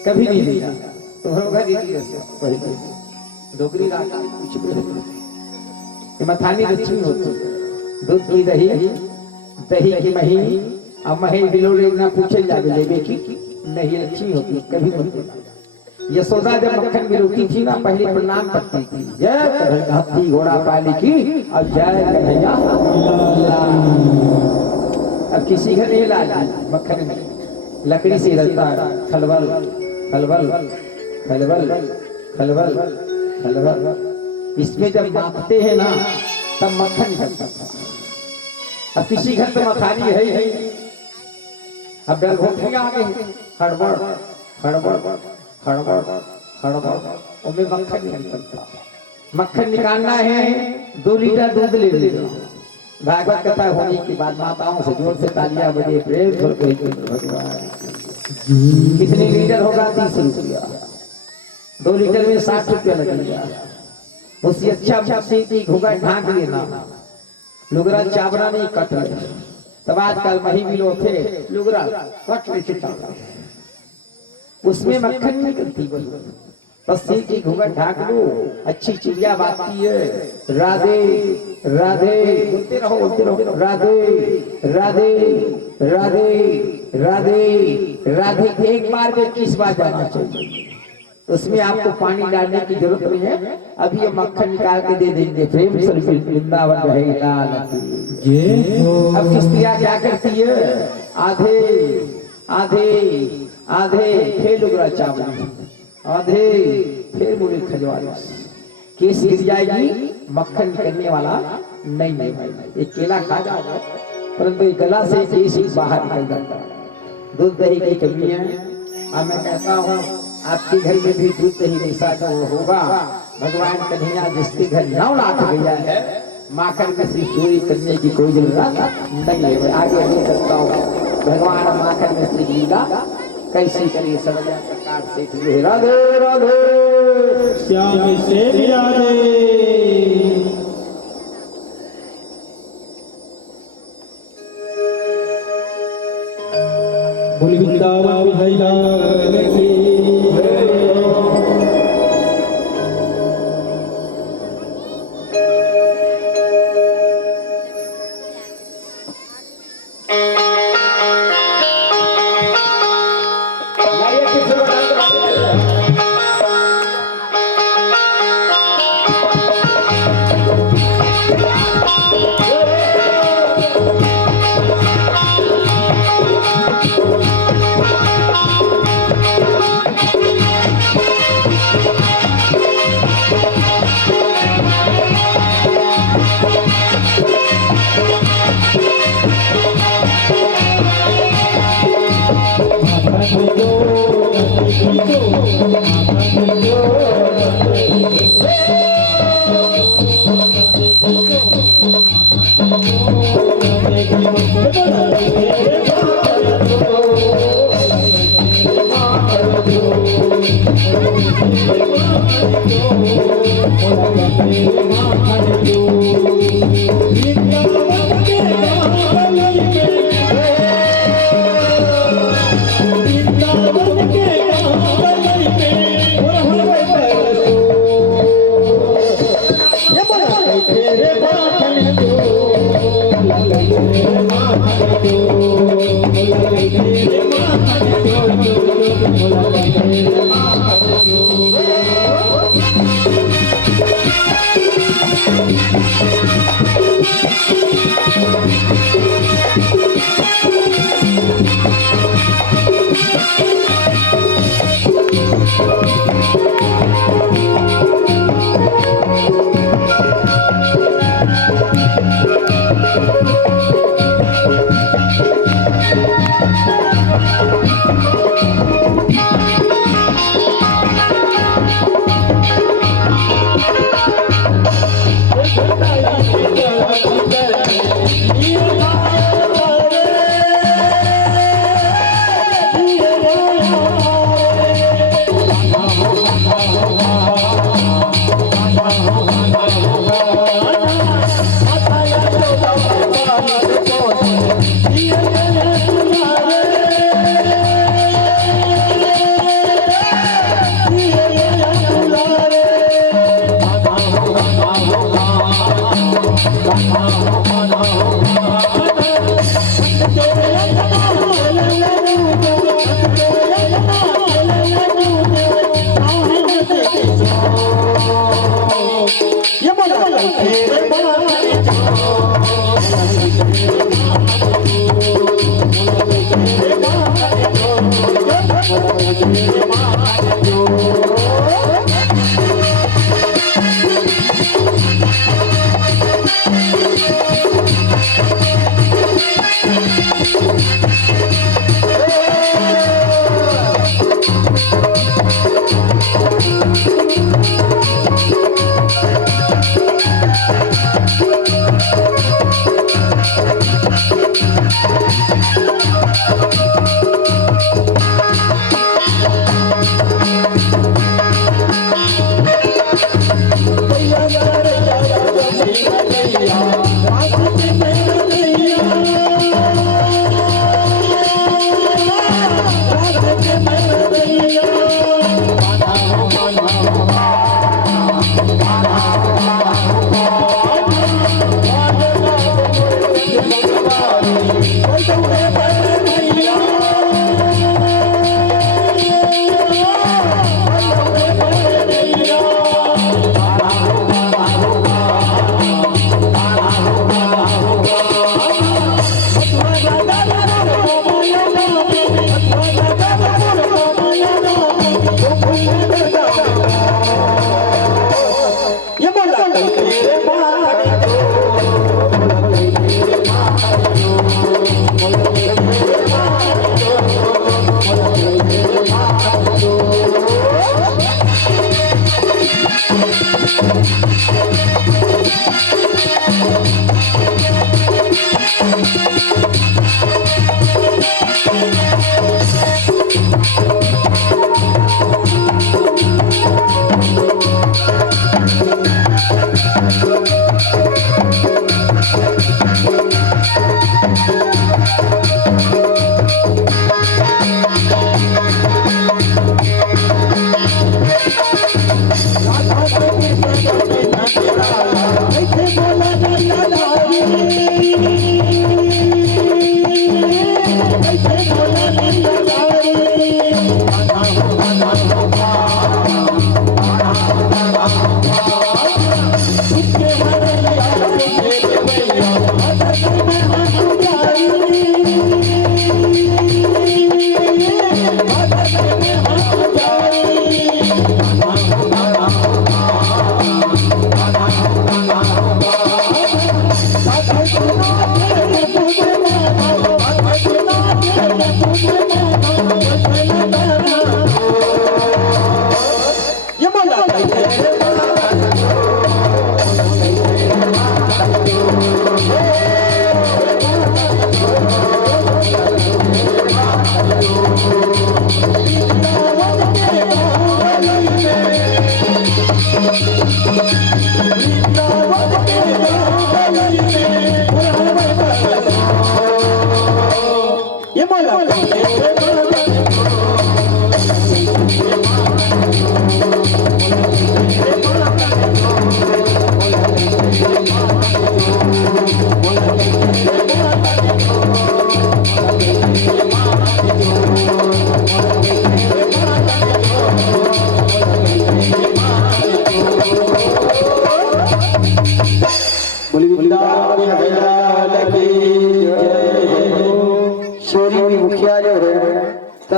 कभी नहीं ले जाता, तुम्हारे घर ये पहले डोगरी रात कुछ भी मथानी रची होती दूध की दही की मही अब मही बिलोड़े ना पूछे जावे लेबे की नहीं अच्छी होती कभी नहीं। यशोदा जब मक्खन की रोटी थी ना पहले प्रणाम करती थी जय हाथी घोड़ा पाली की अब जय कन्हैया अब किसी घर नहीं ला मक्खन में लकड़ी से रलता खलबल खलबल खलबल खलबल खलबल इसमें जब मापते हैं ना तब मक्खन निकलता था। अब किसी घर तो मखानी है ही अब बेलघोटियां आ गई हड़बड़ हड़बड़ हड़बड़ हड़बड़ उसमें मक्खन नहीं निकलता। मक्खन निकालना है 2 लीटर दूध ले लीजिए। भागवत कथा होने के बाद माताओं से जोर से तालियां बजे प्रेम से भगवान कितने लीटर होगा 30 रुपया 2 लीटर में 60 रुपया लगेगा। उससे अच्छा मक्खी की घुगा ढांक लेना लुगरा चावड़ा नहीं कट रहे तब आजकल मही भी लोग थे लुगरा कट रहे चावड़ा उसमें मक्खन नहीं निकलती बस सिर की घूंघट ढाक लो अच्छी चिड़िया बातती है राधे राधे बोलते रहो राधे राधे राधे राधे राधे के एक बार में 21 बार जाना चाहिए। उसमें आपको पानी डालने की जरूरत नहीं है। अभी ये मक्खन निकाल के दे देंगे प्रेम से वृंदावन रहे लाल अब किस्तियाँ क्या करती है आधे आधे आधे फिर लुगरा चावल आधे फिर मुड़ी खजवारी केस गिर जाएगी मक्खन निकलने वाला नहीं नहीं एक केला खा जाएगा परंतु गला से केस ही बाहर निकल जाता है। दूध दही की कमी है। अब मैं कहता हूँ आपके घर में भी दूध दही निशा का होगा। भगवान कन्हैया जिसके घर 9 लाख गया है माखन में से चोरी करने की कोई जरूरत नहीं है। आगे नहीं करता हूँ भगवान माखन में से लीला कैसे करिए सरकार से राधे राधे श्याम से राधे बोली वृंदावन बिहारी लाल की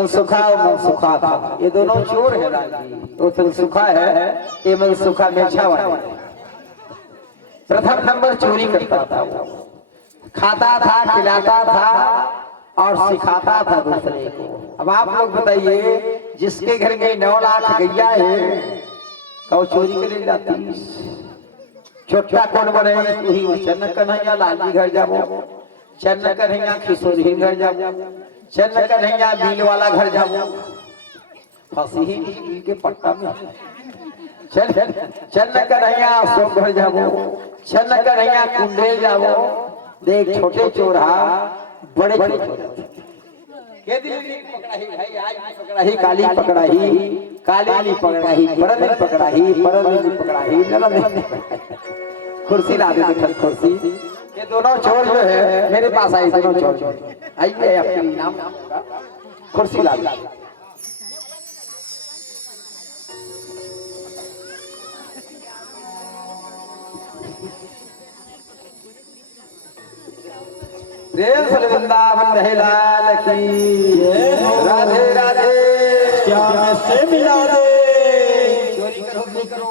सुखा और मन सुखा था, ये दोनों चोर है राजी। वो तन सुखा है, ये मन सुखा मेछा वाला। प्रथम नंबर चोरी करता था वो, खाता था, खिलाता था और सिखाता था दूसरे को। अब आप लोग बताइए, जिसके घर में 9 लाख गैया है, कौ चोरी करे जाती? छोटा कौन बने वही चन्न कन्हैया लाली घर जाबो, चन्न कन्हैया खिशोरी घर जाबो, चन्न कन्हैया बिल वाला घर जाबो, फंसी ही के पट्टा में। चन्न कन्हैया अशोक घर जाबो, चन्न कन्हैया कुंडेल जाबो। देख छोटे चोरा बड़े चोर के दिन पकड़ाही भाई, आज पकड़ाही, काली पकड़ाही, काली पकड़ाही, परद पकड़ाही, परद पकड़ाही, नरद कुर्सी ला दे बेटा, कुर्सी। ये दोनों चोर जो है मेरे पास आए, दोनों चोर आइए, आपके इनाम कुर्सी ला दे। रेल से वृंदावन रहे लाल की, राधे राधे। क्या मैं से मिला दे? चोरी करो नहीं करो,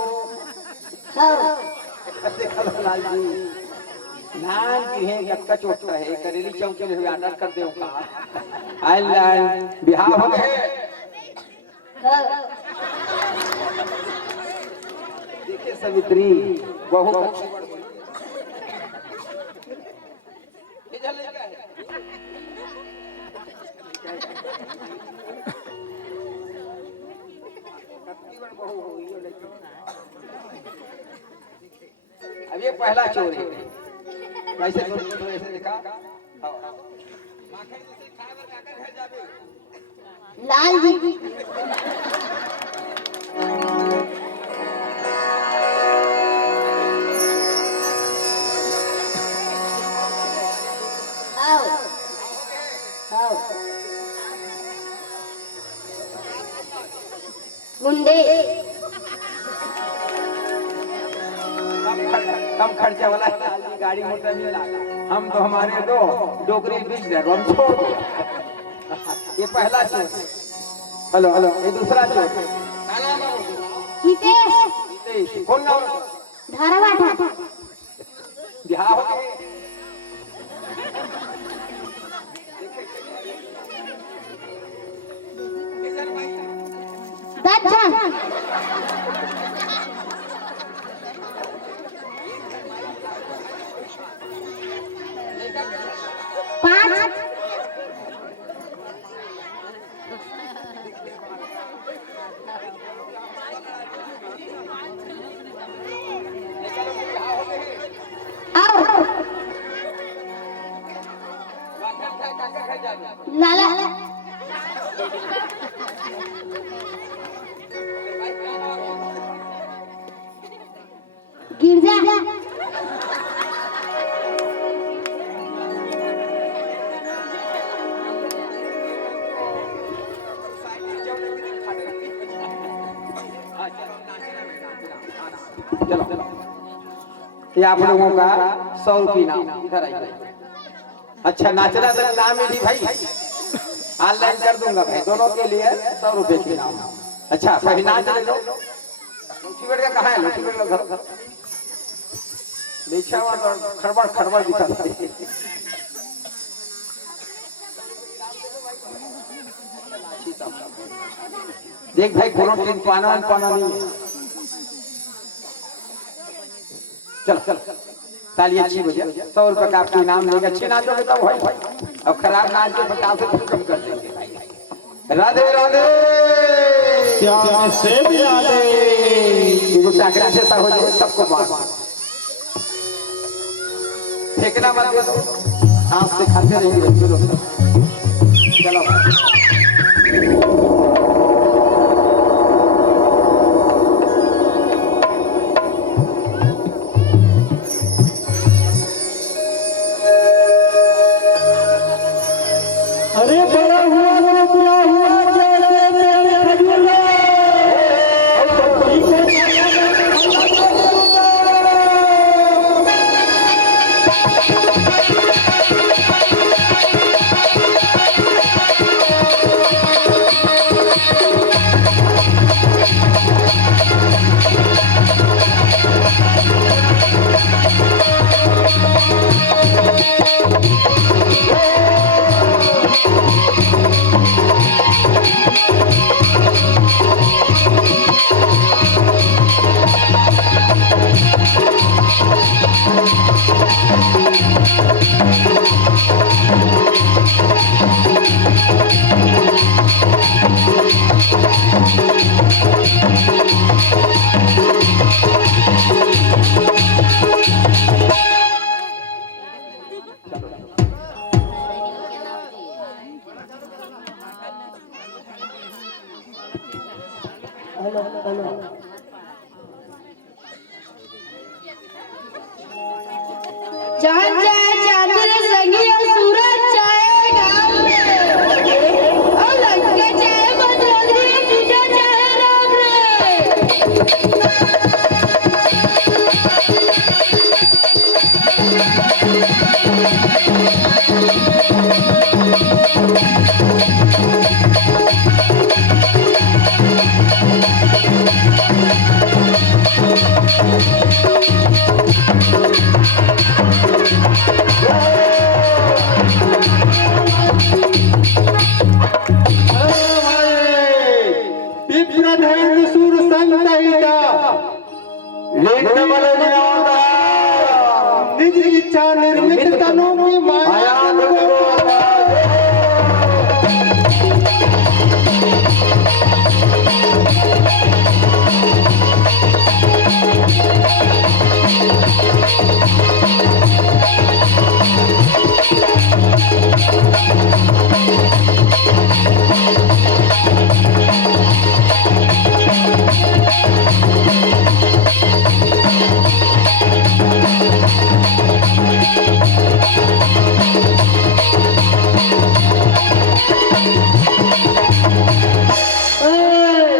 लाल जी नान की है गक्का चोटता है, करेली चौके में ऑर्डर कर दे का आइल बिहार हो गए। देखिए सवित्री बहु अच्छी बड़ गई। इधर ले गए कत्ती बड़ बहु हो गई लेकिन अब ये पहला चोर है। कैसे तो ऐसे देखा माखन जैसे खाए बर काकर घर जाबे लाल जी आओ आओ मुंडे कम खर्चा वाला गाड़ी मोटर मिला, हम तो हमारे दो डोगरी बीच दे हम छोड़ दो। ये पहला चोर। हेलो हेलो, ये दूसरा चोर। हितेश कौन नाम? धारावाठा बिहार हो गए। दर्शन पाँच आओ लाला गिरजा चलो ये आप लोगों का 100 रुपये नाम, इधर आइए। अच्छा नाचना तो नाम है भाई, ऑनलाइन कर दूंगा भाई, दोनों के लिए 100 रुपये के नाम। अच्छा पहले नाच ले लो। लोटी बेट का कहाँ है? लोटी बेट का घर देखा हुआ तो खड़बड़ खड़बड़ दिखा था। देख भाई कोनो ट्रेन पाना नहीं है। चलो चलो ताली अच्छी बजे, 100 रुपए का आपके इनाम देगा। अच्छी नाचोगे तब भाई, और खराब नाच के 50 रुपये कम कर देंगे। राधे राधे। क्या मैं से मिला दे? ये साकरा जैसा हो जाए सबको मार फेंकना मत दे दो, हाथ से खाते रहेंगे। चलो अरे बड़ा हुआ तो बुरा हुआ, जैसे मेरे खजूला चांद चाहे चांदनी संगी और सूरज चाहे गाँव रे और लंका चाहे मंदोदरी सीता चाहे राम रे। विप्रधैर्य सुर संतहिता निज इच्छा निर्मित तनों की माया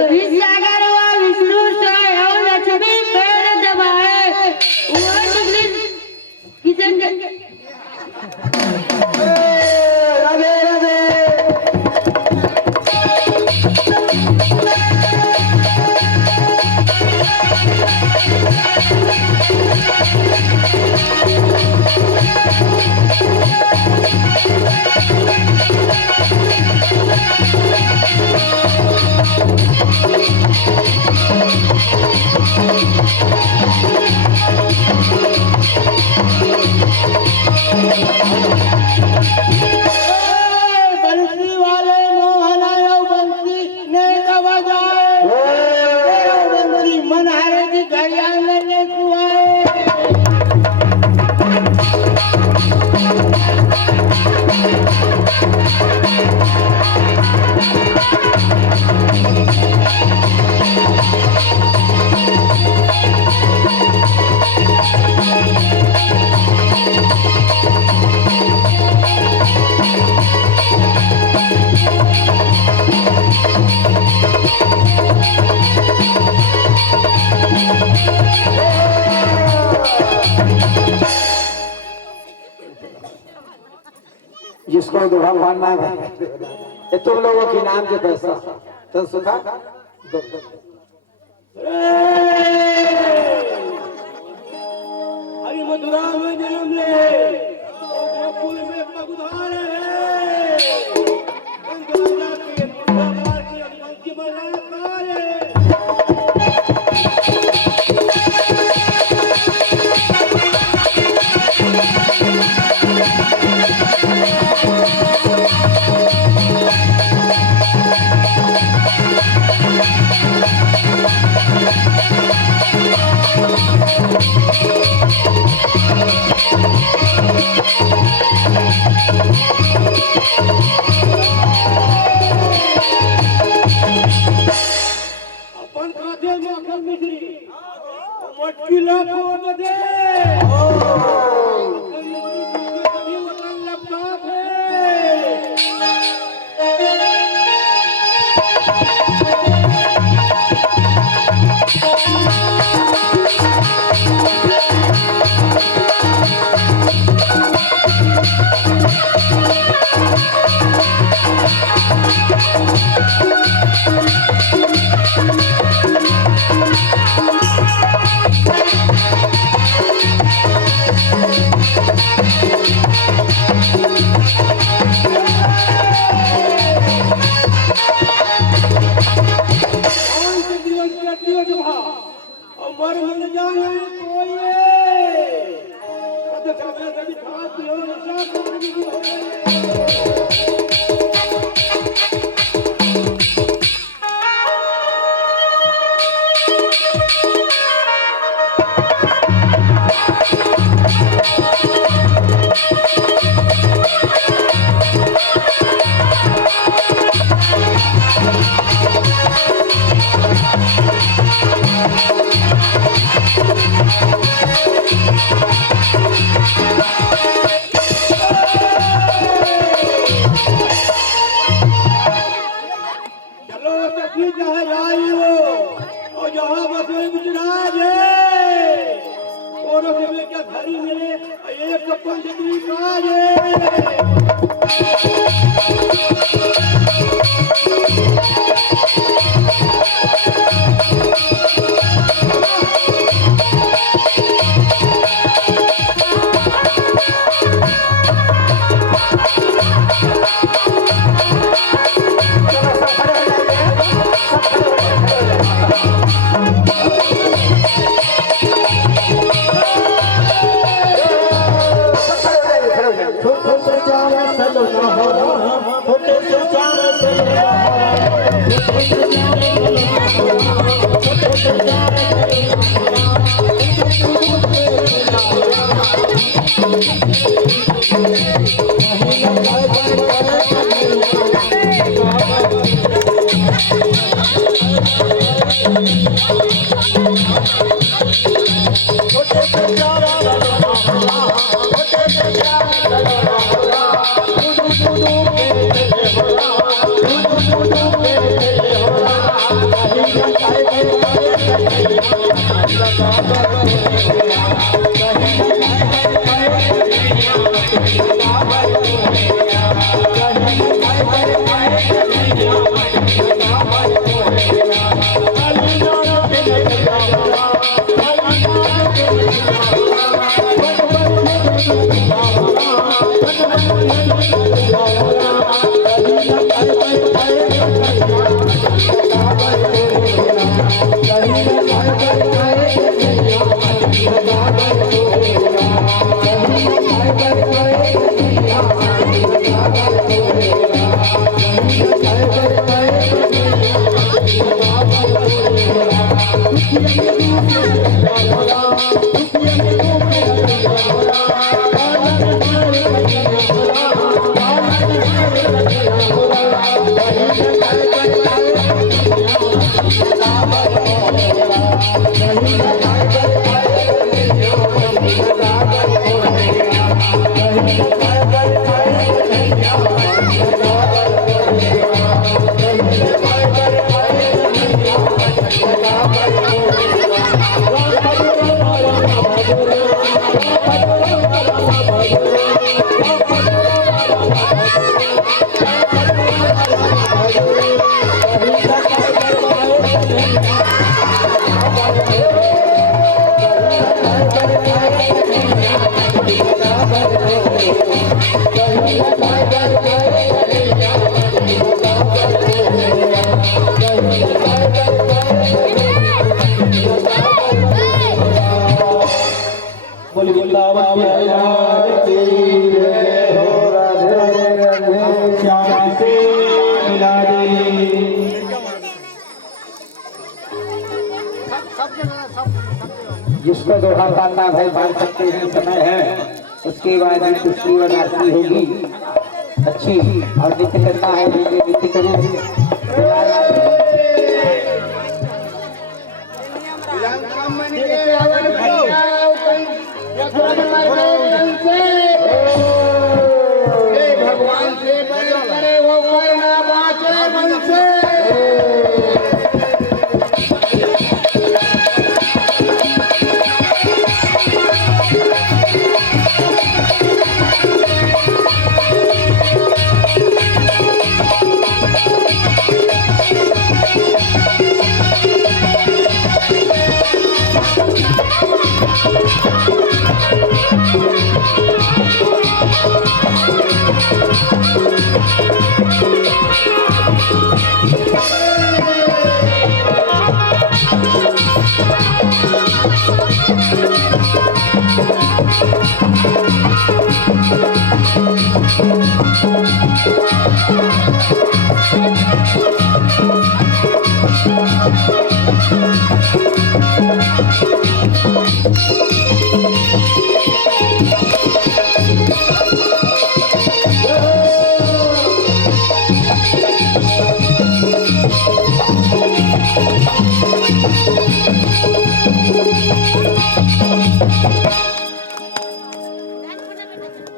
विषसागर हुआ विष्णु सोए और लक्ष्मी पैर दबाए वो निकली किचन बंसी वाले मोहन आयो बंसी ने कहा जाए बंसी मन हारे की घड़ियाल लेने को आए। जिसको तो भगवान ना ये तुम लोगों के नाम के पैसा तो सुखा हरि मथुरा में जन्म ले गोकुल में पगुधारे गंगा के मुंडा के पंच बनाए अपन खाते में अकल मिश्री मटकी लाखों में दे कभी वतन लगता है। मर मिल जाए कोई कभी खाती हो नशा करती हो। जिसको दोहा पाता भाई बांध सकते हैं, समय है। उसके बाद ही कुश्ती और आरती होगी अच्छी, और नृत्य करता है नृत्य करें। भगवान से बड़े करे वो कोई ना बाचे मन से।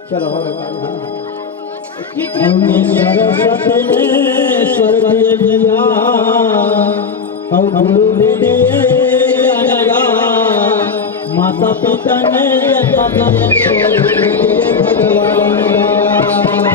चलो हो गया। सरस्वती ने स्वर्ग दिया और गुरु ने लगा माता पिता ने जन्म दिए भगवान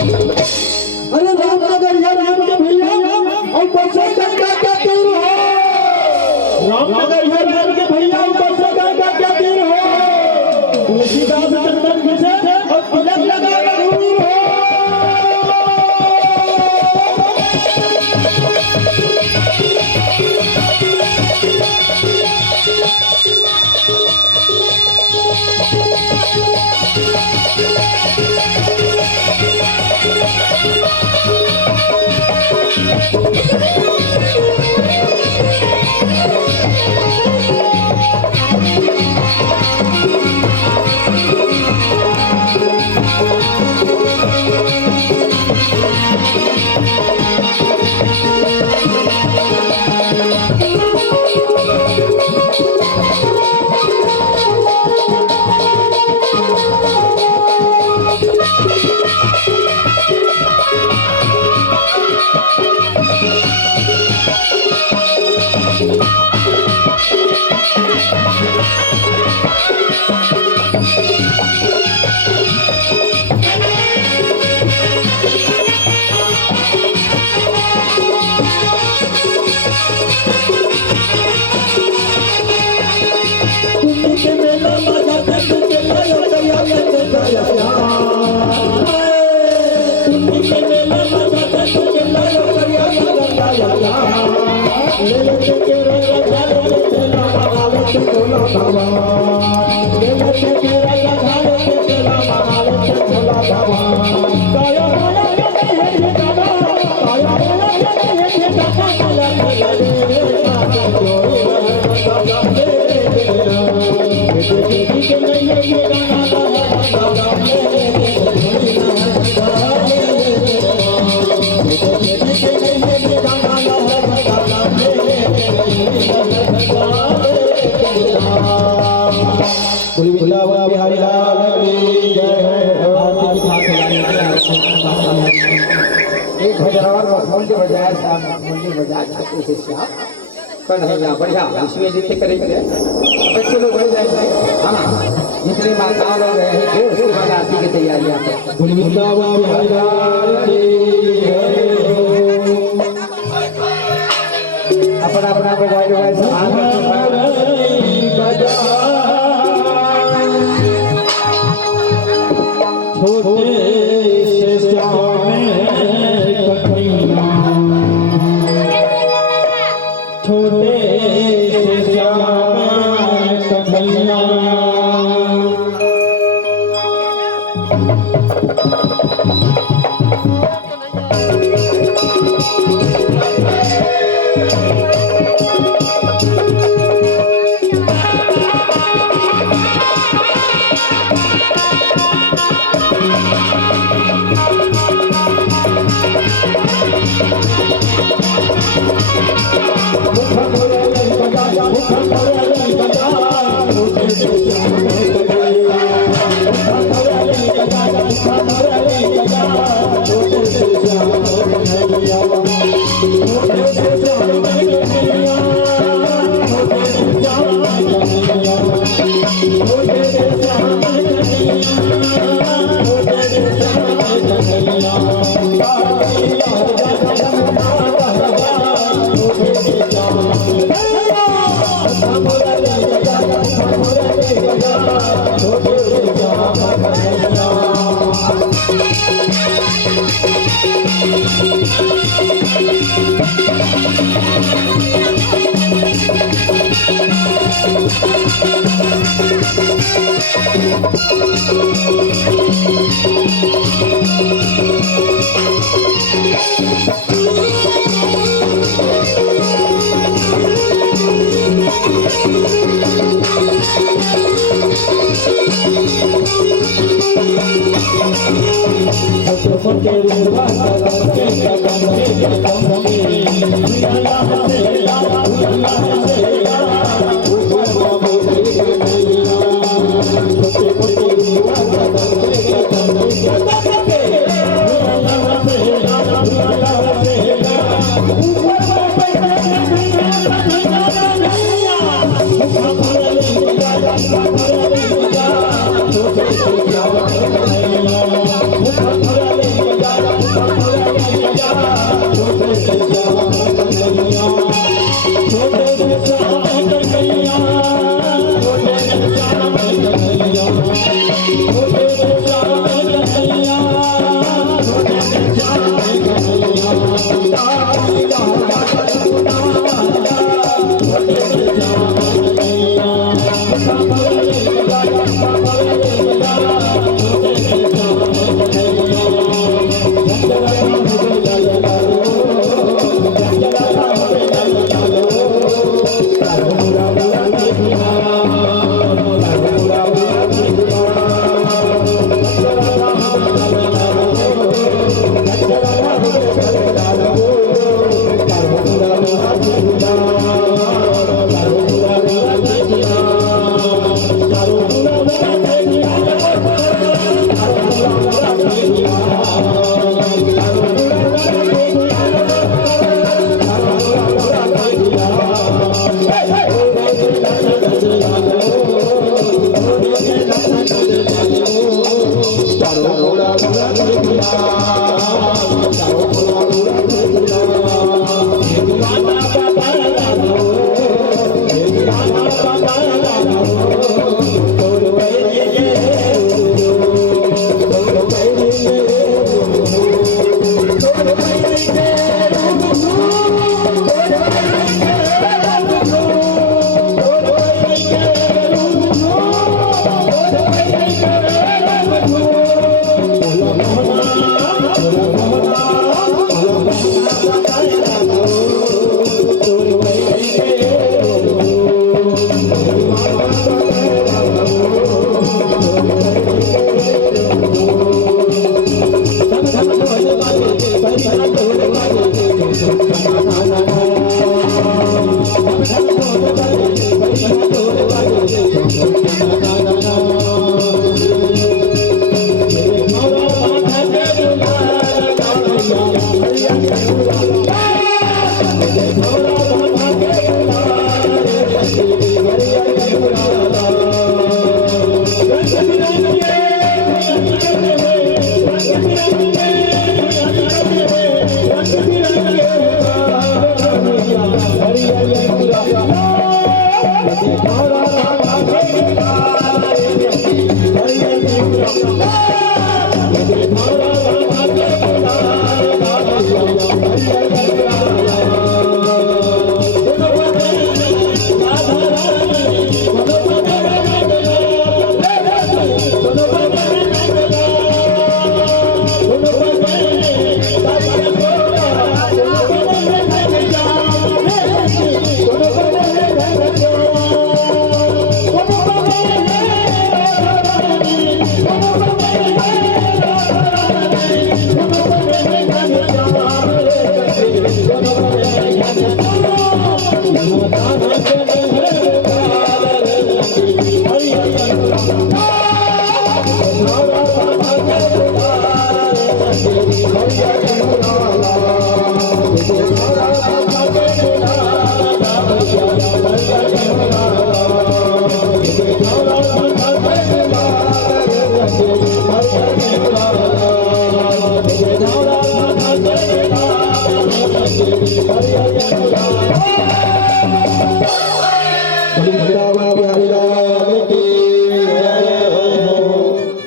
अरे रामनगर या राम के भैया और बच्चे गंगा क्या तीर हो रामनगर या राम के भैया और बच्चे गंगा क्या तीर हो तुलसीदास चंदन घिसे और तिलक लगा जरूर हो बिहारी लाल की जय एक भजनवा मूल्य बजाय साहब मूल्य बजाय छोटे से श्याम कन्हैया बढ़िया इसमें जितने करेंगे बच्चे लोग बढ़ जाएंगे हाँ जितने माताओं लोग रहेंगे उसके बाद आरती की तैयारियां बिहारी लाल की अपना अपना बजाय छोटे से श्याम कन्हैया छोटे से श्याम कन्हैया Thank you.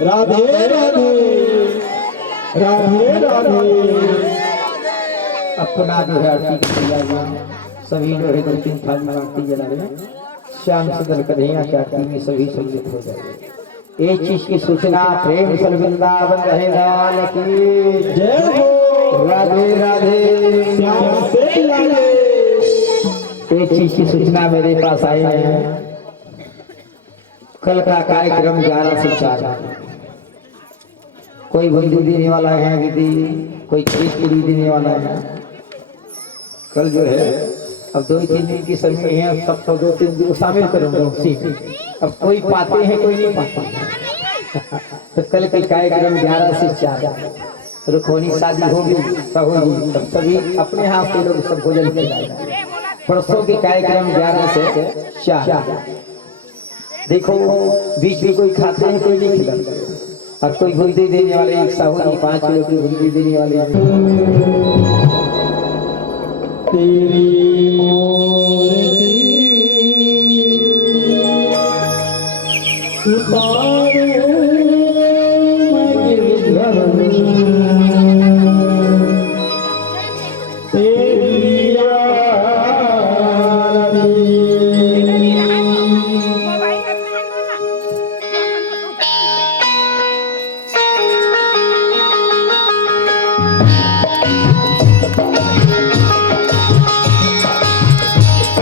राधे राधे राधे राधे। अपना जो है आरती की तैयारियां सभी जो है 2-3 थाली आरती जला रहे हैं। श्याम सुंदर कन्हैया की आरती में सभी सम्मिलित हो जाए। एक चीज की सूचना प्रेम से वृंदावन रहे लाल की जय हो राधे राधे श्याम से लाले। एक चीज की सूचना मेरे पास आई है। कल का कार्यक्रम 11 से 4 कोई बंदी देने वाला है दीदी, कोई चीज पूरी देने वाला है। कल जो है अब 2-3 दिन की समय है, अब सब तो 2-3 दिन शामिल करूंगा उसी। अब कोई पाते हैं कोई नहीं पाता। तो कल के कार्यक्रम 11 से 4 रुखोनी शादी होगी, सब होगी, तब सभी अपने हाथ से लोग सब भोजन खिलाएंगे। परसों के कार्यक्रम 11 से 4 देखो, बीच में कोई खाते हैं कोई नहीं खिलाते, और कोई बुद्धि देने वाले एक साहू 5 किलो की बुद्धि देने वाले तेरी मूर्ति उतारो मैं गिरधर, तेरी आरती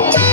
जय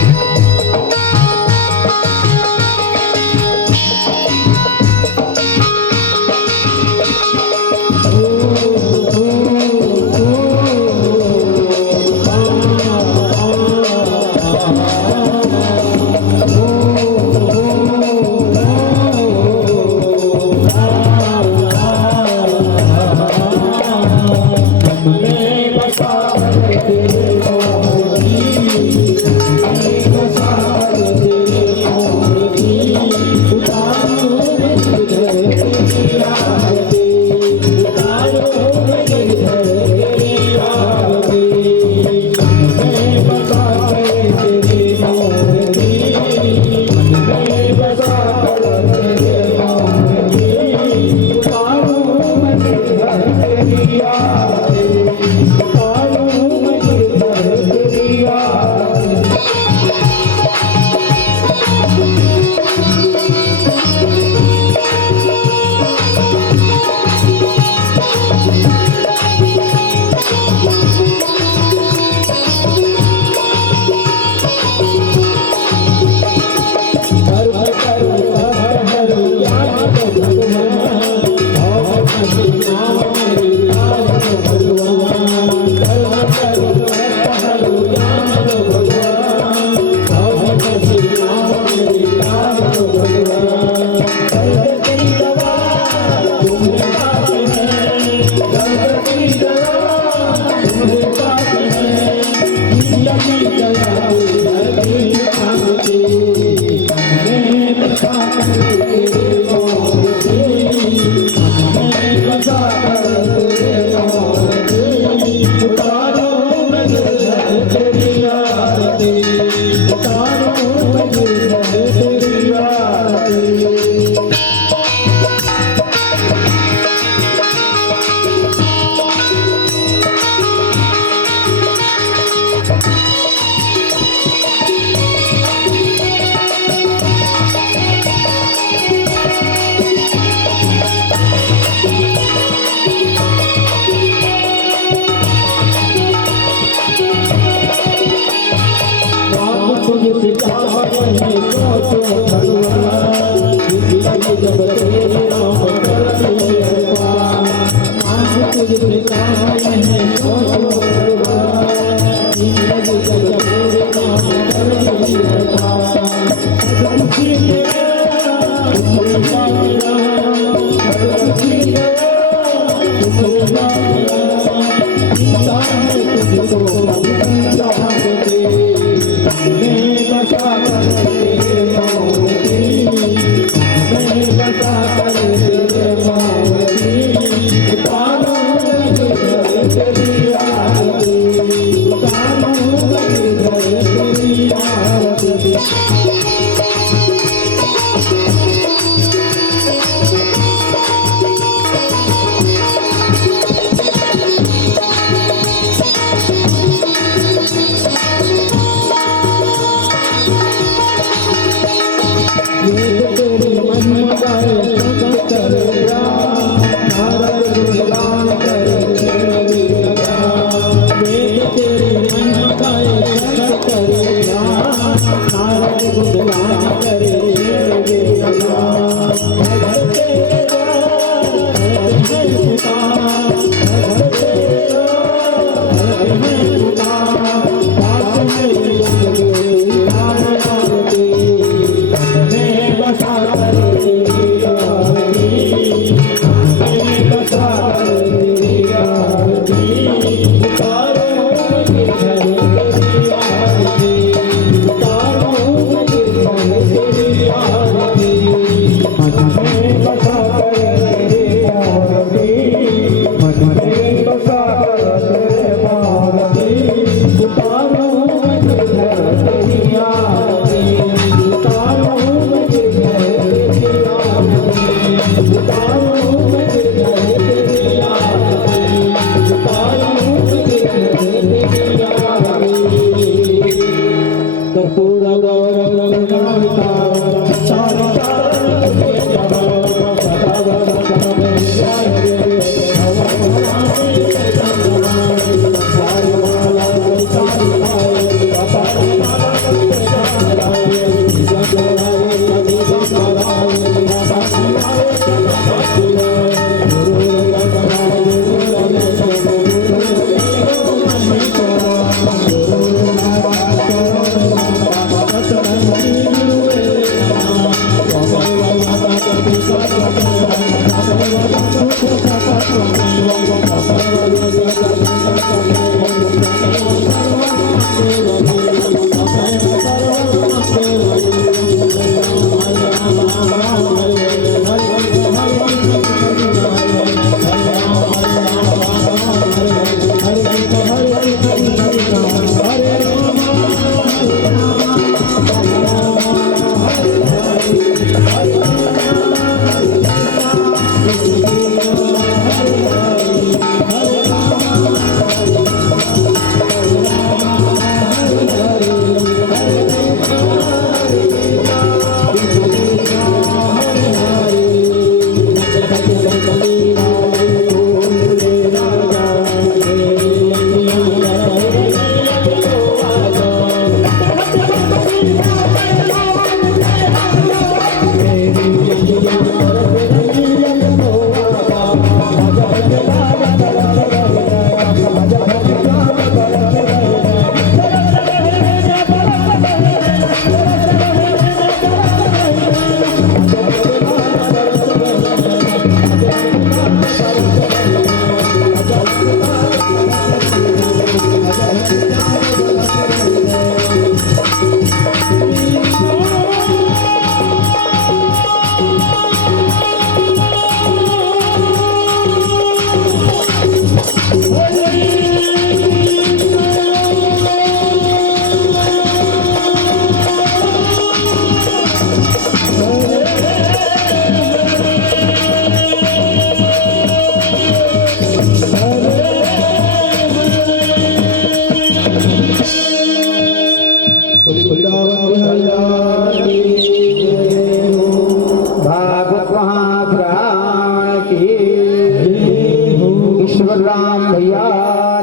बलराम भैया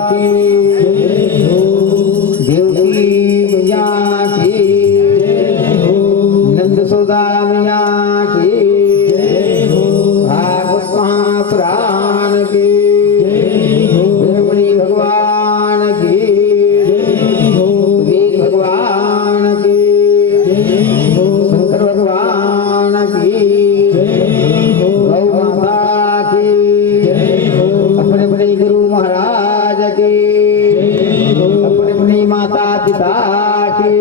की, देवकी भैया की, नंद सोदा मैया की, भागवत महापुराण की, देवरी भगवान की, वीर भगवान की, शंकर भगवान की, गौ माता की, अपने बड़े गुरु महाराज की, अपने बड़ी माता पिता की,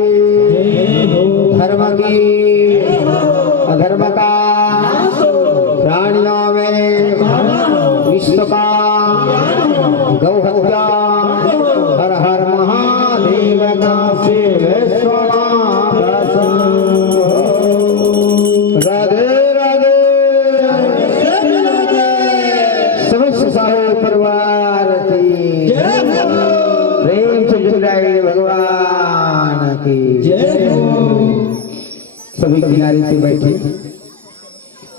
धर्म की अधर्म का, प्राणियों में विश्व का, गौ हत्या, हर हर महादेव का राधे राधे। समस्त साहू परिवार की प्रेम से जुड़ाए भगवान की। सभी किनारे से बैठे।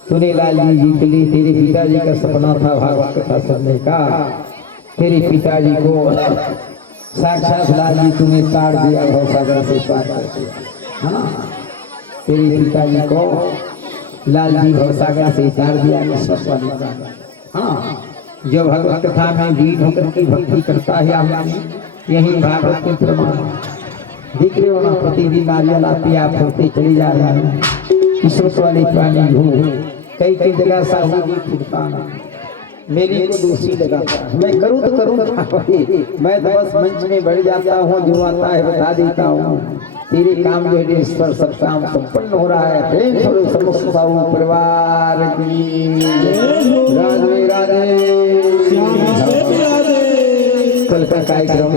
तूने लाल जी के लिए तेरे पिताजी का सपना था भागवत कथा सुनने का। तेरे पिताजी को साक्षात लाल जी तूने ताड़ दिया, भवसागर से पार कर दिया। हाँ, तेरे पिताजी को लाल जी भवसागर से ताड़ दिया। हाँ, जो भगवत कथा में वीर होकर की भक्ति करता है यही भागवत के प्रमाण दिख रहे हो ना। प्रतिदिन नारियल आती आप होते चले जा रहे हैं। ईश्वर वाले प्राणी हो कई कई जगह साहू जी फिरता ना, मेरी को दोषी लगाता। मैं करूँ तो करूँ, मैं तो बस मंच में बढ़ जाता हूँ, जो आता है बता देता हूँ। तेरे काम जो है ईश्वर सब काम संपन्न हो रहा है। प्रेम से समस्त साहू परिवार की राधे राधे। कल का कार्यक्रम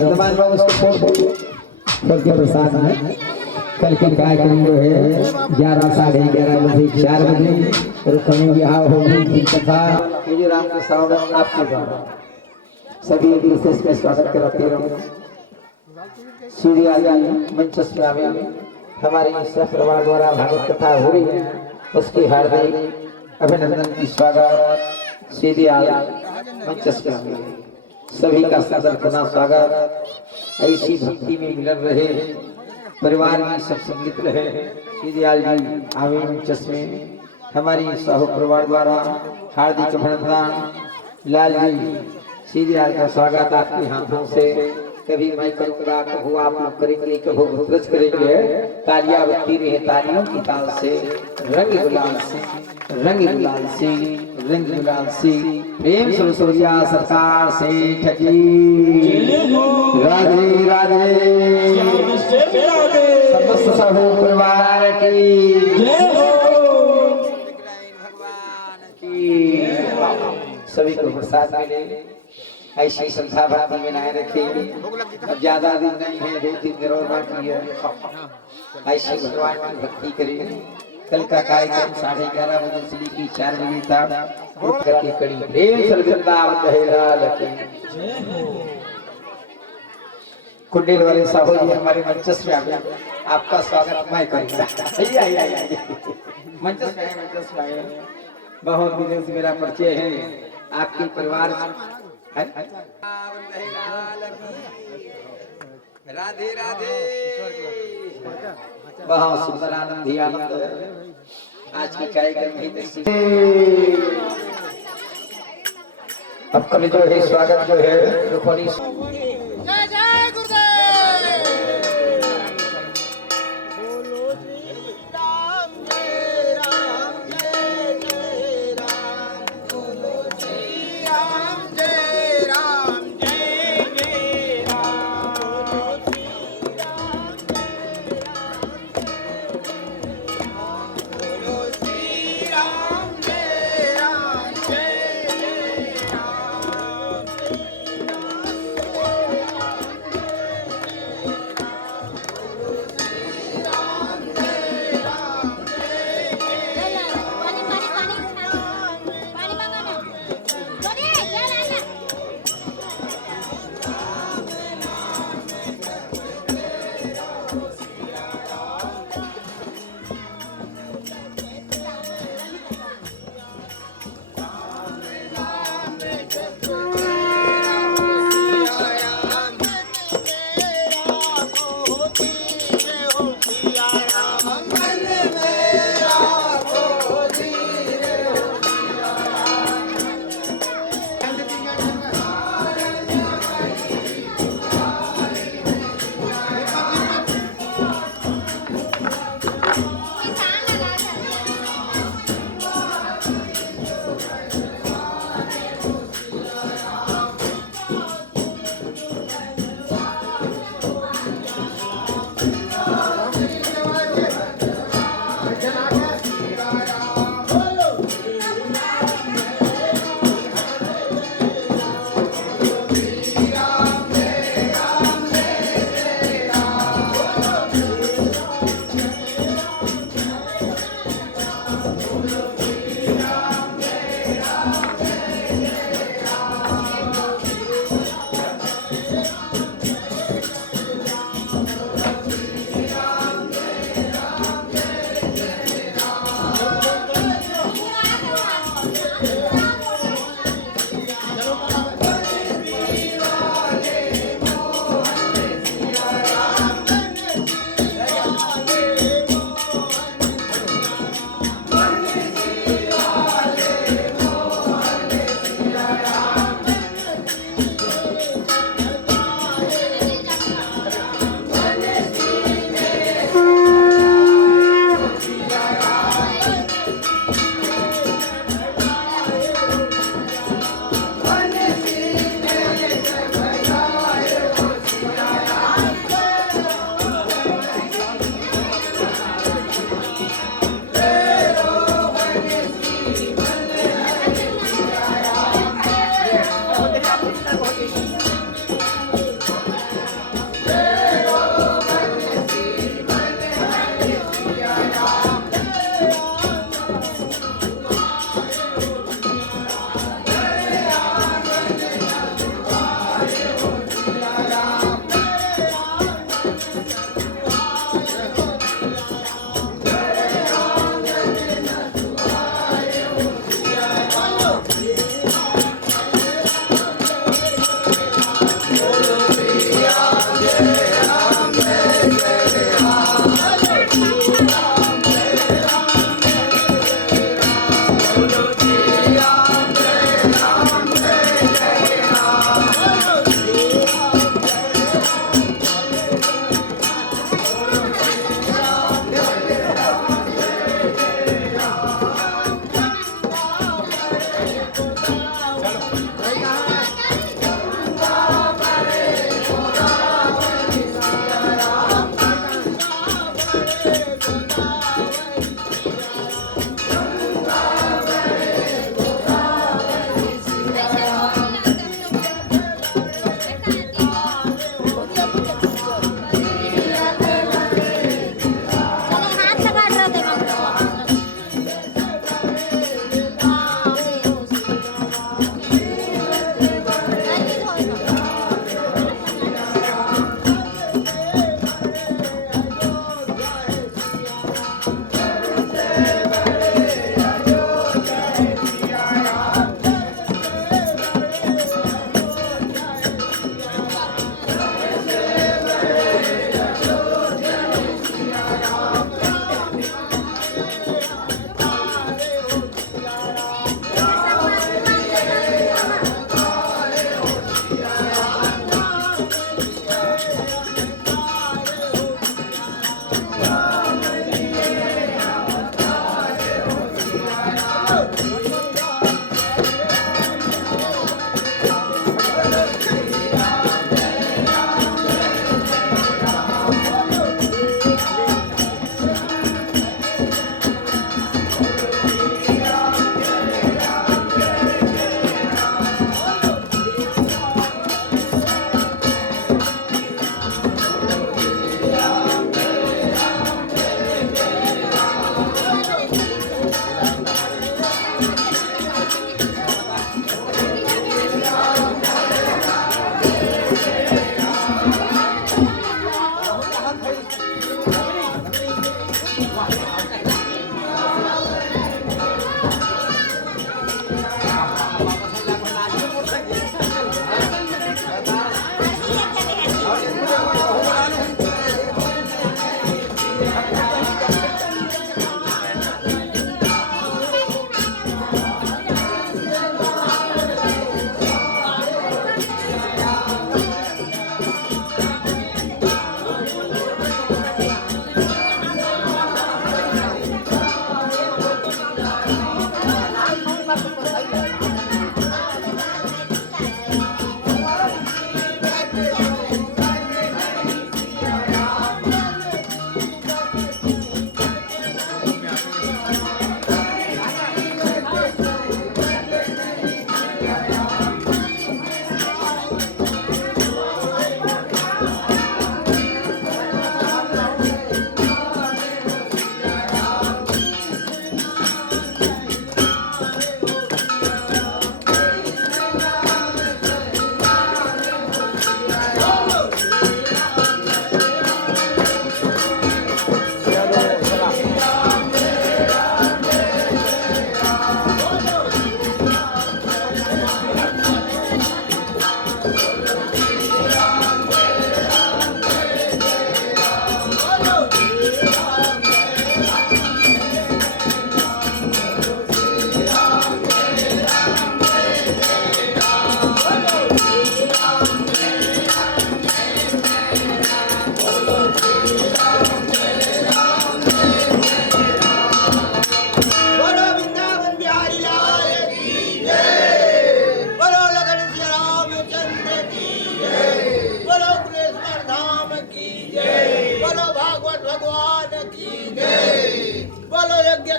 के प्रसाद में कल के कार्यक्रम जो है 11 साढ़े 11 बजे 4 बजे रुक्मिणी विवाह होगी कथा। मुझे राम के स्वागत आपके द्वारा सभी विशेष में स्वागत कराते रहूँ। श्री आजा मंचस्वी में हमारे परिवार द्वारा भागवत कथा हो रही है, उसकी हार्दिक अभिनंदन की स्वागत। श्री आजा मंचस्वी सभी का सदर स्वागत। ऐसी भक्ति में मिलन रहे, परिवार में सब सम्मिलित रहे। श्री दयाल जी आमीन चश्मे हमारी साहू परिवार द्वारा हार्दिक अभिनंदन। लाल जी श्री दयाल का स्वागत आपके हाथों से। कभी मैं करूँगा, कभी आप लोग करेंगे, कभी भद्रज करेंगे। तालियां बजती रहे तालियों की ताल से, रंग गुलाल से, रंग गुलाल से, रंग गुलाल से। प्रेम सरस्वतिया सरकार से ठकी। राधे राधे। समस्त साहू परिवार की भगवान की। सभी को प्रसाद मिले, ऐसी श्रद्धा भक्ति बनाए रखेंगे। अब ज्यादा दिन नहीं है, 2-3 दिन और बाकी है। ऐसी भगवान की भक्ति करें। कल का कार्यक्रम 11:30 बजे से लेकर 4 बजे तक उठ करके कड़ी प्रेम सलगंदावत है लाल की। कुंडेल वाले साहू जी हमारे मंचस में आ गए, आपका स्वागत मैं करूंगा। मंचस में आए, बहुत दिनों से मेरा परिचय है आपके परिवार। राधे राधे। बहुत सुंदर आनंद ही आनंद आज की कार्यक्रम ही देखिए। अब कल जो है स्वागत जो है रुक्मिणी। जय जय गुरुदेव। बोलो श्री राम जय राम जय जय राम। बोलो श्री राम जय राम जय जय राम। बोलो श्री राम जय राम। बोलो श्री राम जय राम जय जय पानी पानी पानी पानी मांगा ना।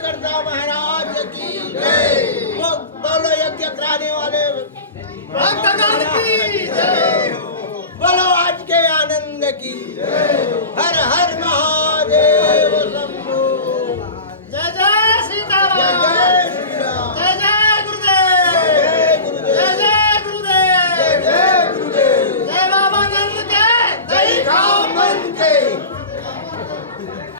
करता महाराज की जय। बोलो यज्ञ कराने वाले भक्तगण की जय। बोलो आज के आनंद की जय। हर हर